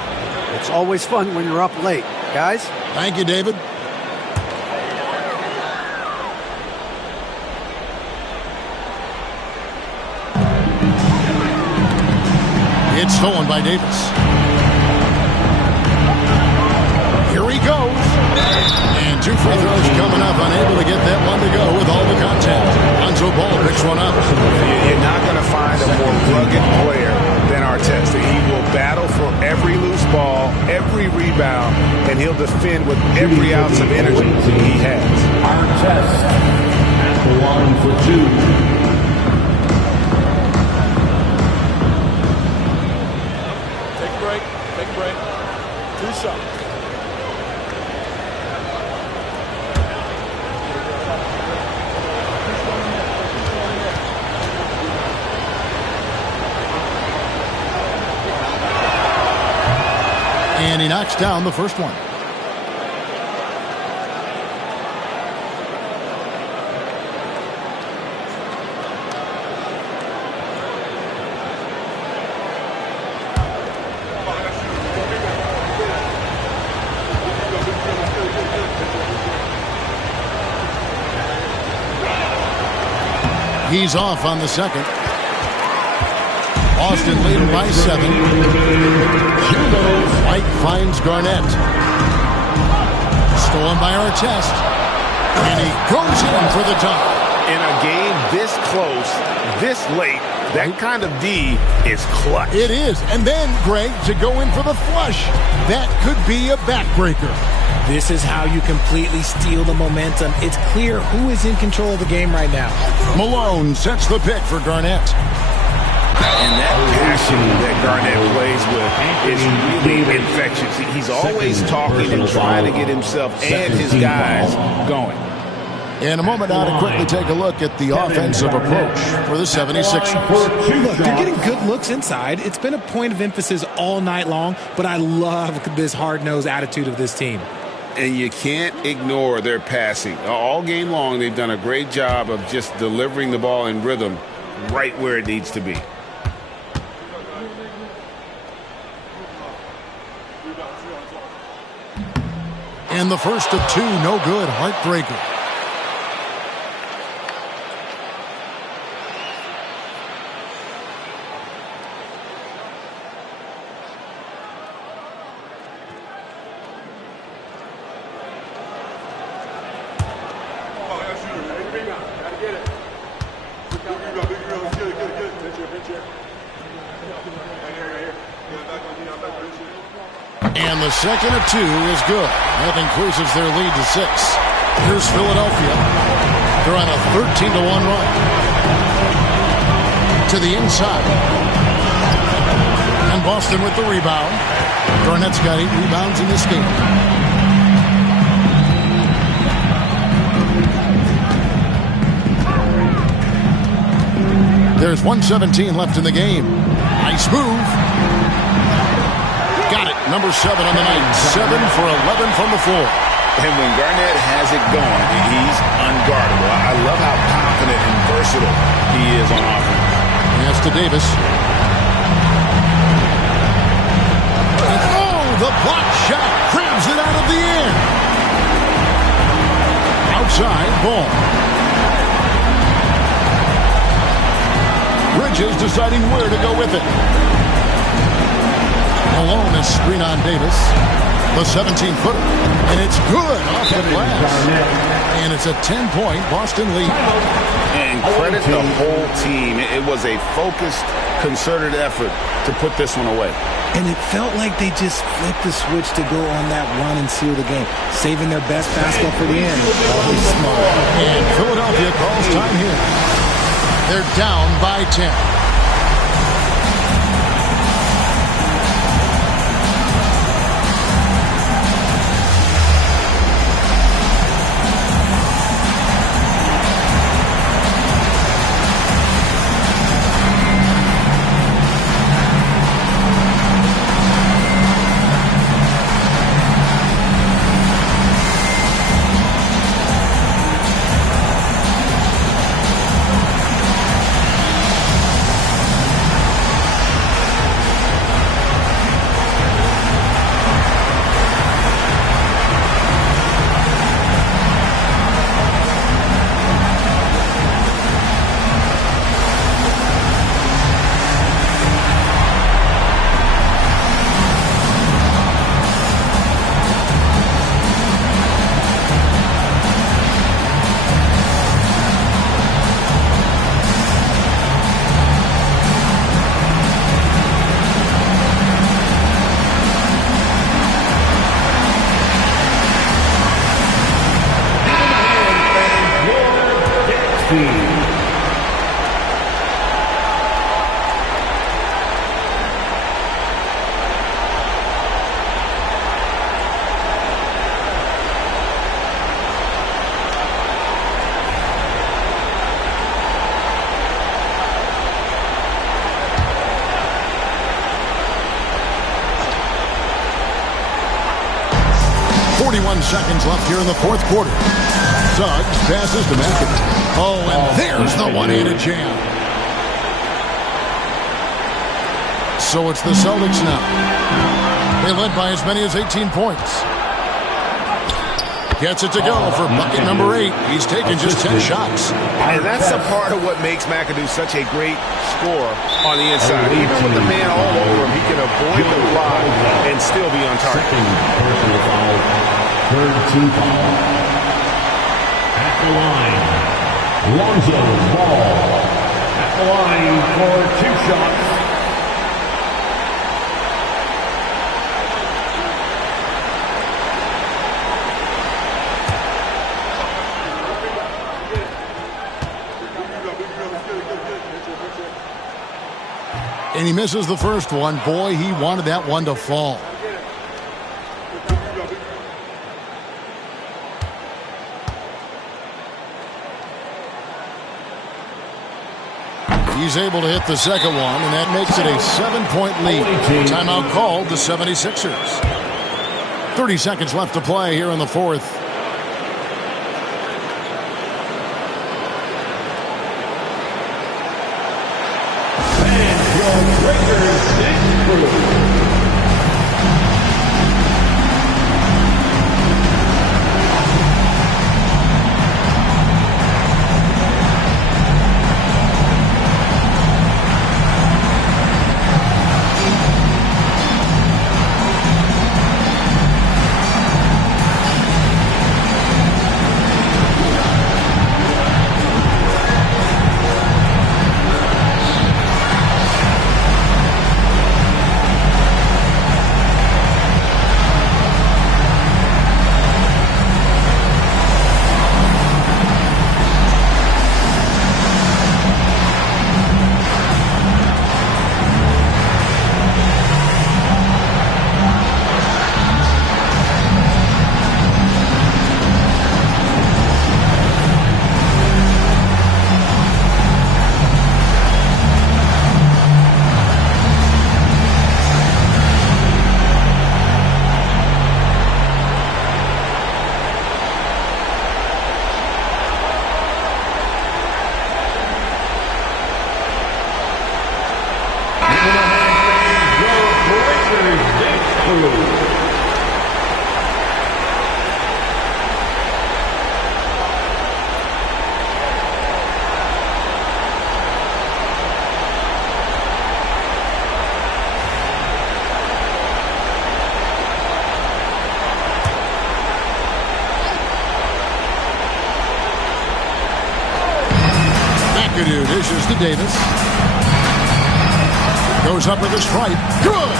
It's always fun when you're up late. Guys? Thank you, David. It's stolen by Davis. Here he goes. And two free throws coming up. Unable to get that one to go with all the contact. Lonzo Ball picks one up. You're not going to find a more rugged player than Arteta. He will battle for every loose ball, every rebound, and he'll defend with every ounce of energy he has. Arteta at the line for two. Take a break. 2 shots. And he knocks down the first one. He's off on the second. Boston leading by 7. White finds Garnett. Stolen by Artest. And he goes in for the dunk. In a game this close, this late, that kind of D is clutch. It is. And then, Greg, to go in for the flush. That could be a backbreaker. This is how you completely steal the momentum. It's clear who is in control of the game right now. Malone sets the pick for Garnett. And that passion that Garnett plays with is really infectious. He's always talking and trying to get himself and his guys going. In a moment now to quickly take a look at the offensive approach for the 76ers. Look, they're getting good looks inside. It's been a point of emphasis all night long, but I love this hard-nosed attitude of this team. And you can't ignore their passing. All game long, they've done a great job of just delivering the ball in rhythm right where it needs to be. And the first of 2, no good. Heartbreaker. And the second of two is good. That increases their lead to 6. Here's Philadelphia. They're on a 13-1 run. To the inside. And Boston with the rebound. Garnett's got 8 rebounds in this game. There's 1:17 left in the game. Nice move. Got it. Number 7 on the night. 7 for 11 from the floor. And when Garnett has it going, he's unguardable. I love how confident and versatile he is on offense. Pass to Davis. And the block shot grabs it out of the air. Outside, ball. Bridges deciding where to go with it. Malone is screen on Davis. The 17-footer. And it's good off the glass. And it's a 10-point Boston lead. And credit the whole team. It was a focused, concerted effort to put this one away. And it felt like they just flipped the switch to go on that run and seal the game, saving their best basketball for the end. Always smart. And Philadelphia calls time here. They're down by 10. Seconds left here in the fourth quarter. Suggs passes to McAdoo. Oh, and there's the one-handed jam. So it's the Celtics now. They led by as many as 18 points. Gets it to go for bucket number 8. He's taken just 10 shots. And that's a part of what makes McAdoo such a great scorer on the inside. Even with the man all over him, he can avoid the block and still be on target. Personal foul. Third team foul. At the line, Lonzo Ball. At the line for 2 shots. And he misses the first one. Boy, he wanted that one to fall. He's able to hit the second one, and that makes it a 7-point lead. Timeout called the 76ers. 30 seconds left to play here in the fourth. And your Breakers next group. McAdoo dishes to Davis. Goes up with a stripe. Good!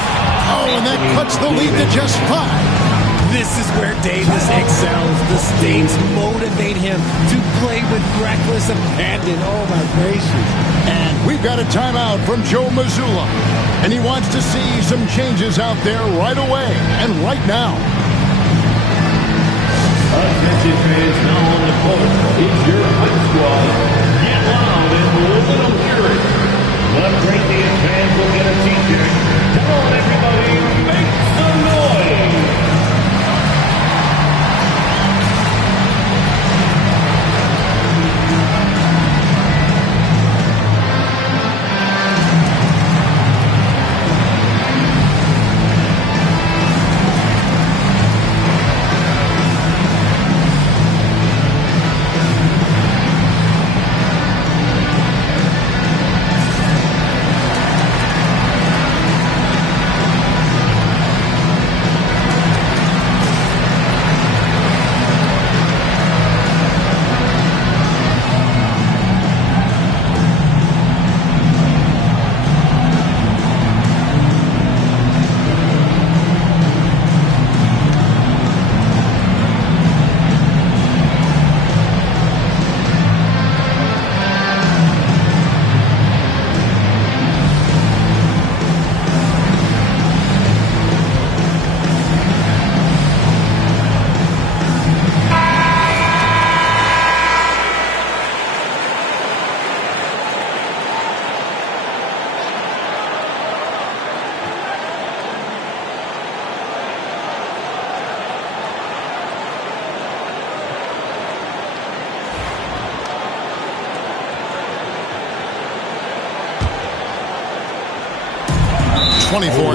Oh, and that cuts the lead to just 5. This is where Davis excels. The stakes motivate him to play with reckless abandon. Oh, my gracious. And we've got a timeout from Joe Mazzulla. And he wants to see some changes out there right away and right now. Attention fans, now on the court is your high squad. Get loud and let them hear it. The Corinthians fans will get a t-shirt. Come on, everybody, make some noise.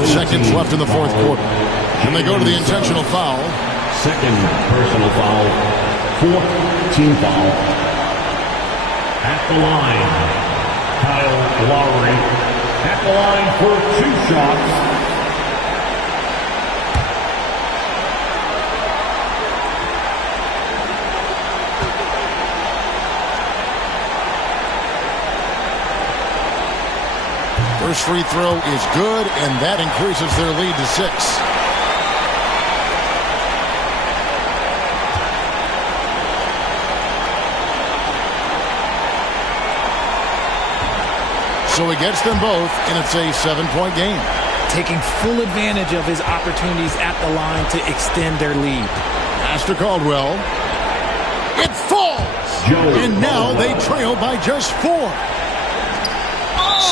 Seconds left in the fourth quarter. And they go to the intentional foul. Second personal foul. Fourth team foul. At the line, Kyle Lowry. At the line for 2 shots. First free throw is good, and that increases their lead to 6. So he gets them both, and it's a 7-point game. Taking full advantage of his opportunities at the line to extend their lead. Master Caldwell. It falls! And now they trail by just 4.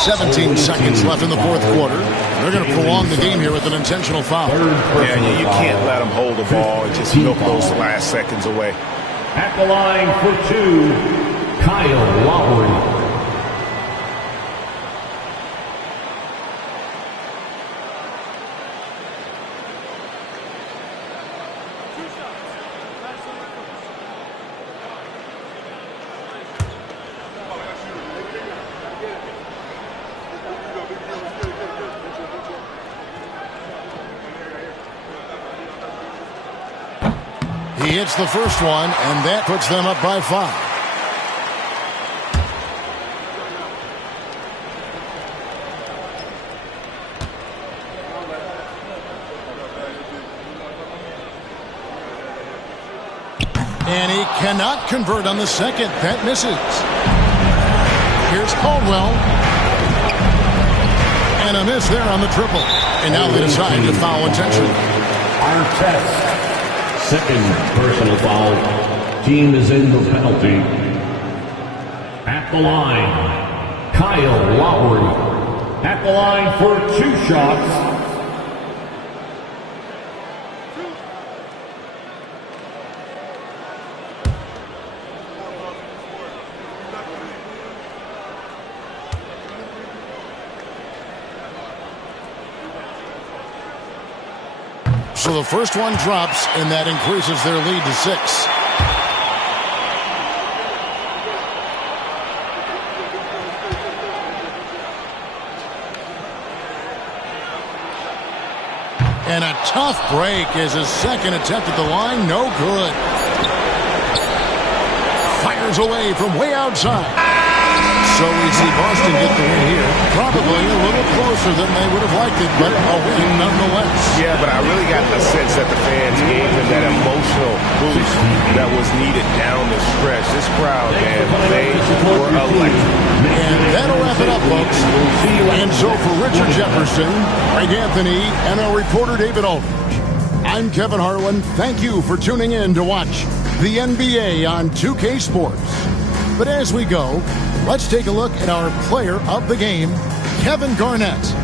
17 seconds left in the fourth quarter. They're going to prolong the game here with an intentional foul. Yeah, you can't let them hold the ball and just milk those last seconds away. At the line for 2, Kyle Lowry. He hits the first one, and that puts them up by 5. And he cannot convert on the second. That misses. Here's Caldwell. And a miss there on the triple. And now they decide to foul intentionally. Artest. Second personal foul. Team is in the penalty. At the line, Kyle Lowry. At the line for 2 shots. So the first one drops, and that increases their lead to 6. And a tough break as his second attempt at the line, no good. Fires away from way outside. So we see Boston get the win here. Probably a little closer than they would have liked it, but a win nonetheless. Yeah, but I really got the sense that the fans gave them that emotional boost that was needed down the stretch. This crowd, man, they were electric. And that'll wrap it up, folks. And so for Richard Jefferson, Greg Anthony, and our reporter David Aldridge, I'm Kevin Harlan. Thank you for tuning in to watch the NBA on 2K Sports. But as we go, let's take a look at our player of the game, Kevin Garnett.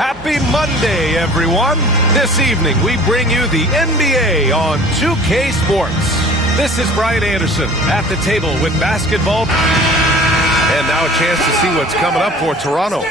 Happy Monday, everyone. This evening, we bring you the NBA on 2K Sports. This is Brian Anderson at the table with basketball. And now a chance to see what's coming up for Toronto.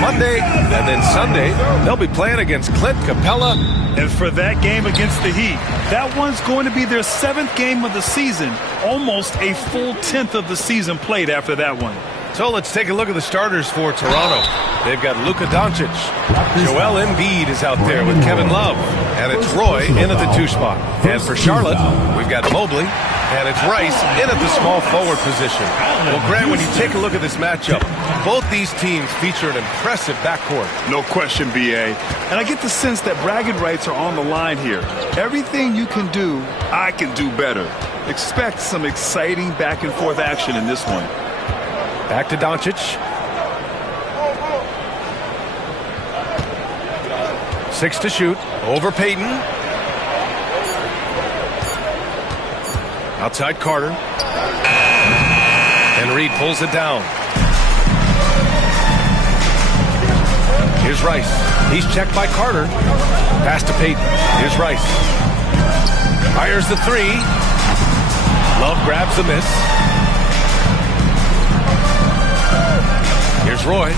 Monday, and then Sunday, they'll be playing against Clint Capella. And for that game against the Heat, that one's going to be their 7th game of the season. Almost a full 10th of the season played after that one. So let's take a look at the starters for Toronto. They've got Luka Doncic. Joel Embiid is out there with Kevin Love. And it's Roy in at the 2 spot. And for Charlotte, we've got Mobley. And it's Rice in at the small forward position. Well, Grant, when you take a look at this matchup, both these teams feature an impressive backcourt. No question, B.A. And I get the sense that bragging rights are on the line here. Everything you can do, I can do better. Expect some exciting back-and-forth action in this one. Back to Doncic. 6 to shoot. Over Payton. Outside Carter. And Reed pulls it down. Here's Rice. He's checked by Carter. Pass to Payton. Here's Rice. Fires the 3. Love grabs the miss. Here's Roy.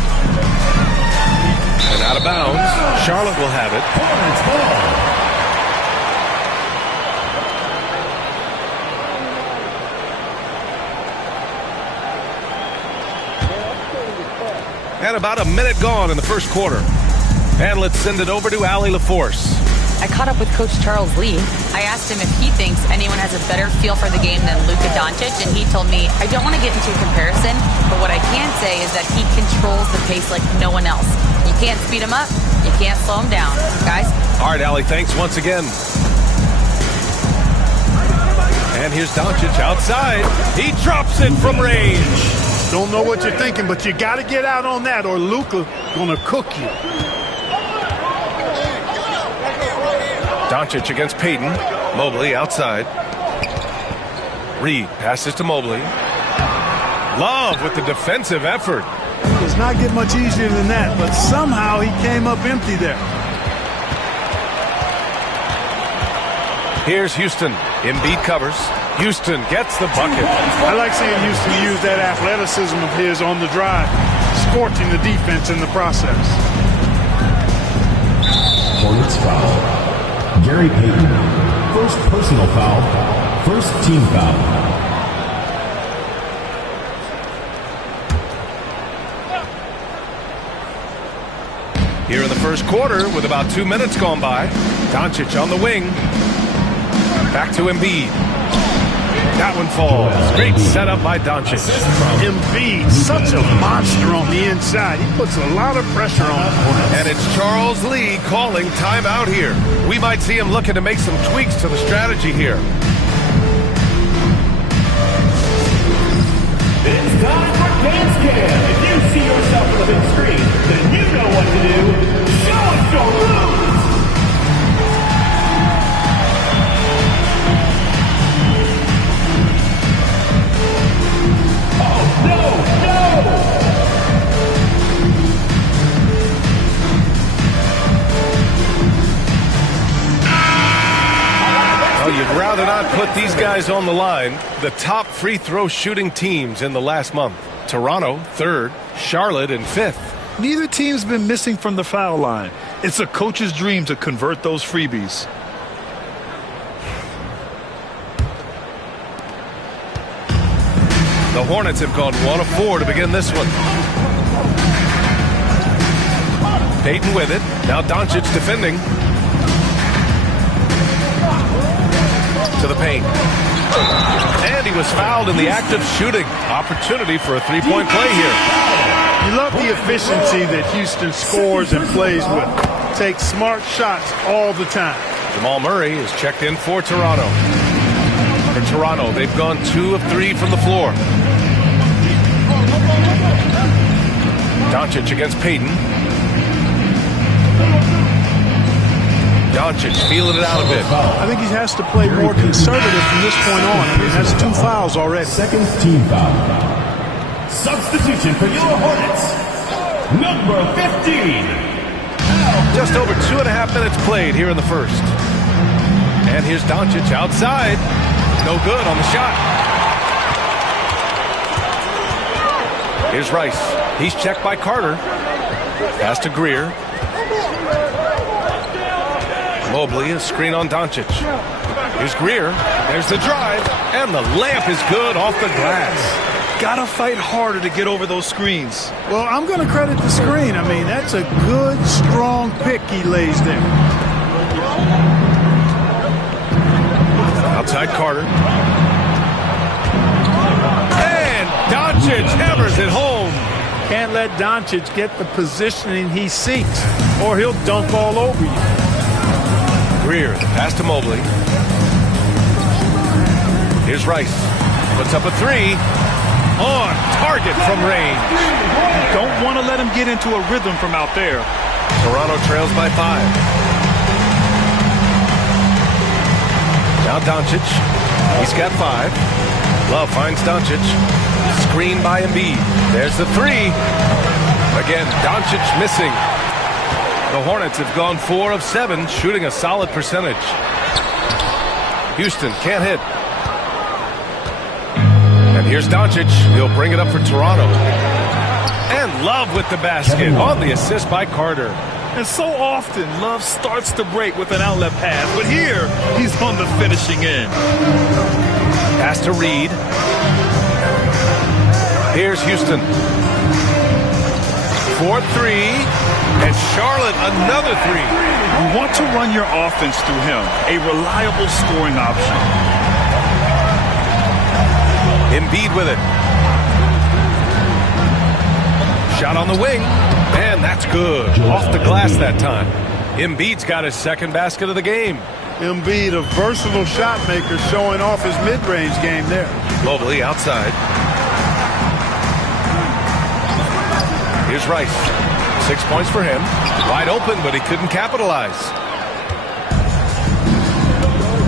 And out of bounds. Charlotte will have it. And about a minute gone in the first quarter. And let's send it over to Allie LaForce. I caught up with Coach Charles Lee. I asked him if he thinks anyone has a better feel for the game than Luka Doncic, and he told me, I don't want to get into a comparison, but what I can say is that he controls the pace like no one else. You can't speed him up, you can't slow him down. Guys? All right, Allie, thanks once again. And here's Doncic outside. He drops it from range. Don't know what you're thinking, but you got to get out on that or Luka gonna cook you. Doncic against Payton. Mobley outside. Reed passes to Mobley. Love with the defensive effort. Does not get much easier than that, but somehow he came up empty there. Here's Houston. Embiid covers. Houston gets the bucket. I like seeing Houston use that athleticism of his on the drive, scorching the defense in the process. Hornets foul. Gary Payton, first personal foul, first team foul. Here in the first quarter with about 2 minutes gone by. Doncic on the wing. Back to Embiid. That one falls. Great setup by Doncic. Embiid, such a monster on the inside. He puts a lot of pressure on him. And it's Charles Lee calling timeout here. We might see him looking to make some tweaks to the strategy here. It's time for Dance Cam. If you see yourself on the big screen, then you know what to do. Show us your moves. Well, you'd rather not put these guys on the line. The top free throw shooting teams in the last month. Toronto, 3rd. Charlotte in 5th. Neither team's been missing from the foul line. It's a coach's dream to convert those freebies. The Hornets have gone 1 of 4 to begin this one. Payton with it. Now Doncic defending. To the paint. And he was fouled in the act of shooting. Opportunity for a three-point play here. You love the efficiency that Houston scores and plays with. Takes smart shots all the time. Jamal Murray is checked in for Toronto. For Toronto, they've gone 2 of 3 from the floor. Doncic against Payton. Doncic feeling it out a bit. I think he has to play more conservative from this point on. I mean, that's 2 fouls already. Second team foul. Substitution for your Hornets, number 15. Just over 2.5 minutes played here in the first. And here's Doncic outside. No good on the shot. Here's Rice. He's checked by Carter. Pass to Greer. Mobley, a screen on Doncic. Here's Greer. There's the drive. And the layup is good off the glass. Gotta fight harder to get over those screens. Well, I'm going to credit the screen. I mean, that's a good, strong pick he lays there. Outside Carter. And Doncic hammers it home. Can't let Doncic get the positioning he seeks, or he'll dunk all over you. Greer, pass to Mobley. Here's Rice. Puts up a 3. On target from range. You don't want to let him get into a rhythm from out there. Toronto trails by 5. Now Doncic. He's got 5. Love finds Doncic. Screen by Embiid. There's the 3. Again, Doncic missing. The Hornets have gone 4 of 7, shooting a solid percentage. Houston can't hit. And here's Doncic. He'll bring it up for Toronto. And Love with the basket on the assist by Carter. And so often, Love starts to break with an outlet pass, but here, he's on the finishing end. Pass to Reed. Here's Houston. for three. And Charlotte, another three. You want to run your offense through him, a reliable scoring option. Embiid with it. Shot on the wing, and that's good. Off the glass that time. Embiid's got his second basket of the game. Embiid, a versatile shot maker, showing off his mid-range game there. Mobley outside. Here's Rice. 6 points for him. Wide open, but he couldn't capitalize.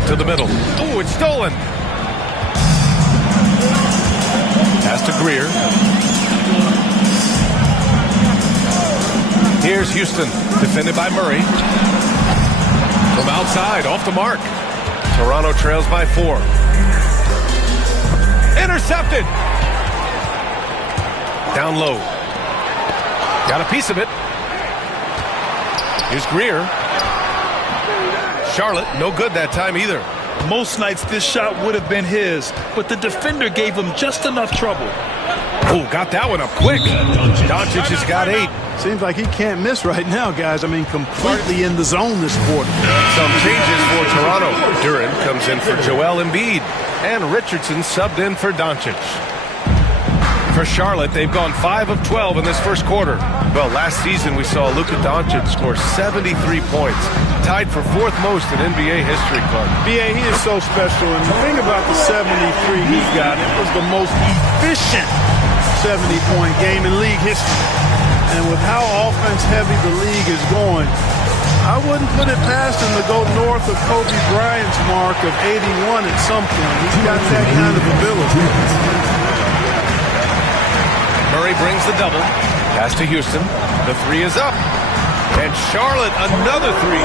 To the middle. Oh, it's stolen. Pass to Greer. Here's Houston, defended by Murray. From outside, off the mark. Toronto trails by 4. Intercepted. Down low. Got a piece of it. Here's Greer. Charlotte, no good that time either. Most nights this shot would have been his, but the defender gave him just enough trouble. Oh, got that one up quick. Doncic has got 8. Seems like he can't miss right now, guys. I mean, completely in the zone this quarter. Some changes for Toronto. Duren comes in for Joel Embiid, and Richardson subbed in for Doncic. For Charlotte, they've gone 5 of 12 in this first quarter. Well, last season we saw Luka Doncic score 73 points, tied for 4th most in NBA history, Clark. B.A., he is so special, and the thing about the 73 he got, it was the most efficient 70-point game in league history. And with how offense-heavy the league is going, I wouldn't put it past him to go north of Kobe Bryant's mark of 81 at some point. He's got that kind of ability. Murray brings the double. Pass to Houston. The 3 is up. And Charlotte, another 3.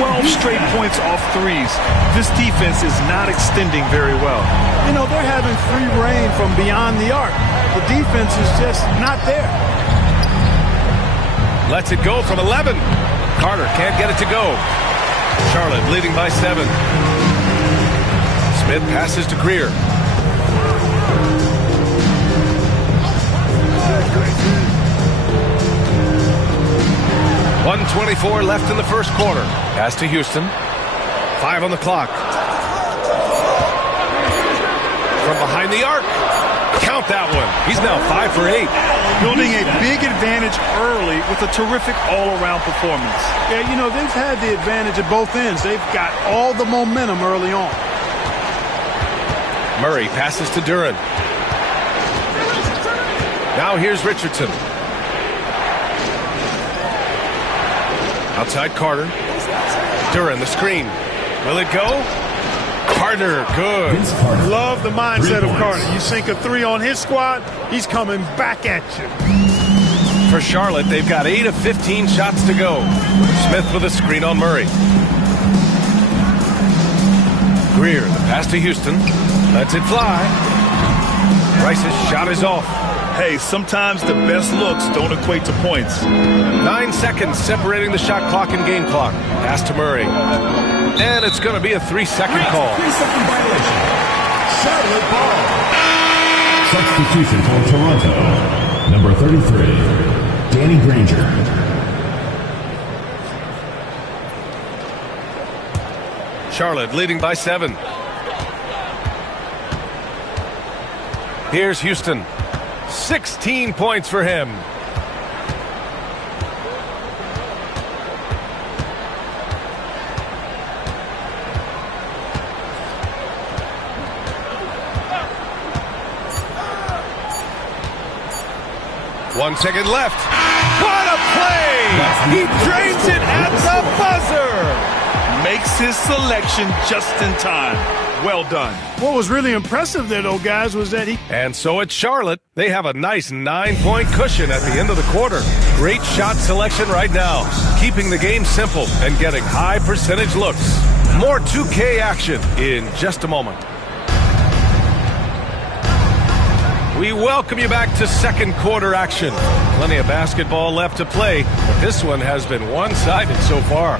12 straight points off threes. This defense is not extending very well. You know, they're having free reign from beyond the arc. The defense is just not there. Lets it go from 11. Carter can't get it to go. Charlotte leading by 7. Smith passes to Greer. 1:24 left in the first quarter. Pass to Houston. 5 on the clock. From behind the arc. Count that one. He's now 5 for 8. Building a big advantage early with a terrific all-around performance. Yeah, you know, they've had the advantage at both ends. They've got all the momentum early on. Murray passes to Duren. Now here's Richardson. Outside Carter. Duren, the screen. Will it go? Carter, good. Love the mindset of Carter. You sink a 3 on his squad, he's coming back at you. For Charlotte, they've got 8 of 15 shots to go. Smith with a screen on Murray. Greer, the pass to Houston. Lets it fly. Rice's shot is off. Hey, sometimes the best looks don't equate to points. 9 seconds separating the shot clock and game clock. Pass to Murray. And it's going to be a 3-second call. 3-second violation. Charlotte ball. Substitution for Toronto. Number 33, Danny Granger. Charlotte leading by 7. Here's Houston. 16 points for him. One second left. What a play! He drains it at the buzzer! Makes his selection just in time. Well done. What was really impressive there, though, guys, was that he... And so it's Charlotte. They have a nice 9-point cushion at the end of the quarter. Great shot selection right now. Keeping the game simple and getting high percentage looks. More 2K action in just a moment. We welcome you back to second quarter action. Plenty of basketball left to play, but this one has been one-sided so far.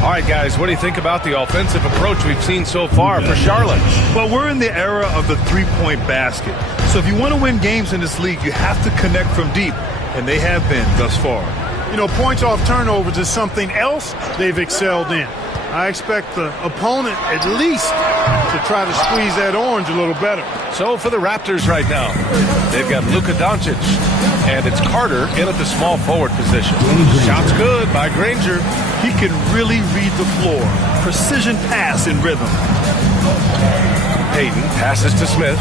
All right, guys, what do you think about the offensive approach we've seen so far for Charlotte? Well, we're in the era of the three-point basket. So if you want to win games in this league, you have to connect from deep. and they have been thus far. You know, points off turnovers is something else they've excelled in. I expect the opponent at least to try to squeeze that orange a little better. So for the Raptors right now, they've got Luka Doncic, and it's Carter in at the small forward position. Shot's good by Granger. He can really read the floor. Precision pass in rhythm. Payton passes to Smith.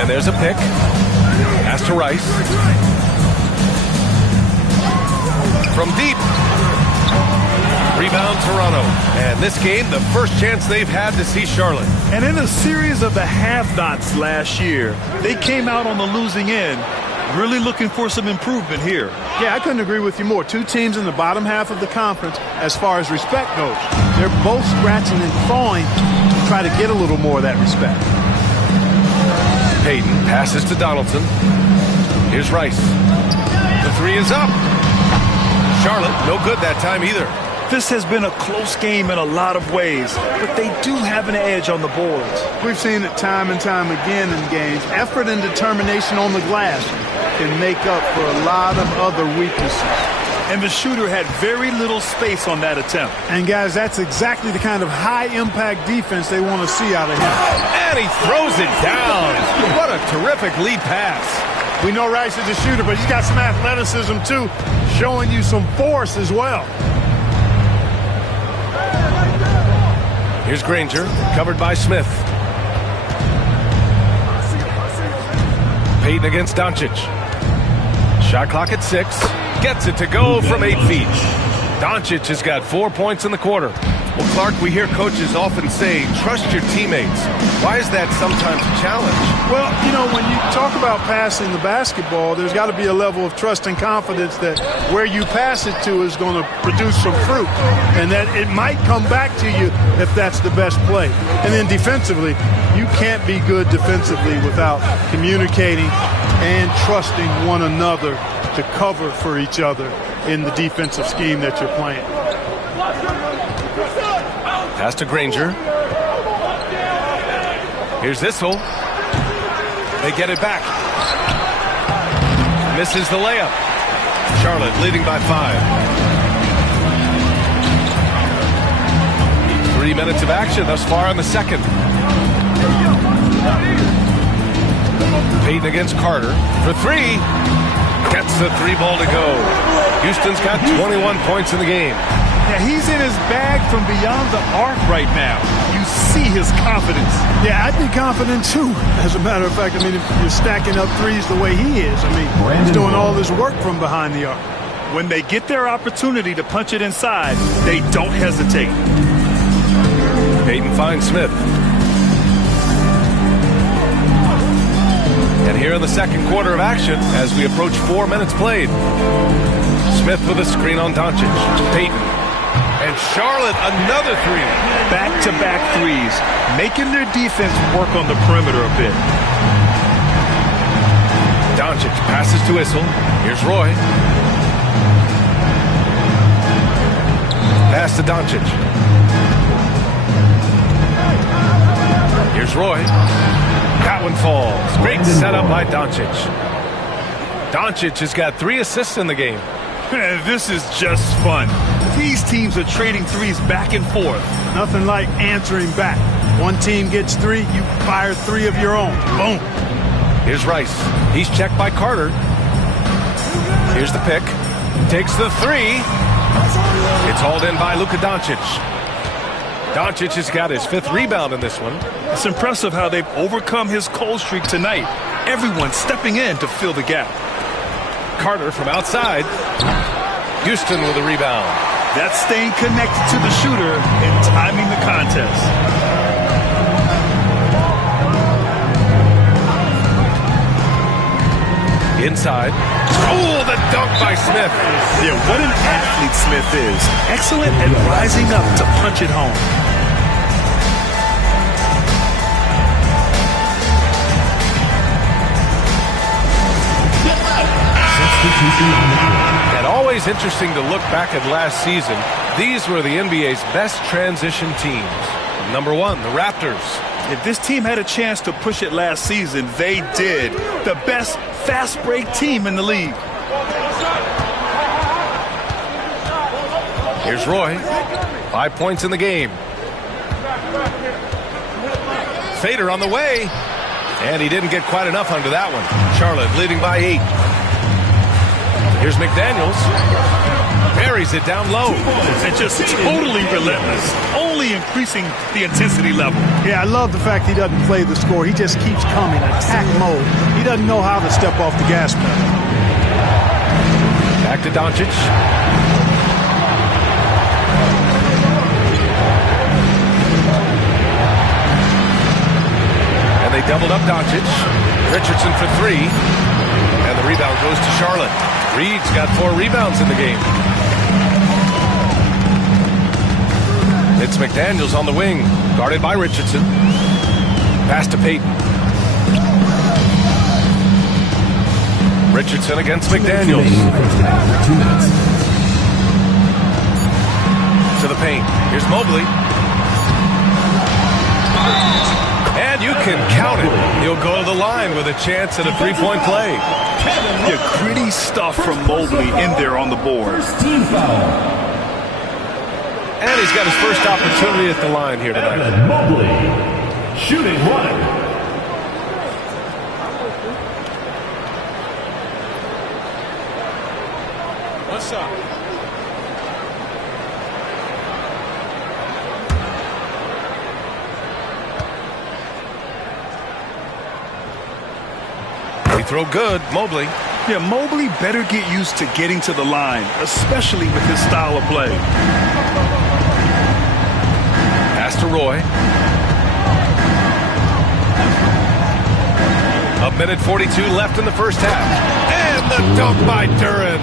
And there's a pick. Pass to Rice. From deep. Rebound Toronto. And this game, the first chance they've had to see Charlotte. And in a series of the have-nots last year, they came out on the losing end, really looking for some improvement here. Yeah, I couldn't agree with you more. Two teams in the bottom half of the conference as far as respect goes. They're both scratching and clawing to try to get a little more of that respect. Payton passes to Donaldson. Here's Rice. The three is up. Charlotte, no good that time either. This has been a close game in a lot of ways, but they do have an edge on the boards. We've seen it time and time again in games. Effort and determination on the glass can make up for a lot of other weaknesses. And the shooter had very little space on that attempt. And guys, that's exactly the kind of high-impact defense they want to see out of him. And he throws it down. What a terrific lead pass. We know Rice is a shooter, but he's got some athleticism too, showing you some force as well. Here's Granger, covered by Smith. Payton against Doncic. Shot clock at 6. Gets it to go from 8 feet. Doncic has got 4 points in the quarter. Well, Clark, we hear coaches often say, trust your teammates. Why is that sometimes a challenge? Well, you know, when you talk about passing the basketball, there's got to be a level of trust and confidence that where you pass it to is going to produce some fruit, and that it might come back to you if that's the best play. And then defensively, you can't be good defensively without communicating and trusting one another to cover for each other in the defensive scheme that you're playing. Pass to Granger. Here's Issel. They get it back. Misses the layup. Charlotte leading by 5. 3 minutes of action thus far in the second. Payton against Carter for 3. Gets the 3 ball to go. Houston's got 21 points in the game. Yeah, he's in his bag from beyond the arc right now. You see his confidence. Yeah, I'd be confident too. As a matter of fact, I mean, if you're stacking up threes the way he is, I mean, he's doing all his work from behind the arc. When they get their opportunity to punch it inside, they don't hesitate. Payton finds Smith. And here in the second quarter of action, as we approach 4 minutes played, Smith with a screen on Doncic. Payton. And Charlotte, another 3. Back-to-back threes, making their defense work on the perimeter a bit. Doncic passes to Issel. Here's Roy. Pass to Doncic. Here's Roy. That one falls. Great setup by Doncic. Doncic has got 3 assists in the game. This is just fun. These teams are trading threes back and forth. Nothing like answering back. One team gets 3, you fire 3 of your own. Boom. Here's Rice. He's checked by Carter. Here's the pick. Takes the 3. It's hauled in by Luka Doncic. Doncic has got his 5th rebound in this one. It's impressive how they've overcome his cold streak tonight. Everyone stepping in to fill the gap. Carter from outside. Houston with a rebound. That's staying connected to the shooter and timing the contest. Inside. Oh, the dunk by Smith. Yeah, what an athlete Smith is. Excellent at rising up to punch it home. And always interesting to look back at last season. These were the NBA's best transition teams. Number 1, the Raptors. If this team had a chance to push it last season, they did. The best fast break team in the league. Here's Roy. 5 points in the game. Fader on the way. And he didn't get quite enough under that one. Charlotte leading by 8. Here's McDaniels. Buries it down low. And just totally relentless. Only increasing the intensity level. Yeah, I love the fact he doesn't play the score. He just keeps coming, attack mode. He doesn't know how to step off the gas pedal. Back to Doncic. And they doubled up Doncic. Richardson for 3. And the rebound goes to Charlotte. Reed's got 4 rebounds in the game. It's McDaniels on the wing, guarded by Richardson. Pass to Payton. Richardson against McDaniels. To the paint. Here's Mobley. And you can count it. He'll go to the line with a chance at a 3-point play. Yeah, gritty stuff from Mobley in there on the board. Team foul. And he's got his first opportunity at the line here tonight. Evan Mobley, shooting 1. What's up? They throw good, Mobley. Yeah, Mobley better get used to getting to the line, especially with his style of play. Pass to Roy. A minute 42 left in the first half. And the dunk by Duren.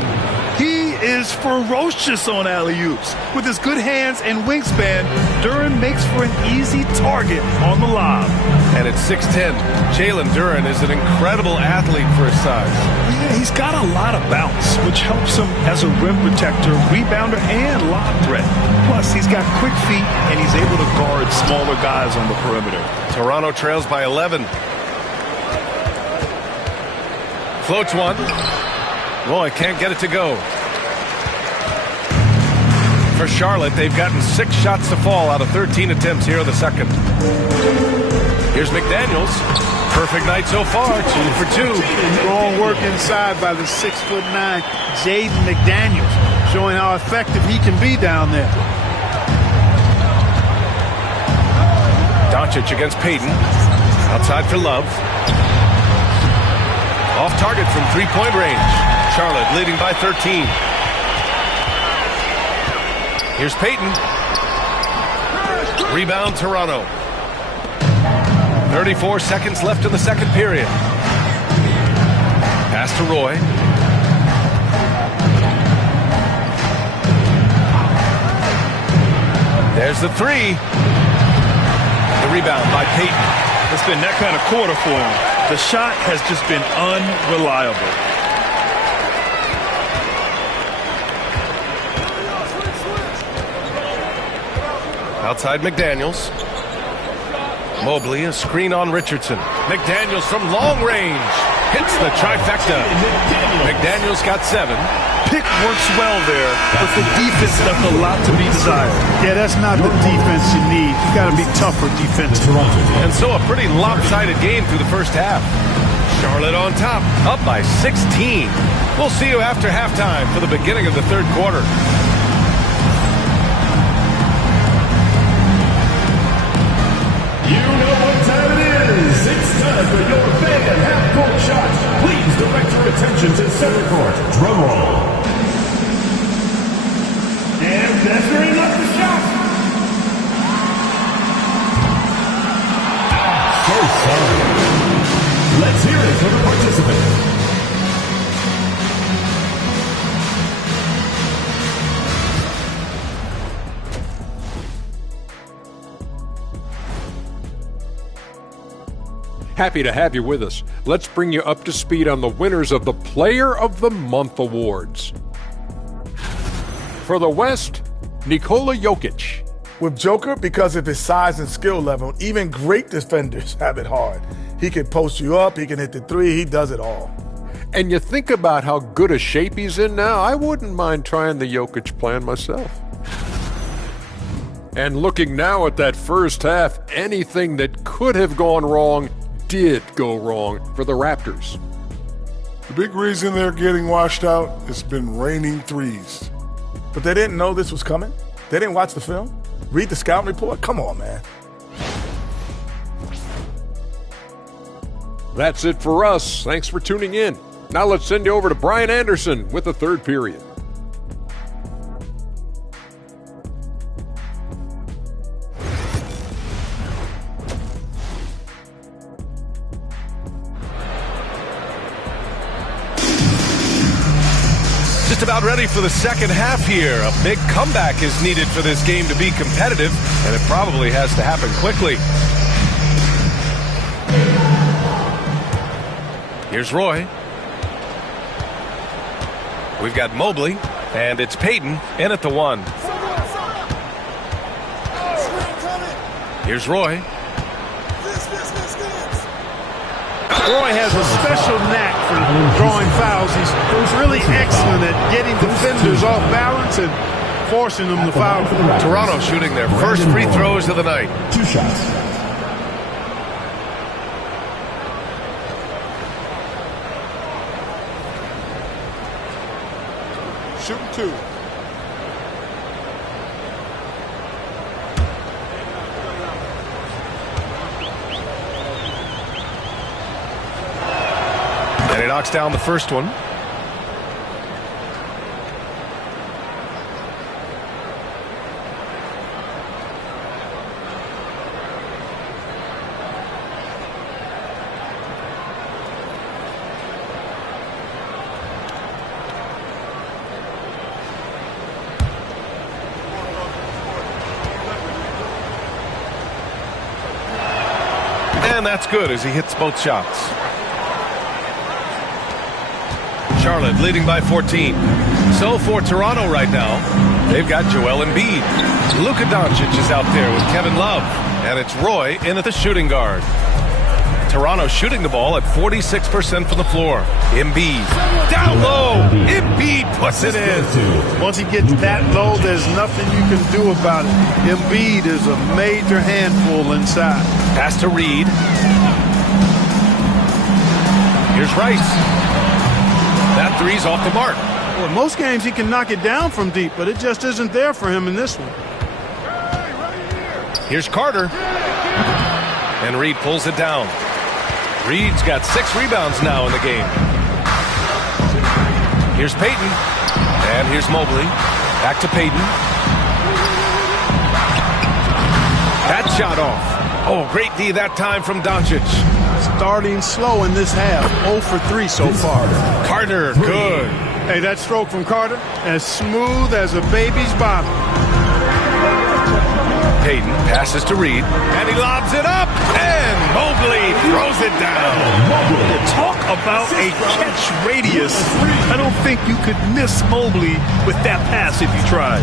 He is ferocious on alley-oops. With his good hands and wingspan, Duren makes for an easy target on the lob. And at 6'10", Jalen Duren is an incredible athlete for his size. Yeah, he's got a lot of bounce, which helps him as a rim protector, rebounder, and lob threat. Plus, he's got quick feet, and he's able to guard smaller guys on the perimeter. Toronto trails by 11. Floats one. Roy can't get it to go. For Charlotte, they've gotten 6 shots to fall out of 13 attempts here in the second. Here's McDaniels. Perfect night so far, 2 for 2. Strong work inside by the 6'9" Jaden McDaniels, showing how effective he can be down there. Doncic against Payton. Outside for Love. Off target from 3-point range. Charlotte leading by 13. Here's Payton. Rebound Toronto. 34 seconds left in the second period. Pass to Roy. There's the 3. The rebound by Payton. It's been that kind of quarter for him. The shot has just been unreliable. Outside McDaniels. Mobley, a screen on Richardson. McDaniels from long range. Hits the trifecta. McDaniels got 7. Pick works well there, but the defense left a lot to be desired. Yeah, that's not the defense you need. You got to be tougher defensively. And so a pretty lopsided game through the first half. Charlotte on top, up by 16. We'll see you after halftime for the beginning of the third quarter. You know what time it is. It's time for your fan half-court shots. Please direct your attention to center court. Drum roll. And measuring up the shot. So sorry. Let's hear it for the participant. Happy to have you with us. Let's bring you up to speed on the winners of the Player of the Month awards. For the West, Nikola Jokic. with Joker, because of his size and skill level, even great defenders have it hard. He can post you up, he can hit the three, he does it all. And you think about how good a shape he's in now, I wouldn't mind trying the Jokic plan myself. And looking now at that first half, anything that could have gone wrong did go wrong for the Raptors. The big reason they're getting washed out has been raining threes. But they didn't know this was coming? They didn't watch the film? Read the scouting report? Come on, man. That's it for us. Thanks for tuning in. Now let's send you over to Brian Anderson with the third period. Just about ready for the second half here. A big comeback is needed for this game to be competitive, and it probably has to happen quickly. Here's Roy. We've got Mobley, and it's Payton in at the one. Here's Roy. Roy has a special knack for drawing fouls. He's really excellent at getting defenders off balance and forcing them to foul. Toronto shooting their first free throws of the night. 2 shots. Shooting 2. And he knocks down the first one. And that's good as he hits both shots. Charlotte leading by 14. So for Toronto right now, they've got Joel Embiid. Luka Doncic is out there with Kevin Love. And it's Roy in at the shooting guard. Toronto shooting the ball at 46% from the floor. Embiid down low. Embiid puts it in. Once he gets that low, there's nothing you can do about it. Embiid is a major handful inside. Pass to Reed. Here's Rice. That three's off the mark. Well, in most games he can knock it down from deep, but it just isn't there for him in this one. Here's Carter. And Reed pulls it down. Reed's got 6 rebounds now in the game. Here's Payton. And here's Mobley. Back to Payton. That shot off. Oh, great D that time from Doncic. Starting slow in this half. 0 for 3 so far. Carter, good. Hey, that stroke from Carter, as smooth as a baby's bottom. Payton passes to Reed, and he lobs it up, and Mobley throws it down. Talk about a catch radius. I don't think you could miss Mobley with that pass if you tried.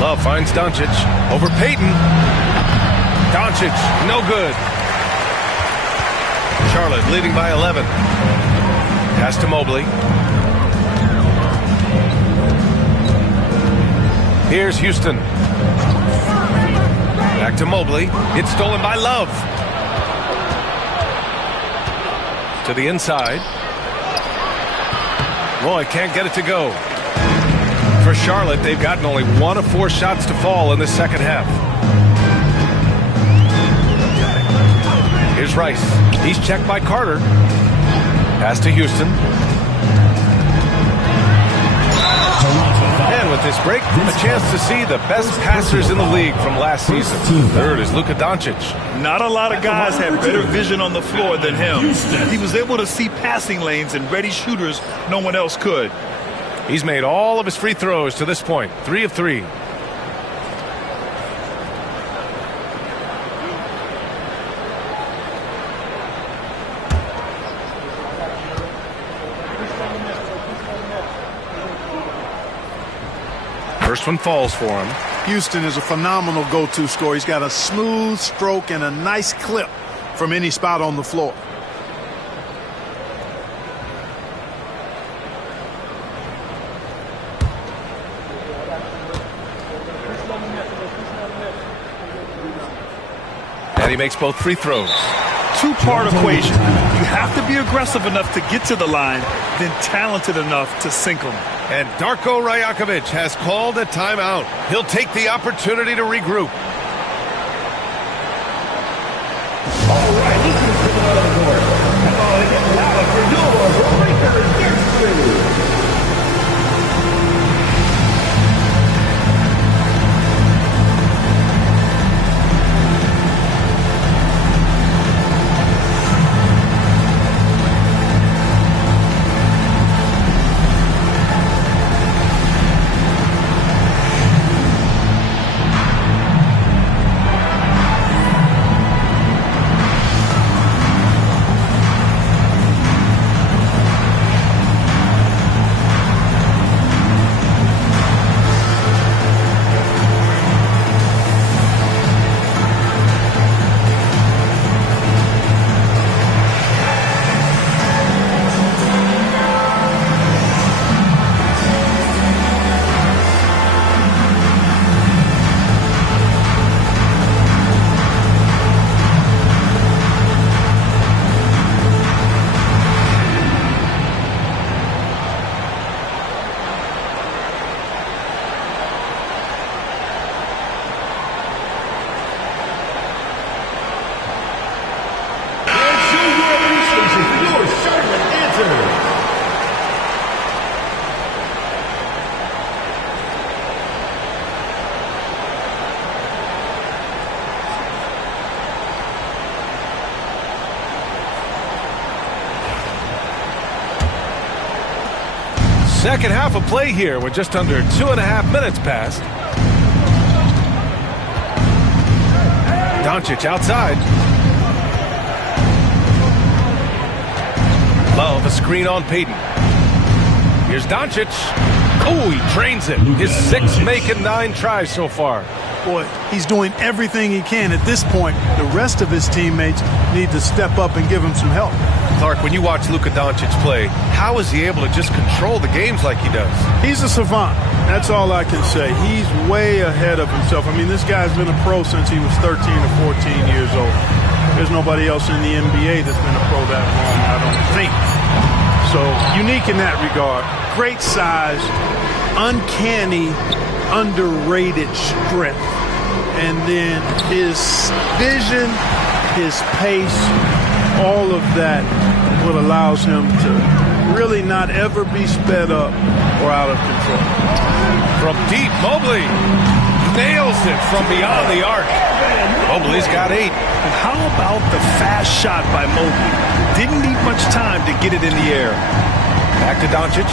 Love finds Doncic over Payton. Doncic, no good. Charlotte leading by 11. Pass to Mobley. Here's Houston. Back to Mobley. It's stolen by Love. To the inside. Roy can't get it to go. For Charlotte, they've gotten only 1 of 4 shots to fall in the second half. Here's Rice. He's checked by Carter. Pass to Houston. And with this break, a chance to see the best passers in the league from last season. Third is Luka Doncic. Not a lot of guys have better vision on the floor than him. He was able to see passing lanes and ready shooters no one else could. He's made all of his free throws to this point. 3 of 3. First one falls for him. Houston is a phenomenal go-to scorer. He's got a smooth stroke and a nice clip from any spot on the floor. And he makes both free throws. Two-part equation. You have to be aggressive enough to get to the line, then talented enough to sink them. And Darko Rajakovic has called a timeout. He'll take the opportunity to regroup. All right, listen to the other court. Come on and get louder for your Breakers Dance Crew. Second half of play here with just under 2.5 minutes passed. Doncic outside. Love a screen on Payton. Here's Doncic. Oh, he drains it. His 6 making 9 tries so far. Boy, he's doing everything he can. At this point, the rest of his teammates need to step up and give him some help. Clark, when you watch Luka Doncic play, how is he able to just control the games like he does? He's a savant. That's all I can say. He's way ahead of himself. I mean, this guy's been a pro since he was 13 or 14 years old. There's nobody else in the NBA that's been a pro that long, I don't think. So, unique in that regard. Great size, uncanny, underrated strength. And then his vision, his pace, all of that what allows him to really not ever be sped up or out of control. From deep, Mobley nails it from beyond the arc. Mobley's got 8. And how about the fast shot by Mobley? Didn't need much time to get it in the air. Back to Doncic.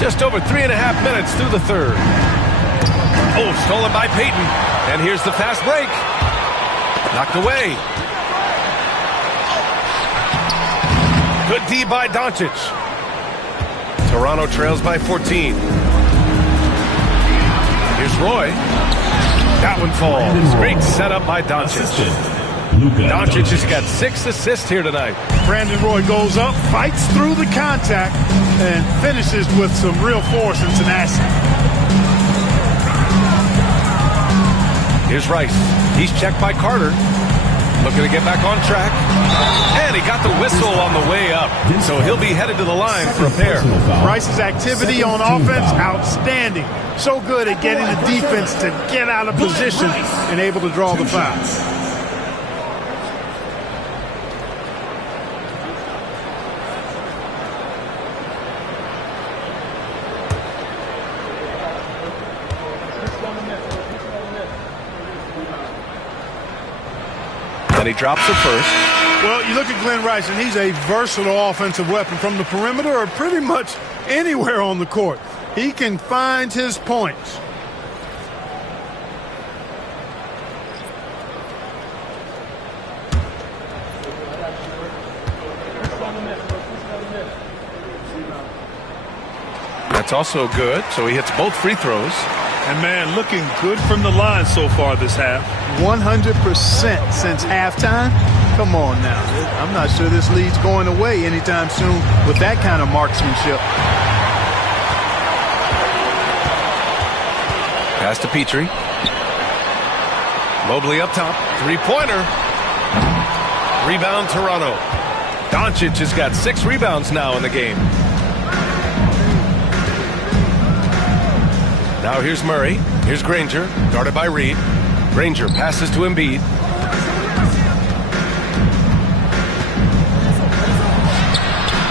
Just over 3.5 minutes through the third. Oh, stolen by Payton. And here's the fast break. Knocked away. Good D by Doncic. Toronto trails by 14. Here's Roy. That one falls. Great setup by Doncic. Doncic has got 6 assists here tonight. Brandon Roy goes up, fights through the contact, and finishes with some real force and tenacity. Here's Rice. He's checked by Carter. Looking to get back on track. And he got the whistle on the way up. So he'll be headed to the line for a pair. Rice's activity on offense, outstanding. So good at getting the defense to get out of position and able to draw the foul. And he drops it first. Well, you look at Glenn Rice, and he's a versatile offensive weapon from the perimeter or pretty much anywhere on the court. He can find his points. It's also good, so he hits both free throws. And, man, looking good from the line so far this half. 100% since halftime. Come on now. I'm not sure this lead's going away anytime soon with that kind of marksmanship. Pass to Petrie. Mobley up top. Three-pointer. Rebound, Toronto. Doncic has got 6 rebounds now in the game. Now here's Murray. Here's Granger. Guarded by Reed. Granger passes to Embiid.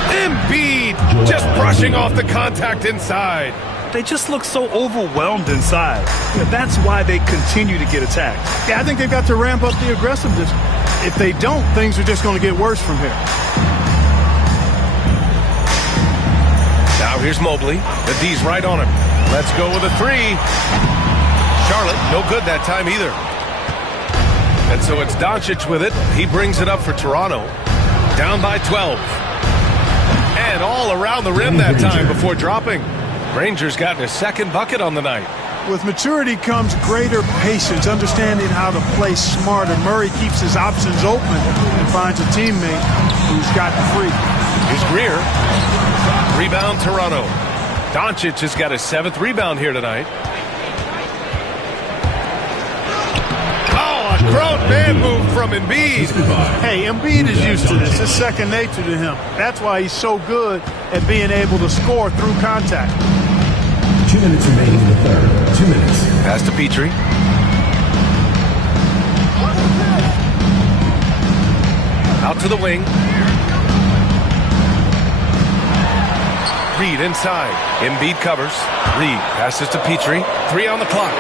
Embiid just brushing off the contact inside. They just look so overwhelmed inside. Yeah, that's why they continue to get attacked. Yeah, I think they've got to ramp up the aggressiveness. If they don't, things are just going to get worse from here. Now here's Mobley. The D's right on him. Let's go with a 3. Charlotte, no good that time either. And so it's Doncic with it. He brings it up for Toronto. Down by 12. And all around the rim that time before dropping. Granger's gotten his second bucket on the night. With maturity comes greater patience, understanding how to play smarter. Murray keeps his options open and finds a teammate who's gotten free. Here's Greer. Rebound, Toronto. Doncic has got his 7th rebound here tonight. Oh, a grown man move from Embiid. Hey, Embiid is used to this. It's second nature to him. That's why he's so good at being able to score through contact. 2 minutes remaining in the third. 2 minutes. Pass to Petrie. Out to the wing. Reed inside. Embiid covers. Reed passes to Petrie. 3 on the clock.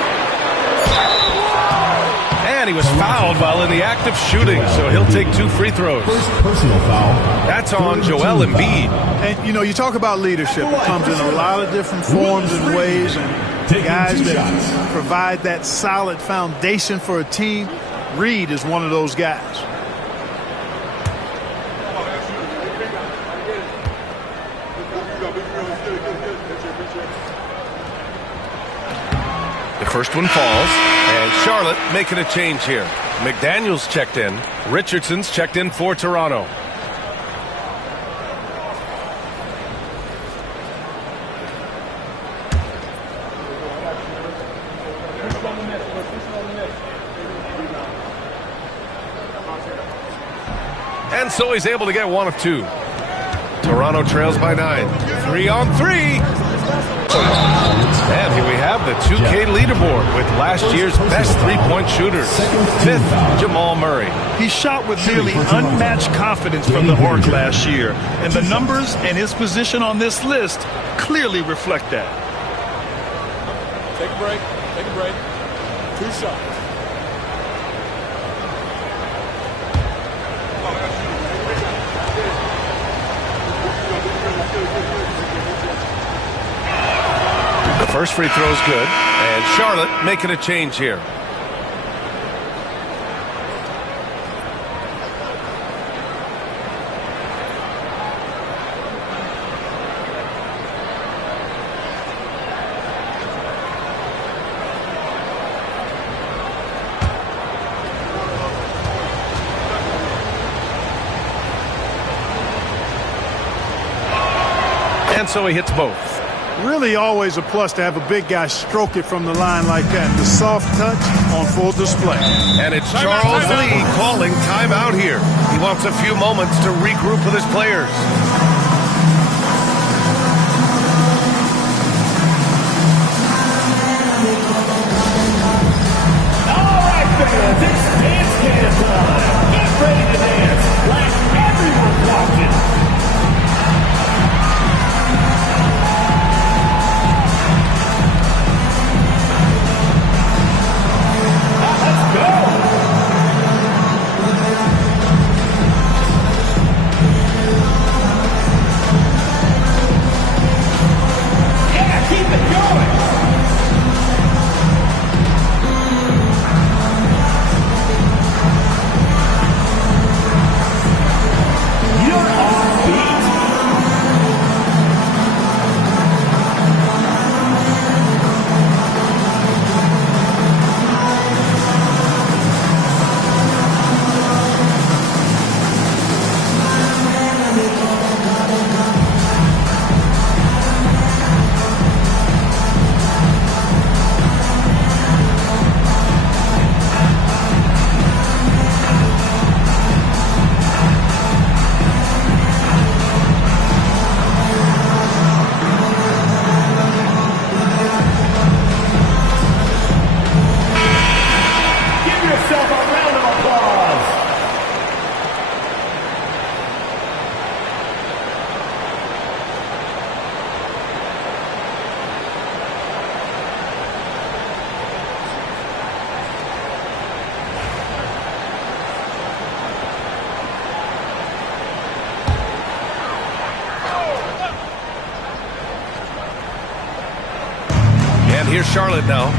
And he was fouled while in the act of shooting, so he'll take 2 free throws. First personal foul. That's on Joel Embiid. And, you know, you talk about leadership. It comes in a lot of different forms and ways. And guys that provide that solid foundation for a team, Reed is one of those guys. The first one falls, and Charlotte making a change here. McDaniels checked in. Richardson's checked in for Toronto. And so he's able to get 1 of 2. Toronto trails by 9. 3 on 3. And here we have the 2K leaderboard with last year's best three-point shooters. 5th, Jamal Murray. He shot with nearly unmatched confidence from the arc last year, and the numbers and his position on this list clearly reflect that. Take a break. Take a break. 2 shots. The first free throw is good, and Charlotte making a change here. And so he hits both. Really always a plus to have a big guy stroke it from the line like that. The soft touch on full display. And it's Charles Lee calling timeout here. He wants a few moments to regroup with his players. All right, fans, it's dance time. Get ready to dance like everyone's watching. here's Charlotte now.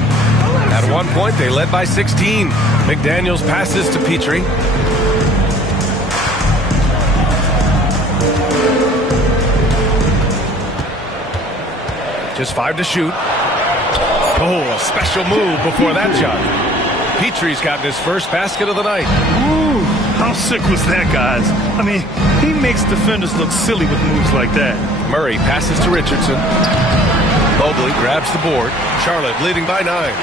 At one point, they led by 16. McDaniels passes to Petrie. Just 5 to shoot. Oh, a special move before that shot. Petrie's gotten his first basket of the night. Ooh, how sick was that, guys? I mean, he makes defenders look silly with moves like that. Murray passes to Richardson. Mobley grabs the board. Charlotte leading by 9.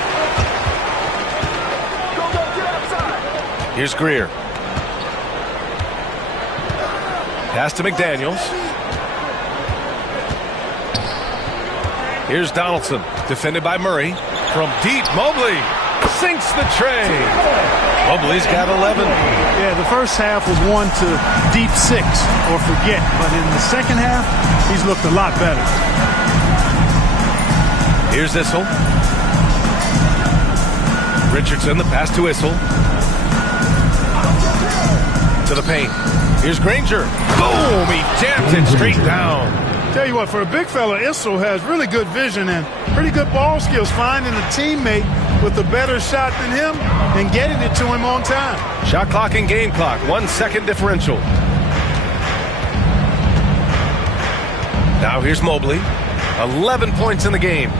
Here's Greer. Pass to McDaniels. Here's Donaldson, defended by Murray. From deep, Mobley sinks the tray. Mobley's got 11. Yeah, the first half was 1 to deep 6 or forget. But in the second half, he's looked a lot better. Here's Issel. Richardson, the pass to Issel. To the paint. Here's Granger. Boom! He jams it straight down. Tell you what, for a big fella, Issel has really good vision and pretty good ball skills, finding a teammate with a better shot than him and getting it to him on time. Shot clock and game clock, 1 second differential. Now here's Mobley. 11 points in the game.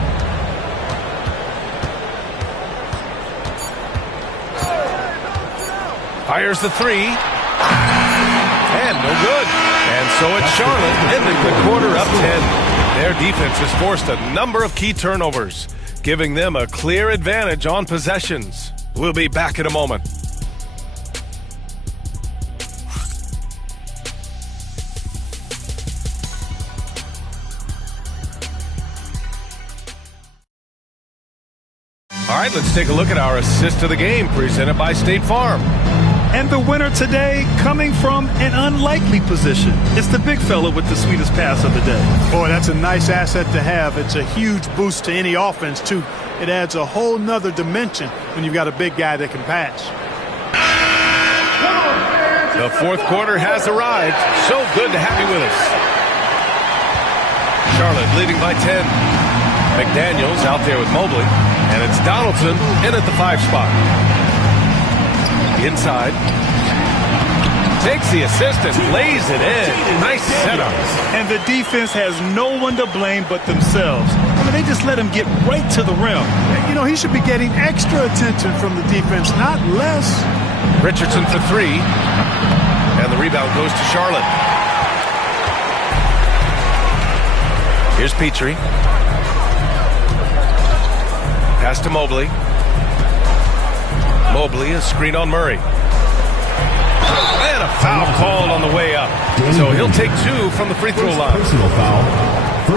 Fires the 3. And no good. And so it's Charlotte ending the quarter up 10. Their defense has forced a number of key turnovers, giving them a clear advantage on possessions. We'll be back in a moment. All right, let's take a look at our assist of the game presented by State Farm. And the winner today coming from an unlikely position. It's the big fella with the sweetest pass of the day. Boy, that's a nice asset to have. It's a huge boost to any offense, too. It adds a whole nother dimension when you've got a big guy that can pass. The fourth quarter has arrived. So good to have you with us. Charlotte leading by 10. McDaniels out there with Mobley. And it's Donaldson in at the 5 spot. Inside. Takes the assist and lays it in. Nice setup. And the defense has no one to blame but themselves. I mean, they just let him get right to the rim. You know, he should be getting extra attention from the defense, not less. Richardson for 3. And the rebound goes to Charlotte. Here's Petrie. Pass to Mobley. Mobley, a screen on Murray. And a foul called on the way up. So he'll take 2 from the free throw line.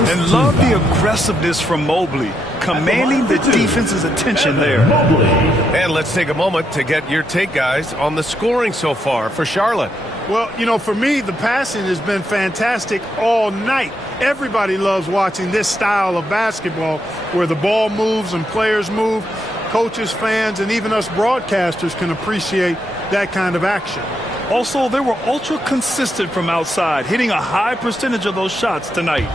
And love the aggressiveness from Mobley, commanding the defense's attention there. And let's take a moment to get your take, guys, on the scoring so far for Charlotte. Well, you know, for me, the passing has been fantastic all night. Everybody loves watching this style of basketball where the ball moves and players move. Coaches, fans, and even us broadcasters can appreciate that kind of action. Also, they were ultra consistent from outside, hitting a high percentage of those shots tonight.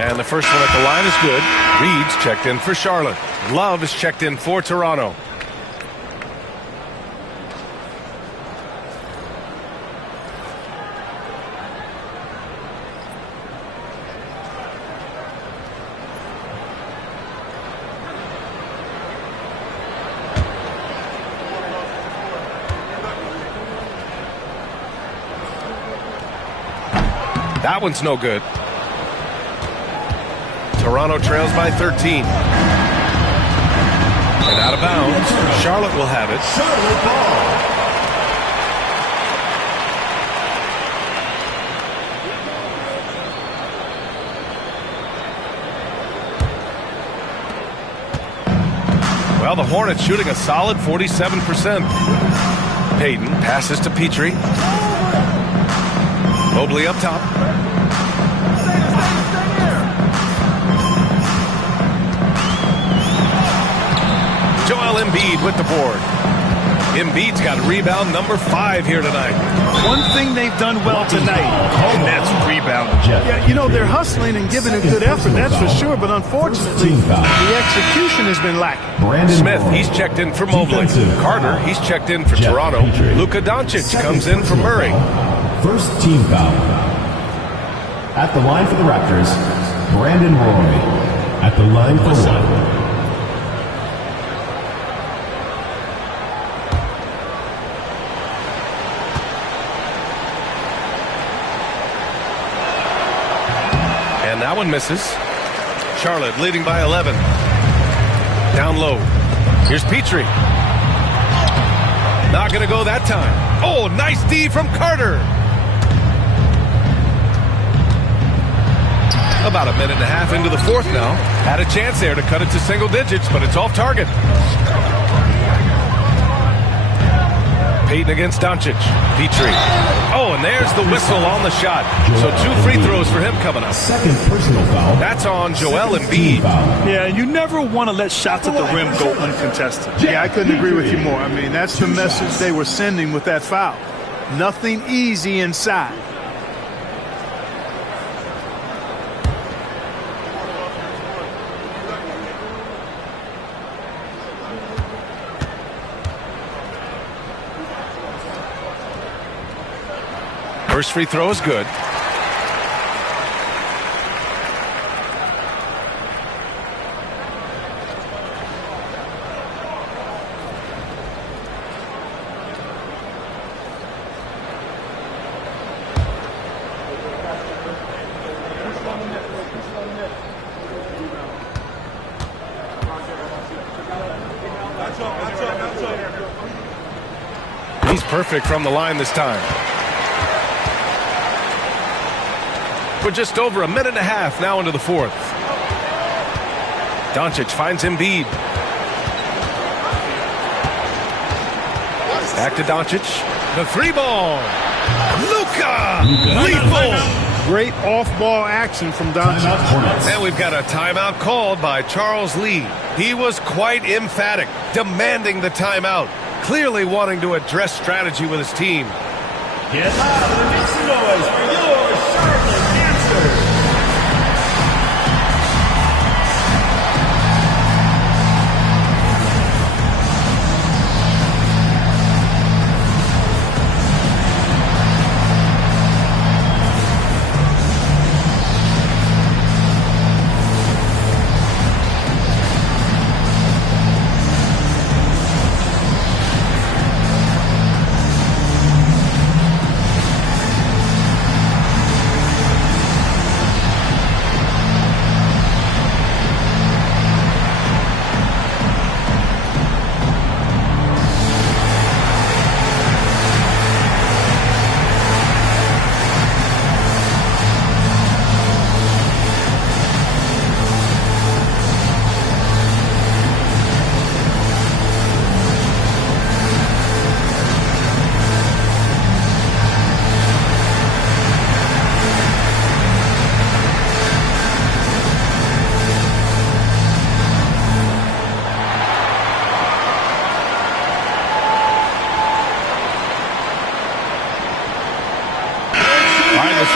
And the first one at the line is good. Reed's checked in for Charlotte. Love is checked in for Toronto. That one's no good. Toronto trails by 13. And out of bounds. Charlotte will have it. Charlotte ball. Well, the Hornets shooting a solid 47%. Payton passes to Petrie. Mobley up top. Joel Embiid with the board. Embiid's got rebound number 5 here tonight. One thing they've done well tonight, and that's rebounding. Yeah, you know, they're hustling and giving a good effort, that's for sure, but unfortunately, the execution has been lacking. Smith, he's checked in for Mobley. Carter, he's checked in for Toronto. Luka Doncic comes in for Murray. First team foul. At the line for the Raptors, Brandon Roy. At the line for 1. And that one misses. Charlotte leading by 11. Down low. Here's Petrie. Not going to go that time. Oh, nice D from Carter. About a minute and a half into the fourth now. Had a chance there to cut it to single digits, but it's off target. Payton against Doncic. Petrie. Oh, and there's the whistle on the shot. So 2 free throws for him coming up. Second personal foul. That's on Joel Embiid. Yeah, you never want to let shots at the rim go uncontested. Yeah, I couldn't agree with you more. I mean, that's the message they were sending with that foul. Nothing easy inside. First free throw is good. He's perfect from the line this time. For just over a minute and a half now into the fourth. Doncic finds Embiid. Back to Doncic. The 3-ball. Luka! Lethal! Great off-ball action from Doncic. And we've got a timeout called by Charles Lee. He was quite emphatic, demanding the timeout, clearly wanting to address strategy with his team. Get loud and make some noise for your Charlotte Dancers.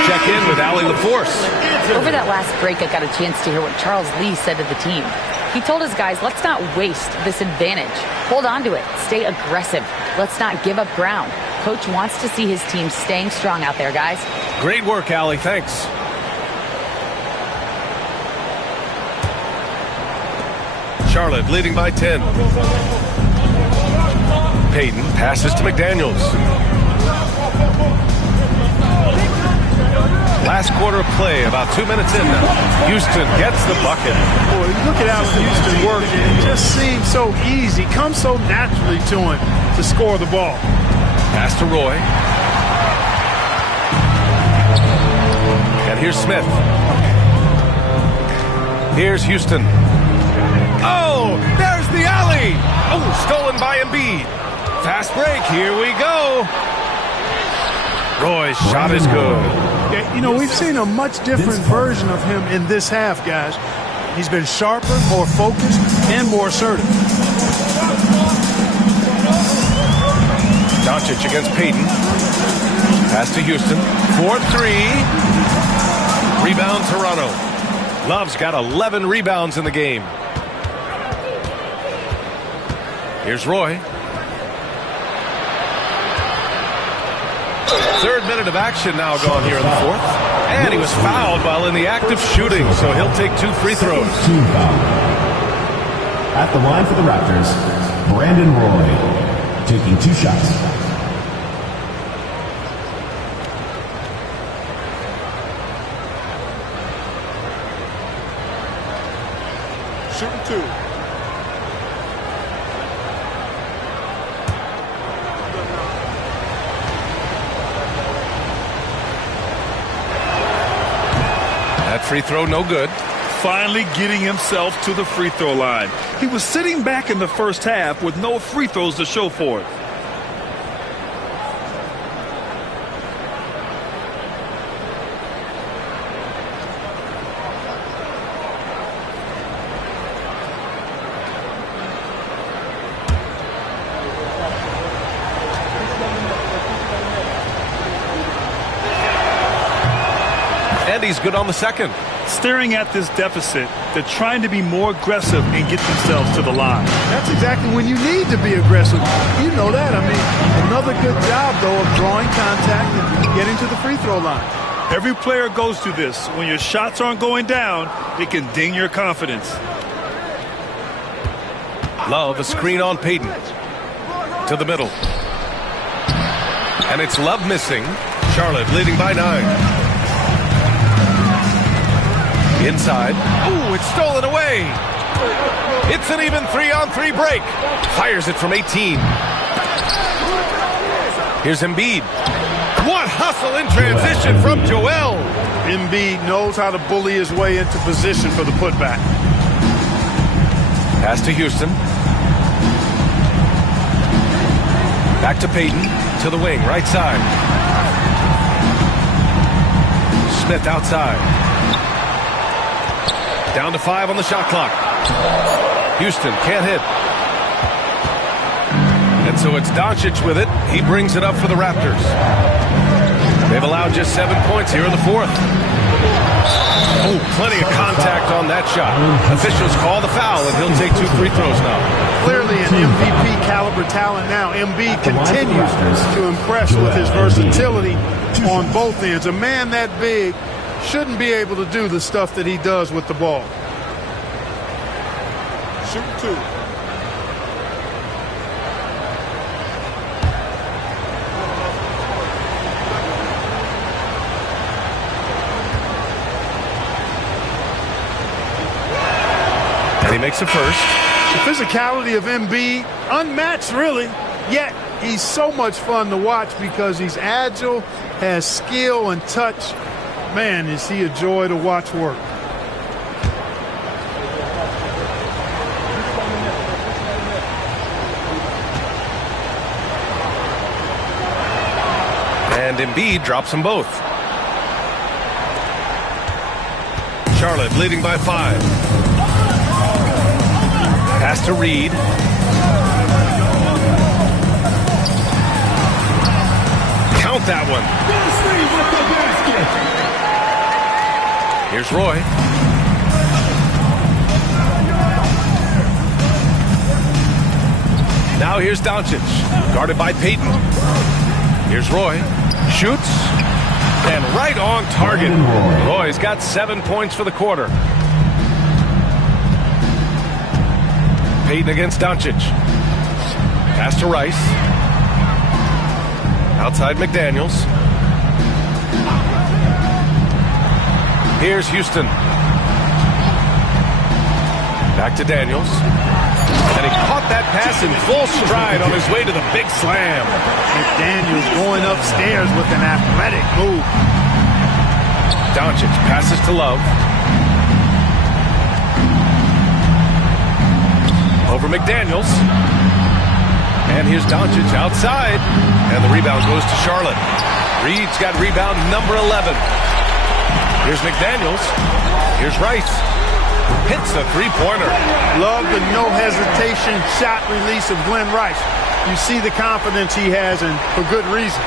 Check in with Allie LaForce. Over that last break, I got a chance to hear what Charles Lee said to the team. He told his guys, let's not waste this advantage. Hold on to it. Stay aggressive. Let's not give up ground. Coach wants to see his team staying strong out there, guys. Great work, Allie. Thanks. Charlotte leading by 10. Payton passes to McDaniels. Last quarter of play, about 2 minutes in now. Houston gets the bucket. Boy, look at how Houston works. It just seems so easy. Comes so naturally to him to score the ball. Pass to Roy. And here's Smith. Here's Houston. Oh, there's the alley. Oh, stolen by Embiid. Fast break. Here we go. Roy's shot is good. Yeah, you know, we've seen a much different version of him in this half, guys. He's been sharper, more focused, and more assertive. Doncic against Payton. Pass to Houston. 4-3. Rebound Toronto. Love's got 11 rebounds in the game. Here's Roy. Third minute of action now gone here in the fourth. And he was fouled while in the act of shooting, so he'll take 2 free throws. At the line for the Raptors, Brandon Roy, taking 2 shots. Shooting 2. That free throw no good. Finally getting himself to the free throw line. He was sitting back in the first half with no free throws to show for it. And he's good on the second. Staring at this deficit, they're trying to be more aggressive and get themselves to the line. That's exactly when you need to be aggressive. You know that. I mean, another good job, though, of drawing contact and getting to the free throw line. Every player goes through this. When your shots aren't going down, it can ding your confidence. Love, a screen on Payton. To the middle. And it's Love missing. Charlotte leading by 9. Inside. Ooh, it's stolen away. It's an even 3-on-3 break. Fires it from 18. Here's Embiid. What hustle in transition from Joel. Embiid knows how to bully his way into position for the putback. Pass to Houston. Back to Payton. To the wing, right side. Smith outside. Down to 5 on the shot clock. Houston can't hit. And so it's Doncic with it. He brings it up for the Raptors. They've allowed just 7 points here in the fourth. Oh, plenty of contact on that shot. Officials call the foul, and he'll take 2 free throws now. Clearly an MVP caliber talent now. Embiid continues to impress with his versatility on both ends. A man that big shouldn't be able to do the stuff that he does with the ball. Shoot 2. And he makes a first. The physicality of Embiid, unmatched really, yet he's so much fun to watch because he's agile, has skill and touch. Man, is he a joy to watch work. And Embiid drops them both. Charlotte leading by 5. Pass to Reed. Count that one. Here's Roy. Now here's Doncic, guarded by Payton. Here's Roy. Shoots. And right on target. Roy's got 7 points for the quarter. Payton against Doncic. Pass to Rice. Outside McDaniels. Here's Houston. Back to Daniels. And he caught that pass in full stride on his way to the big slam. McDaniels going upstairs with an athletic move. Doncic passes to Love. Over McDaniels. And here's Doncic outside. And the rebound goes to Charlotte. Reed's got rebound number 11. Here's McDaniels. Here's Rice. Hits the three-pointer. Love the no-hesitation shot release of Glenn Rice. You see the confidence he has, and for good reason.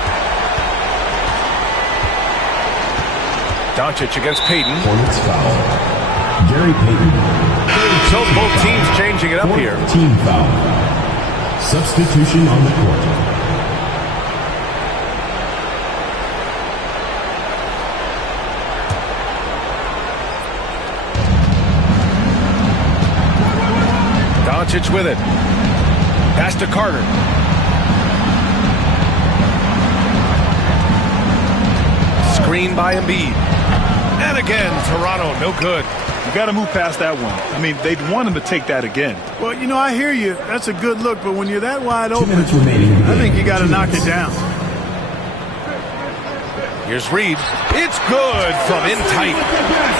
Doncic against Payton. Hornets foul. Gary Payton. So both teams changing it up here. Team foul. Substitution on the court. Doncic with it. Pass to Carter. Screen by Embiid. And again, Toronto, no good. You got to move past that one. I mean, they'd want him to take that again. Well, you know, I hear you. That's a good look, but when you're that wide open, 2 minutes remaining. I think you got to knock it down. Here's Reed. It's good from in tight.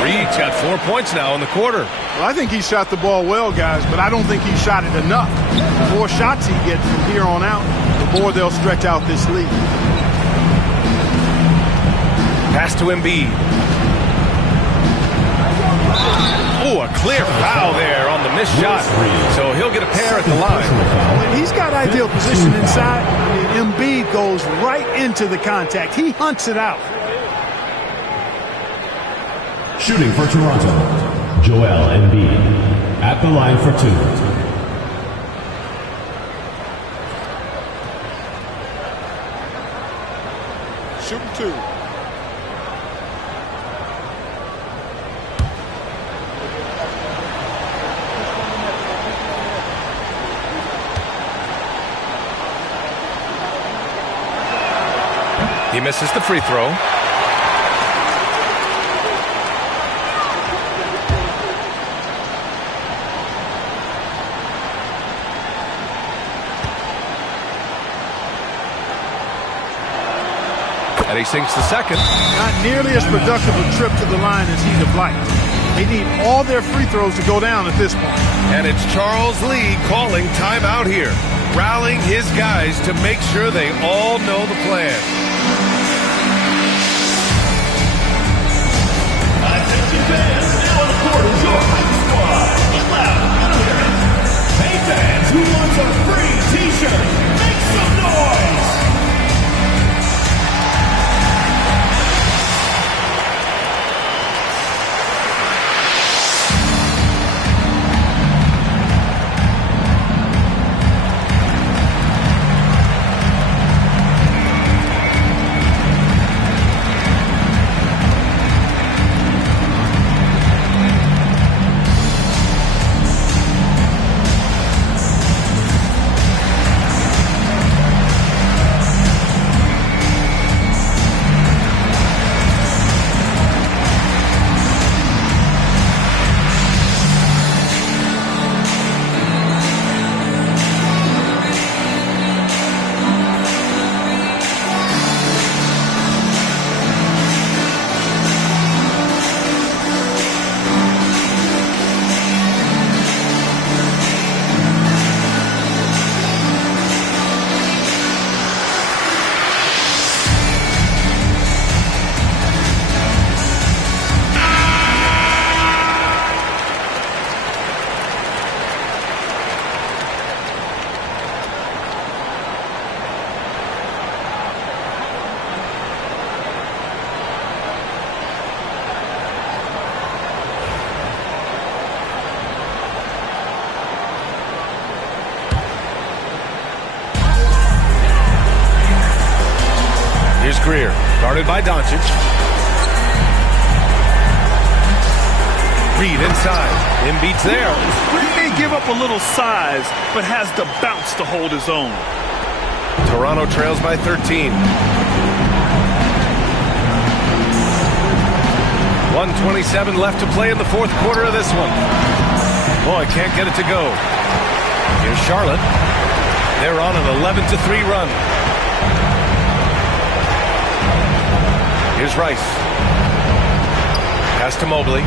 Reed's got 4 points now in the quarter. Well, I think he shot the ball well, guys, but I don't think he shot it enough. The more shots he gets from here on out, the more they'll stretch out this lead. Pass to Embiid. Oh, a clear foul there on the missed shot. So he'll get a pair at the line. When he's got ideal position inside, Embiid goes right into the contact. He hunts it out. Shooting for Toronto, Joel Embiid. At the line for 2. Shooting 2. He misses the free throw. And he sinks the second. Not nearly as productive a trip to the line as he'd have liked. They need all their free throws to go down at this point. And it's Charles Lee calling timeout here, rallying his guys to make sure they all know the plan. Attention fans, now on the court is your hype squad. Get loud, get hear it. Hey fans, who wants a free t-shirt? Make some noise! Here's Greer, guarded by Doncic. Reed inside. Embiid's there. He may give up a little size, but has the bounce to hold his own. Toronto trails by 13. 1:27 left to play in the fourth quarter of this one. Boy, can't get it to go. Here's Charlotte. They're on an 11-3 run. Here's Rice. Pass to Mobley.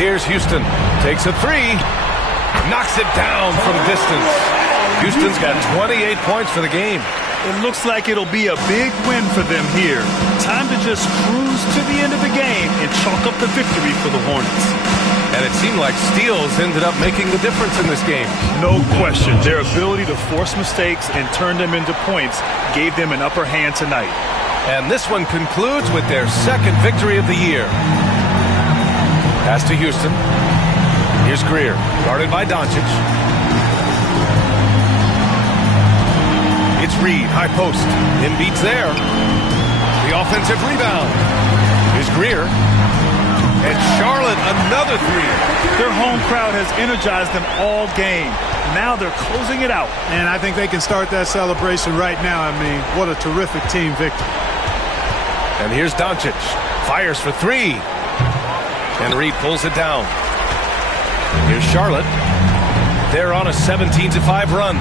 Here's Houston. Takes a three. Knocks it down from distance. Houston's got 28 points for the game. It looks like it'll be a big win for them here. Time to just cruise to the end of the game and chalk up the victory for the Hornets. And it seemed like steals ended up making the difference in this game. No question. Their ability to force mistakes and turn them into points gave them an upper hand tonight. And this one concludes with their second victory of the year. Pass to Houston. Here's Greer, guarded by Doncic. It's Reed, high post. Embiid's there. The offensive rebound. Here's Greer. And Charlotte, another three. Their home crowd has energized them all game. Now they're closing it out. And I think they can start that celebration right now. I mean, what a terrific team victory. And here's Doncic. Fires for three. And Reed pulls it down. Here's Charlotte. They're on a 17-5 run.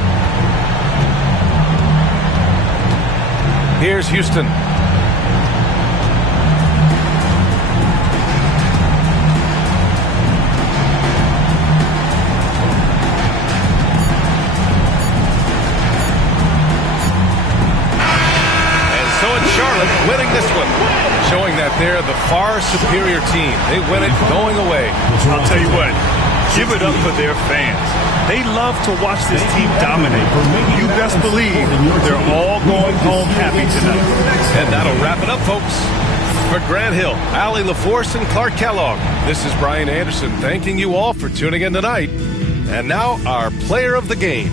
Here's Houston. Charlotte winning this one, showing that they're the far superior team. They win it going away. I'll tell you what, give it up for their fans. They love to watch this team dominate. You best believe they're all going home happy tonight. And that'll wrap it up, folks. For Grant Hill, Allie LaForce, and Clark Kellogg, this is Brian Anderson thanking you all for tuning in tonight. And now our player of the game.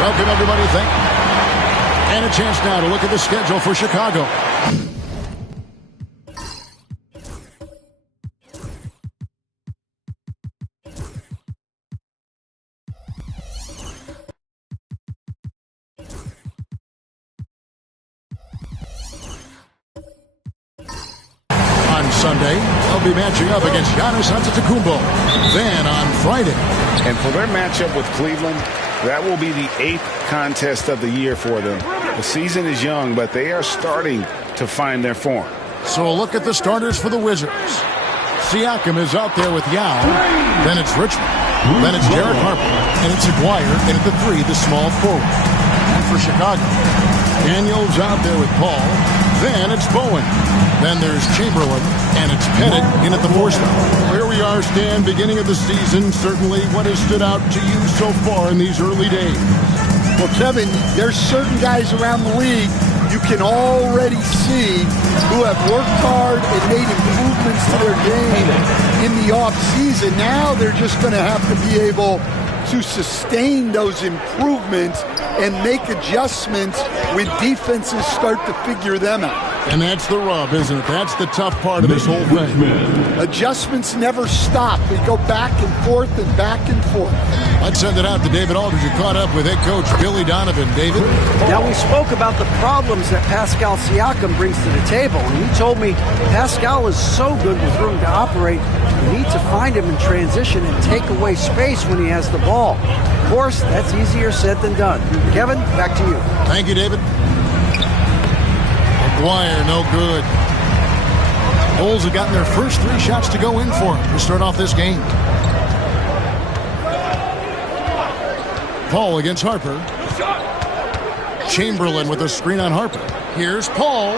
Welcome, everybody. And a chance now to look at the schedule for Chicago. On Sunday, they'll be matching up against Giannis Antetokounmpo. Then on Friday. And for their matchup with Cleveland, that will be the 8th contest of the year for them. The season is young, but they are starting to find their form. So a look at the starters for the Wizards. Siakam is out there with Yao. Then it's Richmond. Then it's Derek Harper. And it's Aguirre. And at the 3, the small forward. And for Chicago, Daniels out there with Paul. Then it's Bowen. Then there's Chamberlain. And it's Pettit in at the 4 spot. Here we are, Stan, beginning of the season. Certainly what has stood out to you so far in these early days? Well, Kevin, there's certain guys around the league you can already see who have worked hard and made improvements to their game in the offseason. Now they're just going to have to be able to sustain those improvements and make adjustments when defenses start to figure them out. And that's the rub, isn't it? That's the tough part of this whole thing. Adjustments never stop. They go back and forth and back and forth. Let's send it out to David Aldridge, who caught up with head coach Billy Donovan. David? Now, we spoke about the problems that Pascal Siakam brings to the table, and he told me Pascal is so good with room to operate, you need to find him in transition and take away space when he has the ball. Of course, that's easier said than done. Kevin, back to you. Thank you, David. Aguirre, no good. Bulls have gotten their first 3 shots to go in for him to start off this game. Paul against Harper. Chamberlain with a screen on Harper. Here's Paul.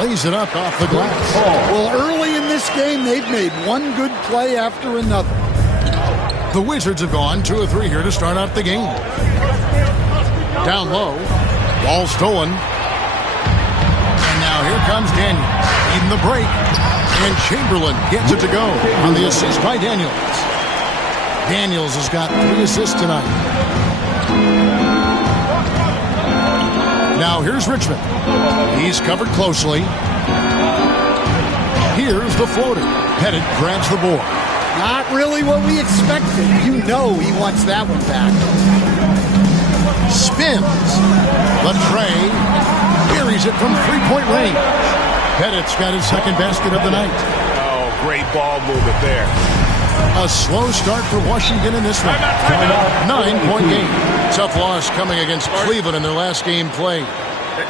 Lays it up off the glass. Well, early in this game, they've made one good play after another. The Wizards have gone 2 of 3 here to start out the game. Down low. Ball stolen. And now here comes Daniels. In the break. And Chamberlain gets it to go on the assist by Daniels. Daniels has got 3 assists tonight. Now here's Richmond. He's covered closely. Here's the floater. Pettit grabs the board. Not really what we expected. You know he wants that one back. Spins. Latrey buries it from 3-point range. Pettit's got his second basket of the night. Oh, great ball movement there. A slow start for Washington in this one. 9-point game. Tough loss coming against Cleveland in their last game played.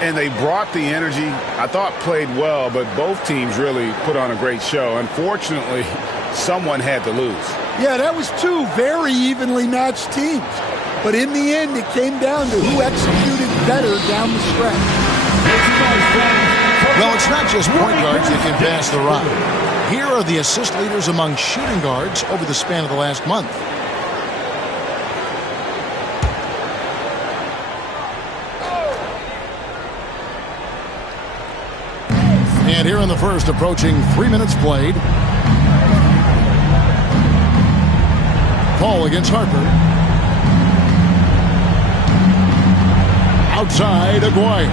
And they brought the energy. I thought played well, but both teams really put on a great show. Unfortunately, someone had to lose. Yeah, that was 2 very evenly matched teams. But in the end, it came down to who executed better down the stretch. Well, it's not just point guards that can pass the rock. Here are the assist leaders among shooting guards over the span of the last month. And here in the first, approaching 3 minutes played. Paul against Harper. Outside, Aguirre.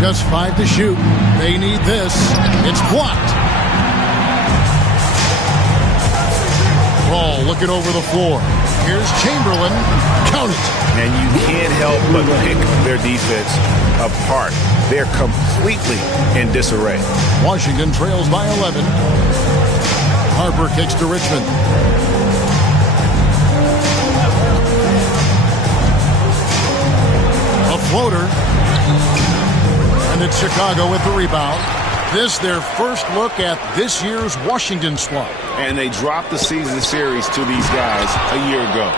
Just 5 to shoot. They need this. It's blocked. Paul looking over the floor. Here's Chamberlain. Count it. And you can't help but pick their defense apart. They're completely in disarray. Washington trails by 11. Harper kicks to Richmond. A floater. And it's Chicago with the rebound. This their first look at this year's Washington squad. And they dropped the season series to these guys a year ago.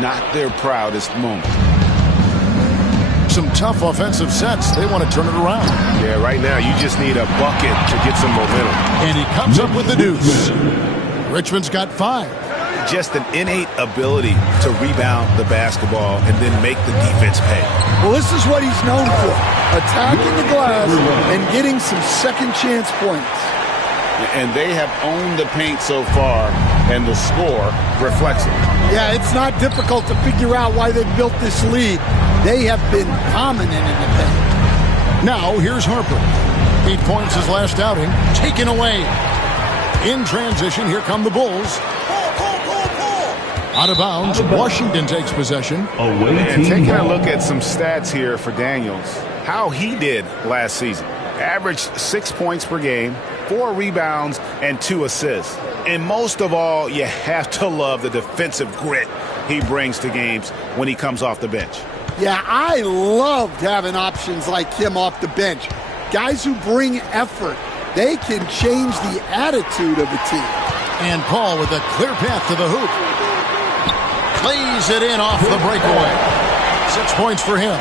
Not their proudest moment. Some tough offensive sets. They want to turn it around. Yeah, right now you just need a bucket to get some momentum. And he comes up with the deuce. Richmond's got 5. Just an innate ability to rebound the basketball and then make the defense pay. Well, this is what he's known for. Attacking the glass and getting some second chance points. And they have owned the paint so far, and the score reflects it. Yeah, it's not difficult to figure out why they built this lead. They have been dominant in the paint. Now, here's Harper. 8 points his last outing, taken away. In transition, here come the Bulls. Out of bounds, Washington takes possession. And taking a look at some stats here for Daniels, how he did last season. Averaged 6 points per game, 4 rebounds, and 2 assists. And most of all, you have to love the defensive grit he brings to games when he comes off the bench. Yeah, I loved having options like him off the bench. Guys who bring effort. They can change the attitude of a team. And Paul with a clear path to the hoop. Plays it in off the breakaway. 6 points for him.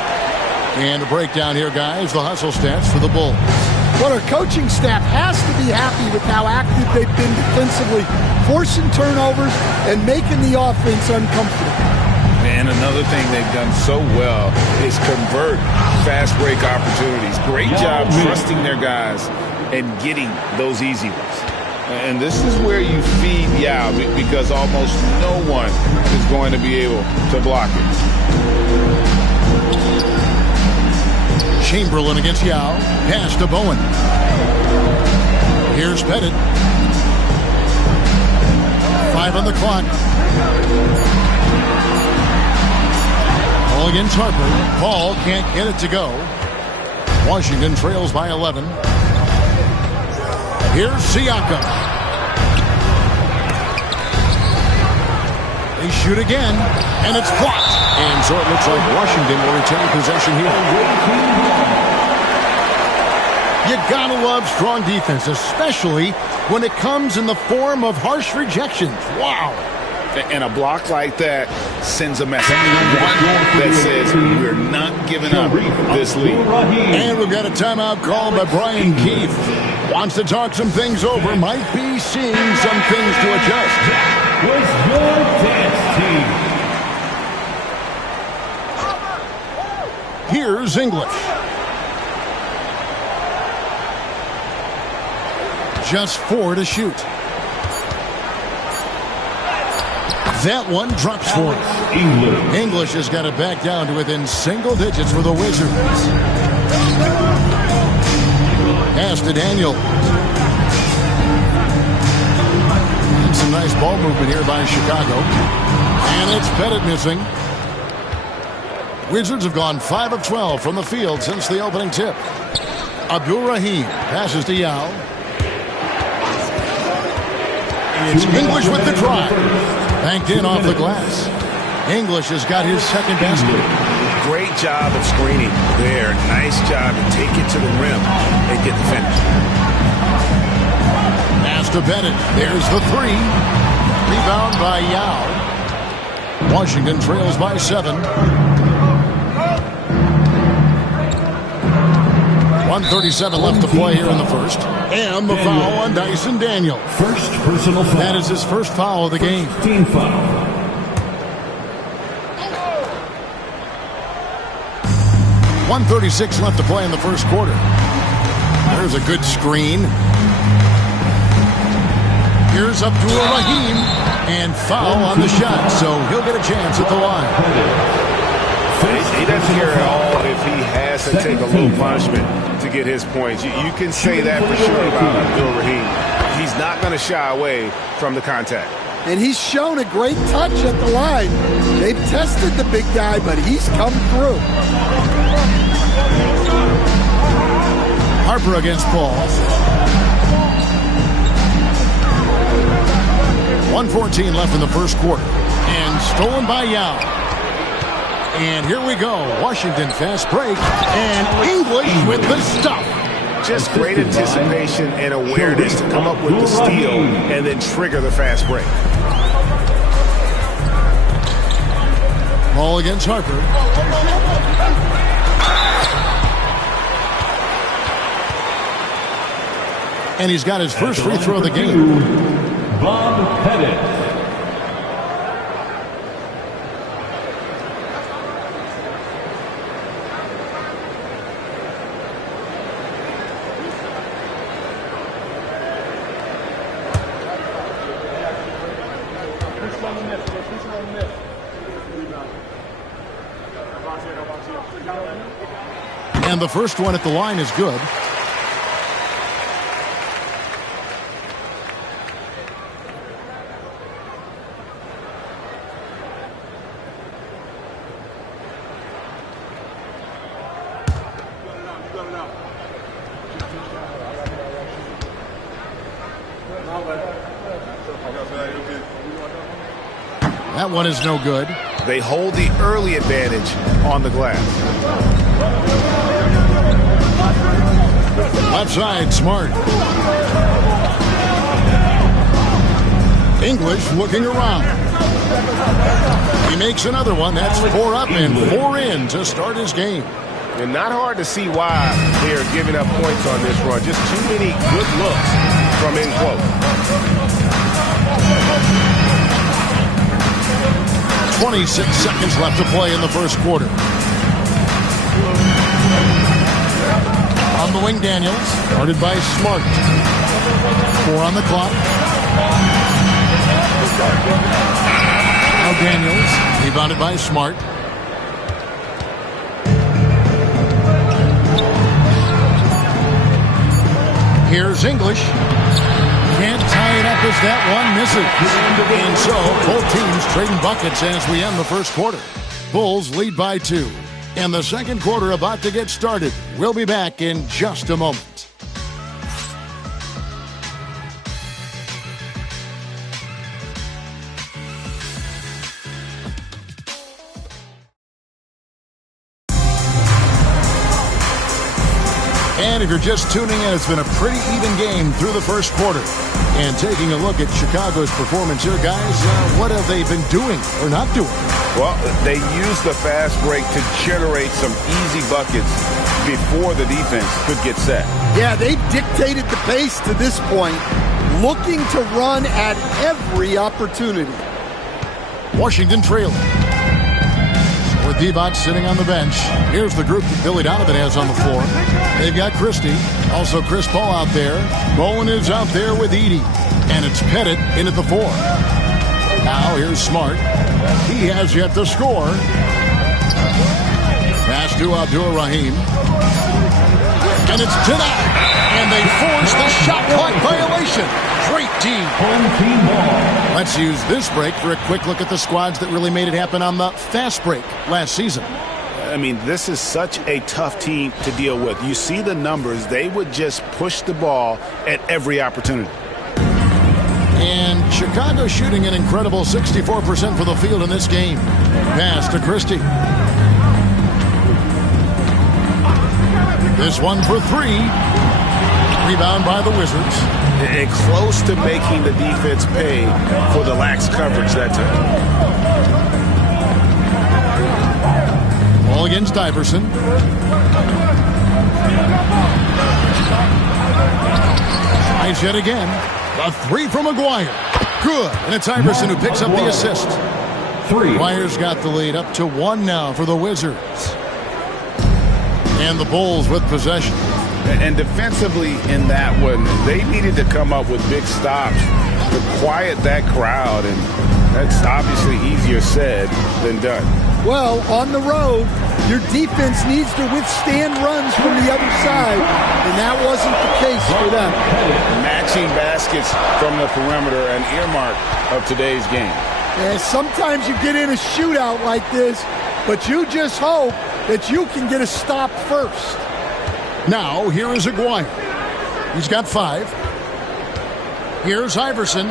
And a breakdown here, guys. The hustle stats for the Bulls. Well, our coaching staff has to be happy with how active they've been defensively, forcing turnovers and making the offense uncomfortable. And another thing they've done so well is convert fast break opportunities. Great job trusting their guys and getting those easy ones. And this is where you feed Yao, because almost no one is going to be able to block it. Chamberlain against Yao. Pass to Bowen. Here's Pettit. 5 on the clock. Paul against Harper. Paul can't get it to go. Washington trails by 11. Here's Siakam. They shoot again, and it's blocked. And so it looks like Washington will retain possession here. You gotta love strong defense, especially when it comes in the form of harsh rejections. Wow. And a block like that sends a message. One that says we're not giving up this lead. And we've got a timeout called by Brian Keefe. Wants to talk some things over. Might be seeing some things to adjust. Was your dance team. Here's English. Just 4 to shoot. That one drops for him. English has got it back down to within single digits for the Wizards. Pass to Daniel. And some nice ball movement here by Chicago. And it's Pettit missing. Wizards have gone 5 of 12 from the field since the opening tip. Abdul Rahim passes to Yao. It's English with the drive. Banked in off the glass. English has got his second basket. Great job of screening there. Nice job to take it to the rim and get the finish. Pass to Bennett. There's the 3. Rebound by Yao. Washington trails by 7. 1:37 left to play here in the first. And the foul on Dyson Daniel. First personal foul. That is his first foul of the game. Team foul. .136 left to play in the first quarter. There's a good screen. Here's Abdul Rahim. And foul on the shot, so he'll get a chance at the line. He doesn't care at all if he has to take a little punishment to get his points. You can say that for sure about Abdul Rahim. He's not going to shy away from the contact. And he's shown a great touch at the line. They've tested the big guy, but he's come through. Harper against Paul. 1:14 left in the first quarter. And stolen by Yao. And here we go. Washington fast break. And English with the stuff. Just great anticipation and awareness to come up with the steal and then trigger the fast break. Ball against Harper. And he's got his first free throw of the game. Bob Pettit. And the first one at the line is good. That one is no good. They hold the early advantage on the glass. Left side, Smart. English looking around. He makes another one. That's 4 up and 4 in to start his game. And not hard to see why they are giving up points on this run. Just too many good looks from in close. 26 seconds left to play in the first quarter. On the wing, Daniels. Guarded by Smart. 4 on the clock. Now Daniels. Rebounded by Smart. Here's English. Can't tie it up as that one misses. And so, both teams trading buckets as we end the first quarter. Bulls lead by 2. And the second quarter about to get started. We'll be back in just a moment. And if you're just tuning in, it's been a pretty even game through the first quarter. And taking a look at Chicago's performance here, guys, what have they been doing or not doing? Well, they used the fast break to generate some easy buckets before the defense could get set. Yeah, they've dictated the pace to this point, looking to run at every opportunity. Washington trailing. With Divac sitting on the bench. Here's the group that Billy Donovan has on the floor. They've got Christie. Also Chris Paul out there. Bowen is out there with Edey. And it's Pettit in at the 4. Now here's Smart. He has yet to score. Pass to Abdul-Rahim. And it's denied. And they force the shot clock violation. Great team. Let's use this break for a quick look at the squads that really made it happen on the fast break last season. I mean, this is such a tough team to deal with. You see the numbers. They would just push the ball at every opportunity. And Chicago shooting an incredible 64% for the field in this game. Pass to Christie. This one for 3. Rebound by the Wizards. And close to making the defense pay for the lax coverage that time. Ball against Iverson. Tries yet again. A 3 from McGuire. Good. And it's Iverson who picks up the assist. 3. McGuire's got the lead up to 1 now for the Wizards. And the Bulls with possession. And defensively in that one, they needed to come up with big stops to quiet that crowd. And that's obviously easier said than done. Well, on the road, your defense needs to withstand runs from the other side, and that wasn't the case for them. Matching baskets from the perimeter, an earmark of today's game. Yeah, sometimes you get in a shootout like this, but you just hope that you can get a stop first. Now, here is Aguirre. He's got 5. Here's Iverson.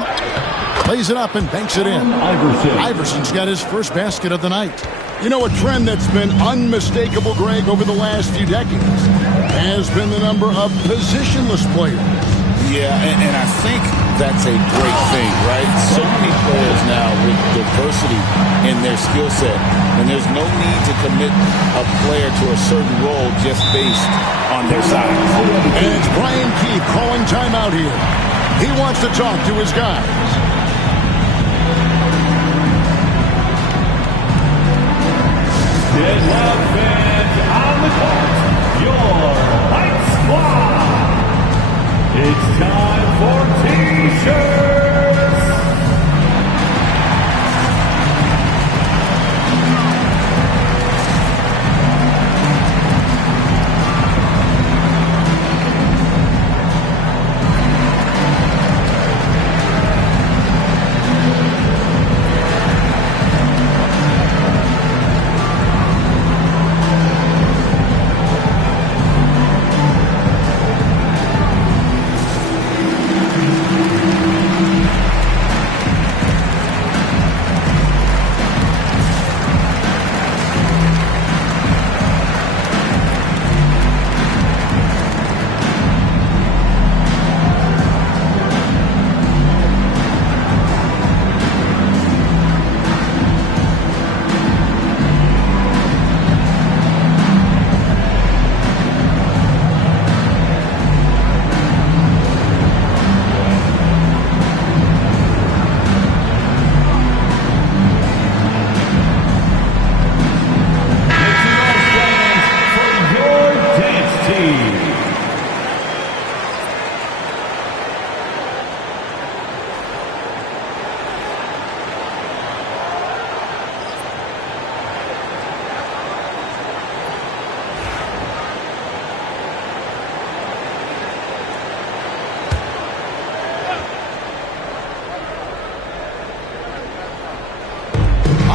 Plays it up and banks it in. Iverson's got his first basket of the night. You know, a trend that's been unmistakable, Greg, over the last few decades has been the number of positionless players. Yeah, and I think that's a great thing, right? So many players now with diversity in their skill set, and there's no need to commit a player to a certain role just based on their size. And it's Brian Keefe calling timeout here. He wants to talk to his guys. Get loud fans on the court, your Light Squad. It's time for T-shirts.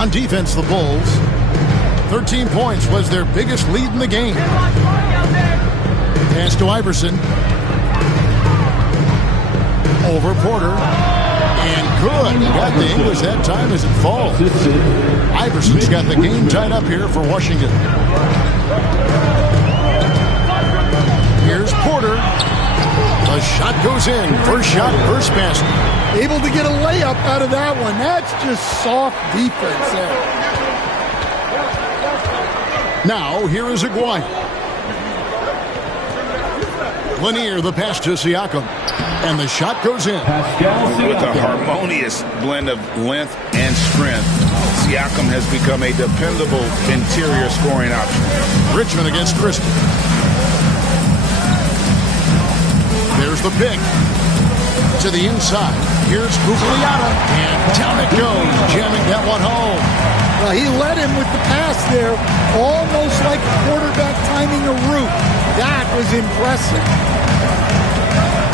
On defense, the Bulls, 13 points was their biggest lead in the game. Pass to Iverson. Over Porter. And good. He got the English that time as it falls. Iverson's got the game tied up here for Washington. Here's Porter. The shot goes in. First shot, first basket. Able to get a layup out of that one. That's just soft defense there. Now, here is Aguirre. Lanier, the pass to Siakam. And the shot goes in. With a harmonious blend of length and strength, Siakam has become a dependable interior scoring option. Richmond against Christie. There's the pick. To the inside. Here's Gugliotta. And down it goes. Jamming that one home. Well, he led him with the pass there. Almost like a quarterback timing a route. That was impressive.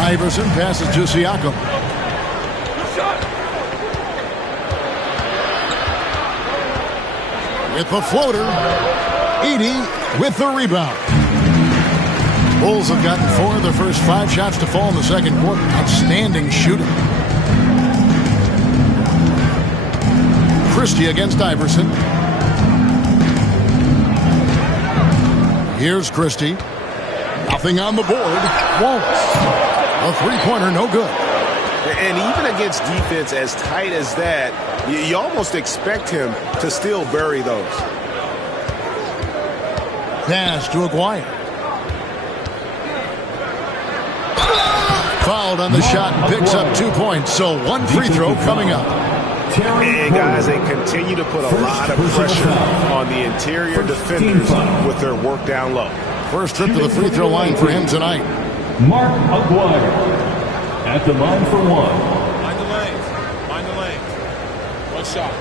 Iverson passes to Siakam. With the floater. Edey with the rebound. Bulls have gotten 4 of their first 5 shots to fall in the second quarter. Outstanding shooting. Christie against Iverson. Here's Christie. Nothing on the board. Wallace. A three-pointer, no good. And even against defense as tight as that, you almost expect him to still bury those. Pass to Aguirre. Fouled on the shot, picks up 2 points. So 1 free throw coming up. And guys, they continue to put a lot of pressure on the interior defenders with their work down low. First trip to the free throw line for him tonight. Mark Aguirre at the line for 1. Mind the lanes. Mind the lanes. One shot.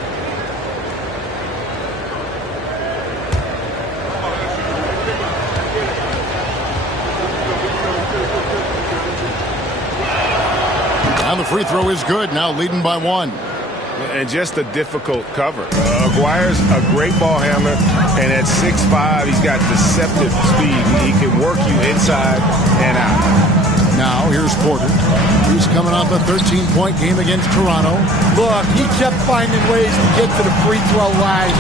And the free throw is good. Now leading by 1. And just a difficult cover. Aguirre's a great ball handler, and at 6'5", he's got deceptive speed. He can work you inside and out. Now here's Porter. He's coming off a 13-point game against Toronto. Look, he kept finding ways to get to the free throw line.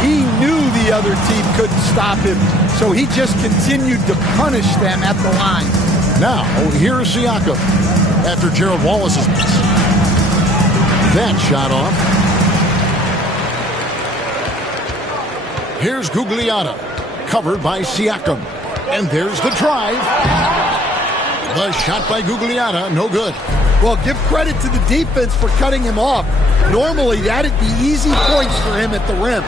He knew the other team couldn't stop him, so he just continued to punish them at the line. Now, here's Siakam after Gerald Wallace's miss. That shot off. Here's Gugliotta, covered by Siakam. And there's the drive. The shot by Gugliotta, no good. Well, give credit to the defense for cutting him off. Normally, that'd be easy points for him at the rim.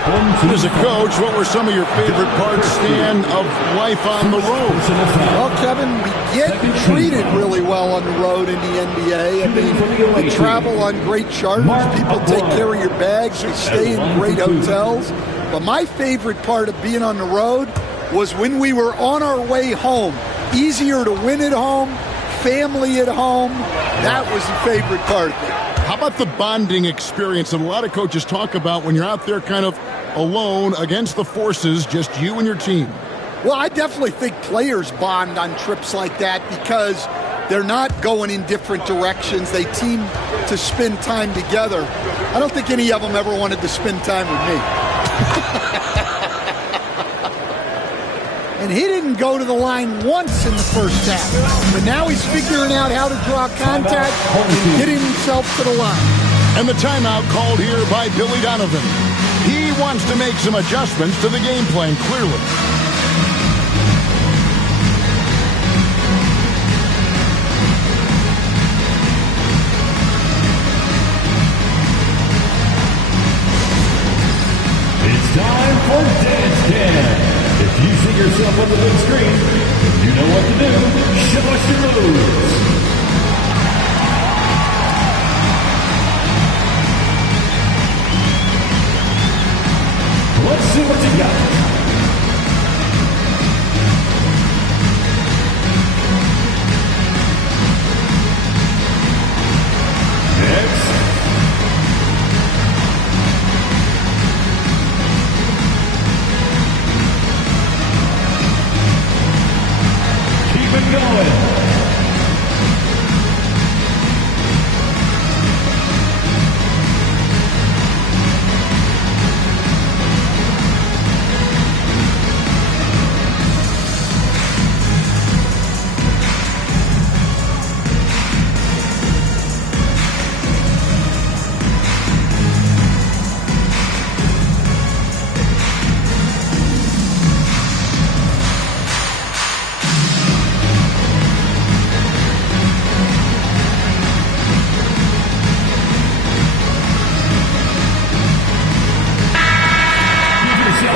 As a coach, what were some of your favorite parts, Stan, of life on the road? Well, Kevin, we get treated really well on the road in the NBA. I mean, we travel on great charters. People take care of your bags. We stay in great hotels. But my favorite part of being on the road was when we were on our way home. Easier to win at home, family at home. That was the favorite part of it. How about the bonding experience that a lot of coaches talk about when you're out there kind of alone against the forces, just you and your team? Well, I definitely think players bond on trips like that because they're not going in different directions. They team to spend time together. I don't think any of them ever wanted to spend time with me. And he didn't go to the line once in the first half. But now he's figuring out how to draw contact and getting himself to the line. And the timeout called here by Billy Donovan. He wants to make some adjustments to the game plan, clearly. It's time for Dance Camp. If you see yourself on the big screen, you know what to do. Show us your moves. Let's see what you got. Next.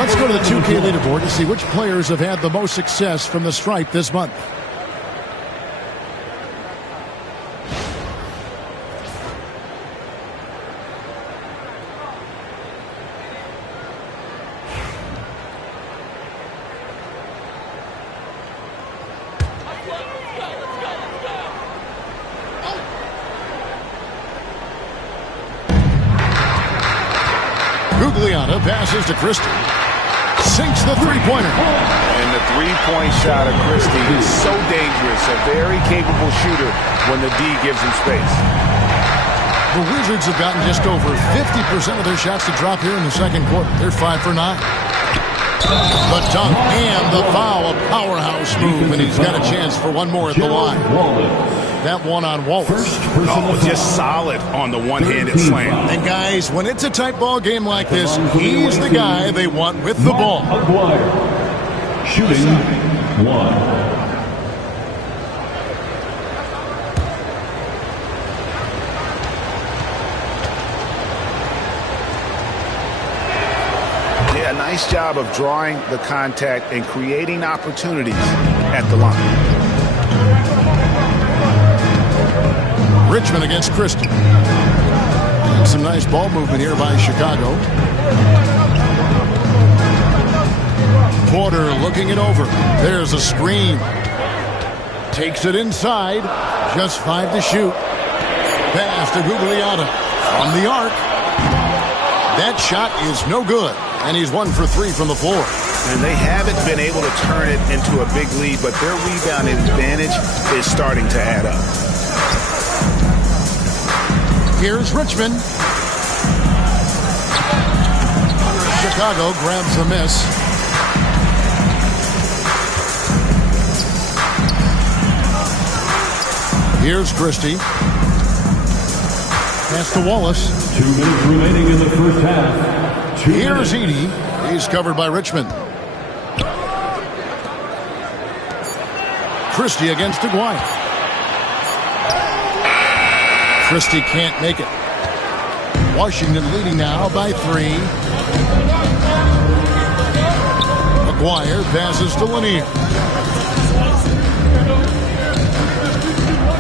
Let's go to the 2K leaderboard to see which players have had the most success from the stripe this month. Gugliotta passes to Christie. Sinks the three-pointer. And the three-point shot of Christie is so dangerous. A very capable shooter when the D gives him space. The Wizards have gotten just over 50% of their shots to drop here in the second quarter. They're 5 for 9. The dunk and the foul, a powerhouse move, and he's got a chance for one more at the line. That one on Wallace. Oh, just solid on the one-handed slam. And guys, when it's a tight ball game like this, he's the guy they want with the ball. Shooting 1. Nice job of drawing the contact and creating opportunities at the line. Richmond against Christie. And some nice ball movement here by Chicago. Porter looking it over. There's a screen. Takes it inside. Just 5 to shoot. Pass to Gugliotta on the arc. That shot is no good. And he's 1 for 3 from the floor. And they haven't been able to turn it into a big lead, but their rebounding advantage is starting to add up. Here's Richmond. Chicago grabs the miss. Here's Christie. Pass to Wallace. 2 minutes remaining in the first half. Here's Edey. He's covered by Richmond. Christie against Aguirre. Christie can't make it. Washington leading now by 3. Aguirre passes to Lanier.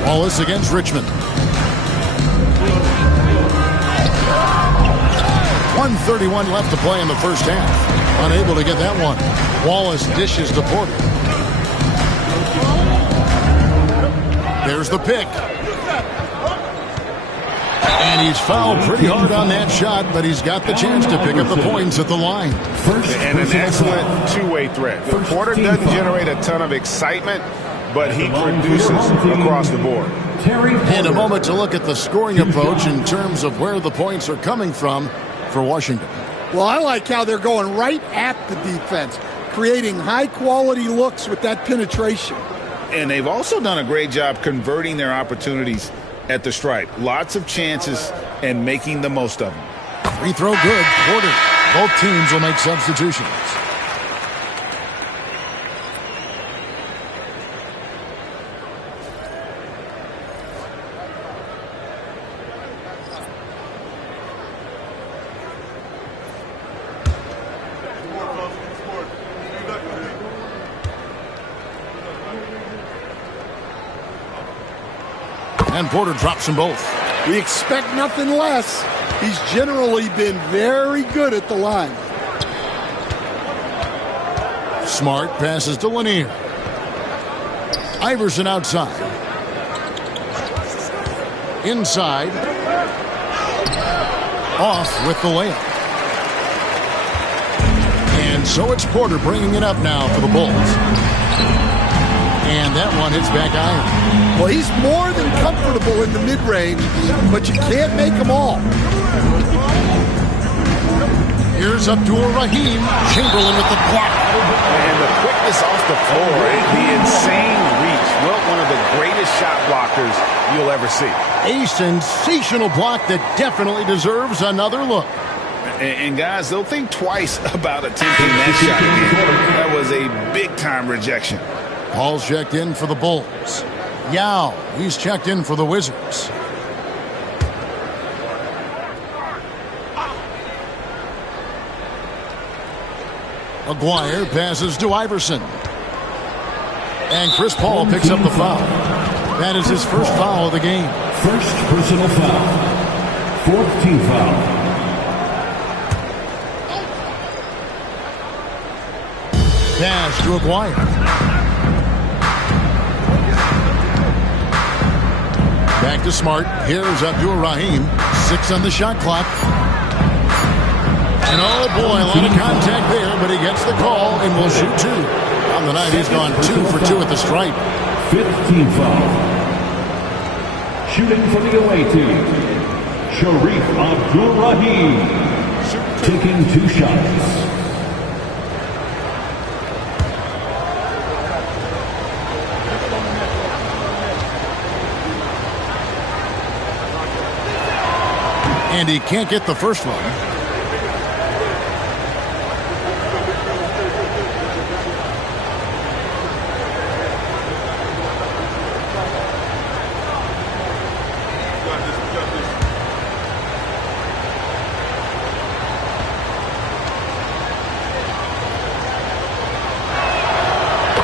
Wallace against Richmond. 1:31 left to play in the first half. Unable to get that one. Wallace dishes to Porter. There's the pick. And he's fouled pretty hard on that shot, but he's got the chance to pick up the points at the line. And an excellent two-way threat. Porter doesn't generate a ton of excitement, but he produces across the board. And a moment to look at the scoring approach in terms of where the points are coming from for Washington. Well, I like how they're going right at the defense, creating high-quality looks with that penetration. And they've also done a great job converting their opportunities at the stripe. Lots of chances and making the most of them. Free throw good. Porter. Both teams will make substitutions. And Porter drops them both. We expect nothing less. He's generally been very good at the line. Smart passes to Lanier. Iverson outside. Inside. Off with the layup. And so it's Porter bringing it up now for the Bulls. And that one hits back iron. Well, he's more than comfortable in the mid-range, but you can't make them all. Here's Abdur-Rahim. Chamberlain with the block. And the quickness off the floor, the insane reach. Well, one of the greatest shot blockers you'll ever see. A sensational block that definitely deserves another look. And guys, they'll think twice about attempting that shot again. That was a big-time rejection. Paul's checked in for the Bulls. Yao, he's checked in for the Wizards. Aguirre passes to Iverson. And Chris Paul picks up the foul. That is his first foul of the game. First personal foul. Fourth team foul. Pass to Aguirre. Back to Smart. Here's Abdul Rahim. 6 on the shot clock. And oh boy, a lot of contact there, but he gets the call and will shoot 2. On the night, he's gone 2 for 2 at the stripe. Fifth team foul. Shooting for the away team, Sharif Abdul-Rahim, taking 2 shots. And he can't get the first one.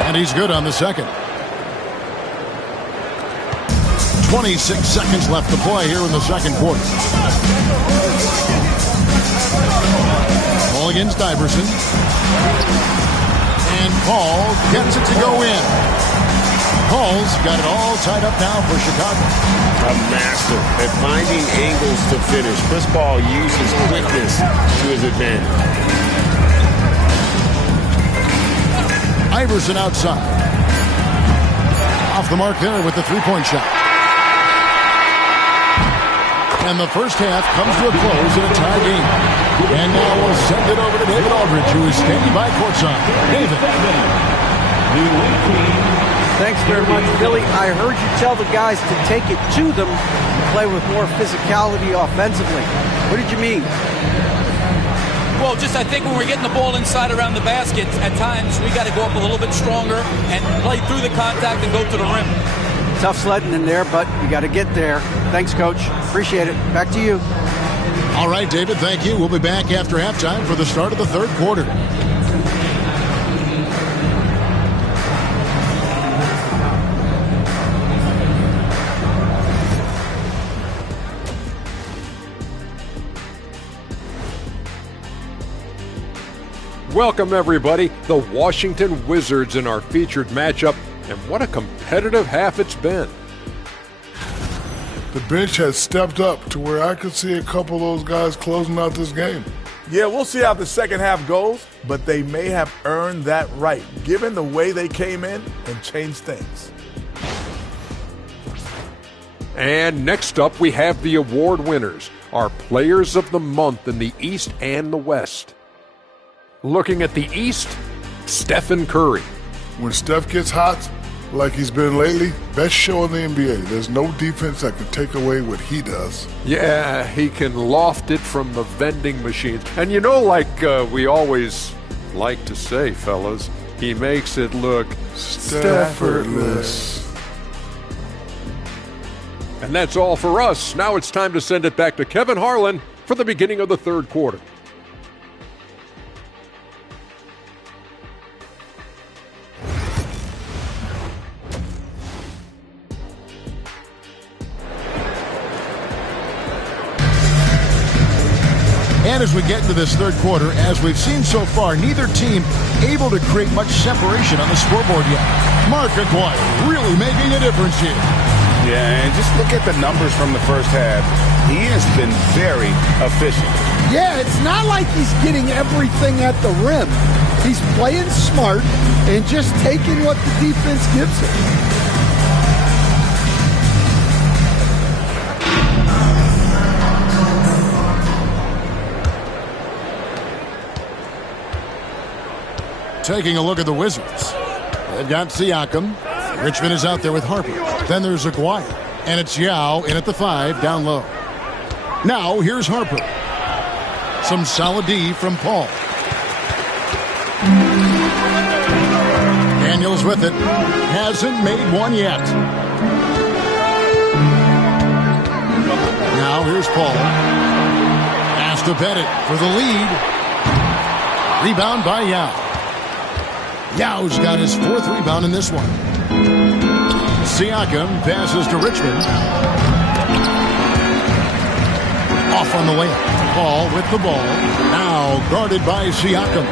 And he's good on the second. 26 seconds left to play here in the second quarter. Ball against Iverson. And Paul gets it to go in. Paul's got it all tied up now for Chicago. A master at finding angles to finish. Chris Paul used his quickness to his advantage. Iverson outside. Off the mark there with the three-point shot. And the first half comes to a close in a tie game. And now we'll send it over to David Aldridge, who is standing by courtside. David. Thanks very much, Billy. I heard you tell the guys to take it to them and play with more physicality offensively. What did you mean? Well, just I think when we're getting the ball inside around the basket, at times we got to go up a little bit stronger and play through the contact and go to the rim. Tough sledding in there, but we got to get there. Thanks, Coach. Appreciate it. Back to you. All right, David, thank you. We'll be back after halftime for the start of the third quarter. Welcome, everybody. The Washington Wizards in our featured matchup, and what a competitive half it's been. The bench has stepped up to where I could see a couple of those guys closing out this game. Yeah, we'll see how the second half goes, but they may have earned that right, given the way they came in and changed things. And next up, we have the award winners, our players of the month in the East and the West. Looking at the East, Stephen Curry. When Steph gets hot, like he's been lately, best show in the NBA. There's no defense that can take away what he does. Yeah, he can loft it from the vending machines. And you know, like we always like to say, fellas, he makes it look Staffordless. And that's all for us. Now it's time to send it back to Kevin Harlan for the beginning of the third quarter. And as we get into this third quarter, as we've seen so far, neither team able to create much separation on the scoreboard yet. Mark Aguirre really making a difference here. Yeah, and just look at the numbers from the first half. He has been very efficient. Yeah, it's not like he's getting everything at the rim. He's playing smart and just taking what the defense gives him. Taking a look at the Wizards. They've got Siakam. Richmond is out there with Harper. Then there's Aguirre. And it's Yao in at the 5, down low. Now, here's Harper. Some solid D from Paul. Daniels with it. Hasn't made one yet. Now, here's Paul. Has to bet it for the lead. Rebound by Yao. Yao's got his 4th rebound in this one. Siakam passes to Richmond. Off on the layup. Paul with the ball. Now guarded by Siakam.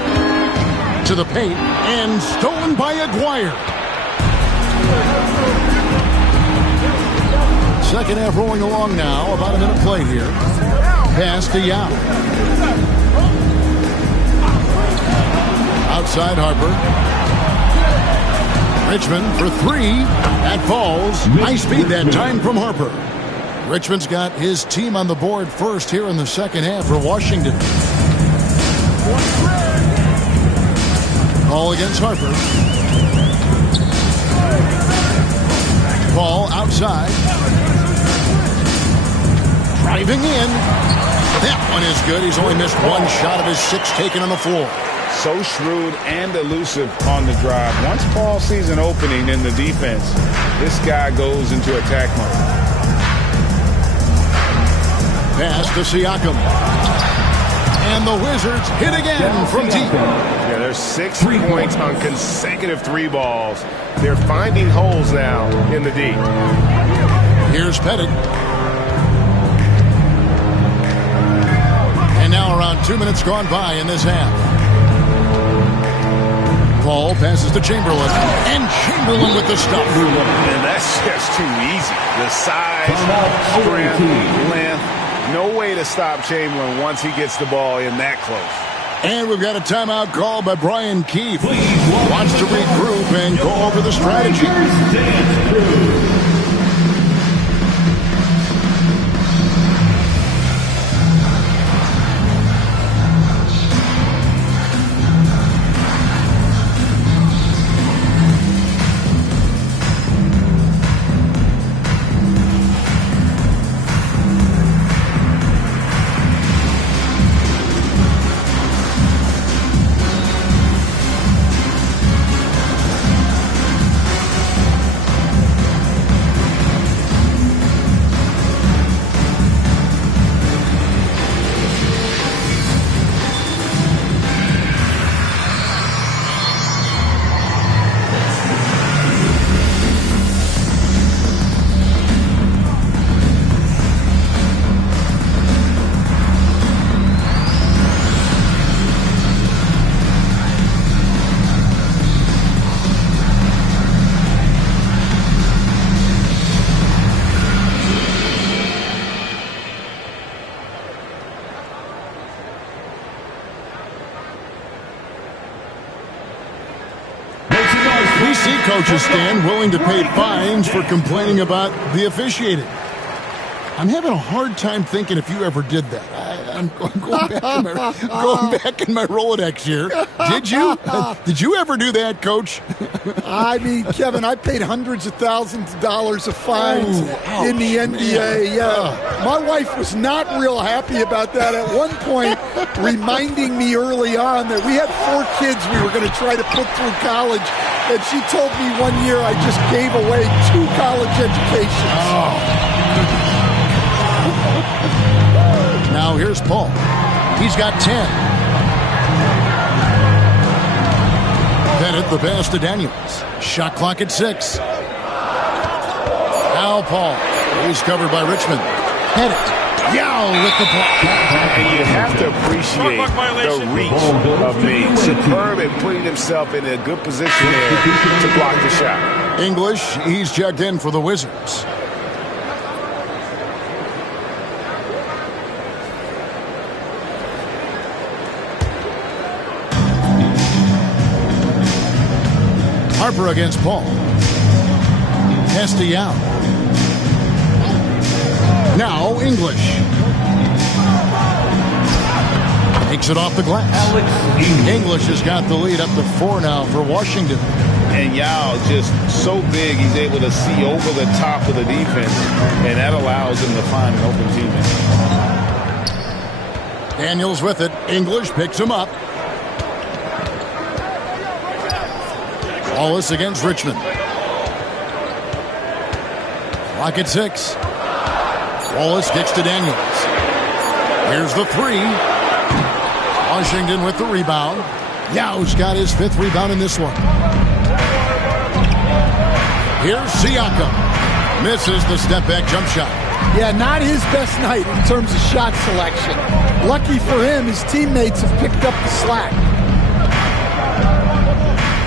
To the paint and stolen by Aguirre. Second half rolling along now. About a minute played here. Pass to Yao. Outside Harper. Richmond for 3. That falls. Nice speed that time from Harper. Richmond's got his team on the board first here in the second half for Washington. Ball against Harper. Ball outside. Driving in. That one is good. He's only missed 1 shot of his 6 taken on the floor. So shrewd and elusive on the drive. Once Paul sees an opening in the defense, this guy goes into attack mode. Pass to Siakam. And the Wizards hit again from deep. Yeah, there's 6 points on consecutive 3 balls. They're finding holes now in the D. Here's Pettit. And now around 2 minutes gone by in this half. Paul passes to Chamberlain. And Chamberlain with the stuff. And that's just too easy. The size, strength, length. No way to stop Chamberlain once he gets the ball in that close. And we've got a timeout called by Brian Keefe. Wants to regroup and go over the strategy. We see coaches stand willing to pay fines for complaining about the officiating. I'm having a hard time thinking if you ever did that. I'm going back in my Rolodex here. Did you? Did you ever do that, Coach? I mean, Kevin, I paid hundreds of thousands of dollars of fines in the NBA. Yeah, my wife was not real happy about that. At one point, reminding me early on that we had 4 kids we were going to try to put through college, and she told me one year I just gave away 2 college educations. Now here's Paul. He's got 10. Pettit the pass to Daniels. Shot clock at 6. Now Paul. He's covered by Richmond. Pettit. Yao with the block. And you have to appreciate the reach of Meade. Superb at putting himself in a good position there to block the shot. English, he's checked in for the Wizards. Harper against Paul. Pass to Yao. Now English. Takes it off the glass. English has got the lead up to 4 now for Washington. And Yao just so big, he's able to see over the top of the defense, and that allows him to find an open teammate. Daniels with it. English picks him up. Wallace against Richmond. Clock at 6. Wallace kicks to Daniels. Here's the 3. Washington with the rebound. Yao's got his 5th rebound in this one. Here's Siakam. Misses the step-back jump shot. Yeah, not his best night in terms of shot selection. Lucky for him, his teammates have picked up the slack.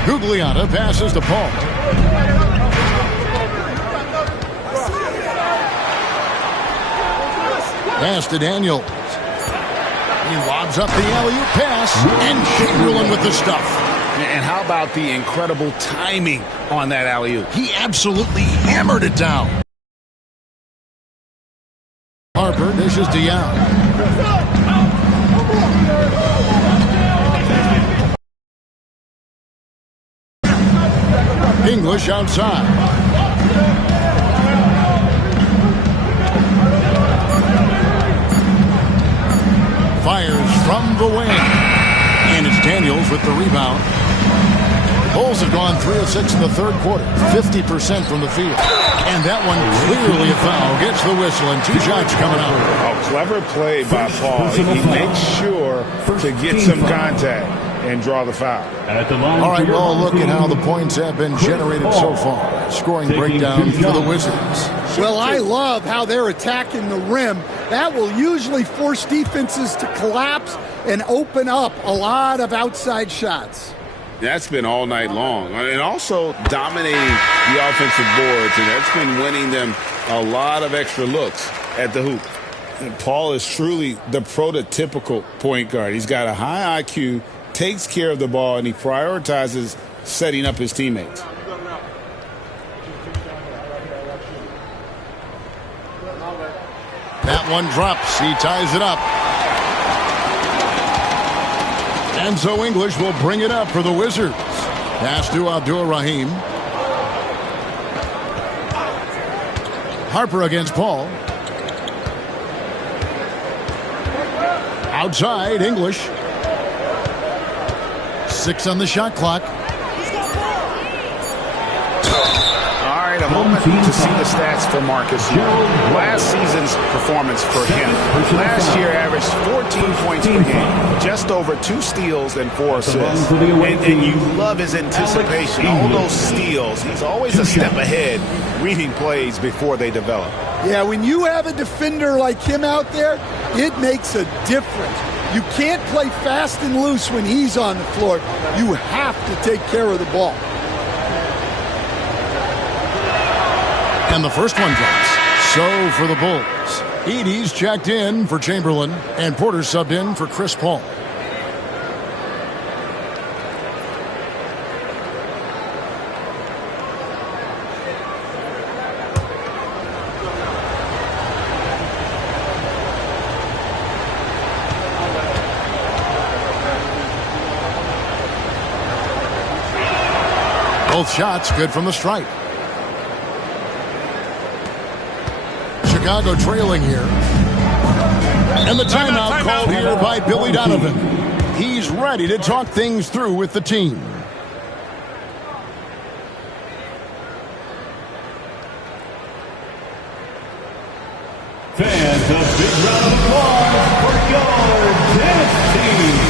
Gugliotta passes to Paul. Pass to Daniels. He lobs up the alley-oop pass, and Chamberlain with the stuff. And how about the incredible timing on that alley-oop? He absolutely hammered it down. Harper dishes to Yao. English outside. Fires from the wing. And it's Daniels with the rebound. Bulls have gone 3 of 6 in the third quarter, 50% from the field. And that one clearly a foul. Gets the whistle, and 2 shots coming out. A clever play by Paul. He makes sure to get some contact and draw the foul. All right, well, look at how the points have been generated so far. Scoring breakdown for the Wizards. Well, I love how they're attacking the rim. That will usually force defenses to collapse and open up a lot of outside shots. That's been all night long. And also dominating the offensive boards, and that's been winning them a lot of extra looks at the hoop. And Paul is truly the prototypical point guard. He's got a high IQ, takes care of the ball, and he prioritizes setting up his teammates. That one drops. He ties it up. And so English will bring it up for the Wizards. Pass to Abdur-Rahim. Harper against Paul. Outside, English. 6 on the shot clock. All right, a moment to see the stats for Marcus here. Last season's performance for him. Last year averaged 14 points per game, just over 2 steals and 4 assists. And you love his anticipation. All those steals, he's always a step ahead, reading plays before they develop. Yeah, when you have a defender like him out there, it makes a difference. You can't play fast and loose when he's on the floor. You have to take care of the ball. And the first one drops. So for the Bulls, Edey's checked in for Chamberlain, and Porter subbed in for Chris Paul. Both shots good from the stripe. Chicago trailing here. And the timeout called here by Billy Donovan. He's ready to talk things through with the team. Fans, a big round of applause for your tennis team.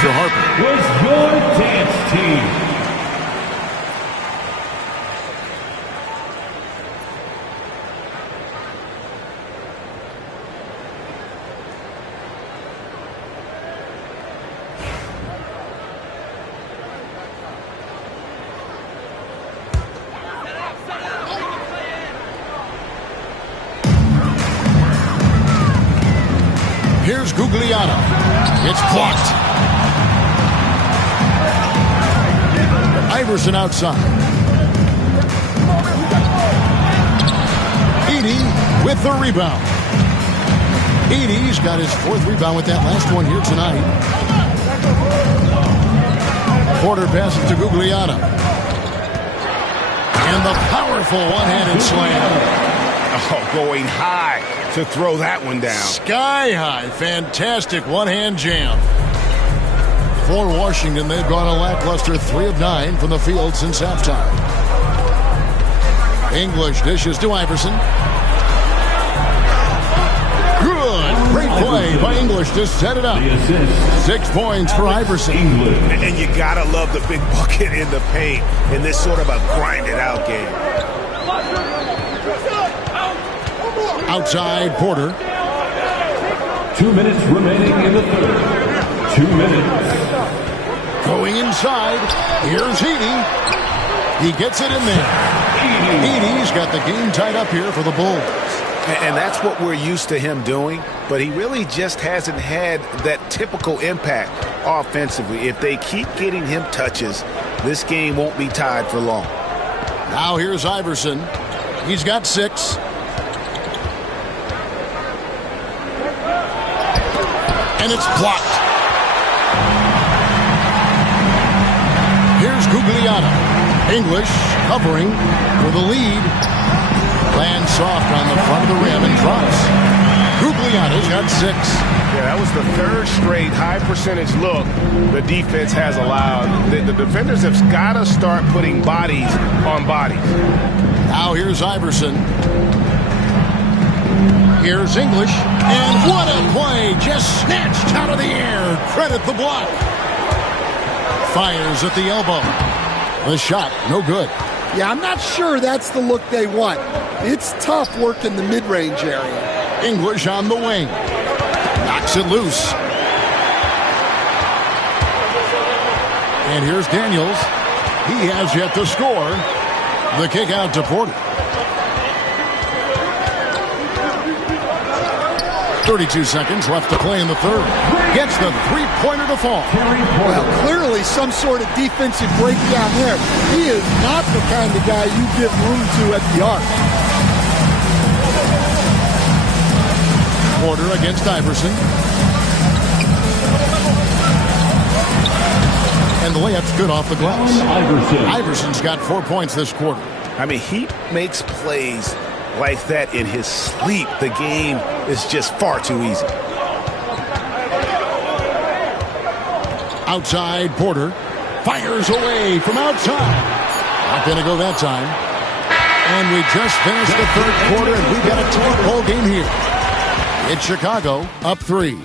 For Harper. Was your dance team. Here's Guglielmo. It's blocked. Iverson outside. Edey with the rebound. Edey's got his 4th rebound with that last one here tonight. Porter passes to Guglielmo. And the powerful one-handed slam. Oh, going high to throw that one down. Sky high. Fantastic one-hand jam. For Washington, they've gone a lackluster 3 of 9 from the field since halftime. English dishes to Iverson. Good. Great play by English to set it up. 6 points for Iverson. And you gotta love the big bucket in the paint in this sort of a grinded-out game. Outside Porter. 2 minutes remaining in the third. 2 minutes. Going inside. Here's Edey. He gets it in there. Edey's got the game tied up here for the Bulls. And that's what we're used to him doing, but he really just hasn't had that typical impact offensively. If they keep getting him touches, this game won't be tied for long. Now here's Iverson. He's got 6. And it's blocked. Here's Guglielmo. English covering for the lead. Lands soft on the front of the rim and drops. Guglielmo's got 6. Yeah, that was the 3rd straight high-percentage look the defense has allowed. The defenders have got to start putting bodies on bodies. Now here's Iverson. Here's English. And what a play. Just snatched out of the air. Credit the block. Fires at the elbow. The shot, no good. Yeah, I'm not sure that's the look they want. It's tough work in the mid-range area. English on the wing. Knocks it loose. And here's Daniels. He has yet to score. The kick out to Porter. 32 seconds left to play in the third. Gets the three-pointer to fall. Well, clearly some sort of defensive breakdown there. He is not the kind of guy you give room to at the arc. Porter against Iverson. And the layup's good off the glass. Iverson's got 4 points this quarter. I mean, he makes plays like that in his sleep. The game is just far too easy. Outside, Porter fires away from outside. Not going to go that time. And we just finished the third quarter, and we've got a tight ball game here. It's Chicago up 3.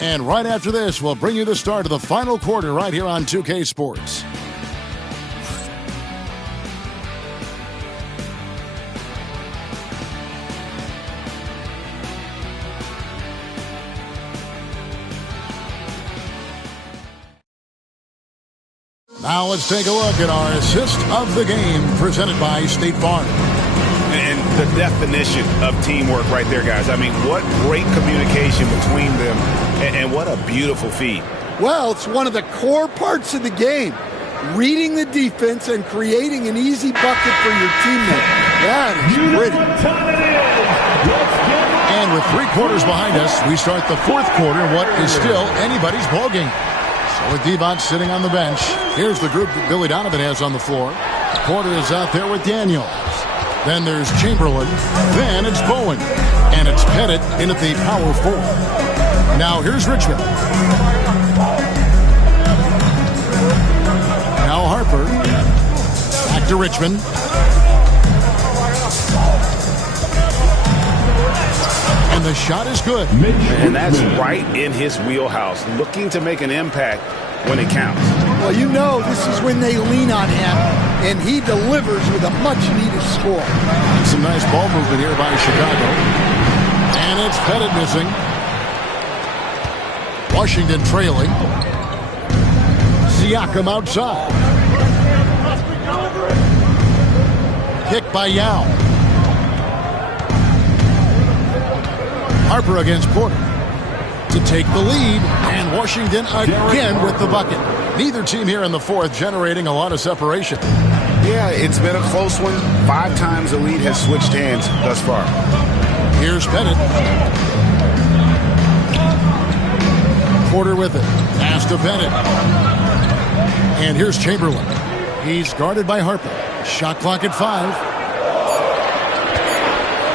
And right after this, we'll bring you the start of the final quarter right here on 2K Sports. Now let's take a look at our assist of the game presented by State Farm. And the definition of teamwork right there, guys. I mean, what great communication between them, and what a beautiful feed. Well, it's one of the core parts of the game. Reading the defense and creating an easy bucket for your teammate. That is pretty. And with 3 quarters behind us, we start the fourth quarter in what is still anybody's ballgame. So with Devon sitting on the bench, here's the group that Billy Donovan has on the floor. Porter is out there with Daniels. Then there's Chamberlain. Then it's Bowen. And it's Pettit in at the power forward. Now here's Richmond. Now Harper. Back to Richmond. And the shot is good. And that's right in his wheelhouse. Looking to make an impact when it counts. Well, you know this is when they lean on him, and he delivers with a much-needed score. Some nice ball movement here by Chicago. And it's Pettit missing. Washington trailing. Siakam outside. Kick by Yao. Harper against Porter. to take the lead, and Washington again with the bucket. Neither team here in the fourth generating a lot of separation. Yeah, it's been a close one. 5 times the lead has switched hands thus far. Here's Bennett. Porter with it. Pass to Bennett. And here's Chamberlain. He's guarded by Harper. Shot clock at 5.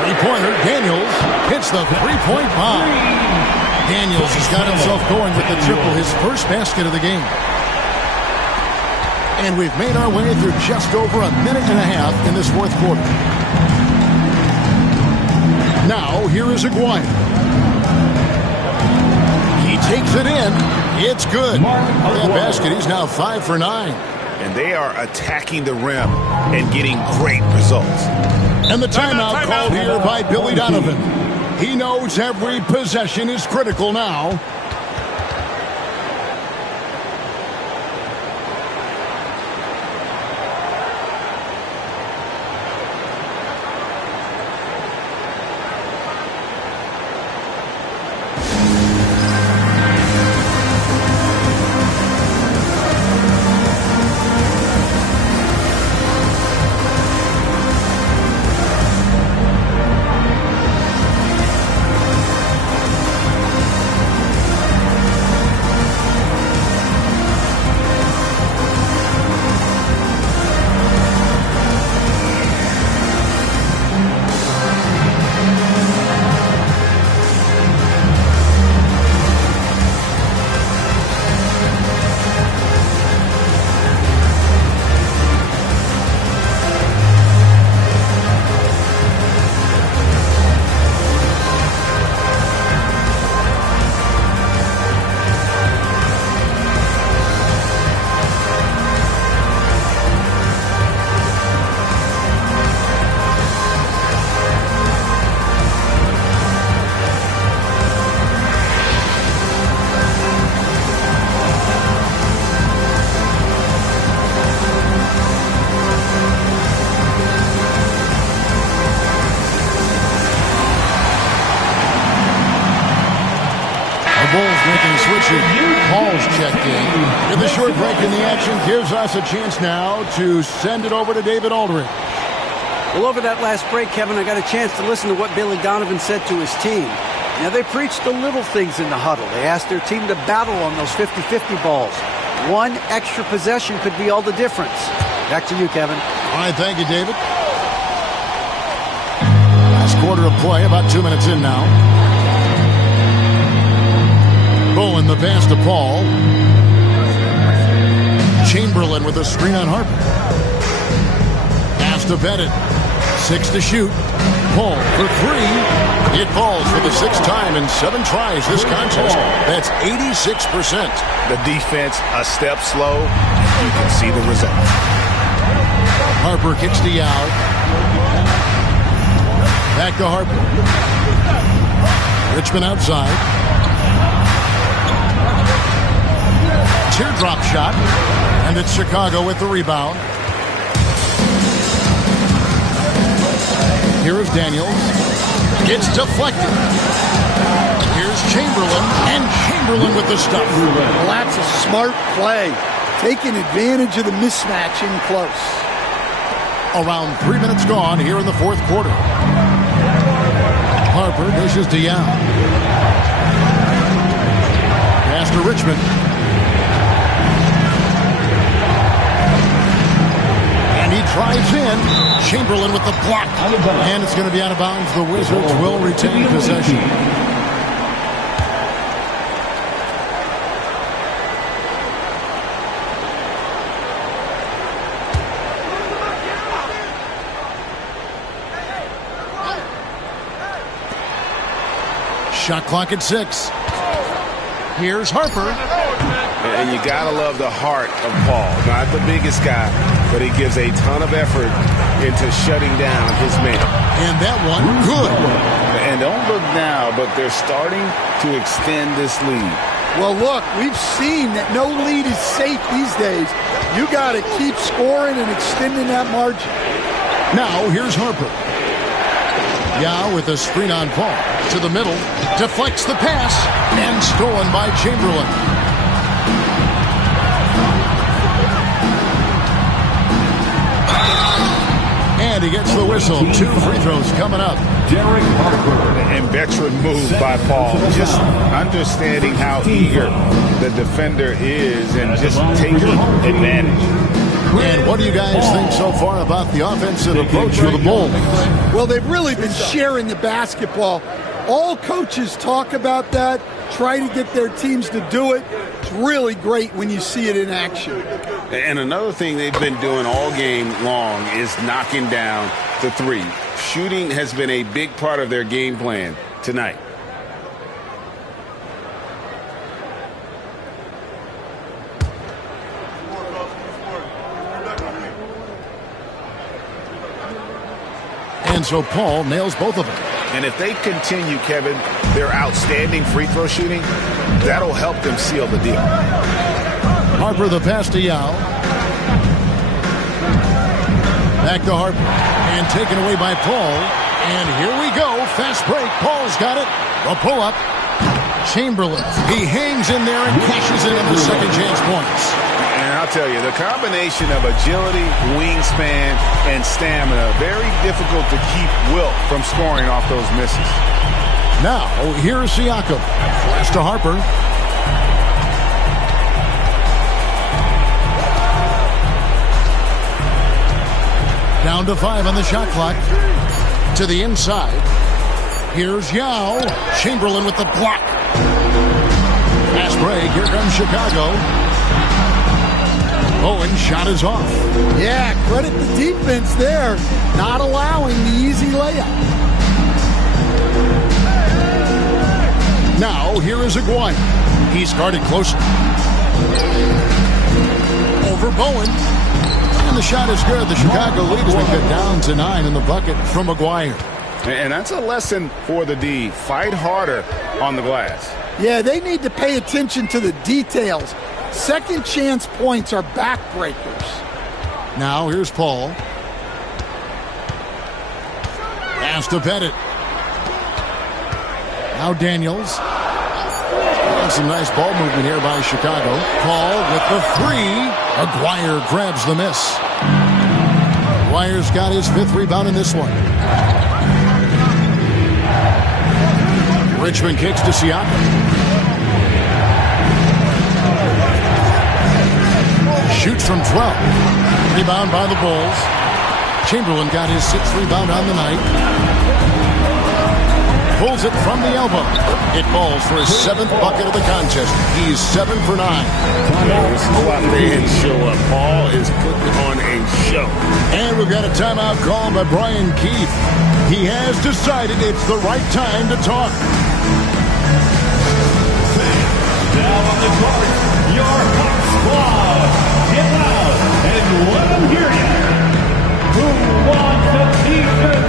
Three-pointer. Daniels hits the three-point bomb. Daniels has got himself going with the triple, his first basket of the game. And we've made our way through just over a minute and a half in this fourth quarter. Now, here is Aguirre. He takes it in. It's good. That basket, he's now 5 for 9. And they are attacking the rim and getting great results. And the timeout called here by Billy Donovan. He knows every possession is critical now. Paul's checked in. And the short break in the action gives us a chance now to send it over to David Aldridge. Well, over that last break, Kevin, I got a chance to listen to what Billy Donovan said to his team. Now, they preached the little things in the huddle. They asked their team to battle on those 50-50 balls. One extra possession could be all the difference. Back to you, Kevin. All right, thank you, David. Last quarter of play, about 2 minutes in now. Bowen, the pass to Paul. Chamberlain with a screen on Harper. Pass to Bennett. 6 to shoot. Paul for 3. It falls for the 6th time in 7 tries this contest. That's 86%. The defense a step slow. You can see the result. Harper kicks the out. Back to Harper. Richmond outside. Teardrop shot. And it's Chicago with the rebound. Here is Daniels. It's deflected. Here's Chamberlain. And Chamberlain with the stuff. Well, that's a smart play. Taking advantage of the mismatch in close. Around 3 minutes gone here in the fourth quarter. Harper dishes to Young. Pass to Richmond. And he drives in. Chamberlain with the block. And it's going to be out of bounds. The Wizards will retain possession. Shot clock at 6. Here's Harper. And you gotta love the heart of Paul. Not the biggest guy, but he gives a ton of effort into shutting down his man. And that one, good. And don't look now, but they're starting to extend this lead. Well, look, we've seen that no lead is safe these days. You got to keep scoring and extending that margin. Now, here's Harper. Yao with a screen on Paul. To the middle. Deflects the pass. And stolen by Chamberlain. And he gets the whistle. 2 free throws coming up. Derek Harper. And veteran move by Paul. Just understanding how eager the defender is and just taking advantage. And what do you guys think so far about the offensive approach for the Bulls? Well, they've really been sharing the basketball. All coaches talk about that, try to get their teams to do it. It's really great when you see it in action. And another thing they've been doing all game long is knocking down the three. Shooting has been a big part of their game plan tonight. And so Paul nails both of them. And if they continue, Kevin, their outstanding free throw shooting, that'll help them seal the deal. Harper the pass to Yao. Back to Harper. And taken away by Paul. And here we go. Fast break. Paul's got it. A pull-up. Chamberlain. He hangs in there and cashes in the second chance points. And I'll tell you, the combination of agility, wingspan, and stamina, very difficult to keep Wilt from scoring off those misses. Now, here's Siakam. Pass to Harper. Down to 5 on the shot clock. To the inside. Here's Yao. Chamberlain with the block. Fast break. Here comes Chicago. Bowen shot is off. Yeah, credit the defense there. Not allowing the easy layup. Now, here is Aguirre. He's guarded closely. Over Bowen. And the shot is good. The Chicago lead has been cut down to 9 in the bucket from Aguirre. And that's a lesson for the D. Fight harder on the glass. Yeah, they need to pay attention to the details. Second chance points are backbreakers. Now here's Paul. Pass to Pettit. Now Daniels. And some nice ball movement here by Chicago. Paul with the 3. Aguirre grabs the miss. Aguirre's got his 5th rebound in this one. Richmond kicks to Siakam. Shoots from 12. Rebound by the Bulls. Chamberlain got his 6th rebound on the night. Pulls it from the elbow. It falls for his 7th bucket of the contest. He's 7 for 9. Fans show up. Paul is putting on a show. And we've got a timeout called by Brian Keefe. He has decided it's the right time to talk. Now on the court, your Hawks squad. Get loud and let them hear you. Who wants the defense?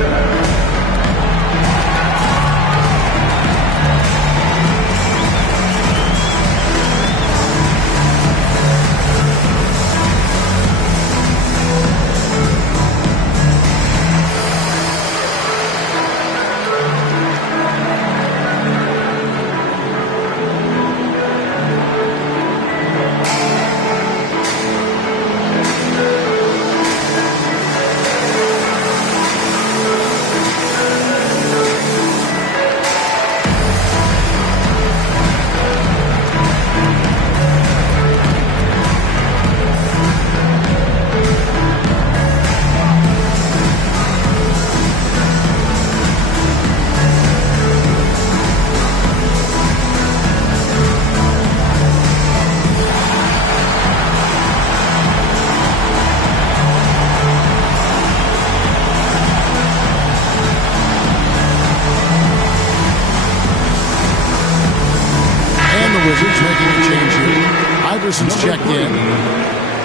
Wizards making a change here. Iverson's checked in.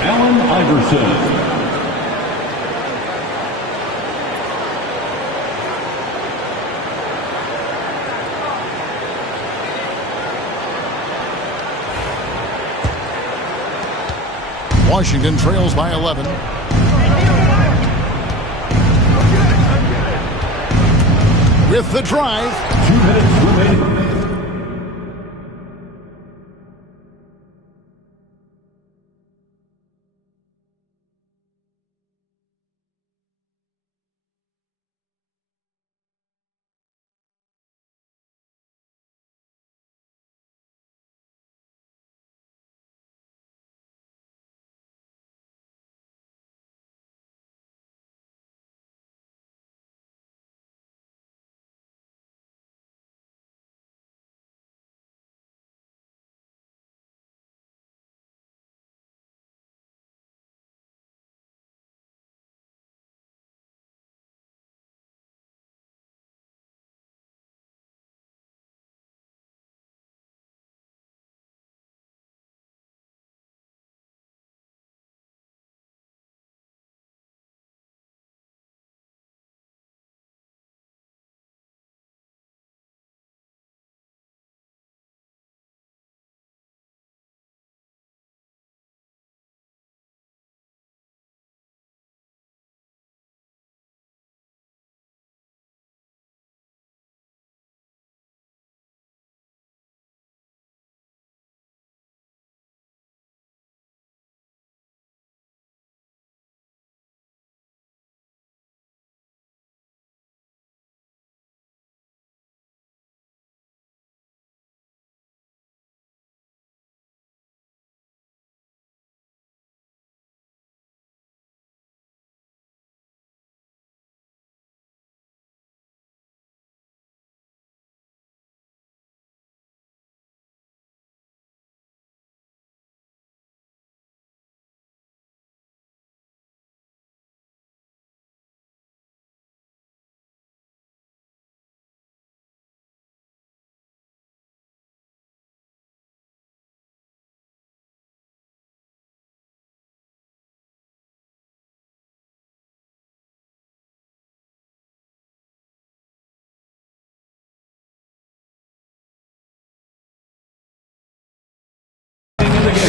Allen Iverson. Washington trails by 11. with the drive. 2 minutes remaining.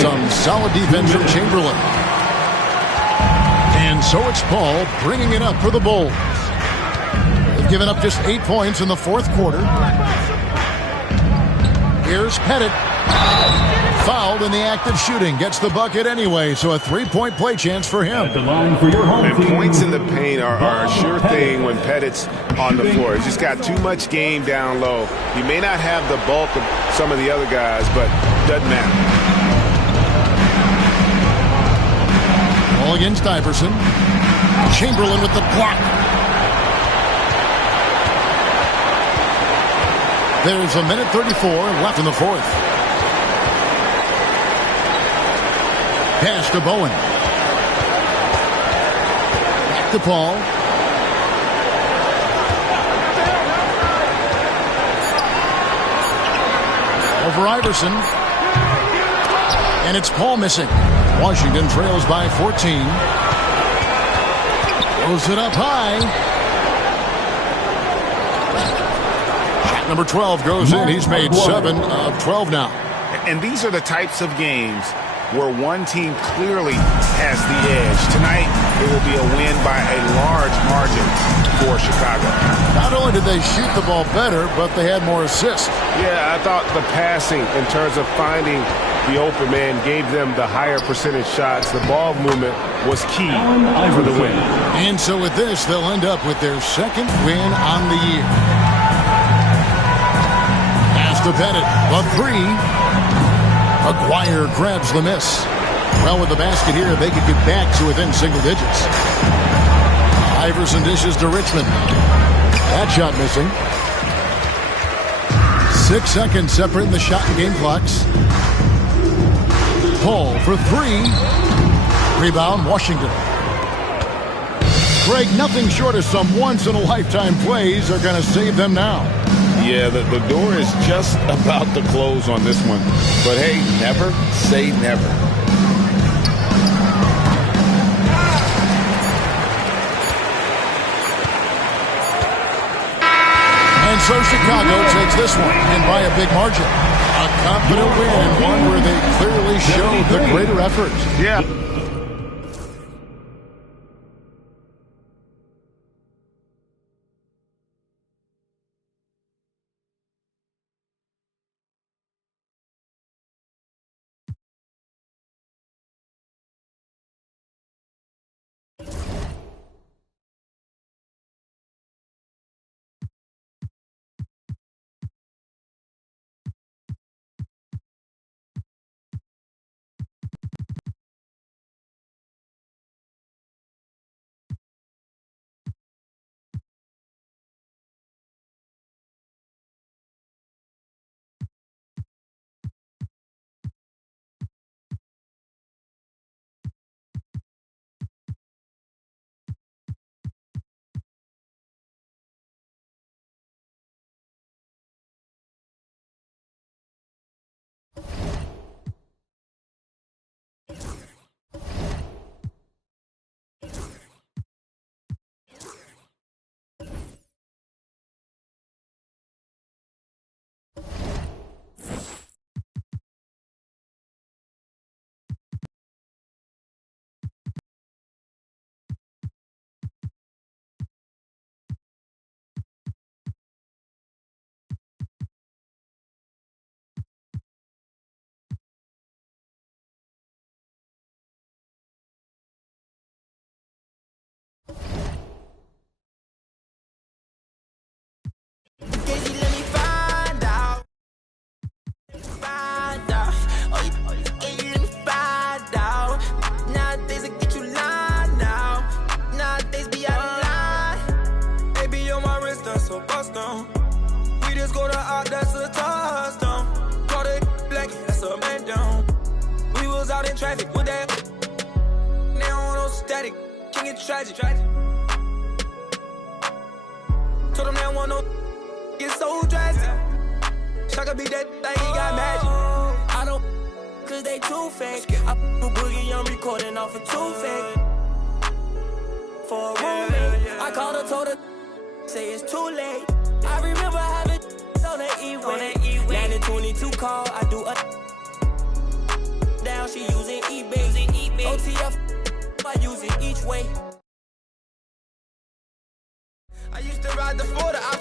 Some solid defense from Chamberlain. And so it's Paul bringing it up for the Bulls. They've given up just 8 points in the fourth quarter. Here's Pettit. Fouled in the act of shooting. Gets the bucket anyway, so a three-point play chance for him. And points in the paint are a sure thing when Pettit's on the floor. He's just got too much game down low. He may not have the bulk of some of the other guys, but doesn't matter. Ball against Iverson. Chamberlain with the block. There's a minute 34 left in the fourth. Pass to Bowen. Back to Paul. Over Iverson. And it's Paul missing. Washington trails by 14. Throws it up high. Shot number 12 goes in. He's made 7 of 12 now. And these are the types of games where one team clearly has the edge. Tonight, it will be a win by a large margin for Chicago. Not only did they shoot the ball better, but they had more assists. Yeah, I thought the passing in terms of finding the open man gave them the higher percentage shots. The ball movement was key for the win. And so with this, they'll end up with their second win on the year. Pass to Pettit, the three. McGuire grabs the miss. Well, with the basket here, they could get back to within single digits. Iverson dishes to Richmond. That shot missing. 6 seconds separating the shot and game clocks. Paul for three. Rebound, Washington. Greg, nothing short of some once-in-a-lifetime plays are going to save them now. Yeah, the door is just about to close on this one. But hey, never say never. And so Chicago takes this one, and by a big margin. A confident win, and one where they clearly showed the greater effort. Yeah. just go to Ock, that's a touchdown. Caught it black, that's a man down. We was out in traffic with that. Now on no static, can get tragic. Told them that one no get so drastic. Shaka be that thing, he got magic. I don't, cause they too fake. I put Boogie, I'm recording off of too fake. For a roommate, I called her, told her, say it's too late. I remember having on that E-way. Landing 22 call, I do a down, she using eBay. OTF, I use it each way. I used to ride the 40.